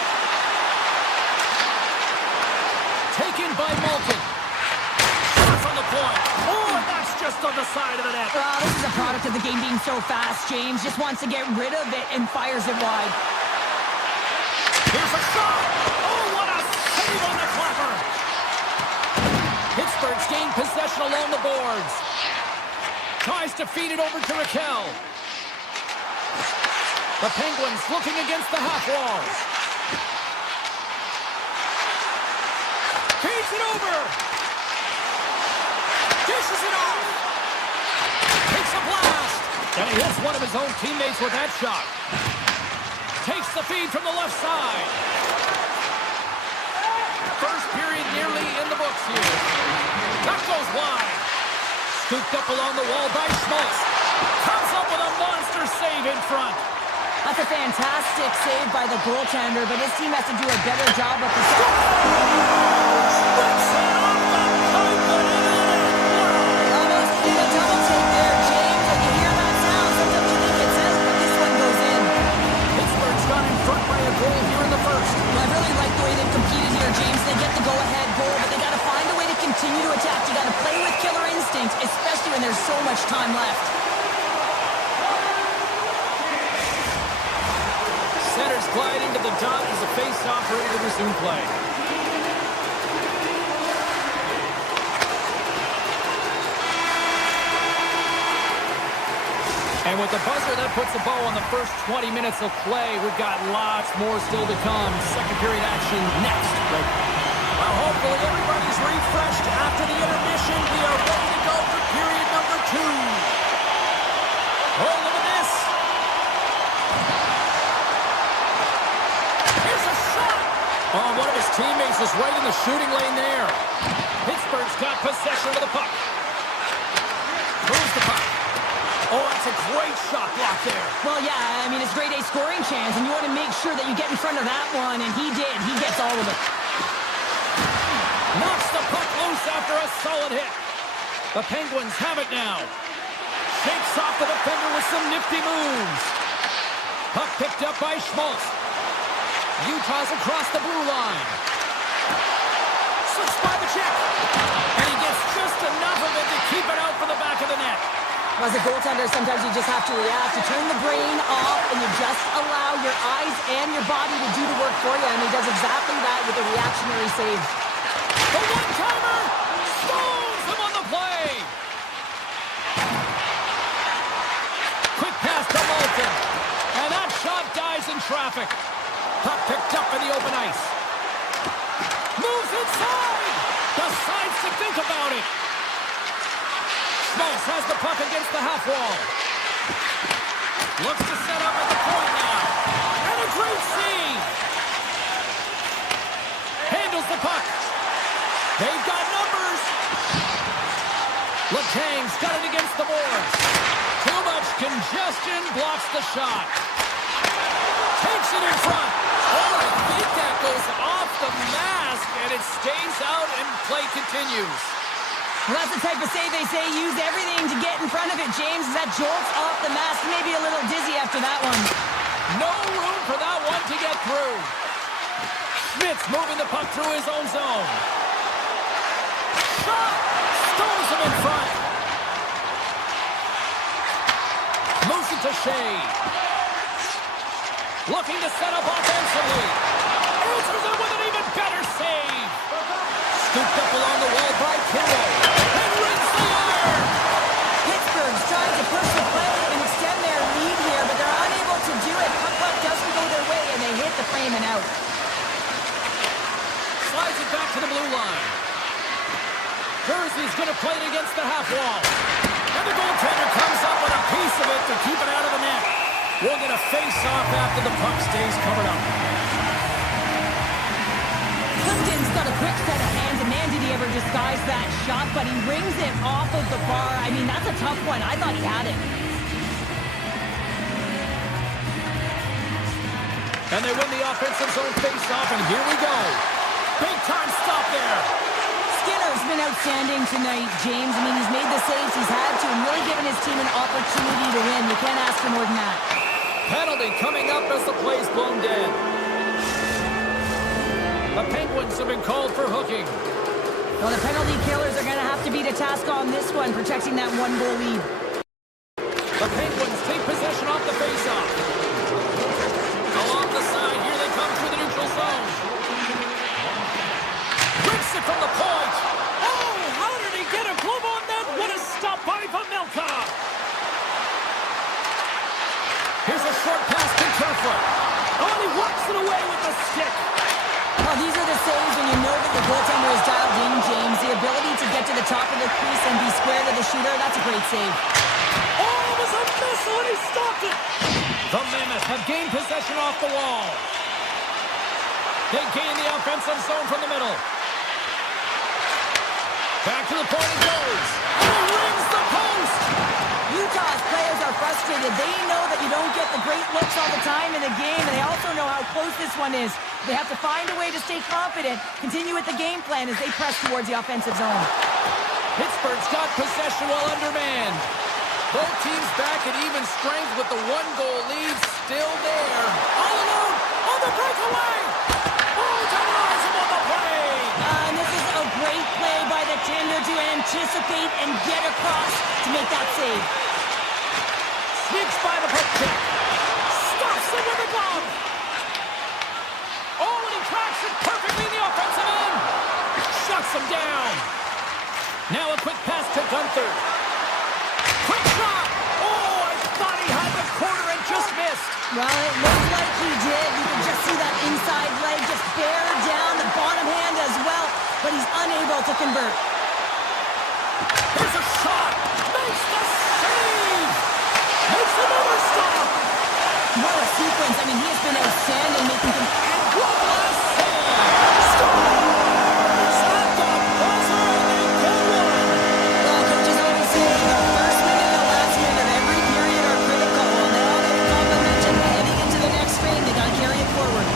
Taken by Malkin. Shot from the point. Oh, and that's just on the side of the net. This is a product of the game being so fast. James just wants to get rid of it and fires it wide. Here's a shot. Oh, what a save on the clapper. Pittsburgh's gained possession along the boards. Tries to feed it over to Raquel. The Penguins looking against the half walls. Feeds it over. Dishes it off. Takes a blast. And he hits one of his own teammates with that shot. Takes the feed from the left side. First period nearly in the books here. That goes wide. Scooped up along the wall by Schmaltz. Comes up with a monster save in front. That's a fantastic save by the goaltender, but his team has to do a better job with the Rips it off the pipe and in it. Wow. almost did a double take there, James. When you hear that sound, sometimes you think it says, but this one goes in. Pittsburgh's got in front by a goal here in the first. I really like the way they've competed here, James. They get the go-ahead goal, but they got to find a way to continue to attack. You got to play with killer instinct, especially when there's so much time left. Centers glide into the dot as the face-off ready to resume play. And with the buzzer, that puts a bow on the first 20 minutes of play. We've got lots more still to come. Second period action next. Well, hopefully everybody's refreshed after the intermission. We are ready to go for period number 2. Oh, look at this. Here's a shot. Oh, one of his teammates is right in the shooting lane there. Pittsburgh's got possession of the puck. Moves the puck. Oh, that's a great shot block there. Well, yeah, I mean, it's grade A scoring chance, and you want to make sure that you get in front of that one, and he did. He gets all of it. Knocks the puck loose after a solid hit. The Penguins have it now. Shakes off the defender with some nifty moves. Puck picked up by Schmaltz. Utah's across the blue line. Slips by the check. And he gets just enough of it to keep it out for the back of the net. As a goaltender, sometimes you just have to react. You turn the brain off, and you just allow your eyes and your body to do the work for you, and he does exactly that with a reactionary save. The one-timer stones him on the play. Quick pass to Malton. And that shot dies in traffic. Puck picked up in the open ice. Moves inside. Decides to think about it. Schmaltz has the puck against the half wall. Looks to set up at the point now. And a great save. Handles the puck. They've got numbers. Letang's got it against the boards. Too much congestion blocks the shot. Takes it in front. Oh, I think that goes off the mask, and it stays out, and play continues. Well, that's the type of save they say use everything to get in front of it, James. That jolts off the mask. Maybe a little dizzy after that one. No room for that one to get through. Schmidt's moving the puck through his own zone. Shot! Stones him in front. Moves it to Shea. Looking to set up offensively. Answers it with an even better save. Scooped up along the wall by Kiro. And rings the iron. Pittsburgh's trying to push the play and extend their lead here, but they're unable to do it. Puck doesn't go their way, and they hit the frame and out. Slides it back to the blue line. Jersey's going to play it against the half wall. And the goaltender comes up with a piece of it to keep it out of the net. We'll get a face-off after the puck stays covered up. Plimpton's got a quick set of hands, and man, did he ever disguise that shot, but he rings it off of the bar. I mean, that's a tough one. I thought he had it. And they win the offensive zone face-off, and here we go. Big-time stop there. Skinner's been outstanding tonight, James. I mean, he's made the saves he's had to and really given his team an opportunity to win. You can't ask for more than that. Penalty coming up as the play's blown dead. The Penguins have been called for hooking. Well, the penalty killers are going to have to beat a task on this one, protecting that one-goal lead. The Penguins take possession off the face-off. Along the side, here they come through the neutral zone. Rips it from the point. Oh, how did he get a glove on that? What a stop by Vamelka. Here's a short pass to Kerfoot. Oh, and he walks it away with the stick. Well, these are the saves when you know that the goaltender is dialed in, James. The ability to get to the top of the crease and be square to the shooter, that's a great save. Oh, it was a missile, and he stopped it. The Mammoth have gained possession off the wall. They gain the offensive zone from the middle. Back to the point it goes. And he rings the post. Utah's players are frustrated. They know that you don't get the great looks all the time in the game, and they also know how close this one is. They have to find a way to stay confident, continue with the game plan as they press towards the offensive zone. Pittsburgh's got possession while undermanned. Both teams back at even strength with the one-goal lead still there. All alone on the breakaway. Oh, denies him on the play. And this is a great play by the tender to anticipate and get across to make that save. Sneaks by the puck check. Stops it with a glove. Oh, and he tracks it perfectly in the offensive end. Shuts him down. Now a quick pass to Gunther. Quick shot. Oh, I thought he had the corner and just missed. Well, it looked like he did. You can just see that inside leg just bear down the bottom hand as well, but he's unable to convert. Here's a shot. Makes the save. Makes another stop. What a sequence. I mean, he has been outstanding making them. One last save. Scores at the buzzer, and they get one. Well, coaches always say the first minute and the last minute of every period are critical. Well, now they've got momentum heading into the next frame. They got to carry it forward.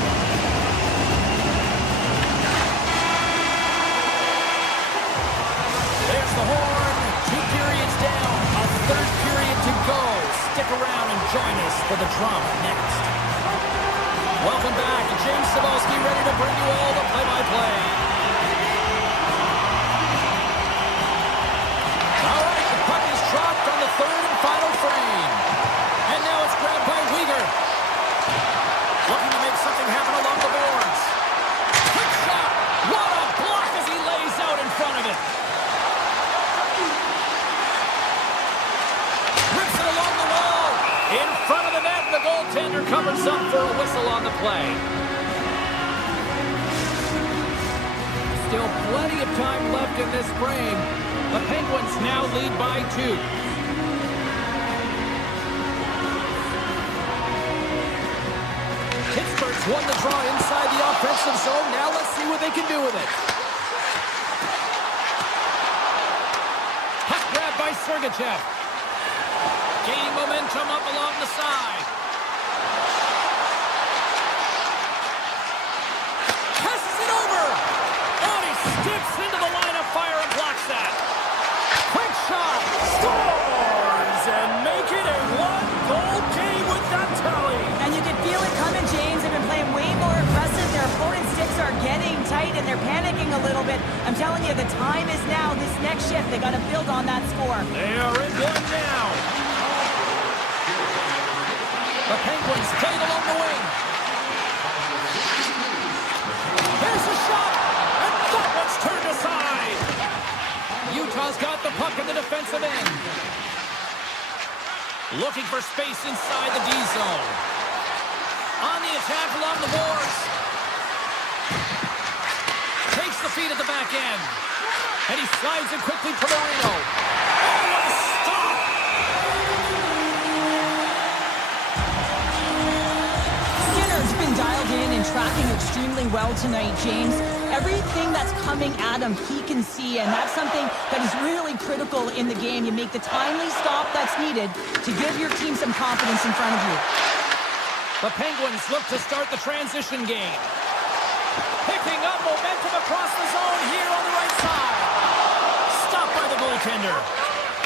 There's the horn. 2 periods down. A third period to go. Stick around and join us for the drama next. Welcome back. James Cybulski ready to bring you all the play-by-play. All right, the puck is dropped on the third and final frame. And now it's grabbed by Weegar. Looking to make something happen along the boards. Quick shot. What a block as he lays out in front of it. Rips it along the wall. In front of the net, the goaltender covers up for a whistle on the play. Still plenty of time left in this frame. The Penguins now lead by 2. Pittsburgh's won the draw inside the offensive zone. Now let's see what they can do with it. Puck grab by Sergachev. Gaining momentum up along the side. Passes it over. Oh, he skips into the line of fire and blocks that. Quick shot. Scores and make it a 1-goal game with that tally. And you can feel it coming, James. They've been playing way more aggressive. Their opponent's sticks are getting tight, and they're panicking a little bit. I'm telling you, the time is now. This next shift, they got to build on that score. They are in one now. The Penguins played along the wing. Here's a shot, and that one's turned aside. Utah's got the puck in the defensive end. Looking for space inside the D zone. On the attack along the boards. Takes the feed at the back end. And he slides it quickly to Marino. Oh, what a stop! Skinner's been dialed in and tracking extremely well tonight, James. Everything that's coming at him, he can see, and that's something that is really critical in the game. You make the timely stop that's needed to give your team some confidence in front of you. The Penguins look to start the transition game. Picking up momentum across the zone here on the right side. Stopped by the goaltender.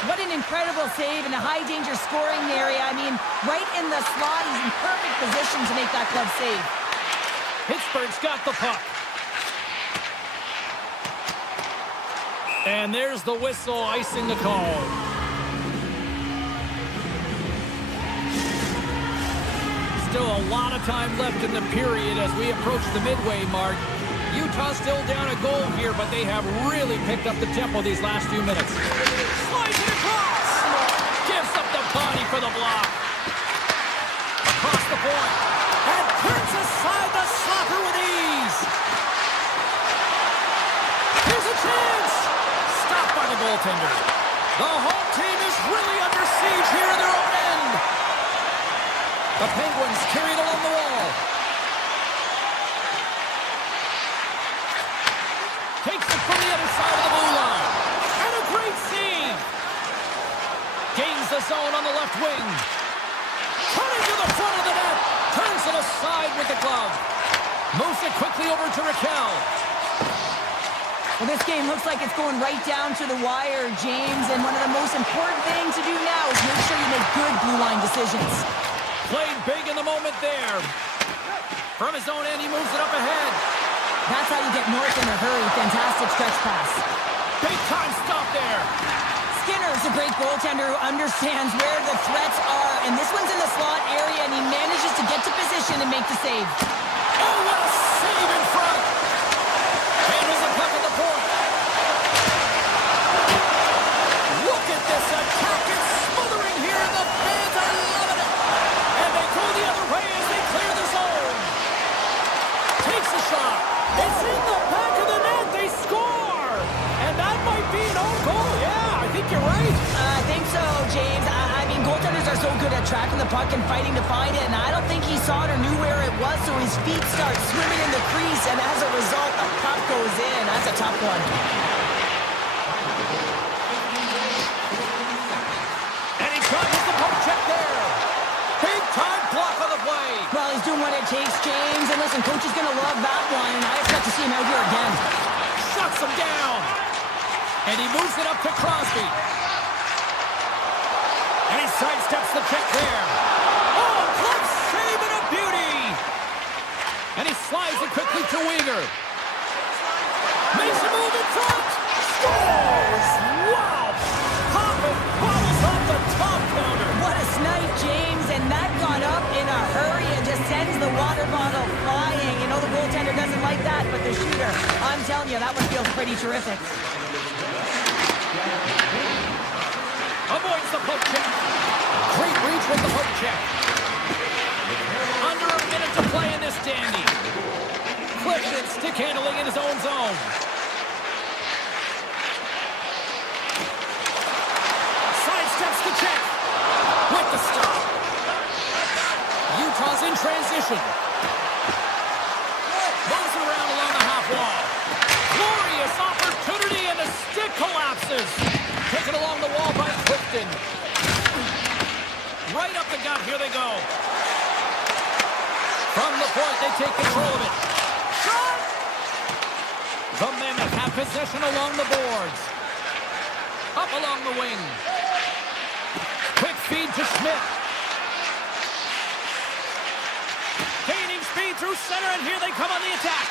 What an incredible save in a high-danger scoring area. I mean, right in the slot, he's in perfect position to make that club save. Pittsburgh's got the puck. And there's the whistle icing the call. Still a lot of time left in the period as we approach the midway mark. Utah still down a goal here, but they have really picked up the tempo these last few minutes. Slides it across. Gives up the body for the block. Across the point. And turns aside the slapper with ease. Here's a chance. Stopped by the goaltender. The home team is really under siege here in their own end. The Penguins carry it along the wall. zone on the left wing. Cutting to the front of the net. Turns it aside with the glove. Moves it quickly over to Raquel. Well, this game looks like it's going right down to the wire, James, and one of the most important things to do now is make sure you make good blue line decisions. Played big in the moment there. From his own end, he moves it up ahead. That's how you get north in a hurry. Fantastic stretch pass. Big time stop there. Skinner's a great goaltender who understands where the threats are, and this one's in the slot area, and he manages to get to position and make the save. Oh, what a save in front. Handles the puck at the point. Look at this attack. It's smothering here, and the fans are loving it. And they go the other way as they clear the zone. Takes a shot. It's in the back of the net. They score. And that might be an own goal. Yeah, I think you're right. I think so, James. I mean, goaltenders are so good at tracking the puck and fighting to find it, and I don't think he saw it or knew where it was, so his feet start swimming in the crease, and as a result, the puck goes in. That's a tough one. And he dodges the poke check there. Big time block on the play. Well, he's doing what it takes, James, and listen, coach is going to love that one, and I expect to see him out here again. Shuts him down. And he moves it up to Crosby. And he sidesteps the check there. Oh, glove save and a beauty. And he slides it quickly to Weegar. Makes a move in front. Scores! Wow! Popping bottles off the top counter. What a snipe, James, and that got up in a hurry and just sends the water bottle flying. You know the goaltender doesn't like that, but the shooter, I'm telling you, that one feels pretty terrific. Avoids the poke check. Great reach with the poke check. Under a minute to play in this dandy. Clips it, stick handling in his own zone. Sidesteps the check. With the stop. Utah's in transition. Moves it around along the half wall. Glorious opportunity and the stick collapses. Taken along the wall by Clifton. Right up the gut. Here they go. From the point, they take control of it. Shot! The Mammoth have possession along the boards. Up along the wing. Quick feed to Schmidt. Gaining speed through center, and here they come on the attack.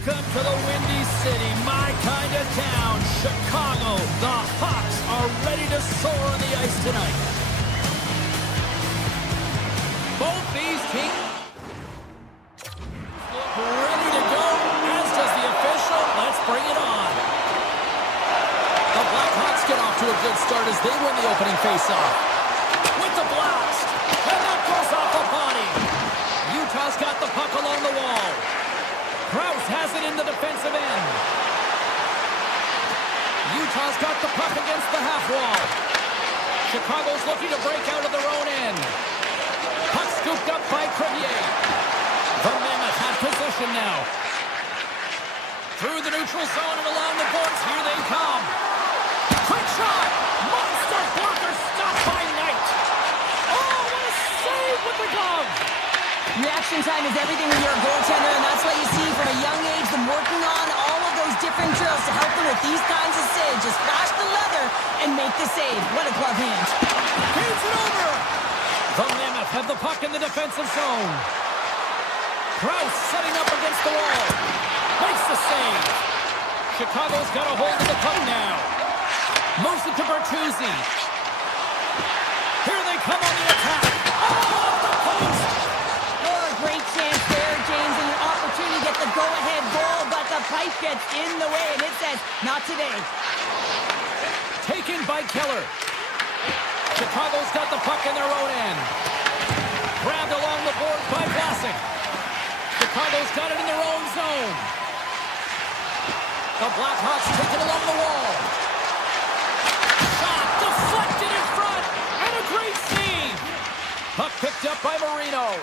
Welcome to the Windy City, my kind of town, Chicago. The Hawks are ready to soar on the ice tonight. Both these teams look ready to go, as does the official. Let's bring it on. The Blackhawks get off to a good start as they win the opening faceoff. With the blast, and that goes off a body. Utah's got the puck along the wall. Krause has it in the defensive end. Utah's got the puck against the half wall. Chicago's looking to break out of their own end. Puck scooped up by Crevier. The Mammoth have possession now. Through the neutral zone and along the boards, here they come. Quick shot! Monster blocker stopped by Knight. Oh, what a save with the glove! Reaction time is everything when you're a goaltender, and that's what you see from a young age, them working on all of those different drills to help them with these kinds of saves. Just flash the leather and make the save. What a glove hand. Feeds it over. The Mammoth have the puck in the defensive zone. Krause setting up against the wall. Makes the save. Chicago's got a hold of the puck now. Moves it to Bertuzzi. Here they come on the attack. Oh, off the post. Great chance there, James, and an opportunity to get the go-ahead goal, but the pipe gets in the way, and it says, not today. Taken by Keller. Chicago's got the puck in their own end. Grabbed along the board by Vlasic. Chicago's got it in their own zone. The Blackhawks take it along the wall. Shot deflected in front, and a great save. Puck picked up by Marino.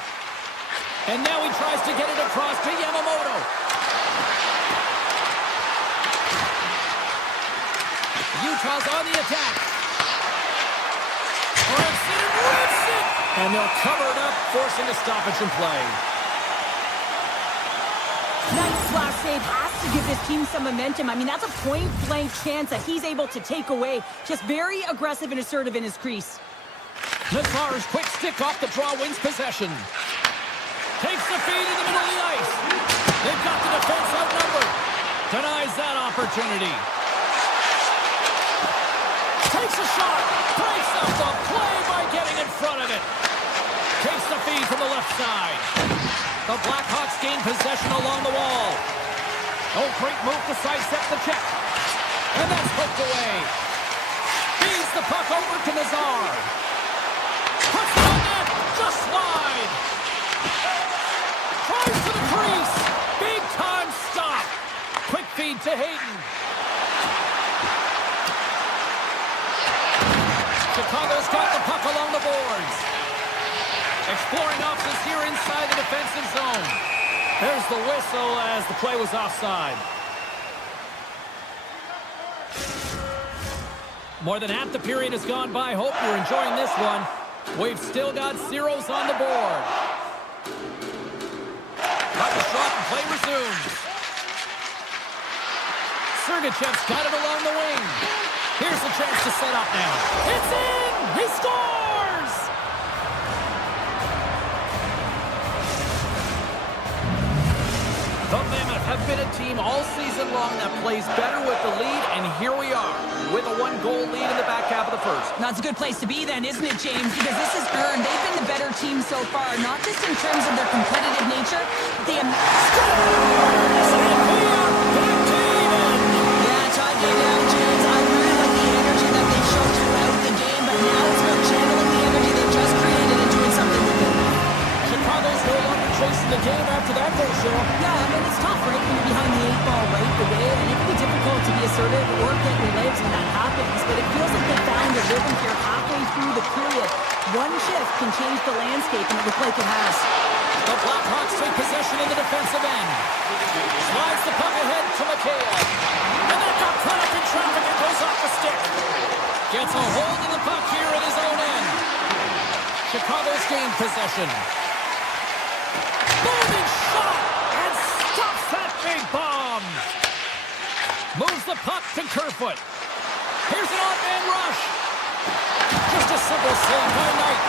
And now he tries to get it across to Yamamoto. Utah's on the attack. Rips it and rips it! And they'll cover it up, forcing a stoppage in play. Nice flash save has to give this team some momentum. I mean, that's a point-blank chance that he's able to take away. Just very aggressive and assertive in his crease. Nazar's quick stick off the draw wins possession. Takes the feed in the middle of the ice. They've got the defense outnumbered. Denies that opportunity. Takes a shot. Breaks up the play by getting in front of it. Takes the feed from the left side. The Blackhawks gain possession along the wall. Oh, great move to sidestep the check. And that's poked away. Feeds the puck over to Nazar. Puts it on net. Just wide. Tries to the crease. Big time stop. Quick feed to Hayden. Chicago's got the puck along the boards. Exploring options here inside the defensive zone. There's the whistle as the play was offside. More than half the period has gone by. Hope you're enjoying this one. We've still got zeros on the board. Puck is dropped and play resumes. Sergachev's got it along the wing. Here's the chance to set up now. It's in! He scores! The Mammoth have been a team all season long that plays better with the lead, and here we are with a one-goal lead in the back half of the first. That's a good place to be then, isn't it, James? Because this is earned. They've been the better team so far, not just in terms of their competitive nature, but the Scores! And we are back to even! Yeah, tie game now, James. I really like the energy that they showed throughout the game, but now it's about channeling the energy they've just created and doing something with it. Chicago's no longer chasing the game after that goal, Cheryl. Yeah, I mean, it's tough, right, when you're behind the 8 ball right away, and it can be difficult to be assertive or get your legs when that happens, but it feels like they found a rhythm here halfway through the period. One shift can change the landscape, and it looks like it has. The Blackhawks take possession in the defensive end. Slides the puck ahead to Mikhail. And that got caught up in traffic and goes off the stick. Gets a hold of the puck here at his own end. Chicago's gained possession. Moving shot and stops that big bomb. Moves the puck to Kerfoot. Here's an odd-man rush. Just a simple save by Knight.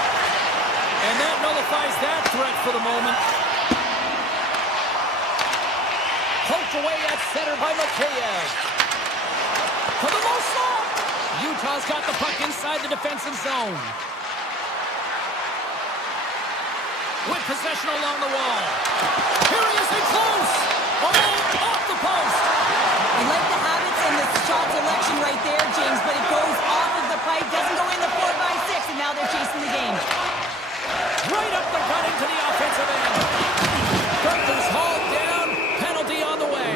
And that nullifies that threat for the moment. Poked Knocked away at center by Mikheyev. To the low slot. Utah's got the puck inside the defensive zone. With possession along the wall. Here he is in close. Oh, off the post. I like the habits and the shot selection right there, James, but it goes off of the pipe, doesn't go in the 4x6, and now they're chasing the game. Right up the gut into the offensive end. Gunther's hauled down. Penalty on the way.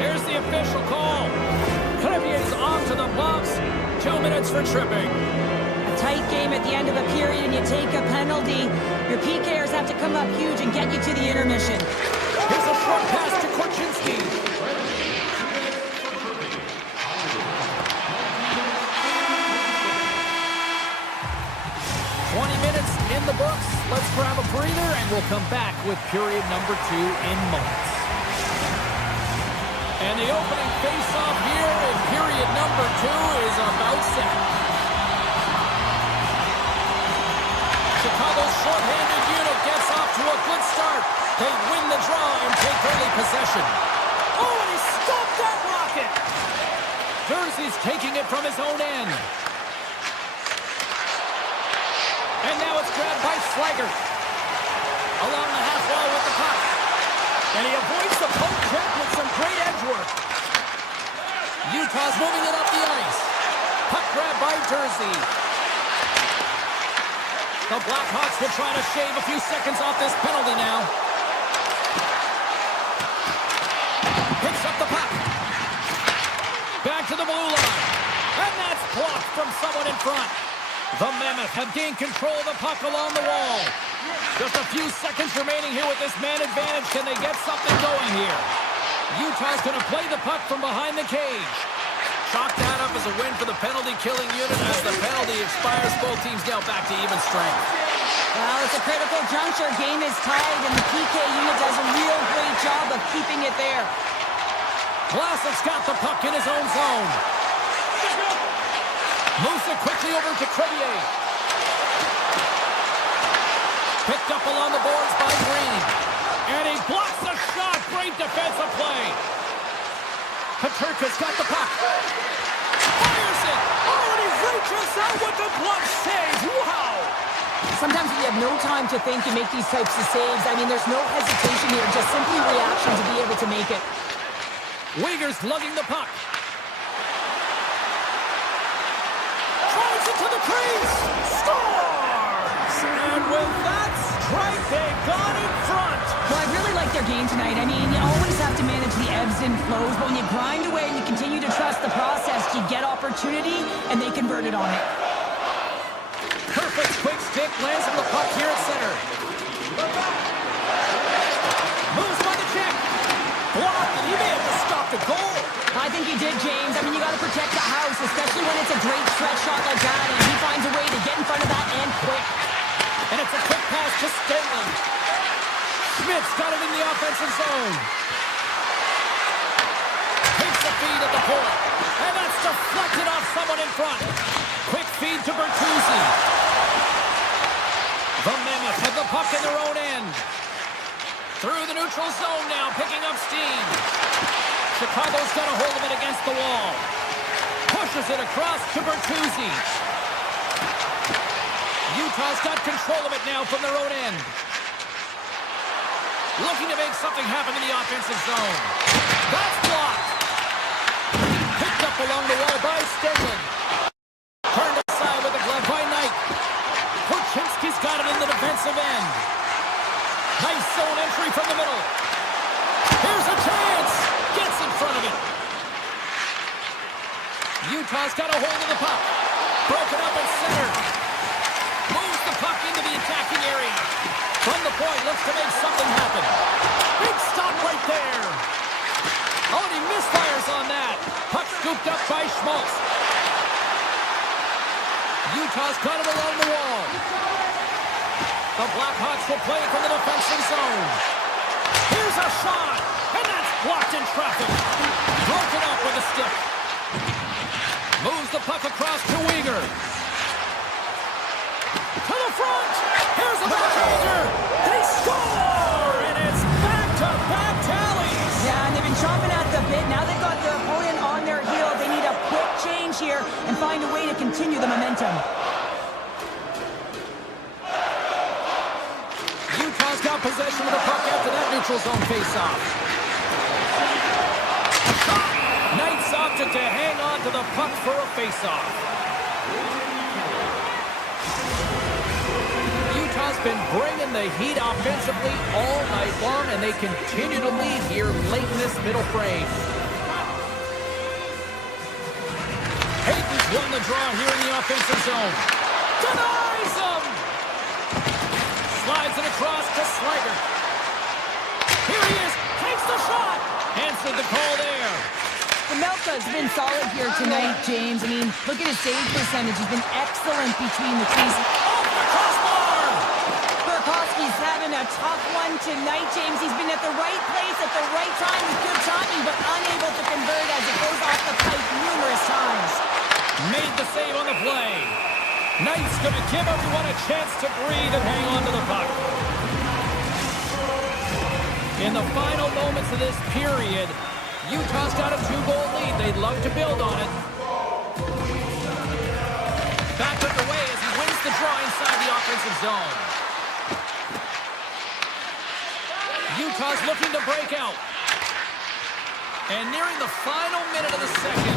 Here's the official call. Crevier's off to the box. 2 minutes for tripping. A tight game at the end of a period, and you take a penalty. Your PKers have to come up huge and get you to the intermission. Here's a short pass to Korchinski. 20 minutes in the books. Let's grab a breather, and we'll come back with period number 2 in moments. And the opening face-off here in period number 2 is about set. Chicago's shorthanded unit gets off to a good start. They win the draw and take early possession. Oh, and he stopped that rocket! Jersey's taking it from his own end. And now it's grabbed by Slager. Along the half wall with the puck. And he avoids the poke check with some great edge work. Utah's moving it up the ice. Puck grab by Jersey. The Blackhawks will try to shave a few seconds off this penalty now. Picks up the puck. Back to the blue line. And that's blocked from someone in front. The Mammoth have gained control of the puck along the wall. Just a few seconds remaining here with this man advantage. Can they get something going here? Utah's going to play the puck from behind the cage. Chalk that up as a win for the penalty-killing unit. As the penalty expires, both teams now back to even strength. Well, it's a critical juncture. Game is tied, and the PK unit does a real great job of keeping it there. Vlasic's got the puck in his own zone. Moves it quickly over to Crevier. Picked up along the boards by Green. And he blocks the shot. Great defensive play. Peterka's got the puck. Fires it. Oh, and he reaches out with the glove save. Wow! Sometimes you have no time to think and make these types of saves. I mean, there's no hesitation here, just simply reaction to be able to make it. Uyghur's lugging the puck. Drives it to the crease. Scores! And with that strike, they got in front. Well, I really like their game tonight. I mean, you always have to manage the ebbs and flows, but when you grind away and you continue to trust the process, you get opportunity, and they convert it on it. Perfect quick stick lands on the puck here at center. Moves by the check. Blocked, and he may have just stopped the goal. I think he did, James. I mean, you got to protect the house, especially when it's a great stretch shot like that, and he finds a way to get in front of that and quick. And it's a quick pass to Stenley. Schmidt's got it in the offensive zone. Takes the feed at the point. And that's deflected off someone in front. Quick feed to Bertuzzi. The Mammoth have the puck in their own end. Through the neutral zone now, picking up steam. Chicago's got a hold of it against the wall. Pushes it across to Bertuzzi. Utah's got control of it now from their own end. Looking to make something happen in the offensive zone. That's blocked. Picked up along the wall by Stenley. Turned aside with a glove by Knight. Korchinski's got it in the defensive end. Nice zone entry from the middle. Here's a chance. Gets in front of it. Utah's got a hold of the puck. Broken up at center. Moves the puck into the attacking area. From the point, looks to make something happen. Big stop right there. Oh, and he misfires on that. Puck scooped up by Schmaltz. Utah's got it along the wall. The Blackhawks will play it from the defensive zone. Here's a shot, and that's blocked in traffic. Broken up with a stick. Moves the puck across to Uyghur. To the front. Here's a backhander. They score, and it's back-to-back tallies. Yeah, and they've here and find a way to continue the momentum. Utah's got possession of the puck after that neutral zone faceoff. Knights opted to hang on to the puck for a faceoff. Utah's been bringing the heat offensively all night long, and they continue to lead here late in this middle frame. Hayden's won the draw here in the offensive zone. Denies him! Slides it across to Slager. Here he is, takes the shot! Answered the call there. Melka's been solid here tonight, James. I mean, look at his save percentage. He's been excellent between the creases. Off the crossbar! Burakovsky's having a tough one tonight, James. He's been at the right place at the right time with good timing, but unable to convert as it goes off the pipe numerous times. Made the save on the play. Knight's going to give everyone a chance to breathe and hang on to the puck. In the final moments of this period, Utah's got a 2-goal lead. They'd love to build on it. Back underway as he wins the draw inside the offensive zone. Utah's looking to break out. And nearing the final minute of the second.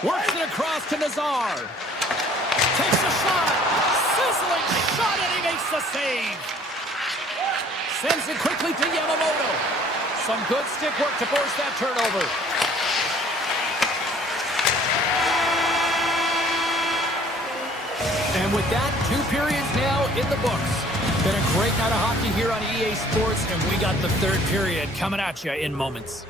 Works it across to Nazar. Takes a shot. Sizzling shot, and he makes the save. Sends it quickly to Yamamoto. Some good stick work to force that turnover. And with that, 2 periods now in the books. Been a great night of hockey here on EA Sports, and we got the 3rd period coming at you in moments.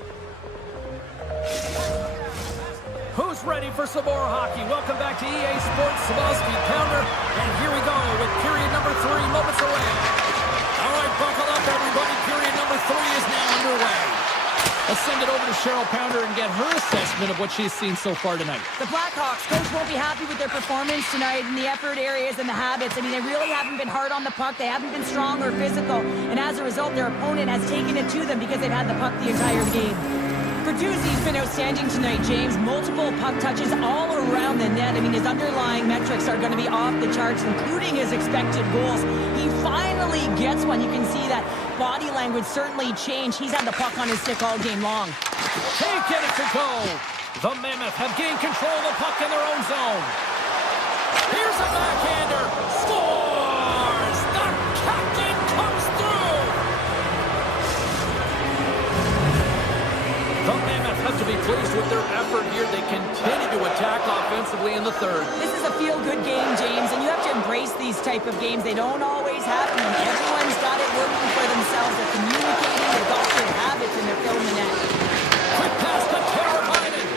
Who's ready for some more hockey? Welcome back to EA Sports, Sabalski Pounder, and here we go with period number 3 moments away. All right, buckle up, everybody. Period number 3 is now underway. Let's send it over to Cheryl Pounder and get her assessment of what she's seen so far tonight. The Blackhawks, coach won't be happy with their performance tonight in the effort areas and the habits. I mean, they really haven't been hard on the puck. They haven't been strong or physical. And as a result, their opponent has taken it to them because they've had the puck the entire game. Bertuzzi's been outstanding tonight, James. Multiple puck touches all around the net. I mean, his underlying metrics are going to be off the charts, including his expected goals. He finally gets one. You can see that body language certainly changed. He's had the puck on his stick all game long. Can't get it to go. The Mammoth have gained control of the puck in their own zone. Here's a backhander. Scores! The captain comes through! The Mammoth have to be pleased with their effort here. They continue to attack offensively in the 3rd. This is a feel-good game, James, and you have to embrace these type of games. They don't always happen. Everyone's got it working for themselves. They're communicating. They've got good habits, and they're filling the net. Quick pass to Tara Biden.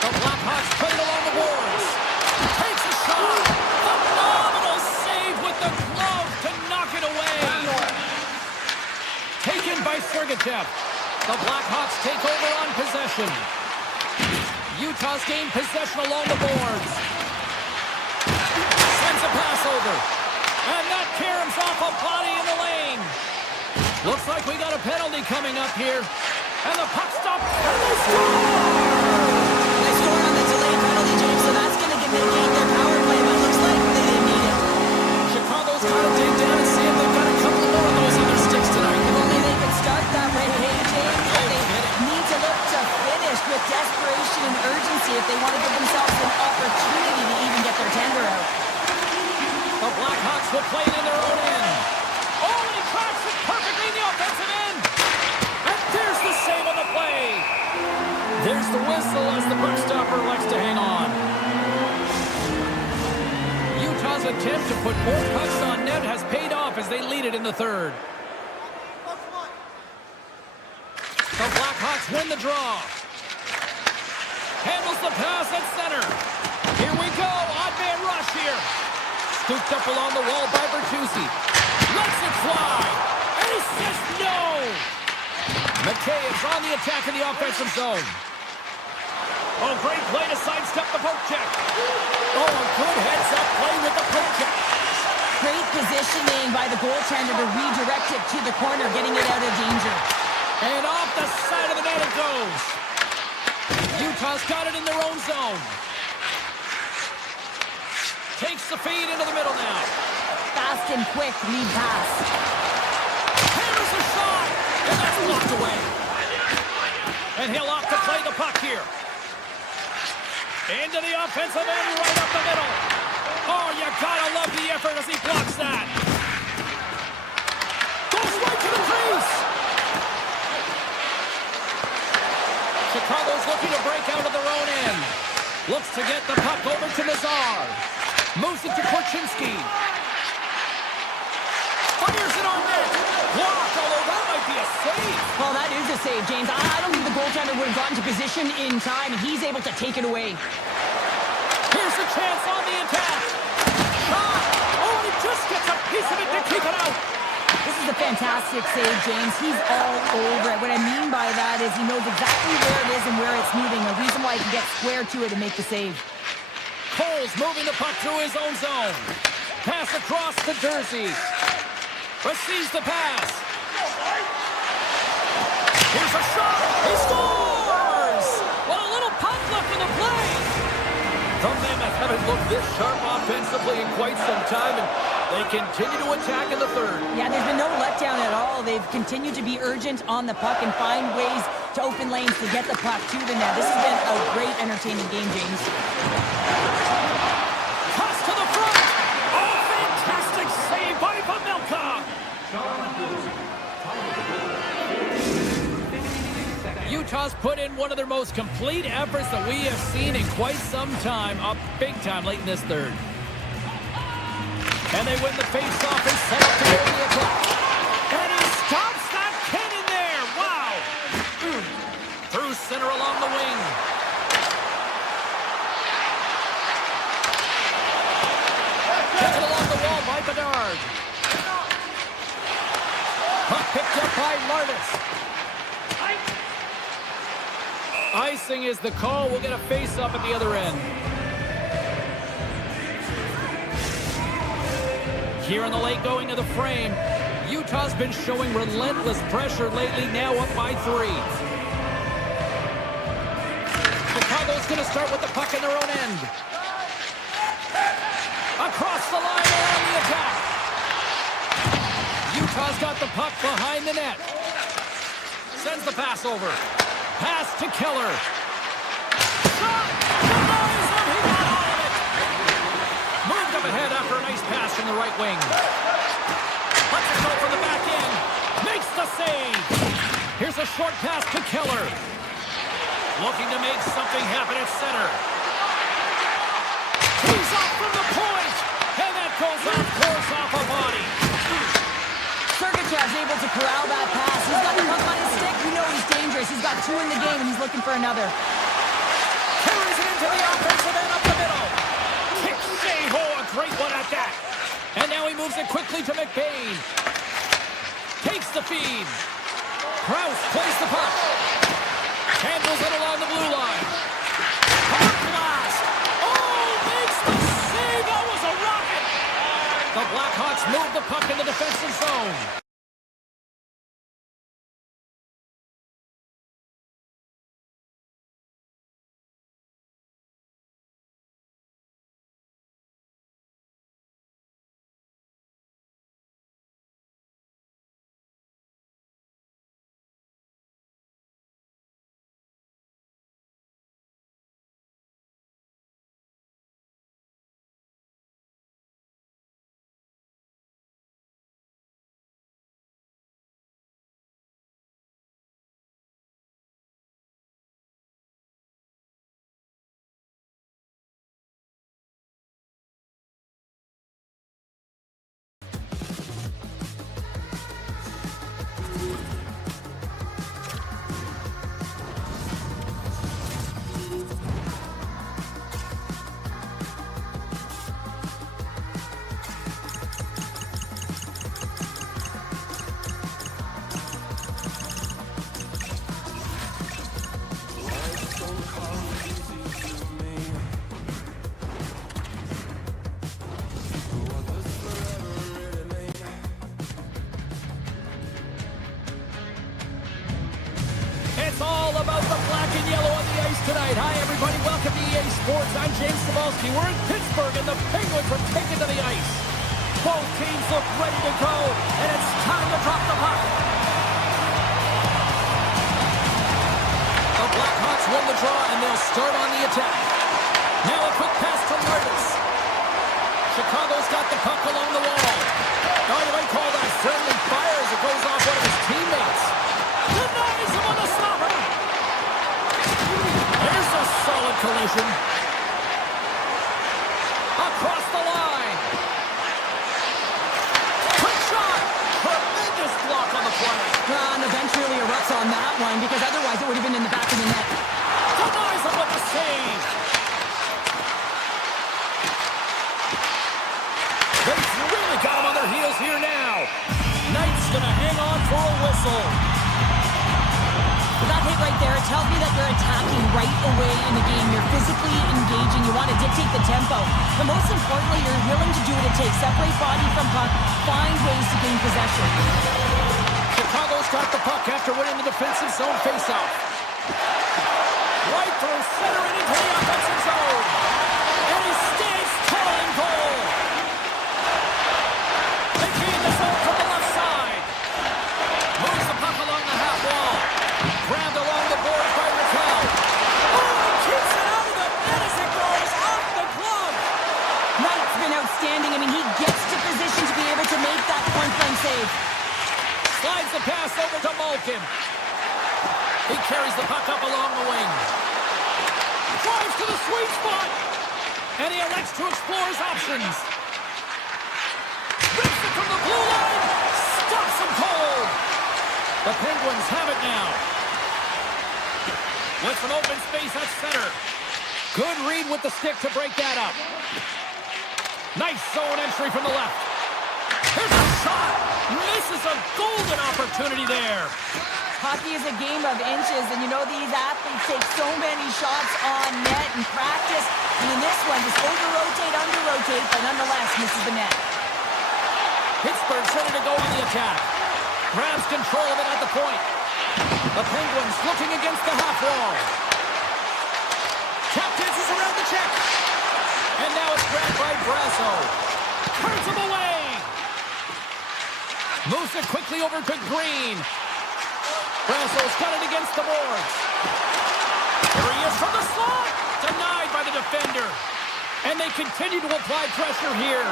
The Blackhawks play it along the boards. Takes a shot. Phenomenal save with the glove to knock it away. Taken by Sergachev. The Blackhawks take over on possession. Utah's gained possession along the boards. Sends a pass over. And that caroms off a body in the lane. Looks like we got a penalty coming up here. And the puck stopped. And they score! They scored on the delayed penalty, James, so that's going to negate their power play, but it looks like they didn't need it. Chicago's got to dig down and see if they've got a couple more of those other sticks tonight. If only they could start that way, hey, James. They need to look to finish with desperation and urgency if they want to give themselves an opportunity to even get their tender out. The Blackhawks will play it in their own end. Oh, and he cracks it perfectly in the offensive end. And there's the save on the play. There's the whistle as the puck stopper likes to hang on. Utah's attempt to put more pucks on net has paid off as they lead it in the 3rd. The Blackhawks win the draw. Handles the pass at center. Here we go. Odd man rush here. Scooped up along the wall by Bertuzzi. Lets it fly. And he says no. McKay is on the attack in the offensive zone. Oh, great play to sidestep the poke check. Oh, a good heads-up play with the poke check. Great positioning by the goaltender to redirect it to the corner, getting it out of danger. And off the side of the net. down it goes. Utah's got it in their own zone. Takes the feed into the middle now. Fast and quick lead pass. Hammers a shot, and that's blocked away. And he'll opt to play the puck here. Into the offensive end, right up the middle. Oh, you gotta love the effort as he blocks that. Goes right to the crease. Chicago's looking to break out of their own end. Looks to get the puck over to Nazar. Moves it to Korchinski. Fires it on net. Blocked, although that might be a save. Well, that is a save, James. I don't think the goaltender would have gotten to position in time. He's able to take it away. Here's a chance on the attack. Shot. Oh, he just gets a piece of it to keep it out. This is a fantastic save, James. He's all over it. What I mean by that is he knows exactly where it is and where it's moving. A reason why he can get square to it and make the save. Cole's moving the puck through his own zone. Pass across to Jersey. Receives the pass. Here's a shot. He scores! Well, a little puck left in the play. The Mammoth haven't looked this sharp offensively in quite some time, and they continue to attack in the third. Yeah, there's been no letdown at all. They've continued to be urgent on the puck and find ways to open lanes to get the puck to the net. This has been a great, entertaining game, James. Toss to the front. Oh, fantastic save by Pamelka. Utah's put in one of their most complete efforts that we have seen in quite some time, up big time late in this third. And they win the face-off and set up to go to the attack. And he stops that cannon there. Wow. Through center along the wing. Taken along the wall by Bedard. Puck picked up by Lardis. Icing is the call. We'll get a face-off at the other end. Here in the late going of the frame, Utah's been showing relentless pressure lately, now up by 3. Chicago's going to start with the puck in their own end. Across the line around the attack. Utah's got the puck behind the net. Sends the pass over. Pass to Keller. Shot! Denies him! He got all of it! Moved up ahead after a nice pass from the right wing. Lets it go from the back end. Makes the save! Here's a short pass to Keller. Looking to make something happen at center. He's off from the point! And that goes off course off a body. Sergachev's able to corral that pass. He's got the puck on his stick. You know he's dangerous. He's got 2 in the game, and he's looking for another. Carries it into the offensive end up the middle. Kicks Shea-Ho, a great one at that. And now he moves it quickly to McBain. Takes the feed. Krause plays the puck. Handles it along the blue line. Hard blast. Oh, makes the save. That was a rocket. The Blackhawks move the puck in the defensive zone. tonight. Hi, everybody. Welcome to EA Sports. I'm James Cebulski. We're in Pittsburgh, and the Penguins are taken to the ice. Both teams look ready to go, and it's time to drop the puck. The Blackhawks win the draw, and they'll start on the attack. Now a quick pass to Martis. Chicago's got the puck along the wall. Oh, you might call that friendly fire as it goes off one of his teammates. Denies him on the stopper. There's a solid collision. Across the line. Quick shot. Tremendous block on the play. And the bench really erupts on that one because otherwise it would have been in the back of the net. Denies him with the save. They've really got him on their heels here now. Knight's going to hang on for a whistle. That hit right there, it tells me that you're attacking right away in the game. You're physically engaging. You want to dictate the tempo. But most importantly, you're willing to do what it takes. Separate body from puck. Find ways to gain possession. Chicago's got the puck after winning the defensive zone faceoff. Right through center and into the offensive zone. And he stands tall in goal. They gain the zone from the left side. Moves the puck along the half wall. Grabbed along the boards by Raquel. Oh, keeps it out of the net as it goes off the glove. Knight's been outstanding. I mean, he gets to position to be able to make that point-blank save. Slides the pass over to Malkin. He carries the puck up along the wing. Drives to the sweet spot. And he elects to explore his options. Rips it from the blue line. Stops him cold. The Penguins have it now. With some open space at center. Good read with the stick to break that up. Nice zone entry from the left. Here's a shot. Misses a golden opportunity there. Hockey is a game of inches, and you know these athletes take so many shots on net in practice. And in this one, just over-rotate, under-rotate, but nonetheless misses the net. Pittsburgh's ready to go on the attack. Grabs control of it at the point. The Penguins looking against the half wall. Tap dances around the check. And now it's grabbed by Brasso. Turns him away. Moves it quickly over to Green. Brasso's got it against the boards. Here he is from the slot. Denied by the defender. And they continue to apply pressure here.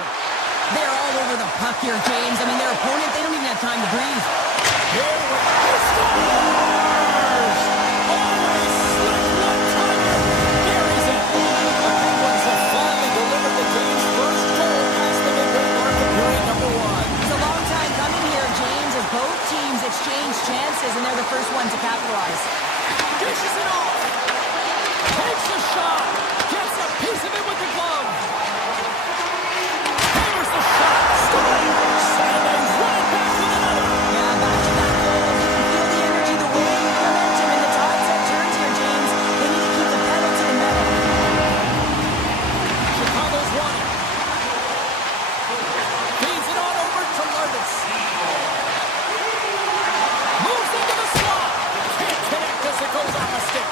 They're all over the puck here, James. I mean, their opponent, they don't even have time to breathe. Here we go. Scores! Always slick one-timer. Buries it. The Penguins have finally delivered the game's first goal past the midway mark of period number one. It's a long time coming here, James, as both teams exchange chances, and they're the first one to capitalize. Dishes it off. Takes the shot. Gets a piece of it with the glove. Hammers the shot. Scores. And they run it back with another. Yeah, back-to-back goals. You can feel the energy, the wind, the momentum, and the tide set turns here, James. They need to keep the pedal to the metal. Chicago's won it. Feeds it on over to Martis. Moves into the slot. Can't connect as it goes off a stick.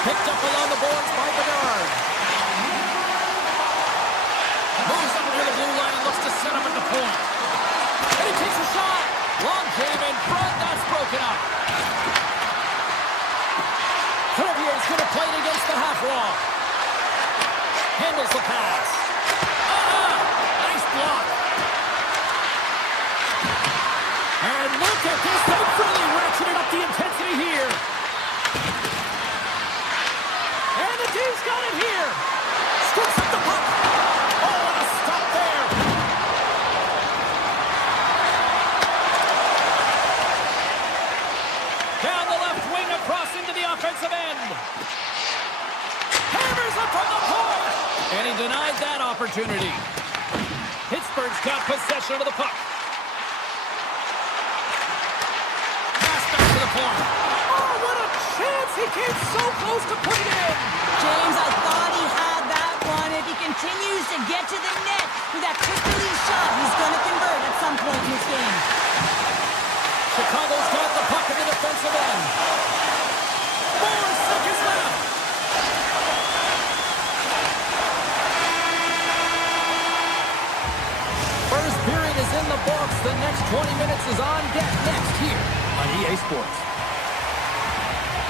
Picked up along the boards by Bedard. Moves up near the blue line and looks to set up at the point. And he takes a shot. Long jam in front. That's broken up. Corvier's going to play it against the half wall. Handles the pass. Nice block. And look at this. They've really ratcheted up the intensity here. And the D's got it here. Scoops up the puck. Oh, what a stop there. Down the left wing across into the offensive end. Hammers up from the point. And he denied that opportunity. Pittsburgh's got possession of the puck. Pass back to the point. Oh, what a chance. He came so close to putting it in. James, I thought he had that one. If he continues to get to the net with that quick release shot, he's going to convert at some point in this game. Chicago's got the puck in the defensive end. 4 seconds left. is on deck next here on EA Sports.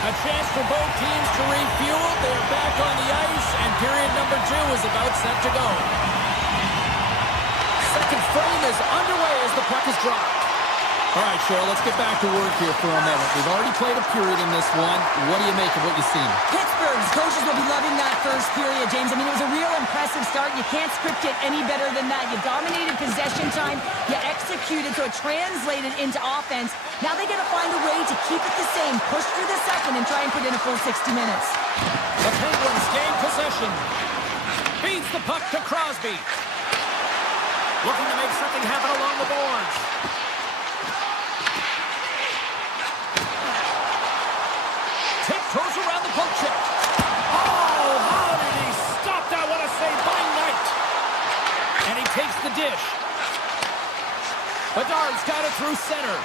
A chance for both teams to refuel. They're back on the ice, and period number 2 is about set to go. Second frame is underway as the puck is dropped. All right, Cheryl, let's get back to work here for a moment. We've already played a period in this one. What do you make of what you've seen? Pittsburgh's coaches will be loving that first period, James. I mean, it was a real impressive start. You can't script it any better than that. You dominated possession time. You executed, so it translated into offense. Now they got to find a way to keep it the same, push through the second, and try and put in a full 60 minutes. The Penguins gain possession. Feeds the puck to Crosby. Looking to make something happen along the boards. Throws around the poke check. Oh, how did he stop that? What a save by Knight. And he takes the dish. Bedard's got it through center.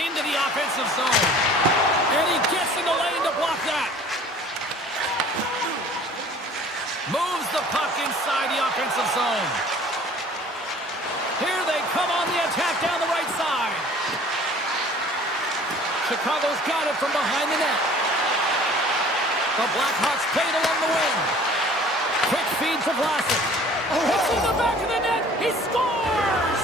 Into the offensive zone. And he gets in the lane to block that. Moves the puck inside the offensive zone. Here they come on the attack down the right side. Chicago's got it from behind the net. The Blackhawks played along the wing. Quick feed to Vlasic. It's in the back of the net. He scores!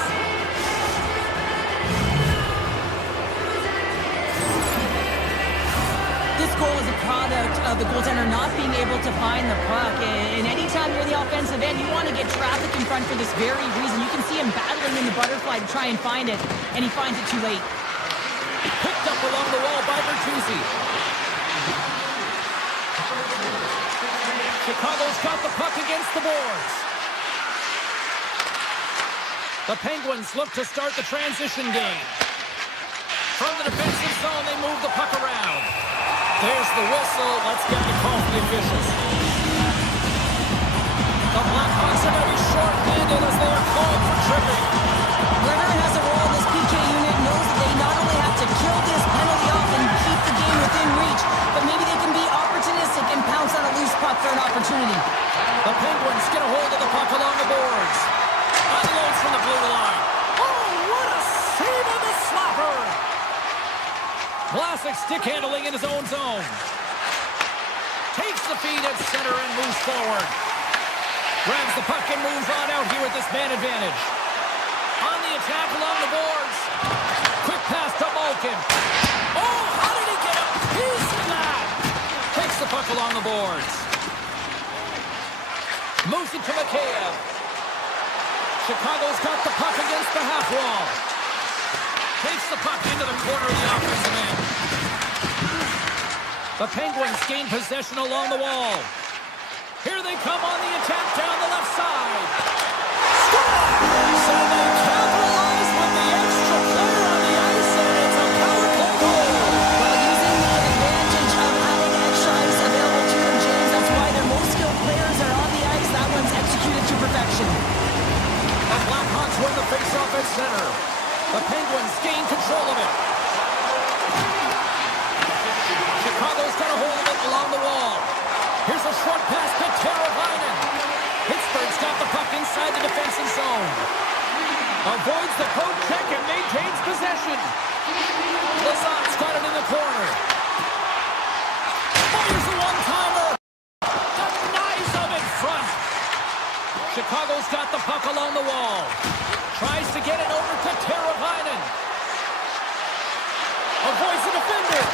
This goal is a product of the goaltender not being able to find the puck. And anytime you're the offensive end, you want to get traffic in front for this very reason. You can see him battling in the butterfly to try and find it, and he finds it too late. Picked up along the wall by Bertuzzi. Chicago's got the puck against the boards. The Penguins look to start the transition game. From the defensive zone, they move the puck around. There's the whistle. Let's get the call from the officials. The Blackhawks are going to be short-handed as they are called for tripping. Whoever has a role in this PK unit knows that they not only have to kill this penalty off and keep the game within reach, but maybe they can be opportunistic and pounce on a loose puck for an opportunity. The Penguins get a hold of the puck along the boards. Unloads from the blue line. Oh, what a save on the slapper! Vlasic stick handling in his own zone. Takes the feed at center and moves forward. Grabs the puck and moves on out here with this man advantage. On the attack along the boards. Quick pass to Malkin. Oh, how did he get a piece of that? Takes the puck along the boards. Moves it to Mikheyev. Chicago's got the puck against the half wall. Takes the puck into the corner of the offensive end. The Penguins gain possession along the wall. Here they come on the attack down the left side. Scores! So they capitalize with the extra player on the ice, and it's a power play goal. Well, using the advantage of having extra ice available to them, James, that's why their most skilled players are on the ice. That one's executed to perfection. The Blackhawks win the faceoff at center. The Penguins gain control of it. Chicago's got a hold of it along the wall. Here's a short pass to Teravainen. Pittsburgh's got the puck inside the defensive zone. Avoids the poke check and maintains possession. Lazat's got it in the corner. Fires a one-timer. Denies him in front. Chicago's got the puck along the wall. Tries to get it over to Teravainen. Avoids the defender.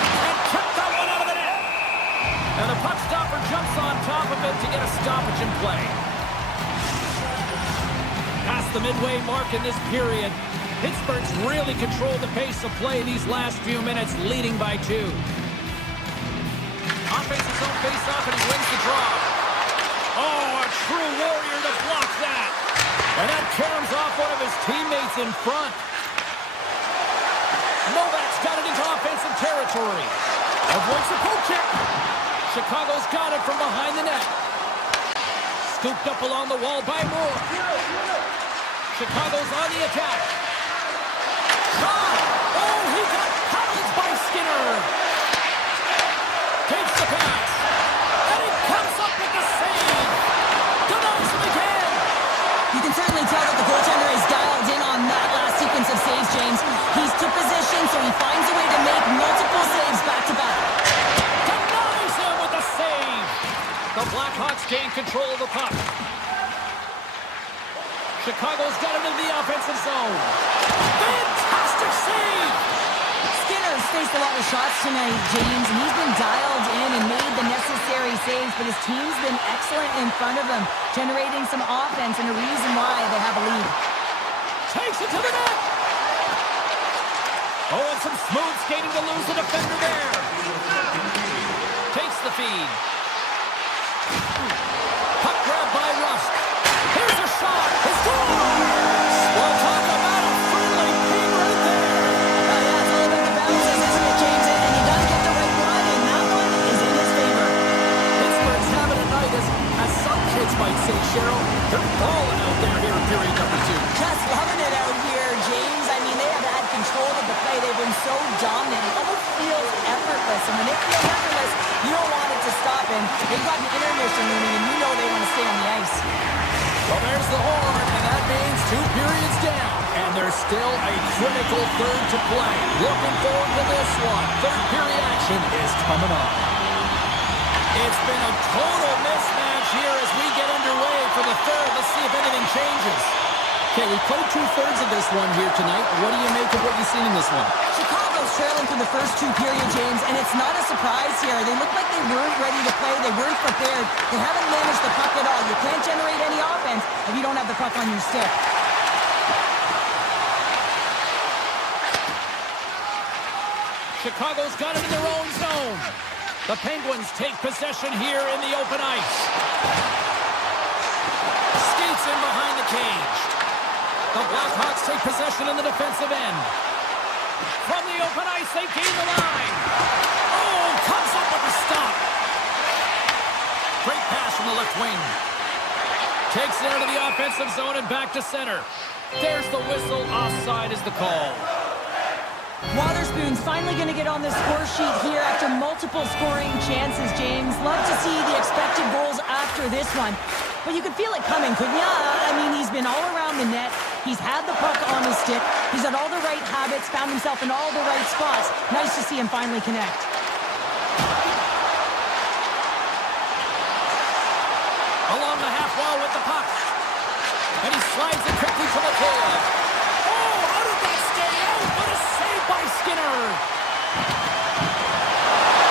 And kept that one out of the net. And the puck stopper jumps on top of it to get a stoppage in play. Past the midway mark in this period, Pittsburgh's really controlled the pace of play these last few minutes, leading by 2. Offensive zone face-off, and he wins the draw. Oh, a true warrior to block that. And that caroms off one of his teammates in front. Novak's got it into offensive territory. Avoids the poke check. Chicago's got it from behind the net. Scooped up along the wall by Moore. Chicago's on the attack. Shot! Oh, he got paddled by Skinner. Takes the pass. And he comes up with the save. Denies him again. You can certainly tell that the goaltender is dialed in on that last sequence of saves, James. The Blackhawks gain control of the puck. Chicago's got him in the offensive zone. Fantastic save! Skinner's faced a lot of shots tonight, James, and he's been dialed in and made the necessary saves, but his team's been excellent in front of him, generating some offense and a reason why they have a lead. Takes it to the net! Oh, and some smooth skating to lose the defender there. Takes the feed. Puck grab by Rust. Here's a shot. He scores! Well, talk about a friendly ping right there. Yeah, it's all about the bounces, isn't it, James? And he does get the right one, and that one is in his favor. Pittsburgh's having a night, as some kids might say, Cheryl. They're balling out there here in period number 2. Just loving it out here, James. I mean, they have had control of the play. They've been so dominant. It almost feels effortless. And when it feels effortless, you don't want it to stop. And they've got an intermission looming, and you know they want to stay on the ice. Well, there's the horn, and that means 2 periods down. And there's still a critical third to play. Looking forward to this one. Third period action is coming up. It's been a total mismatch here as we get underway for the third. Let's see if anything changes. Okay, we played 2/3 of this one here tonight. What do you make of what you've seen in this one? Chicago's trailing for the first 2 periods, James, and it's not a surprise here. They look like they weren't ready to play. They weren't prepared. They haven't managed the puck at all. You can't generate any offense if you don't have the puck on your stick. Chicago's got it in their own zone. The Penguins take possession here in the open ice. Skates in behind the cage. The Blackhawks take possession in the defensive end. From the open ice, they gain the line. Oh, comes up with a stop. Great pass from the left wing. Takes it out of the offensive zone and back to center. There's the whistle. Offside is the call. Waterspoon's finally going to get on the score sheet here after multiple scoring chances, James. Love to see the expected goals after this one. But you could feel it coming, couldn't you? I mean, he's been all around the net. He's had the puck on his stick. He's had all the right habits, found himself in all the right spots. Nice to see him finally connect. Along the half wall with the puck. And he slides it quickly to the forward. Oh, how did that stay out? What a save by Skinner.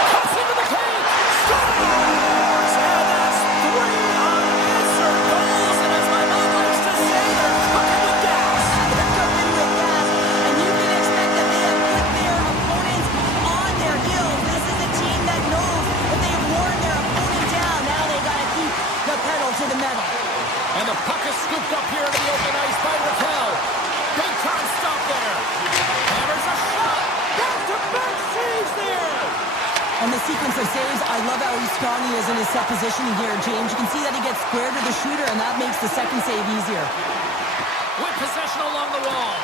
Cuts into the paint. Scores! And that's 3 unanswered goals. And as my mom likes to say, they're cooking with gas. They're cooking with gas. And you can expect that they have put their opponents on their heels. This is a team that knows that they have worn their opponent down. Now they got to keep the pedal to the metal. And the puck is scooped up here into the open ice by Raquel. Big time stop there. Hammers a shot. Back-to-back saves there. On the sequence of saves, I love how strong he is in his set positioning here, James. You can see that he gets square to the shooter, and that makes the second save easier. With possession along the wall.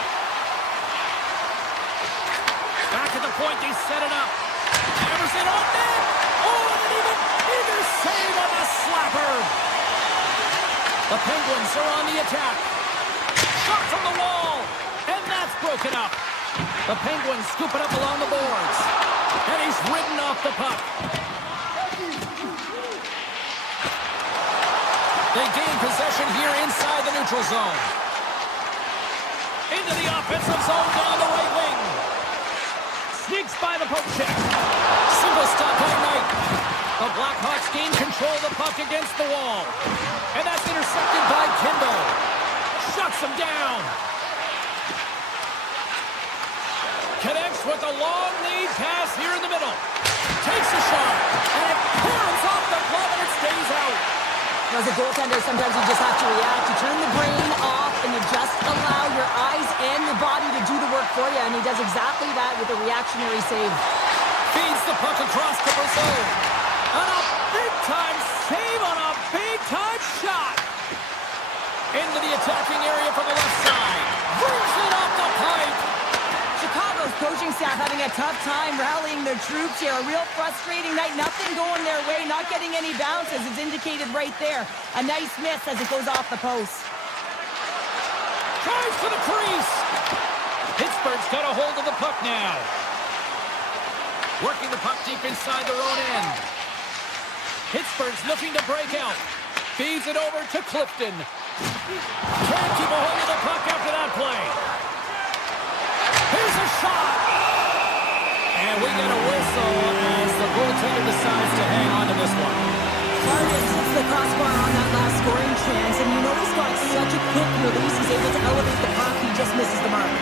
Back at the point, they set it up. Hammers it on net. Oh, and an even bigger save on the slapper. The Penguins are on the attack. Shot from the wall. And that's broken up. The Penguins scoop it up along the boards. And he's ridden off the puck. They gain possession here inside the neutral zone. Into the offensive zone down the right wing. Sneaks by the poke check. Single stop by Knight. The Blackhawks gain control of the puck against the wall. And that's intercepted by Kindle. Shuts him down. Connects with a long lead pass here in the middle. Takes a shot. And it pounds off the glove and it stays out. As a goaltender, sometimes you just have to react. You turn the brain off and you just allow your eyes and your body to do the work for you. And he does exactly that with a reactionary save. Feeds the puck across to Brazil. And a big-time save on a big-time shot. Into the attacking area from the left side. Brings it off the pipe. Chicago's coaching staff having a tough time rallying their troops here. A real frustrating night. Nothing going their way. Not getting any bounces. It's indicated right there. A nice miss as it goes off the post. Drives to the crease. Pittsburgh's got a hold of the puck now. Working the puck deep inside their own end. Pittsburgh's looking to break out. Feeds it over to Clifton. Can't keep a hold of the puck after that play. Here's a shot. And we get a whistle as the goaltender decides to hang on to this one. Vargas hits the crossbar on that last scoring chance, and you know he's got such a quick release. He's able to elevate the puck. He just misses the mark.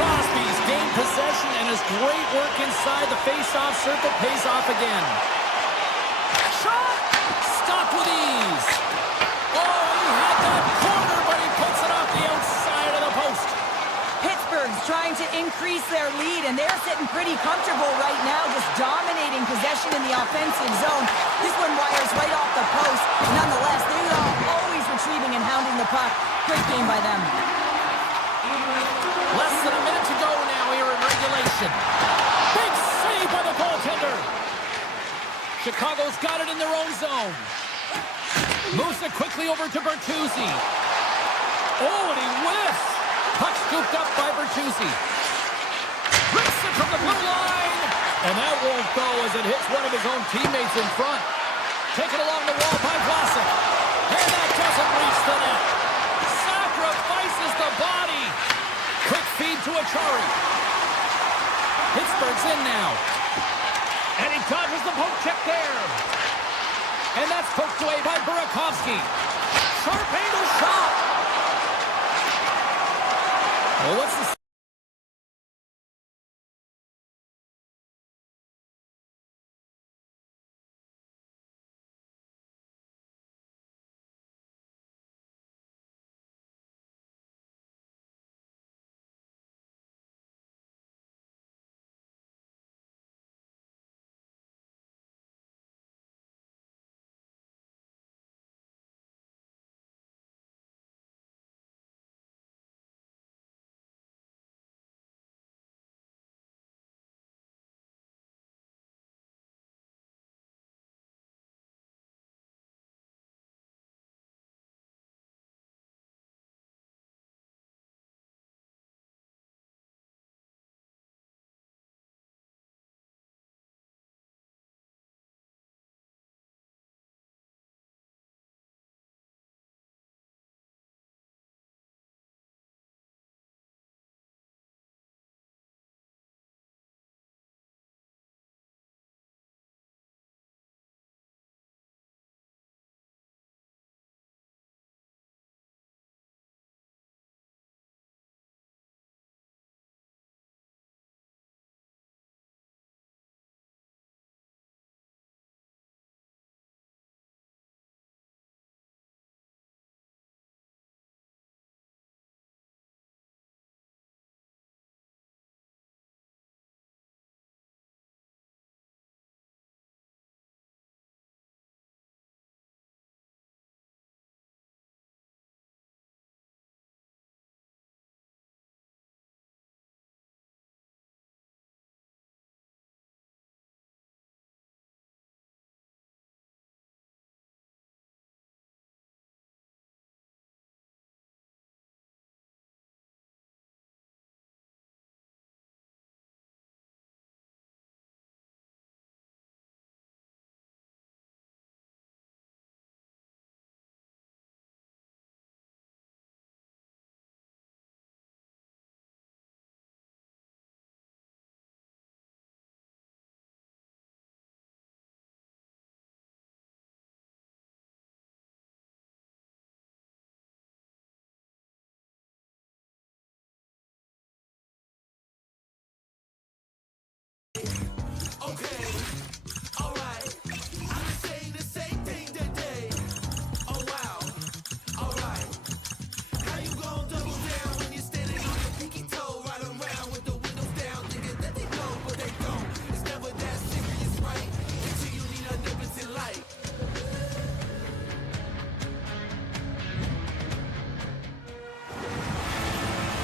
Crosby's gained possession, and his great work inside the face-off circle pays off again. Shot! Stopped with ease. Oh, he had that corner, but he puts it off the outside of the post. Pittsburgh's trying to increase their lead, and they're sitting pretty comfortable right now, just dominating possession in the offensive zone. This one wires right off the post. Nonetheless, they are always retrieving and hounding the puck. Great game by them. Less than a minute to go now here in regulation. Big save by the goaltender. Chicago's got it in their own zone. Moves it quickly over to Bertuzzi. Oh, and he whiffs. Puck scooped up by Bertuzzi. Rips it from the blue line. And that won't go as it hits one of his own teammates in front. Taken along the wall by Vlasic. And that doesn't reach the net. Sacrifices the body. Quick feed to Achari. Pittsburgh's in now. And he dodges the poke check there. And that's poked away by Burakovsky. Sharp angle shot. Well, what's the...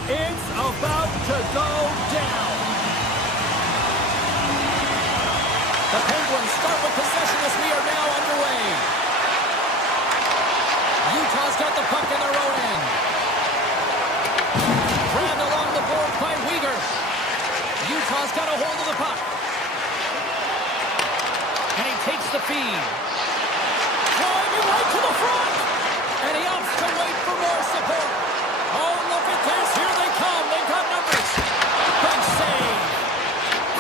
It's about to go down. The Penguins start with possession as we are now underway. Utah's got the puck in their own end. Grabbed along the board by Weegar. Utah's got a hold of the puck. feed. Driving right to the front. And he opts to wait for more support. Oh, look at this. Here they come. They've got numbers. Big save.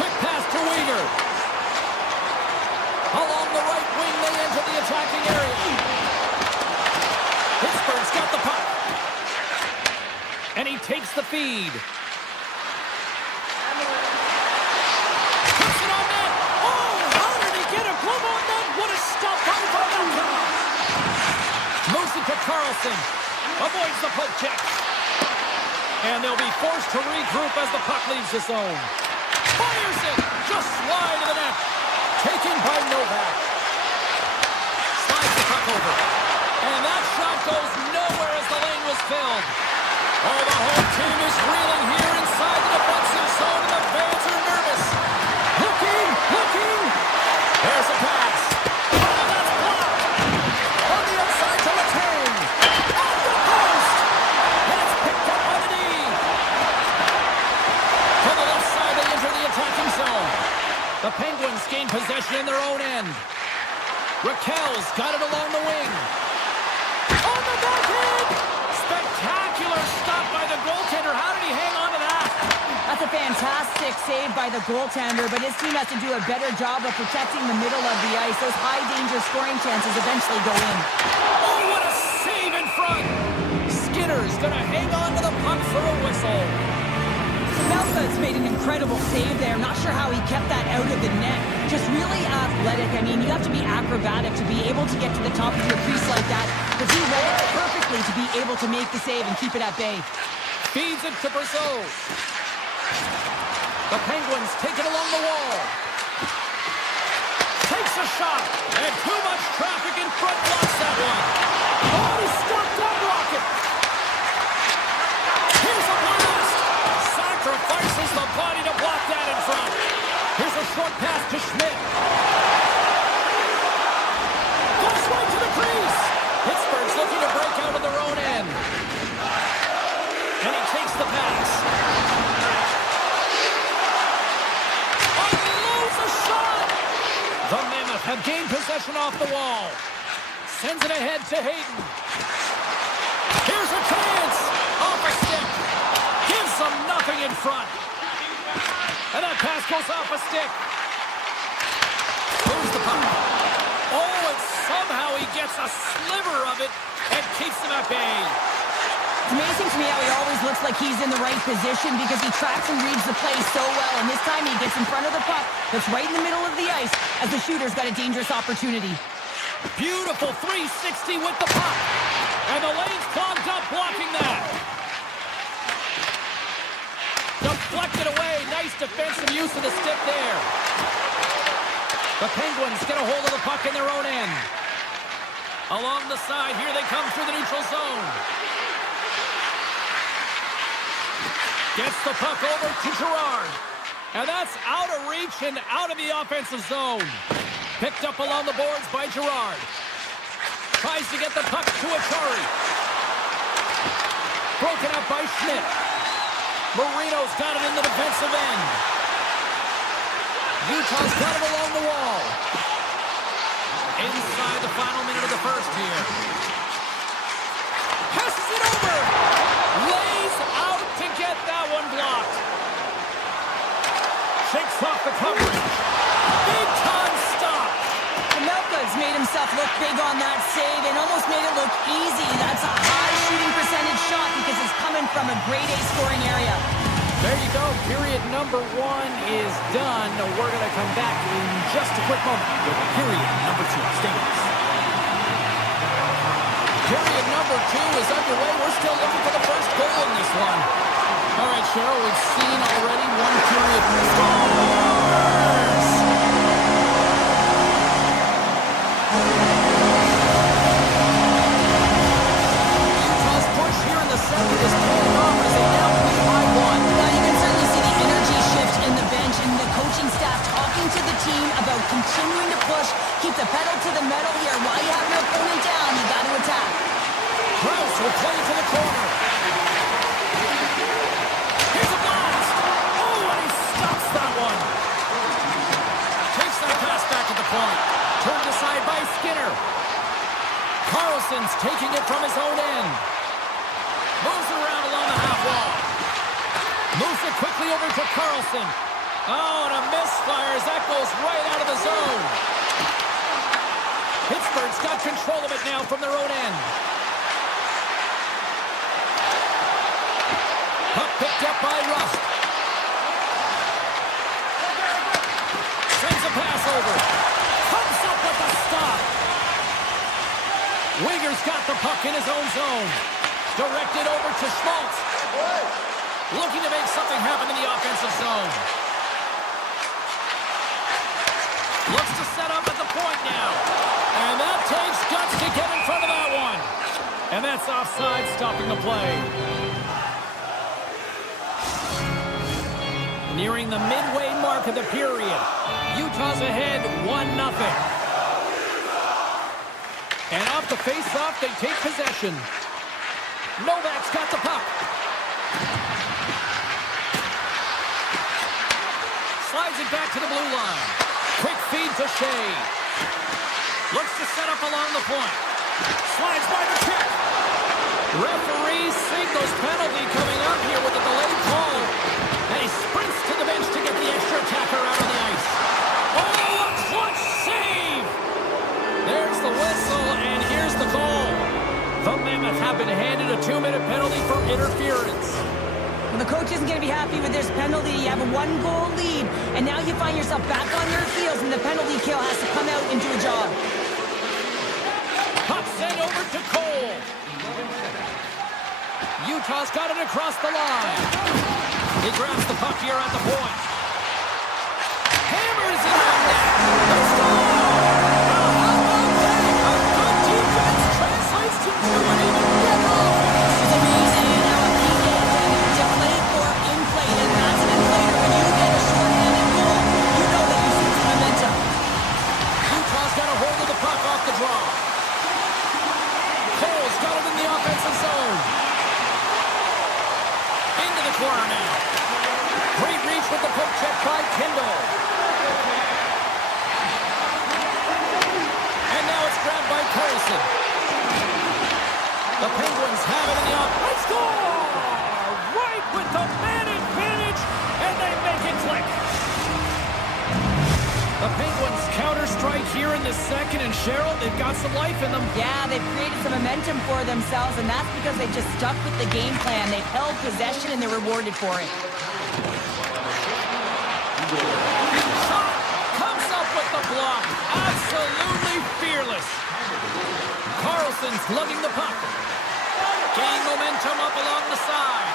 Quick pass to Weegar. Along the right wing, they enter the attacking area. Pittsburgh's got the puck. And he takes the feed. Puts it on net. Oh, how did he get a glove on net? What a stop by Mammoth. Moves it to Carlson. Avoids the poke check. And they'll be forced to regroup as the puck leaves the zone. Fires it. Just wide of the net. Taken by Novak. Slides the puck over. And that shot goes nowhere as the lane was filled. Oh, the whole team is reeling here inside the defensive zone, and the fans are nervous. Looking. There's a pass. Oh, that's blocked. On the outside to Letang. Off the post. And it's picked up by the D. To the left side, they enter the attacking zone. The Penguins gain possession in their own end. Raquel's got it along the wing. On the backhand! Spectacular stop by the goaltender. How did he hang on to that? That's a fantastic save by the goaltender, but his team has to do a better job of protecting the middle of the ice. Those high-danger scoring chances eventually go in. Oh, what a save in front! Skinner's gonna hang on to the puck for a whistle. Melka's made an incredible save there. Not sure how he kept that out of the net. Just really athletic. I mean, you have to be acrobatic to be able to get to the top of your crease like that. But he rolled it perfectly to be able to make the save and keep it at bay. Feeds it to Brazeau. The Penguins take it along the wall. Takes a shot. And too much traffic in front blocks that one. Oh, he stopped that rocket. Here's a blast. Sacrifices the body to block that in front. Here's a short pass to Schmidt. Goes right to the crease. Pittsburgh's looking to break out of their own end. And he takes the pass. Unloads a shot. The Mammoth have gained possession off the wall. Sends it ahead to Hayden. Here's a chance. Off a stick. Gives them nothing in front. And that pass goes off a stick. Moves the puck. Oh, and somehow he gets a sliver of it and keeps them at bay. It's amazing to me how he always looks like he's in the right position because he tracks and reads the play so well. And this time he gets in front of the puck that's right in the middle of the ice as the shooter's got a dangerous opportunity. Beautiful 360 with the puck. And the lane's clogged up blocking that. Deflected away. Nice defensive use of the stick there. The Penguins get a hold of the puck in their own end. Along the side, here they come through the neutral zone. Gets the puck over to Girard. And that's out of reach and out of the offensive zone. Picked up along the boards by Girard. Tries to get the puck to Achari. Broken up by Schmidt. Marino's got it in the defensive end. Utah's got it along the wall. Inside the final minute of the first here. Passes it over. Lays out to get that one blocked. Shakes off the coverage. Big time stop. Melka's made himself look big on that save and almost made it look easy. That's a high shooting percentage shot because it's coming from a grade A scoring area. There you go. Period number 1 is done. We're going to come back in just a quick moment with period number 2. Stay with us. Period number 2 is underway. We're still looking for the first goal in this one. All right, Cheryl, we've seen already one period. Scores! Utah's push here in the second is paying off as they now lead by 1. Now you can certainly see the energy shift in the bench and the coaching staff talking to the team about continuing to push, keep the pedal to the metal here. While you have your opponent down, you got to attack. Krause will play to the corner. Here's a blast. Oh, and he stops that one. Takes that pass back at the point. Turned aside. center. Carlson's taking it from his own end. Moves around along the half wall. Moves it quickly over to Carlson. Oh, and a misfire as that goes right out of the zone. Pittsburgh's got control of it now from their own end. Puck picked up by Rust. Sends a pass over. Comes up with the stop. Wieger's got the puck in his own zone. Directed over to Schmaltz. Looking to make something happen in the offensive zone. Looks to set up at the point now. And that takes guts to get in front of that one. And that's offside, stopping the play. Nearing the midway mark of the period. Utah's ahead 1-0. And off the face-off, they take possession. Novak's got the puck. Slides it back to the blue line. Quick feed to Shea. Looks to set up along the point. Slides by the check. Referee signals penalty coming up here with a delayed call. And he sprints to the bench to get the extra attacker out on the ice. Oh, a clutch save! There's the whistle, and here's the call. The Mammoth have been handed a 2-minute penalty for interference. Well, the coach isn't going to be happy with this penalty. You have a 1-goal lead, and now you find yourself back on your heels, and the penalty kill has to come out and do a job. Puck sent over to Cole. Utah's got it across the line. He grabs the puck here at the point. Hammers it on net. The score! A good defense translates to an even better offense. It's amazing how a PK can deflate or inflate, and that's an inflator. When you get a short-handed goal, you know that you see some momentum. Utah's got a hold of the puck off the draw. Cole's got it in the offensive zone. Into the corner now. Great reach with the poke check by Kendall. And now it's grabbed by Carlson. The Penguins have it in the offense. Score! Right with the man advantage, and they make it click. The Penguins counter-strike here in the second, and Cheryl, they've got some life in them. Yeah, they've created some momentum for themselves, and that's because they've just stuck with the game plan. They've held possession, and they're rewarded for it. Shot comes up with the block. Absolutely fearless. Carlson's lugging the puck. Gaining momentum up along the side.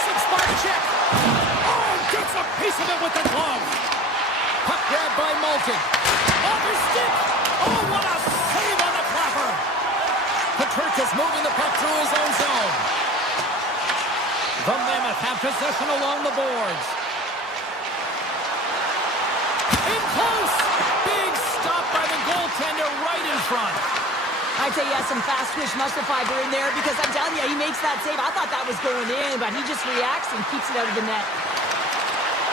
6-spot check. Oh, gets a piece of it with the glove. Puck grabbed by Malkin. Off his stick. Oh, what a save on the clapper. Petrarca's moving the puck through his own zone. The Mammoth have possession along the boards. In close. Big stop by the goaltender right in front. I'd say he has some fast-twitch muscle fiber in there because I'm telling you, he makes that save. I thought that was going in, but he just reacts and keeps it out of the net.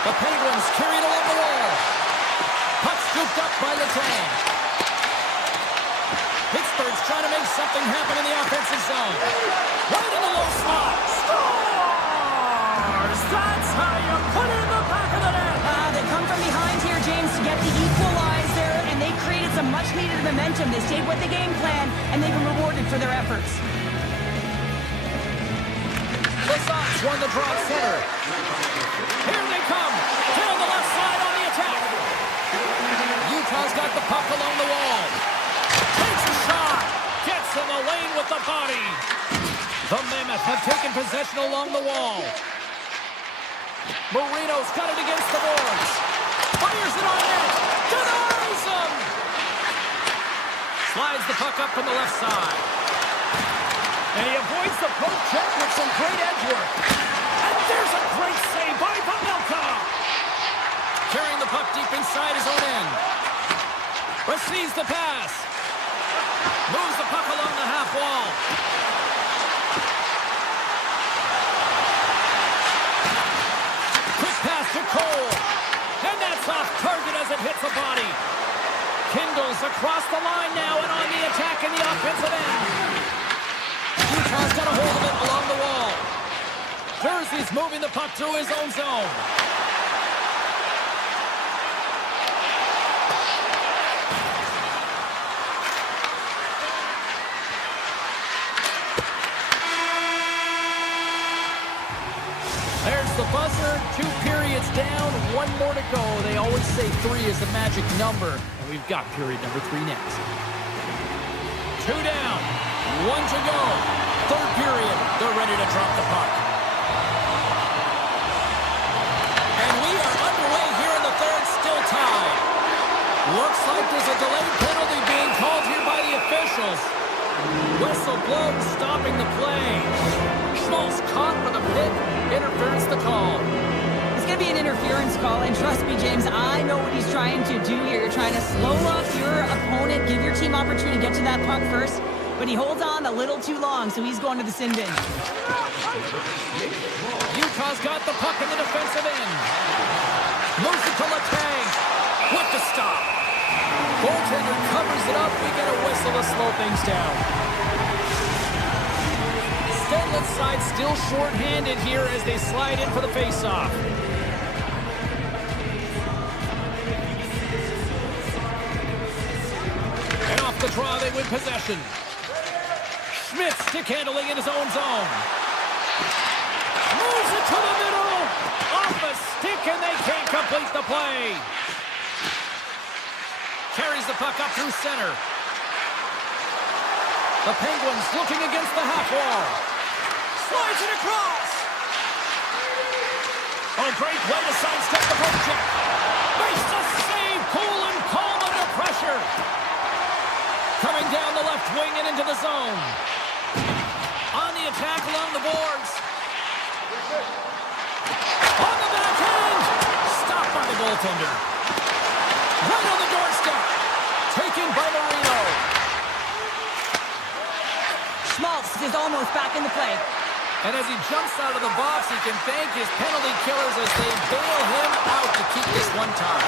The Penguins carry it along the wall. Puck scooped up by Letang. Pittsburgh's trying to make something happen in the offensive zone. Right in the low slot. Scores! That's how you put it in the back of the net. They come from behind here, James, to get the equalizer, and they created some much-needed momentum. They stayed with the game plan, and they've been rewarded for their efforts. The Sox won the draw at center. Here they come. Down the left side on the attack. Utah's got the puck along the wall. Takes a shot. Gets in the lane with the body. The Mammoth have taken possession along the wall. Marino's got it against the boards. Fires it on net. Denies him. Slides the puck up from the left side. And he avoids the poke check with some great edge work. And there's a great save by Pavelka. Carrying the puck deep inside his own end. Receives the pass. Moves the puck along the half wall. Quick pass to Cole. And that's off target as it hits the body. Kindles across the line now and on the attack in the offensive end. Utah's got a hold of it along the wall. Jersey's moving the puck through his own zone. There's the buzzer. 2 periods down, 1 more to go. They always say 3 is the magic number. And we've got period number 3 next. 2 down, 1 to go. 3rd period, they're ready to drop the puck. And we are underway here in the 3rd, still tied. Looks like there's a delayed penalty being called here by the officials. Whistle blows, stopping the play. Schmaltz caught for the pit. Interference the call. It's going to be an interference call, and trust me, James, I know what he's trying to do here. You're trying to slow up your opponent, give your team opportunity to get to that puck first, but he holds on a little too long, so he's going to the sin bin. Utah's got the puck in the defensive end. Moves it to Letang with the stop. Goaltender covers it up. We get a whistle to slow things down. Stenlet's side still short-handed here as they slide in for the face-off. And off the draw, they win possession. Schmidt stick handling in his own zone. Moves it to the middle. Off a stick, and they can't complete the play. Carries the puck up through center. The Penguins looking against the half wall. Slides it across. Oh, great way to sidestep the poke check. Makes the save. Cool and calm under pressure. Coming down the left wing and into the zone. On the attack along the boards. On the backhand. Stopped by the goaltender. Right on the doorstep. Taken by Marino. Schmaltz is almost back in the play. And as he jumps out of the box, he can thank his penalty killers as they bail him out to keep this one tie.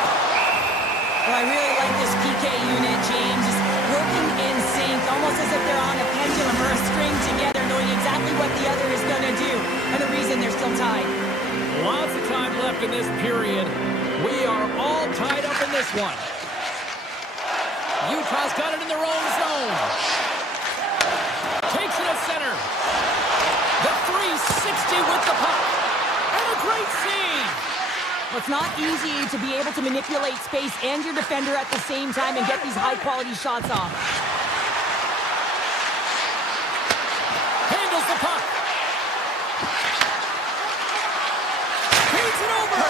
Well, I really like this PK unit, James. It's working in sync, almost as if they're on a pendulum or a string together, knowing exactly what the other is going to do, and the reason they're still tied. Lots of time left in this period. We are all tied up in this one. Utah's got it in their own zone. Takes it at center. The 360 with the puck. And a great save. Well, it's not easy to be able to manipulate space and your defender at the same time and get these high-quality shots off. Handles the puck. Feeds it over.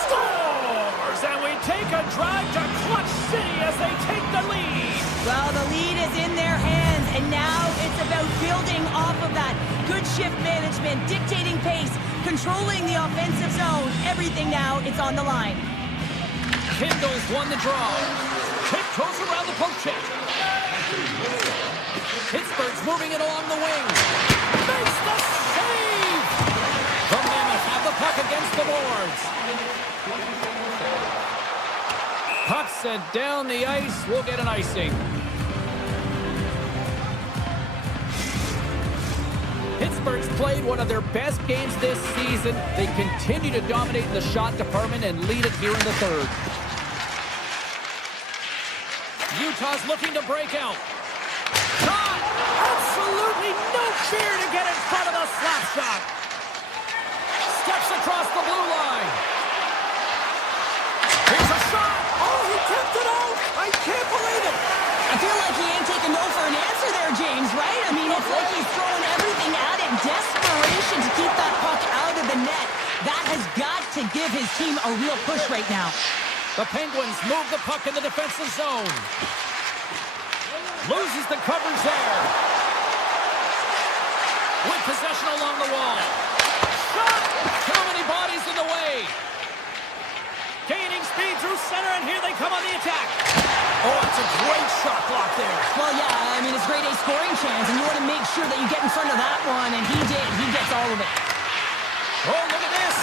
Scores! And we take a drive to Clutch City as they take the lead. Well, the lead is in their hands, and now it's about building off of that. Good shift management, dictating pace, controlling the offensive zone. Everything now, it's on the line. Kindles won the draw. Tiptoes around the poke check. Pittsburgh's moving it along the wing. Makes the save! The Mammoth have the puck against the boards. Puck sent down the ice. We'll get an icing. Pittsburgh's played one of their best games this season. They continue to dominate in the shot department and lead it here in the 3rd. Utah's looking to break out. Shot! Absolutely no fear to get in front of the slap shot. Steps across the blue line. Here's a shot! Oh, he tipped it out! I can't believe it! I feel like he ain't taking no for an answer there, James, right? I mean, it's like he's throwing everything at it. Desperation to keep that puck out of the net. That has got to give his team a real push right now. The Penguins move the puck in the defensive zone. Loses the coverage there. With possession along the wall. Shot! Too many bodies in the way. Gaining speed through center, and here they come on the attack. Oh, that's a great shot block there. Well, yeah, I mean, it's grade A scoring chance, and you want to make sure that you get in front of that one, and he did. He gets all of it. Oh, look at this.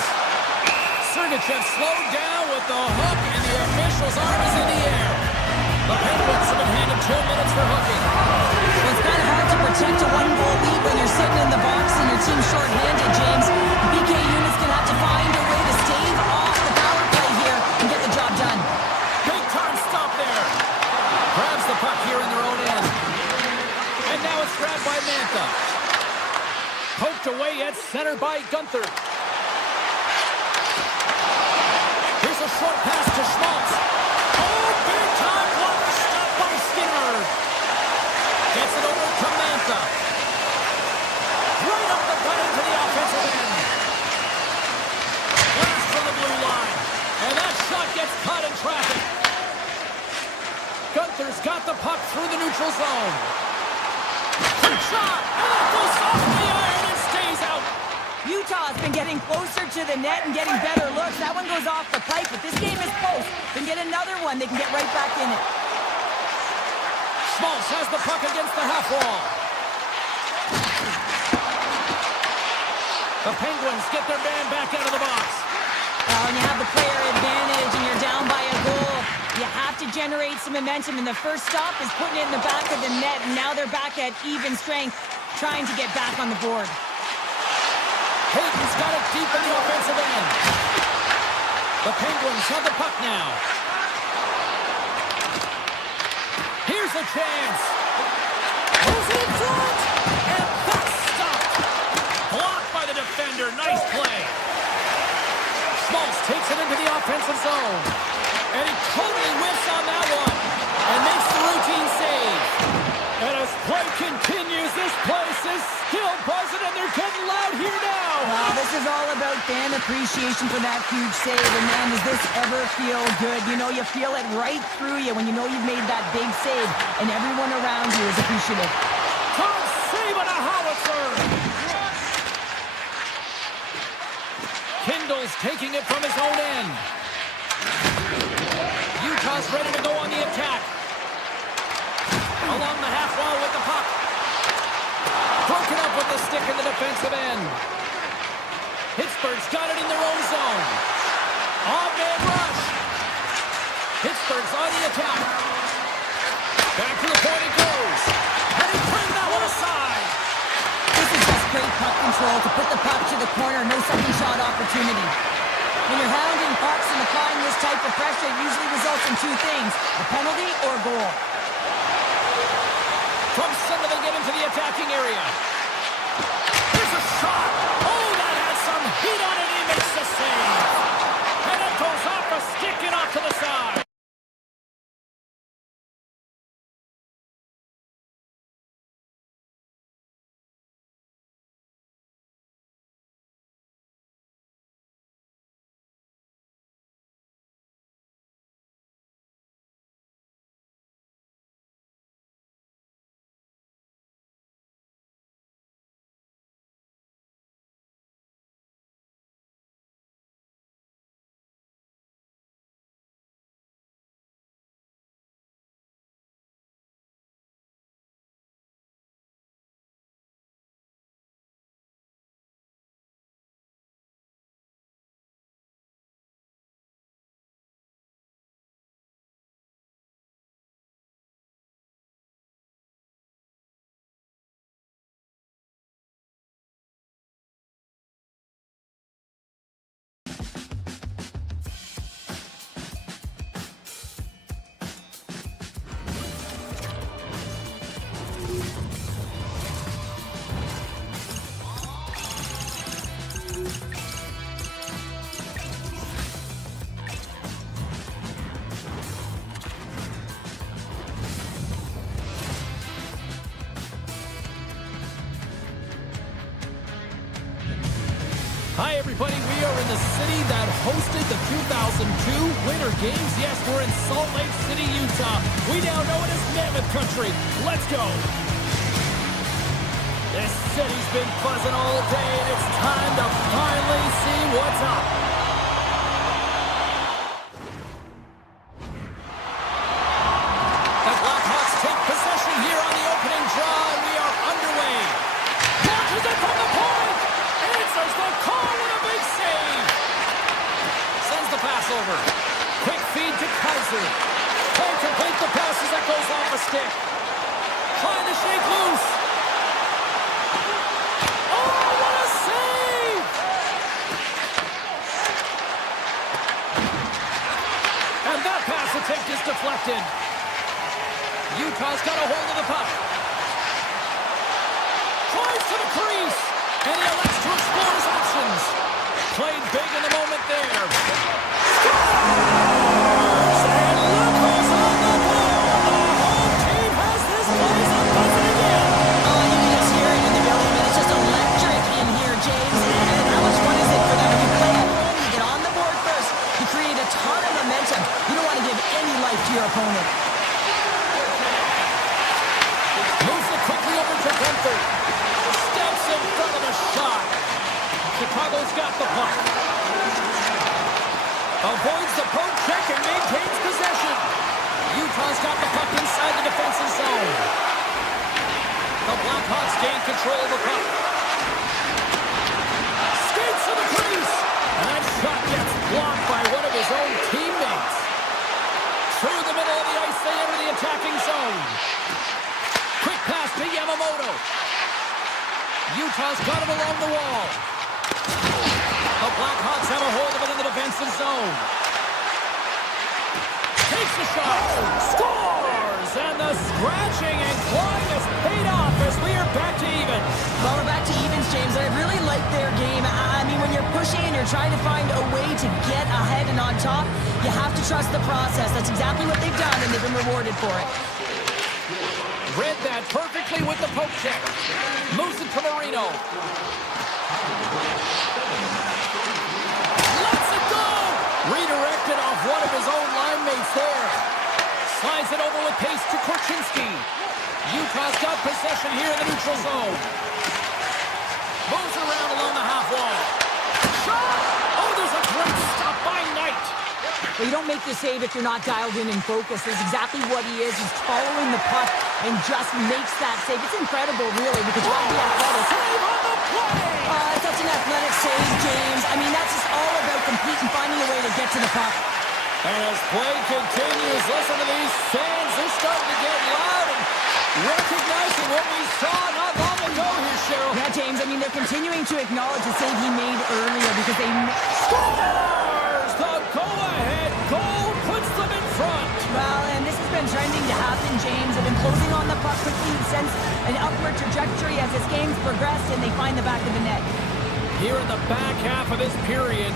Sergachev slowed down with the hook, and the official's arm is in the air. The Penguins have been handed 2 minutes for hooking. Well, it's kind of hard to protect a one-goal lead when you're sitting in the box and your team's short-handed, James. The PK unit's going to have to find a way to stave off the power play here and get the job done. Big time stop there. Grabs the puck here in their own end. And now it's grabbed by Mantha. Poked away at center by Gunther. Here's a short pass to Schmaltz. Oh, big time block stop by Skinner. Gets it over to Mantha. Right up the gut into the offensive end. Blast from the blue line. And that shot gets caught in traffic. Gunther's got the puck through the neutral zone. Quick shot. And that goes off the iron and stays out. Utah's been getting closer to the net and getting better looks. That one goes off the pipe, but this game is close. Then get another one, they can get right back in it. Schmaltz has the puck against the half wall. The Penguins get their man back out of the box. When you have the player advantage and you're down by a goal, you have to generate some momentum, and the first stop is putting it in the back of the net, and now they're back at even strength, trying to get back on the board. Hayden's got it deep in the offensive end. The Penguins have the puck now. Here's a chance. Moves it in front. And that's stopped. Blocked by the defender. Nice play. Schmaltz takes it into the offensive zone. And he totally whiffs on that one. And makes the routine save. And as play continues, this place is still buzzing, and they're getting loud here now. Well, this is all about fan appreciation for that huge save. And man, does this ever feel good? You know, you feel it right through you when you know you've made that big save, and everyone around you is appreciative. Tom saving a howitzer. Kindle's taking it from his own end. Utah's ready to go on the attack. Along the half wall with the puck. Broken up with the stick in the defensive end. Pittsburgh's got it in their own zone. On-man rush. Pittsburgh's on the attack. Back to the point it goes. And he turned that one aside. This is just great puck control to put the puck to the corner. No second shot opportunity. When you're hounding pucks and applying this type of pressure, it usually results in two things: a penalty or a goal. From center, they get into the attacking area. Here's a shot. Oh, that has some heat on it. He makes the save. And it goes off a stick and off to the side. Hi, everybody. We are in the city that hosted the 2002 Winter Games. Yes, we're in Salt Lake City, Utah. We now know it as Mammoth Country. Let's go. This city's been buzzing all day, and it's time to finally see what's up. The Blackhawks take possession here on the opening draw, and we are underway. Launches it from the point. Answers the call with a big save. Sends the pass over. Quick feed to Kaiser. Can't complete the pass as that goes off a stick. Trying to shake loose. Oh, what a save! And that pass attempt is deflected. Utah's got a hold of the puck. Tries to the crease. And he elects to explore his options. Played big in the moment there. Scores! And look who's on the board. The home team has this place a buzzing again. Oh, you can just hear it in the building. I mean, it's just electric in here, James. And how much fun is it for them? When you play at home, you get on the board first. You create a ton of momentum. You don't want to give any life to your opponent. Moves it quickly over to Gunther. Steps in front of the shot. Chicago's got the puck. Avoids the poke check and maintains possession. Utah's got the puck inside the defensive zone. The Blackhawks gain control of the puck. Skates to the crease. And that shot gets blocked by one of his own teammates. Through the middle of the ice, they enter the attacking zone. Quick pass to Yamamoto. Utah's got it along the wall. The Blackhawks have a hold of it in the defensive zone. Takes the shot. Scores! And the scratching and clawing has paid off as we are back to even. Well, we're back to evens, James. I really like their game. I mean, when you're pushing and you're trying to find a way to get ahead and on top, you have to trust the process. That's exactly what they've done, and they've been rewarded for it. Read that perfectly with the poke check. Moves it to Marino. Lets it go! Redirected off one of his own line mates there. Slides it over with pace to Korchinski. Utah's got possession here in the neutral zone. Moves around along the half wall. Shot! Oh, there's a great stop by Knight. Well, you don't make the save if you're not dialed in and focused. That's exactly what he is. He's following the puck and just makes that save. It's incredible, really, because you have to be athletic. Save on the play! It's such an athletic save, James. I mean, that's just all about complete and finding a way to get to the puck. And as play continues, listen to these fans. They're starting to get loud and recognizing what we saw not long ago here, Cheryl. Yeah, James, I mean, they're continuing to acknowledge the save he made earlier because they... Scores! The go-ahead goal puts them in front. Well, and this has been trending to happen, James. They've been closing on the puck quickly since an upward trajectory as this game's progressed, and they find the back of the net. Here in the back half of this period,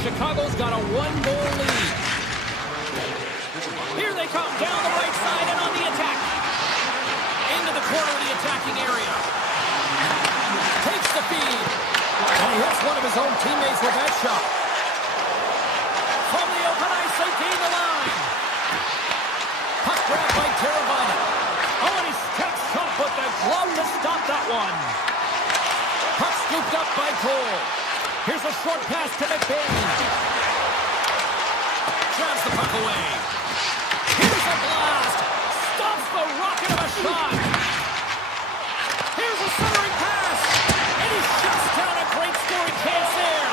Chicago's got a one-goal lead. Here they come down the right side and on the attack. Into the corner of the attacking area. Takes the feed. And he hits one of his own teammates with that shot. From the open ice, they gain the line. Puck grab by Teravainen. Oh, and he steps up with the glove to stop that one. Puck scooped up by Cole. Here's a short pass to McBain. Drives the puck away. Here's a blast. Stops the rocket of a shot. Here's a centering pass. And he shuts down a great scoring chance there.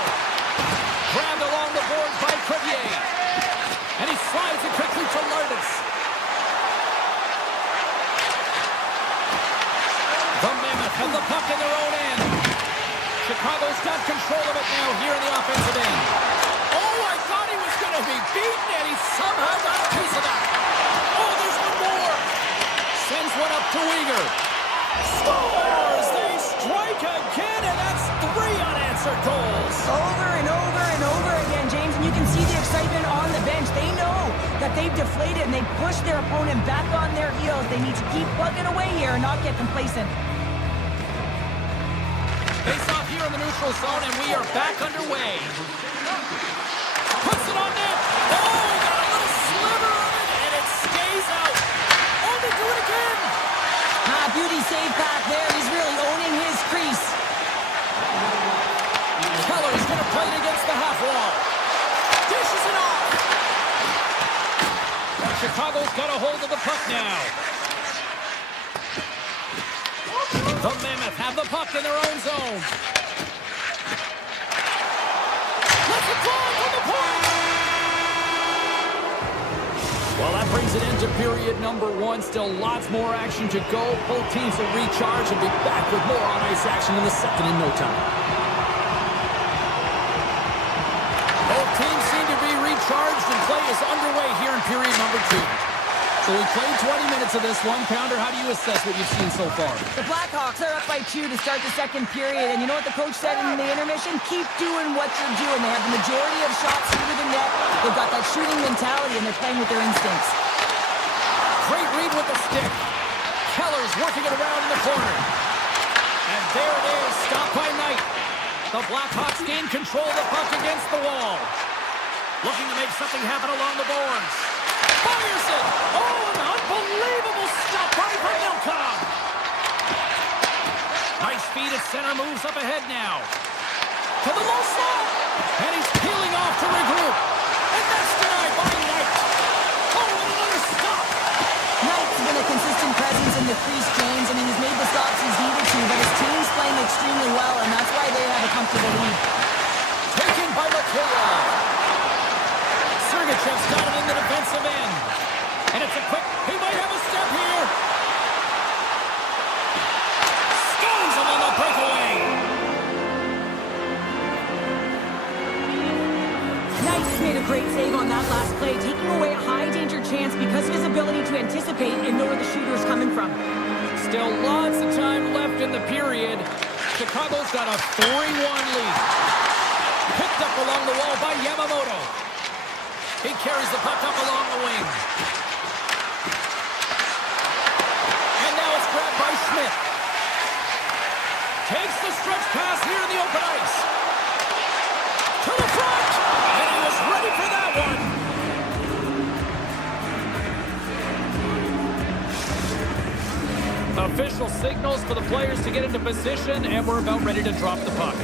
Grabbed along the boards by Crevier. And he slides it quickly to Lardis. The Mammoth have the puck in their own end. Chicago's got control of it now here in the offensive end. Oh, I thought he was going to be beaten, and he somehow got a piece of that. Oh, there's one more. Sends one up to Weegar. Scores! They strike again, and that's 3 unanswered goals. Over and over and over again, James, and you can see the excitement on the bench. They know that they've deflated, and they pushed their opponent back on their heels. They need to keep plugging away here and not get complacent. Face off here in the neutral zone, and we are back underway. Puts it on net. Oh, he got a little sliver of it, and it stays out. Oh, they do it again. Beauty save back there. He's really owning his crease. Keller's going to play it against the half wall. Dishes it off. Chicago's got a hold of the puck now. The Mammoth have the puck in their own zone. Let's it fly from the point. Well, that brings it into period number 1. Still lots more action to go. Both teams will recharge and be back with more on-ice action in the second in no time. Both teams seem to be recharged, and play is underway here in period number 2. So we played 20 minutes of this one. Pounder, how do you assess what you've seen so far? The Blackhawks are up by 2 to start the second period, and you know what the coach said in the intermission? Keep doing what you're doing. They have the majority of shots through the net. They've got that shooting mentality, and they're playing with their instincts. Great read with the stick. Keller's working it around in the corner. And there it is, stopped by Knight. The Blackhawks gain control of the puck against the wall. Looking to make something happen along the boards. Fires it! Oh, an unbelievable stop by from Milcom! Nice feed at center, moves up ahead now. To the low slot! And he's peeling off to regroup. And that's denied by Knight. Oh, and another stop! Knight's been a consistent presence in the crease, James. I mean, he's made the stops he's needed to, but his team's playing extremely well, and that's why they have a comfortable lead. Taken by Mikhailov. Sergachev's got it in the defensive end. And it's a quick, he might have a step here. Stones him on the breakaway. Knight's made a great save on that last play, taking away a high-danger chance because of his ability to anticipate and know where the shooter's coming from. Still lots of time left in the period. Chicago's got a 3-1 lead. Picked up along the wall by Yamamoto. He carries the puck up along the wing. And now it's grabbed by Smith. Takes the stretch pass here in the open ice. To the front! And he was ready for that one. Official signals for the players to get into position, and we're about ready to drop the puck.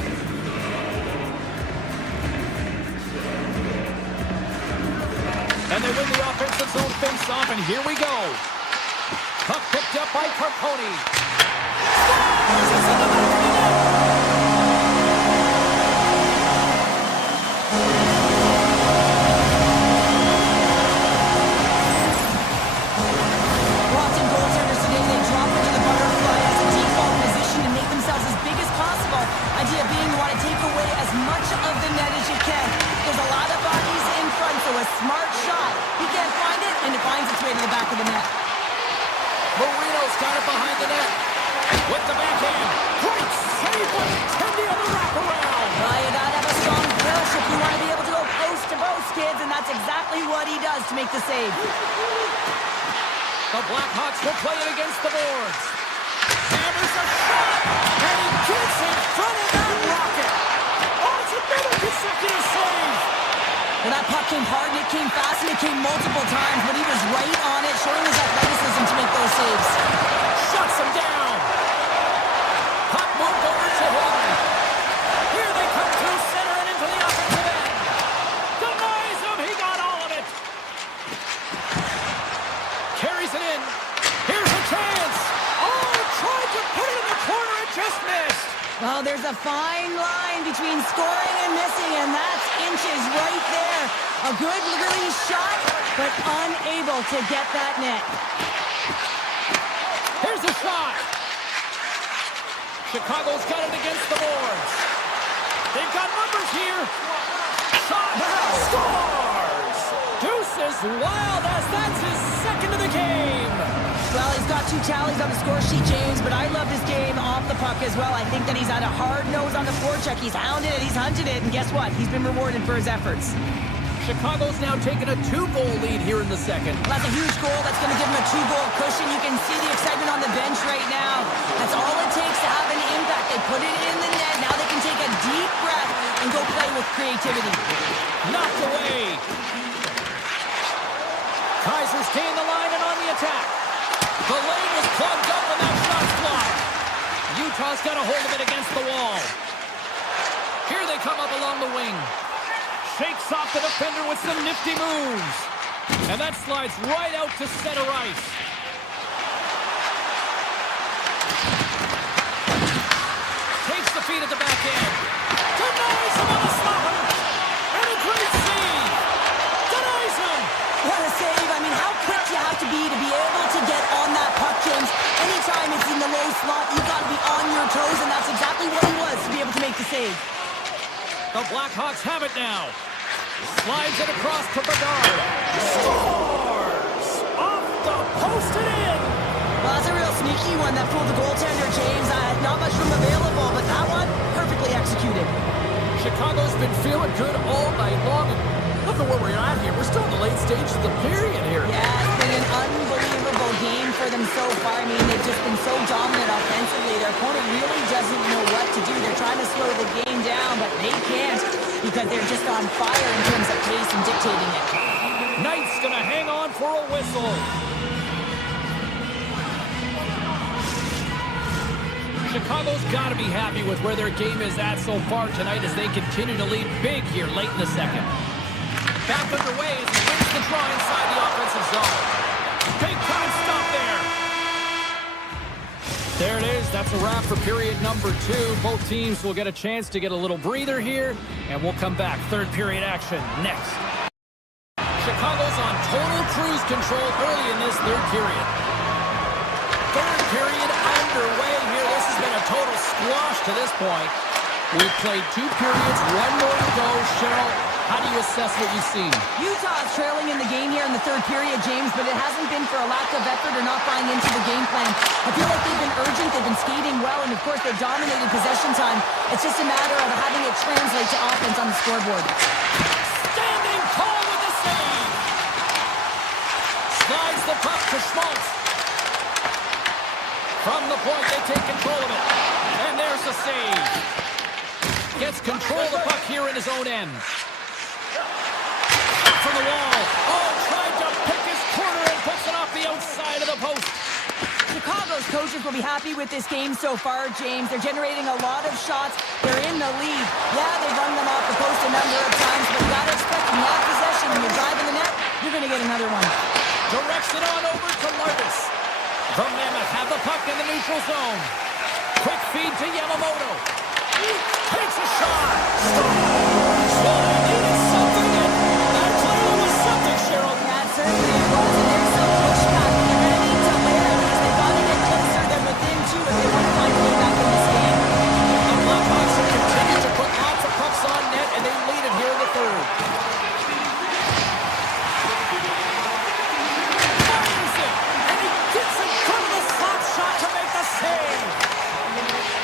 And they win the offensive zone face-off, and here we go. Puck picked up by Carponi. Scores! It's in the back of the net! Watching goaltenders today, they drop into the butterfly as a default position to make themselves as big as possible. Idea being you want to take away as much of the net as you can. There's a lot of bodies in front, so a smart shot. He can't find it, and it finds its way to the back of the net. Marino's got it behind the net. With the backhand. Great save by Tendi on the wraparound. Well, you gotta have a strong push if you want to be able to go post to post, kids, and that's exactly what he does to make the save. The Blackhawks will play it against the boards. Hammers a shot, and he gets in front of that rocket. Oh, it's another consecutive save. Well, that puck came hard, and it came fast, and it came multiple times, but he was right on it, showing his athleticism to make those saves. Shuts him down. Puck moved over to Hayden. Here they come through center and into the offensive end. Denies him. He got all of it. Carries it in. Here's a chance. Oh, tried to put it in the corner and just missed. Well, there's a fine line between scoring and missing, and that's inches right there. A good release shot, but unable to get that net. Here's a shot. Chicago's got it against the boards. They've got numbers here. Shot. Scores. Deuce is wild as that's his second of the game. Well, he's got 2 tallies on the score sheet, James, but I love his game off the puck as well. I think that he's had a hard nose on the forecheck. He's hounded it, he's hunted it, and guess what? He's been rewarded for his efforts. Chicago's now taking a 2-goal lead here in the second. That's a huge goal. That's going to give him a 2-goal cushion. You can see the excitement on the bench right now. That's all it takes to have an impact. They put it in the net. Now they can take a deep breath and go play with creativity. Knocked away. Kaiser's gained the line and on the attack. The lane was plugged up and that shot's blocked. Utah's got a hold of it against the wall. Here they come up along the wing. Shakes off the defender with some nifty moves. And that slides right out to center ice. Takes the feed at the back end. Denies him on the slapper. And a great save. Denies him. What a save. I mean, how to be able to get on that puck, James. Anytime it's in the low slot, you've got to be on your toes, and that's exactly what he was to be able to make the save. The Blackhawks have it now. Slides it across to Bedard. Scores! Off the post and in! Well, that's a real sneaky one that fooled the goaltender, James. Not much room available, but that one, perfectly executed. Chicago's been feeling good all night long. And look at where we're at here. We're still in the late stages of the period here. Yeah, it's been an unbelievable game for them so far. I mean, they've just been so dominant offensively. Their opponent really doesn't know what to do. They're trying to slow the game down, but they can't because they're just on fire in terms of pace and dictating it. Knight's going to hang on for a whistle. Chicago's got to be happy with where their game is at so far tonight as they continue to lead big here late in the second. Back underway as he wins the draw inside the offensive zone. Big time stop there. There it is. That's a wrap for period number 2. Both teams will get a chance to get a little breather here, and we'll come back. Third period action next. Chicago's on total cruise control early in this third period. Third period underway here. This has been a total squash to this point. We've played 2 periods, 1 more to go. Cheryl, how do you assess what you've seen? Utah's trailing in the game here in the third period, James, but it hasn't been for a lack of effort or not buying into the game plan. I feel like they've been urgent, they've been skating well, and of course they've dominated possession time. It's just a matter of having it translate to offense on the scoreboard. Standing tall with the save. Slides the puck to Schmaltz. From the point, they take control of it. And there's the save. Gets control of the puck here in his own end. From the wall. Oh, tried to pick his corner and puts it off the outside of the post. Chicago's coaches will be happy with this game so far, James. They're generating a lot of shots. They're in the lead. Yeah, they've run them off the post a number of times, but you got to expect in that possession, when you're driving the net, you're going to get another one. Directs it on over to Larvis. The Mammoth have the puck in the neutral zone. Quick feed to Yamamoto. Takes a shot. Scores! Well, they needed something, and that clearly was something, Cheryl. That certainly was, and there's some pushback. They're going to need to layer these. They've got to get closer than within 2 if they want to find a way back in this game. The Blackhawks have continued to put lots of pucks on net, and they lead it here in the third. Fires it, and he gets in front of the slot shot to make the save.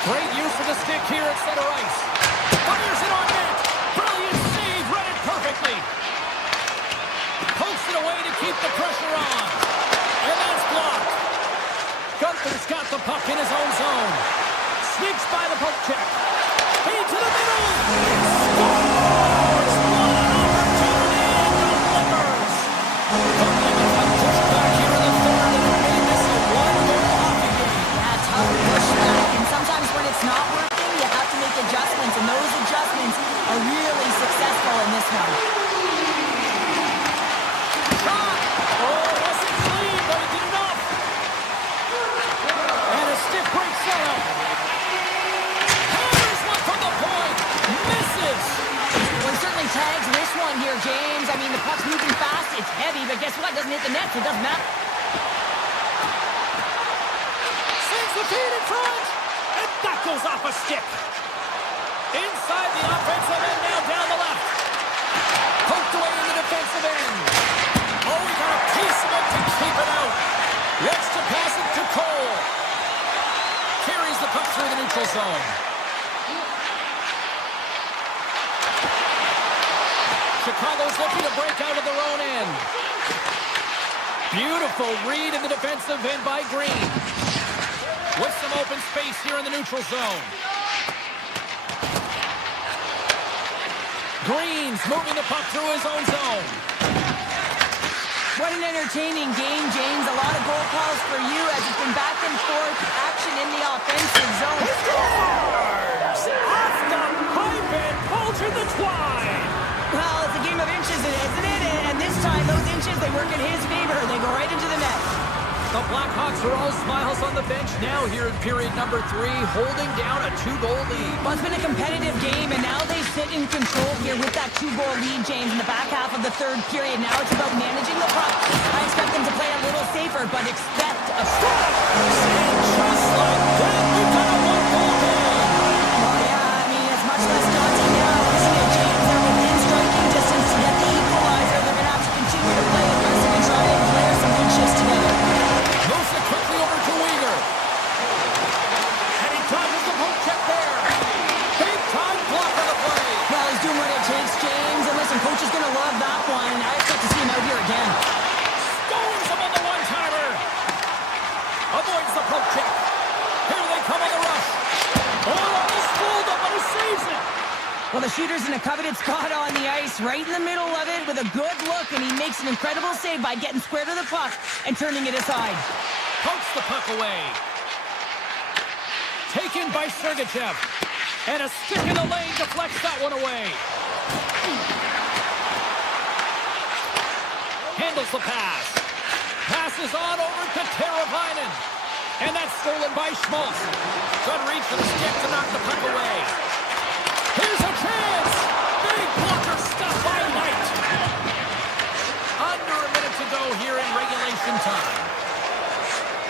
Great use of the stick here at center ice. Fires it on net. Brilliant save, read it perfectly. Pokes it away to keep the pressure on. And that's blocked. Gunther's got the puck in his own zone. Sneaks by the poke check. Feed to the middle. Scores! What an opportunity and delivers. The Mammoth have pushed back here in the third and have made this a one-goal hockey game. Yeah, tough pushback, and sometimes when it's not working, you have to make adjustments, and those adjustments are really successful in this one. Shot! Oh, wasn't clean, but he did enough. And a stiff break setup. Hammers one from the point. Misses. Well, he certainly tags this one here, James. I mean, the puck's moving fast, it's heavy, but guess what? It doesn't hit the net, so it doesn't matter. Sends the feed in front. And that goes off a stick. Inside the offensive end, now down the left. Poked away in the defensive end. Oh, he got a piece of it to keep it out. Looks to pass it to Cole. Carries the puck through the neutral zone. Chicago's looking to break out of their own end. Beautiful read in the defensive end by Green. With some open space here in the neutral zone. Green's moving the puck through his own zone. What an entertaining game, James. A lot of goal calls for you as it's been back and forth action in the offensive zone. Scores! Off the pipe and Bolger the twine. Well, it's a game of inches, isn't it? And this time, those inches, they work in his favor. They go right into the net. The Blackhawks are all smiles on the bench now here in period number 3, holding down a 2-goal lead. Well, it's been a competitive game, and now they sit in control here with that 2-goal lead, James, in the back half of the third period. Now it's about managing the puck. I expect them to play a little safe expect a strike. And just like that, we've got a one-goal game. Oh, yeah, I mean, it's much less daunting now, isn't it, James? They're within striking distance to get the equalizer. They're going to have to continue to play aggressive and try and layer some good shifts together. Moves it quickly over to Weegar. And he dodges the poke check there. Big time block on the play. Well, he's doing what it takes, James. And listen, coach is going to love that one. I expect to see him out here again. Scores him on the one-timer. Avoids the poke check. Here they come on the rush. Oh, almost fooled him, but he saves it. Well, the shooter's in a coveted spot on the ice, right in the middle of it with a good look, and he makes an incredible save by getting square to the puck and turning it aside. Pokes the puck away. Taken by Sergachev. And a stick in the lane deflects that one away. Handles the pass. Passes on over to Teravainen. And that's stolen by Schmaltz. Good reach for the stick to knock the puck away. Here's a chance. Big blocker stuff by Knight. Under a minute to go here in regulation time.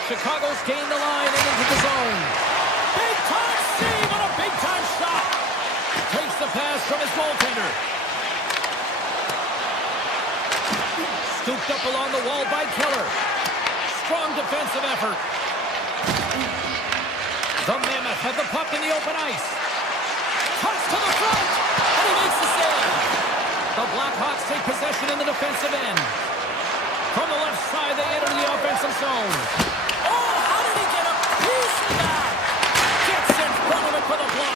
Chicago's gained the line and into the zone. Big time save on a big time shot. Takes the pass from his goaltender. Scooped up along the wall by Keller. Strong defensive effort. The Mammoth have the puck in the open ice. Cuts to the front, and he makes the save. The Blackhawks take possession in the defensive end. From the left side, they enter the offensive zone. Oh, how did he get a piece of that? Gets in front of it for the block.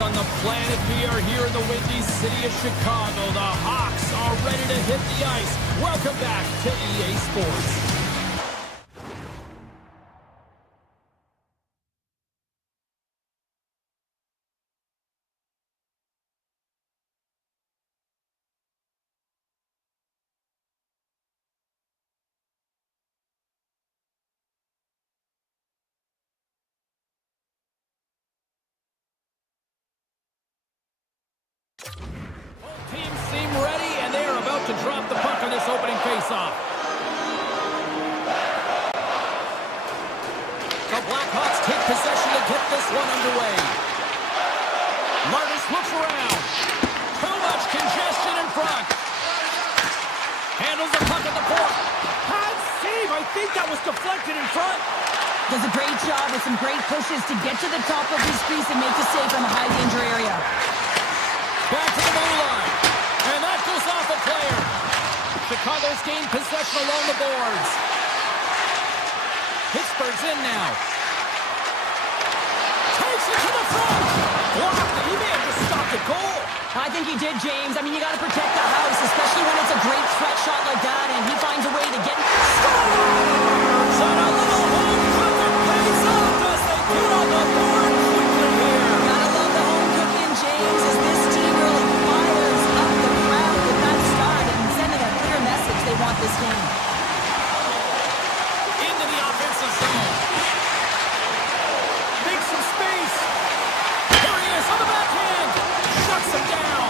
On the planet, we are here in the windy city of Chicago. The Hawks are ready to hit the ice. Welcome back to EA Sports. Both teams seem ready, and they are about to drop the puck on this opening faceoff. The Blackhawks take possession to get this one underway. Martis looks around. Too much congestion in front. Handles the puck at the point. Pad save. I think that was deflected in front. Does a great job with some great pushes to get to the top of his crease and make the save from a high danger area. Back to the blue line. And that goes off a player. Chicago's gained possession along the boards. Pittsburgh's in now. Takes it to the front. Blocked it. He may have just stopped a goal. I think he did, James. I mean, you got to protect the house, especially when it's a great threat shot like that, and he finds a way to get... Scores! And a little home cooking pays off as they get on the board quickly here. Gotta love the home cooking, James, as this team really fires up the crowd with that start and sending a clear message they want this game. Into the offensive zone. Makes some space. Here he is on the backhand. Shuts him down.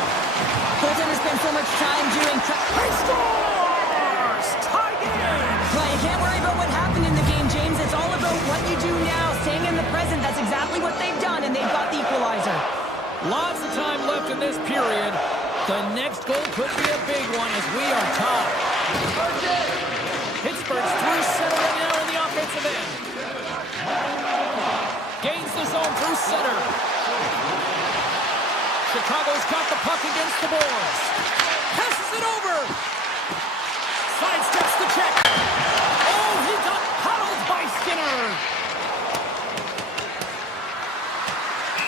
Goaltender spent so much time doing... He scores! Tied in! Well, you can't worry about what happened in the game, James. It's all about what you do now, staying in the present. That's exactly what they've done, and they've got the equalizer. Lots of time left in this period. The next goal could be a big one as we are tied. Pittsburgh's through center right now in the offensive end. Gains the zone through center. Chicago's got the puck against the boards. Passes it over. Sidesteps the check. Oh, he got huddled by Skinner.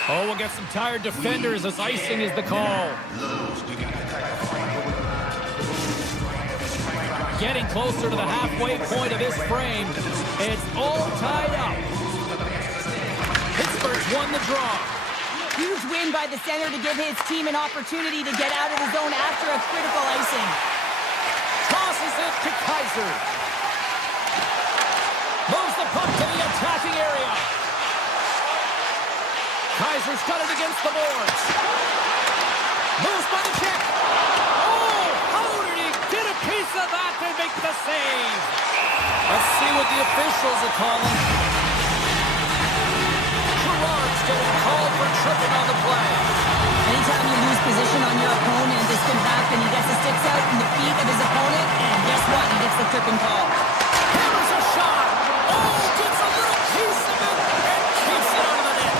Oh, we'll get some tired defenders as icing is the call. Getting closer to the halfway point of this frame. It's all tied up. Pittsburgh's won the draw. Huge win by the center to give his team an opportunity to get out of the zone after a critical icing. Tosses it to Kaiser. Moves the puck to the attacking area. Kaiser's got it against the boards. Moves by the check. Oh, how did he get a piece of that to make the save? Let's see what the officials are calling. Gerard's getting called for tripping on the play. Anytime you lose position on your opponent, this can happen. He gets the sticks out in the feet of his opponent, and guess what? He gets the tripping call. Hammers a shot. Oh, gets a little piece of it and keeps it out of the net.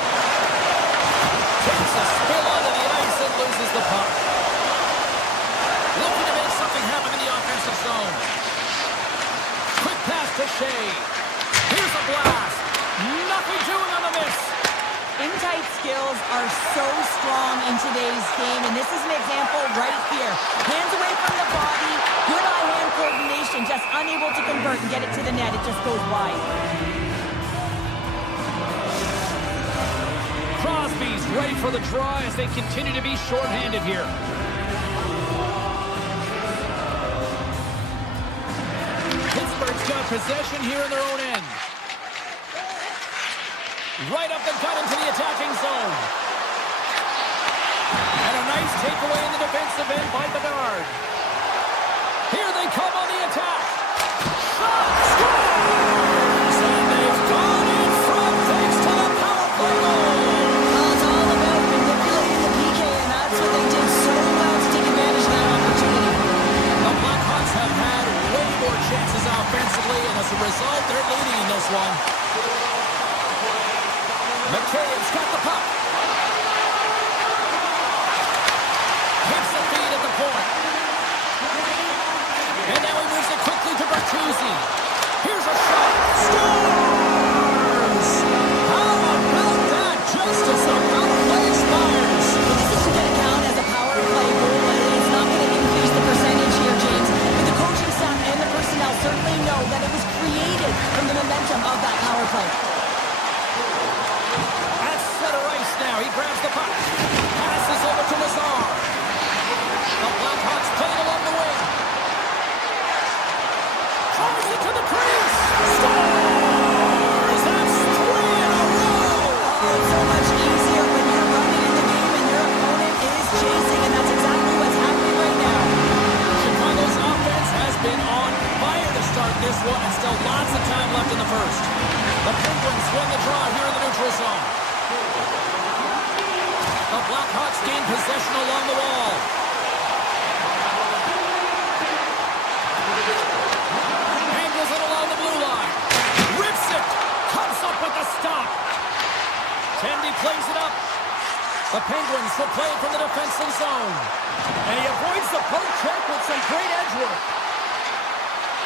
Takes a spill onto the ice and loses the puck. Looking to make something happen in the offensive zone. Quick pass to Shea. Here's a blast. Nothing doing on the miss. In-tight skills are so strong in today's game, and this is an example right here. Hands away from the body, good eye-hand coordination, just unable to convert and get it to the net. It just goes wide. Crosby's ready for the draw as they continue to be shorthanded here. Pittsburgh's got possession here in their own end. Right up the gut into the attacking zone. And a nice takeaway in the defensive end by Bedard. Here they come on the attack. Shot! Scores! And they've gone in front thanks to the power play goal. Well, it's all about manipulating the PK, and that's what they did so well to take advantage of that opportunity. The Blackhawks have had way more chances offensively, and as a result, they're leading in this one. McCabe's got the puck. Hits the feed at the point. And now he moves it quickly to Bertuzzi. Here's a shot. Scores! How about that? Just as the power play expires. This isn't going to count as a power play goal, but it's not going to increase the percentage here, James. But the coaching staff and the personnel certainly know that it was created from the momentum of that power play. Now he grabs the puck. Passes over to Lazar. The Blackhawks play it along the wing. Charges it to the crease. Scores! That's 3 in a row. Oh, it's so much easier when you're running in the game and your opponent is chasing, and that's exactly what's happening right now. Chicago's offense has been on fire to start this one, and still lots of time left in the first. The Penguins win the draw here in the neutral zone. The Blackhawks gain possession along the wall. Angles it along the blue line. Rips it. Comes up with the stop. Tandy plays it up. The Penguins will play it from the defensive zone. And he avoids the poke check with some great edge work.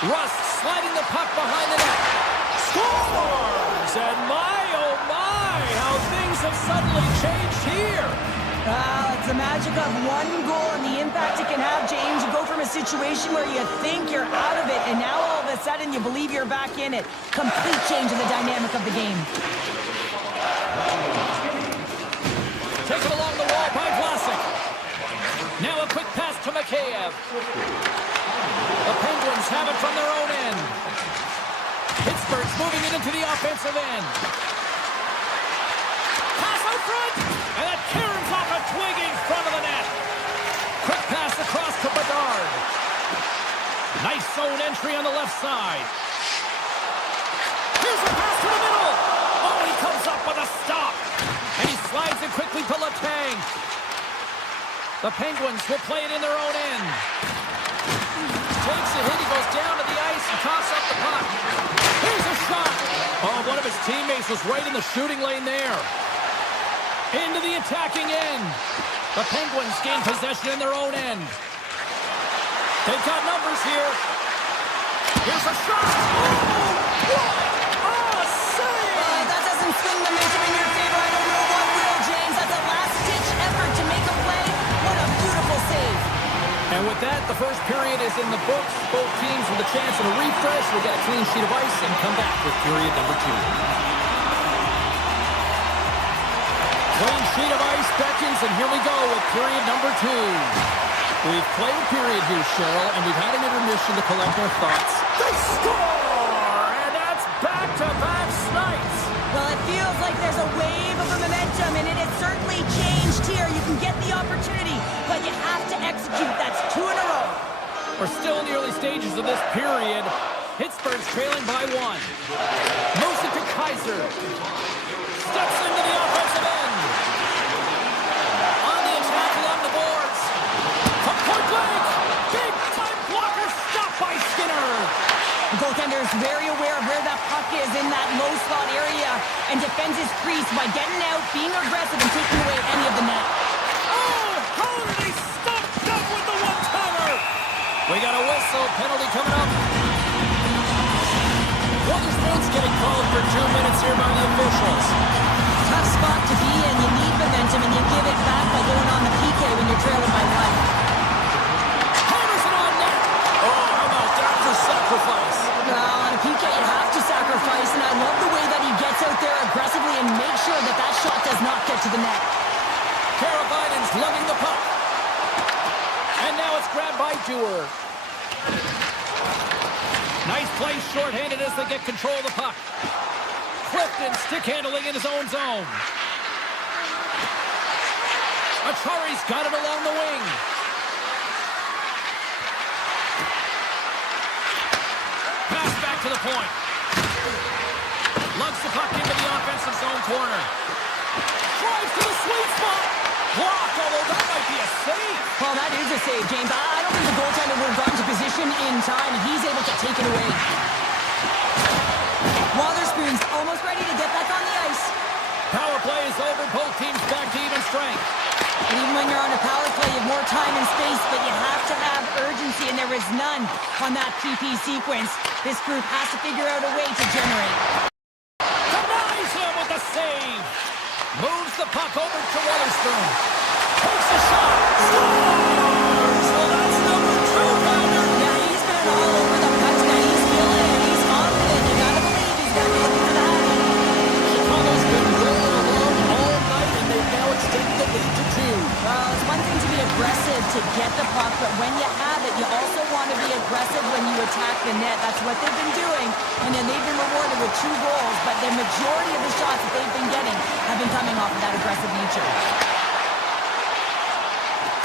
Rust sliding the puck behind the net. Scores! And my, oh my, how things have suddenly changed here. It's the magic of one goal and the impact it can have, James. You go from a situation where you think you're out of it, and now all of a sudden you believe you're back in it. Complete change in the dynamic of the game. Taken along the wall by Vlasic. Now a quick pass to Mikheyev. The Penguins have it from their own end. Pittsburgh's moving it into the offensive end. Pass out front, and that caroms off a twig in front of the net. Quick pass across to Bedard. Nice zone entry on the left side. Here's a pass to the middle. Oh, he comes up with a stop. And he slides it quickly to Letang. The Penguins will play it in their own end. Takes a hit, he goes down to the ice and coughs up the puck. Here's a shot. Oh, one of his teammates was right in the shooting lane there. Into the attacking end. The Penguins gain possession in their own end. They've got numbers here. Here's a shot. Oh, what a save! That doesn't swing the momentum in your favor. I don't know what will, James. That's a last-ditch effort to make a play. What a beautiful save. And with that, the first period is in the books. Both teams with a chance of a refresh will get a clean sheet of ice and come back with period number 2. Clean sheet of ice beckons, and here we go with period number 2. We've played a period here, Cheryl, and we've had an intermission to collect our thoughts. They score! And that's back-to-back snipes. Well, it feels like there's a wave of momentum, and it has certainly changed here. You can get the opportunity, but you have to execute. That's 2 in a row. We're still in the early stages of this period. Pittsburgh's trailing by 1. Moves it to Kaiser. Steps into the offensive end. On the attack along the boards. From point blank. Big-time blocker stopped by Skinner. The goaltender is very aware of where that puck is in that low slot area and defends his crease by getting out, being aggressive, and taking away any of the net. Oh, how did they stop that with the one-timer? We got a whistle. Penalty coming up. Weatherspoon's getting called for 2 minutes here by the officials. Tough spot to be in. You need momentum, and you give it back by going on the PK when you're trailing by 1. Hammers it on net. Oh, how about that for sacrifice? Well, on a PK, you have to sacrifice, and I love the way that he gets out there aggressively and makes sure that that shot does not get to the net. Karabainen's lugging the puck. And now it's grabbed by Dewar. Nice play shorthanded as they get control of the puck. Clifton stick handling in his own zone. Achari's got it along the wing. Pass back to the point. Lugs the puck into the offensive zone corner. Drives to the sweet spot. Blocked, although that might be a save. Well, that is a save, James. I don't think the goaltender would have gotten to position in time, and he's able to take it away. Wotherspoon's almost ready to get back on the ice. Power play is over. Both teams back to even strength. And even when you're on a power play, you have more time and space, but you have to have urgency, and there is none on that PP sequence. This group has to figure out a way to generate. Denies him with the save. Moves the puck over to Weatherspoon. Takes a shot. Scores! Well, that's number 2, Pounder. Yeah, he's been all over the puck now. He's feeling it, and he's confident. You gotta believe he's gonna be looking for that. Chicago's been rolling along all night, and they've now extended the lead to 2. Well, it's one thing to be aggressive to get the puck, but when you have it, you also want to be aggressive when you attack the net. That's what they've been doing, and then they've been rewarded with 2 goals, but the majority of the shots that they've been getting have been coming off of that aggressive nature.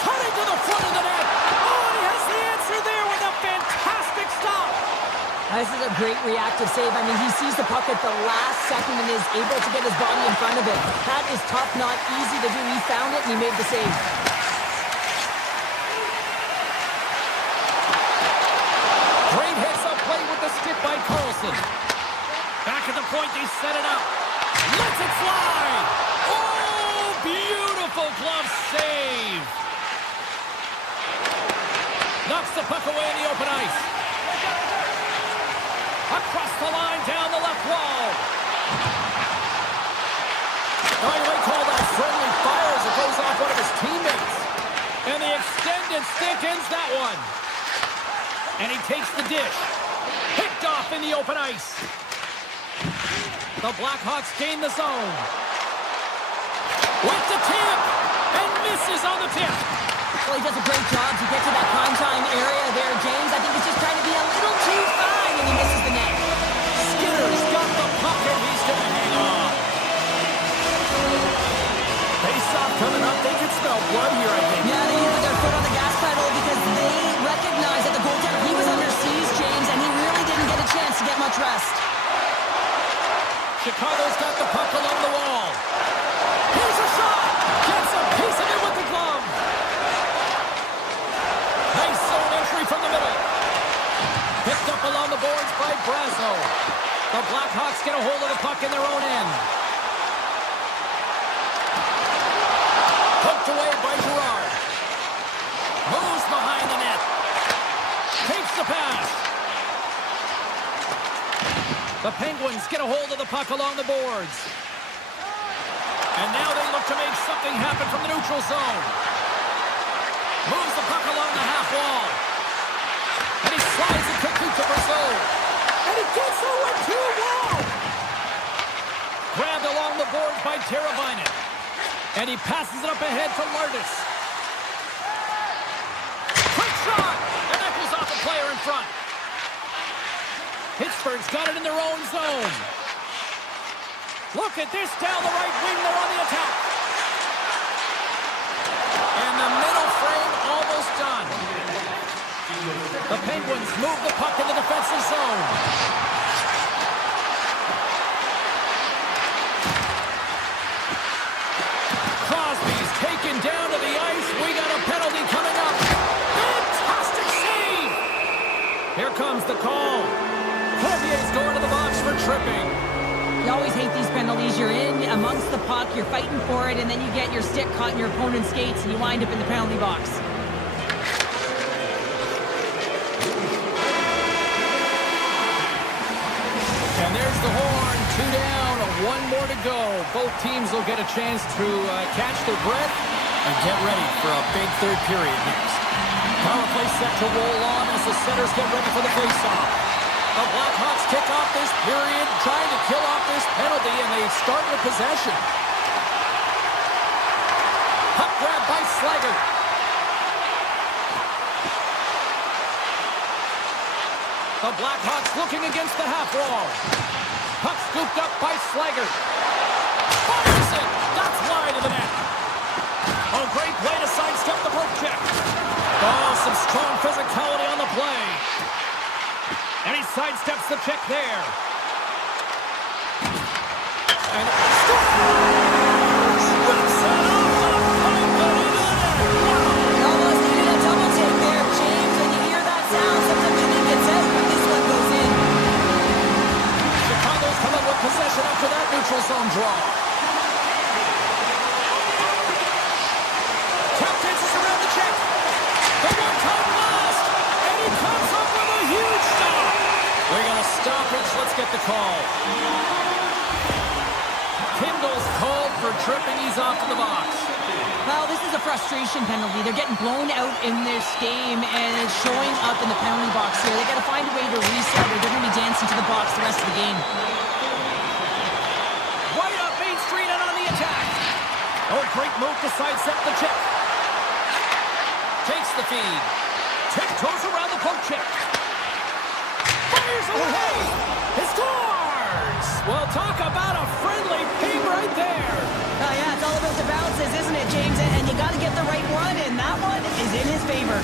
Cutting to the front of the net. Oh, and he has the answer there with a fantastic stop. This is a great reactive save. I mean, he sees the puck at the last second and is able to get his body in front of it. That is tough, not easy to do. He found it, and he made the save. Great heads-up play with the stick by Carlson. Back at the point, they set it up. Lets it fly. Oh, beautiful glove save. Knocks the puck away in the open ice. off one of his teammates. And the extended stick ends that one. And he takes the dish. Picked off in the open ice. The Blackhawks gain the zone. With the tip. And misses on the tip. Well, he does a great job to get to that prime time area there, James. I think he's just trying to be a little too fine, and he misses the net. Skinner's got the puck, and he's going to hang on. Face-off coming up. They could smell blood here, I think. Yeah, they need to put their foot on the gas pedal because they recognize that the goaltender, he was under siege, James, and he really didn't get a chance to get much rest. Chicago's got the puck along the wall. Here's a shot. Gets a piece of it with the glove. Nice zone entry from the middle. Picked up along the boards by Brazo. The Blackhawks get a hold of the puck in their own end. Poked away by Girard. Moves behind the net. Takes the pass. The Penguins get a hold of the puck along the boards. And now they look to make something happen from the neutral zone. Moves the puck along the half wall. And he slides it quickly to Brazo. And he gets the 1-2 wall. Grabbed along the boards by Teravainen. And he passes it up ahead to Lardis. Quick shot! And that goes off the player in front. Pittsburgh's got it in their own zone. Look at this down the right wing. They're on the attack. And the middle frame almost done. The Penguins move the puck in the defensive zone. Crosby's taken down to the ice. We got a penalty coming up. Fantastic save! Here comes the call. Cormier's going to the box for tripping. You always hate these penalties. You're in amongst the puck, you're fighting for it, and then you get your stick caught in your opponent's skates, and you wind up in the penalty box. And there's the horn. 2 down, 1 more to go. Both teams will get a chance to catch their breath and get ready for a big third period next. Power play set to roll on as the centers get ready for the faceoff. The Blackhawks kick off this period, trying to kill off this penalty, and they start with possession. Puck grab by Slager. The Blackhawks looking against the half wall. Puck scooped up by Slager. Fires it! That's wide of the net. Oh, great play to sidestep the poke check. Oh, some strong physicality on the play. And he sidesteps the check there. And scores! Whips it off the pipe and into the net. Wow. Almost needed a double take there, James. When you hear that sound, sometimes you think it's out, but this one goes in. Chicago's come up with possession after that neutral zone draw. Dances around the check. The one-time blast. And he comes up with a huge stop. We're going to stoppage. Let's get the call. Kindle's called for tripping. He's off to the box. Well, this is a frustration penalty. They're getting blown out in this game, and it's showing up in the penalty box here. They got to find a way to reset, or they're going to be dancing to the box the rest of the game. Right up Main Street and on the attack. Oh, great move to sidestep the check. Takes the feed. Tiptoes around the poke check. Fires away. He scores. Well, talk about a friendly game right there. Oh, yeah, it's all about the bounces, isn't it, James? And you got to get the right one, and that one is in his favor.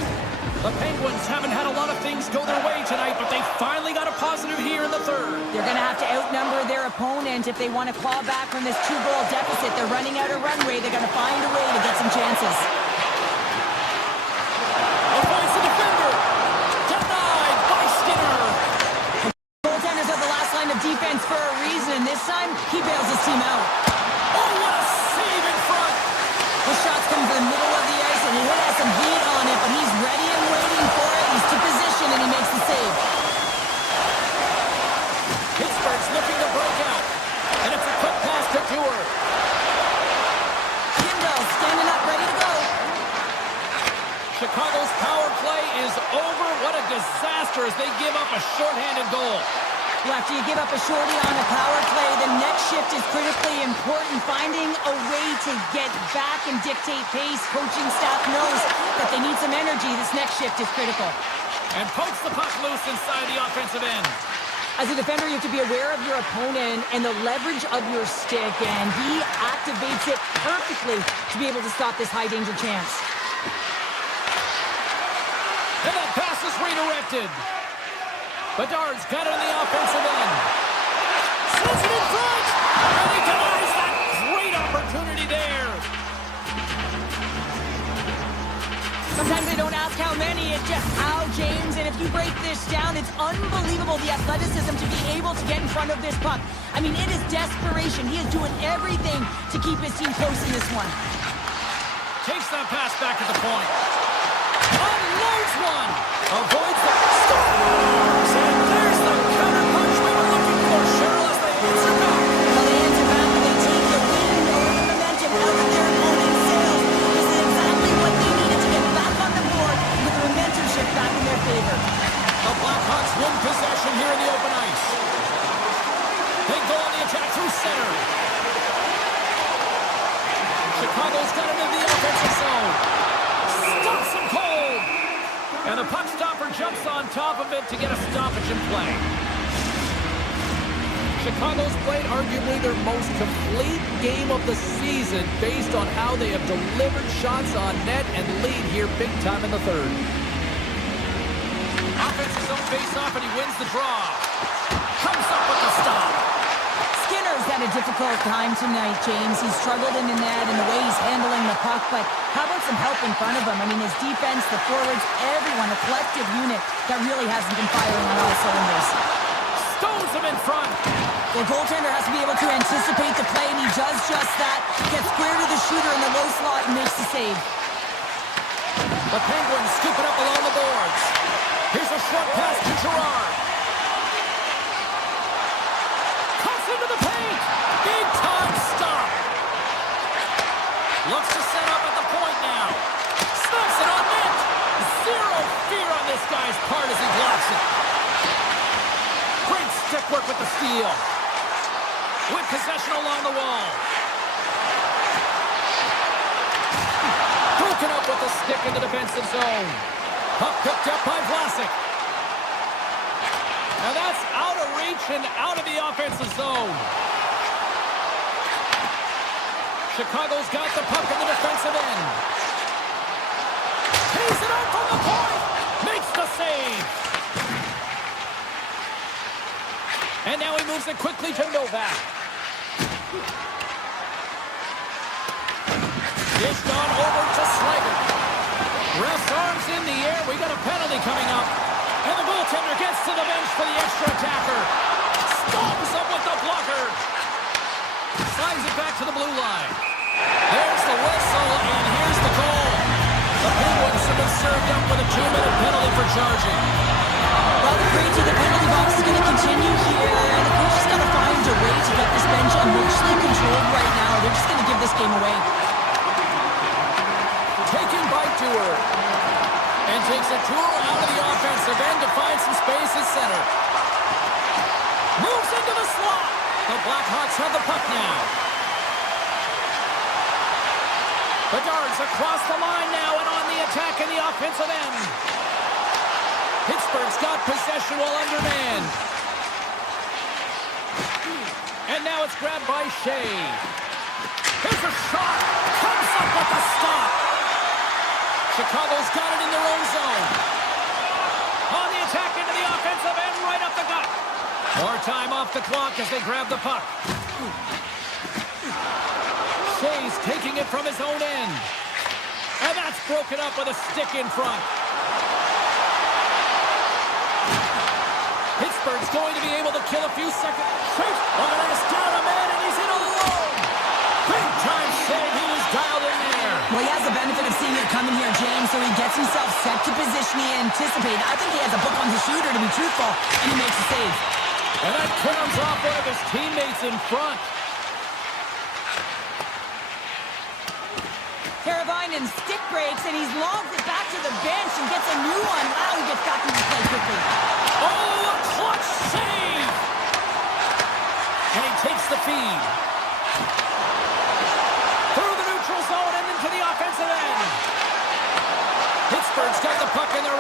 The Penguins haven't had a lot of things go their way tonight, but they finally got a positive here in the third. They're going to have to outnumber their opponent if they want to claw back from this 2-goal deficit. They're running out of runway. They're going to find a way to get some chances. Avoids the defender. Denied by Skinner. Goaltenders are the last line of defense for a reason, and this time he bails his team out. Oh, what a save in front. The shots come from the middle of the ice, and he has some heat on it, but he's ready and waiting for it. He's to position, and he makes the save. Pittsburgh's looking to break out, and it's a quick pass to Dewar. Kindle standing up ready give up a shorthanded goal. Well, after you give up a shorty on a power play, the next shift is critically important. Finding a way to get back and dictate pace. Coaching staff knows that they need some energy. This next shift is critical. And pokes the puck loose inside the offensive end. As a defender, you have to be aware of your opponent and the leverage of your stick, and he activates it perfectly to be able to stop this high-danger chance. And that pass is redirected. Bedard's got it on the offensive end. Sends it in front. And he denies that great opportunity there. Sometimes they don't ask how many, it's just how, James. And if you break this down, it's unbelievable the athleticism to be able to get in front of this puck. I mean, it is desperation. He is doing everything to keep his team close in this one. Takes that pass back at the point. Unloads one. Avoids the scores. And there's the counter punch we were looking for, Cheryl, as they answer back. Well, they answer back and they take the wind or the momentum out of their opponent's sails. This is exactly what they needed to get back on the board with the momentum shift back in their favor. The Blackhawks win possession here in the open ice. They go on the attack through center. Chicago's got it in the offensive zone. Stops him cold. And the puck stopper jumps on top of it to get a stoppage in play. Chicago's played arguably their most complete game of the season based on how they have delivered shots on net and lead here big time in the third. Offensive zone face-off, and he wins the draw. Comes up with the stop. Skinner's had a difficult time tonight, James. He's struggled in the net and the way he's handling the puck, but how about some help in front of him? I mean, his defense, the forwards, everyone, a collective unit that really hasn't been firing on all cylinders. Stones him in front. The goaltender has to be able to anticipate the play, and he does just that. Gets square to the shooter in the low slot and makes the save. The Penguins scoop it up along the boards. Here's a short pass to Gerard. Cuts into the paint. Big time stop. Looks to set up at the point now. Snaps it on net. Zero fear on this guy's part as he blocks it. Great stick work with the steal. With possession along the wall. Broken up with the stick in the defensive zone. Puck picked up by Vlasic. And that's out of reach and out of the offensive zone. Chicago's got the puck in the defensive end. Tees it out from the point. Makes the save. And now he moves it quickly to Novak. Dished on over to Slager. Ref's arms in the air. We got a penalty coming up. And the goaltender gets to the bench for the extra attacker. Stomps up with the blocker. Slides it back to the blue line. There's the whistle, and here's the goal. The Penguins have been served up with a 2-minute penalty for charging. Well, the parade to the penalty box is going to continue here, and the coach has got to find a way to get this bench emotionally controlled right now. They're just going to give this game away. Taken by Dewar. And takes a tour out of the offensive end to find some space at center. Moves into the slot. The Blackhawks have the puck now. Bedard's across the line now and on the attack in the offensive end. Pittsburgh's got possession while undermanned. And now it's grabbed by Shea. Here's a shot. Comes up with a stop. Chicago's got it in their own zone. On the attack into the offensive end, right up the gut. More time off the clock as they grab the puck. Shea's taking it from his own end. And that's broken up with a stick in front. Pittsburgh's going to be able to kill a few seconds. Shea on the last down a man, and he's in alone. Big time save. He was dialed in there. Well, he has the benefit of seeing it coming here, James, so he gets himself set to position he anticipated. I think he has a book on his shooter, to be truthful, and he makes a save. And that comes off one of his teammates in front. Carabine and stick breaks, and he's logged it back to the bench and gets a new one. Wow, he gets back into play quickly. Oh, a clutch save! And he takes the feed.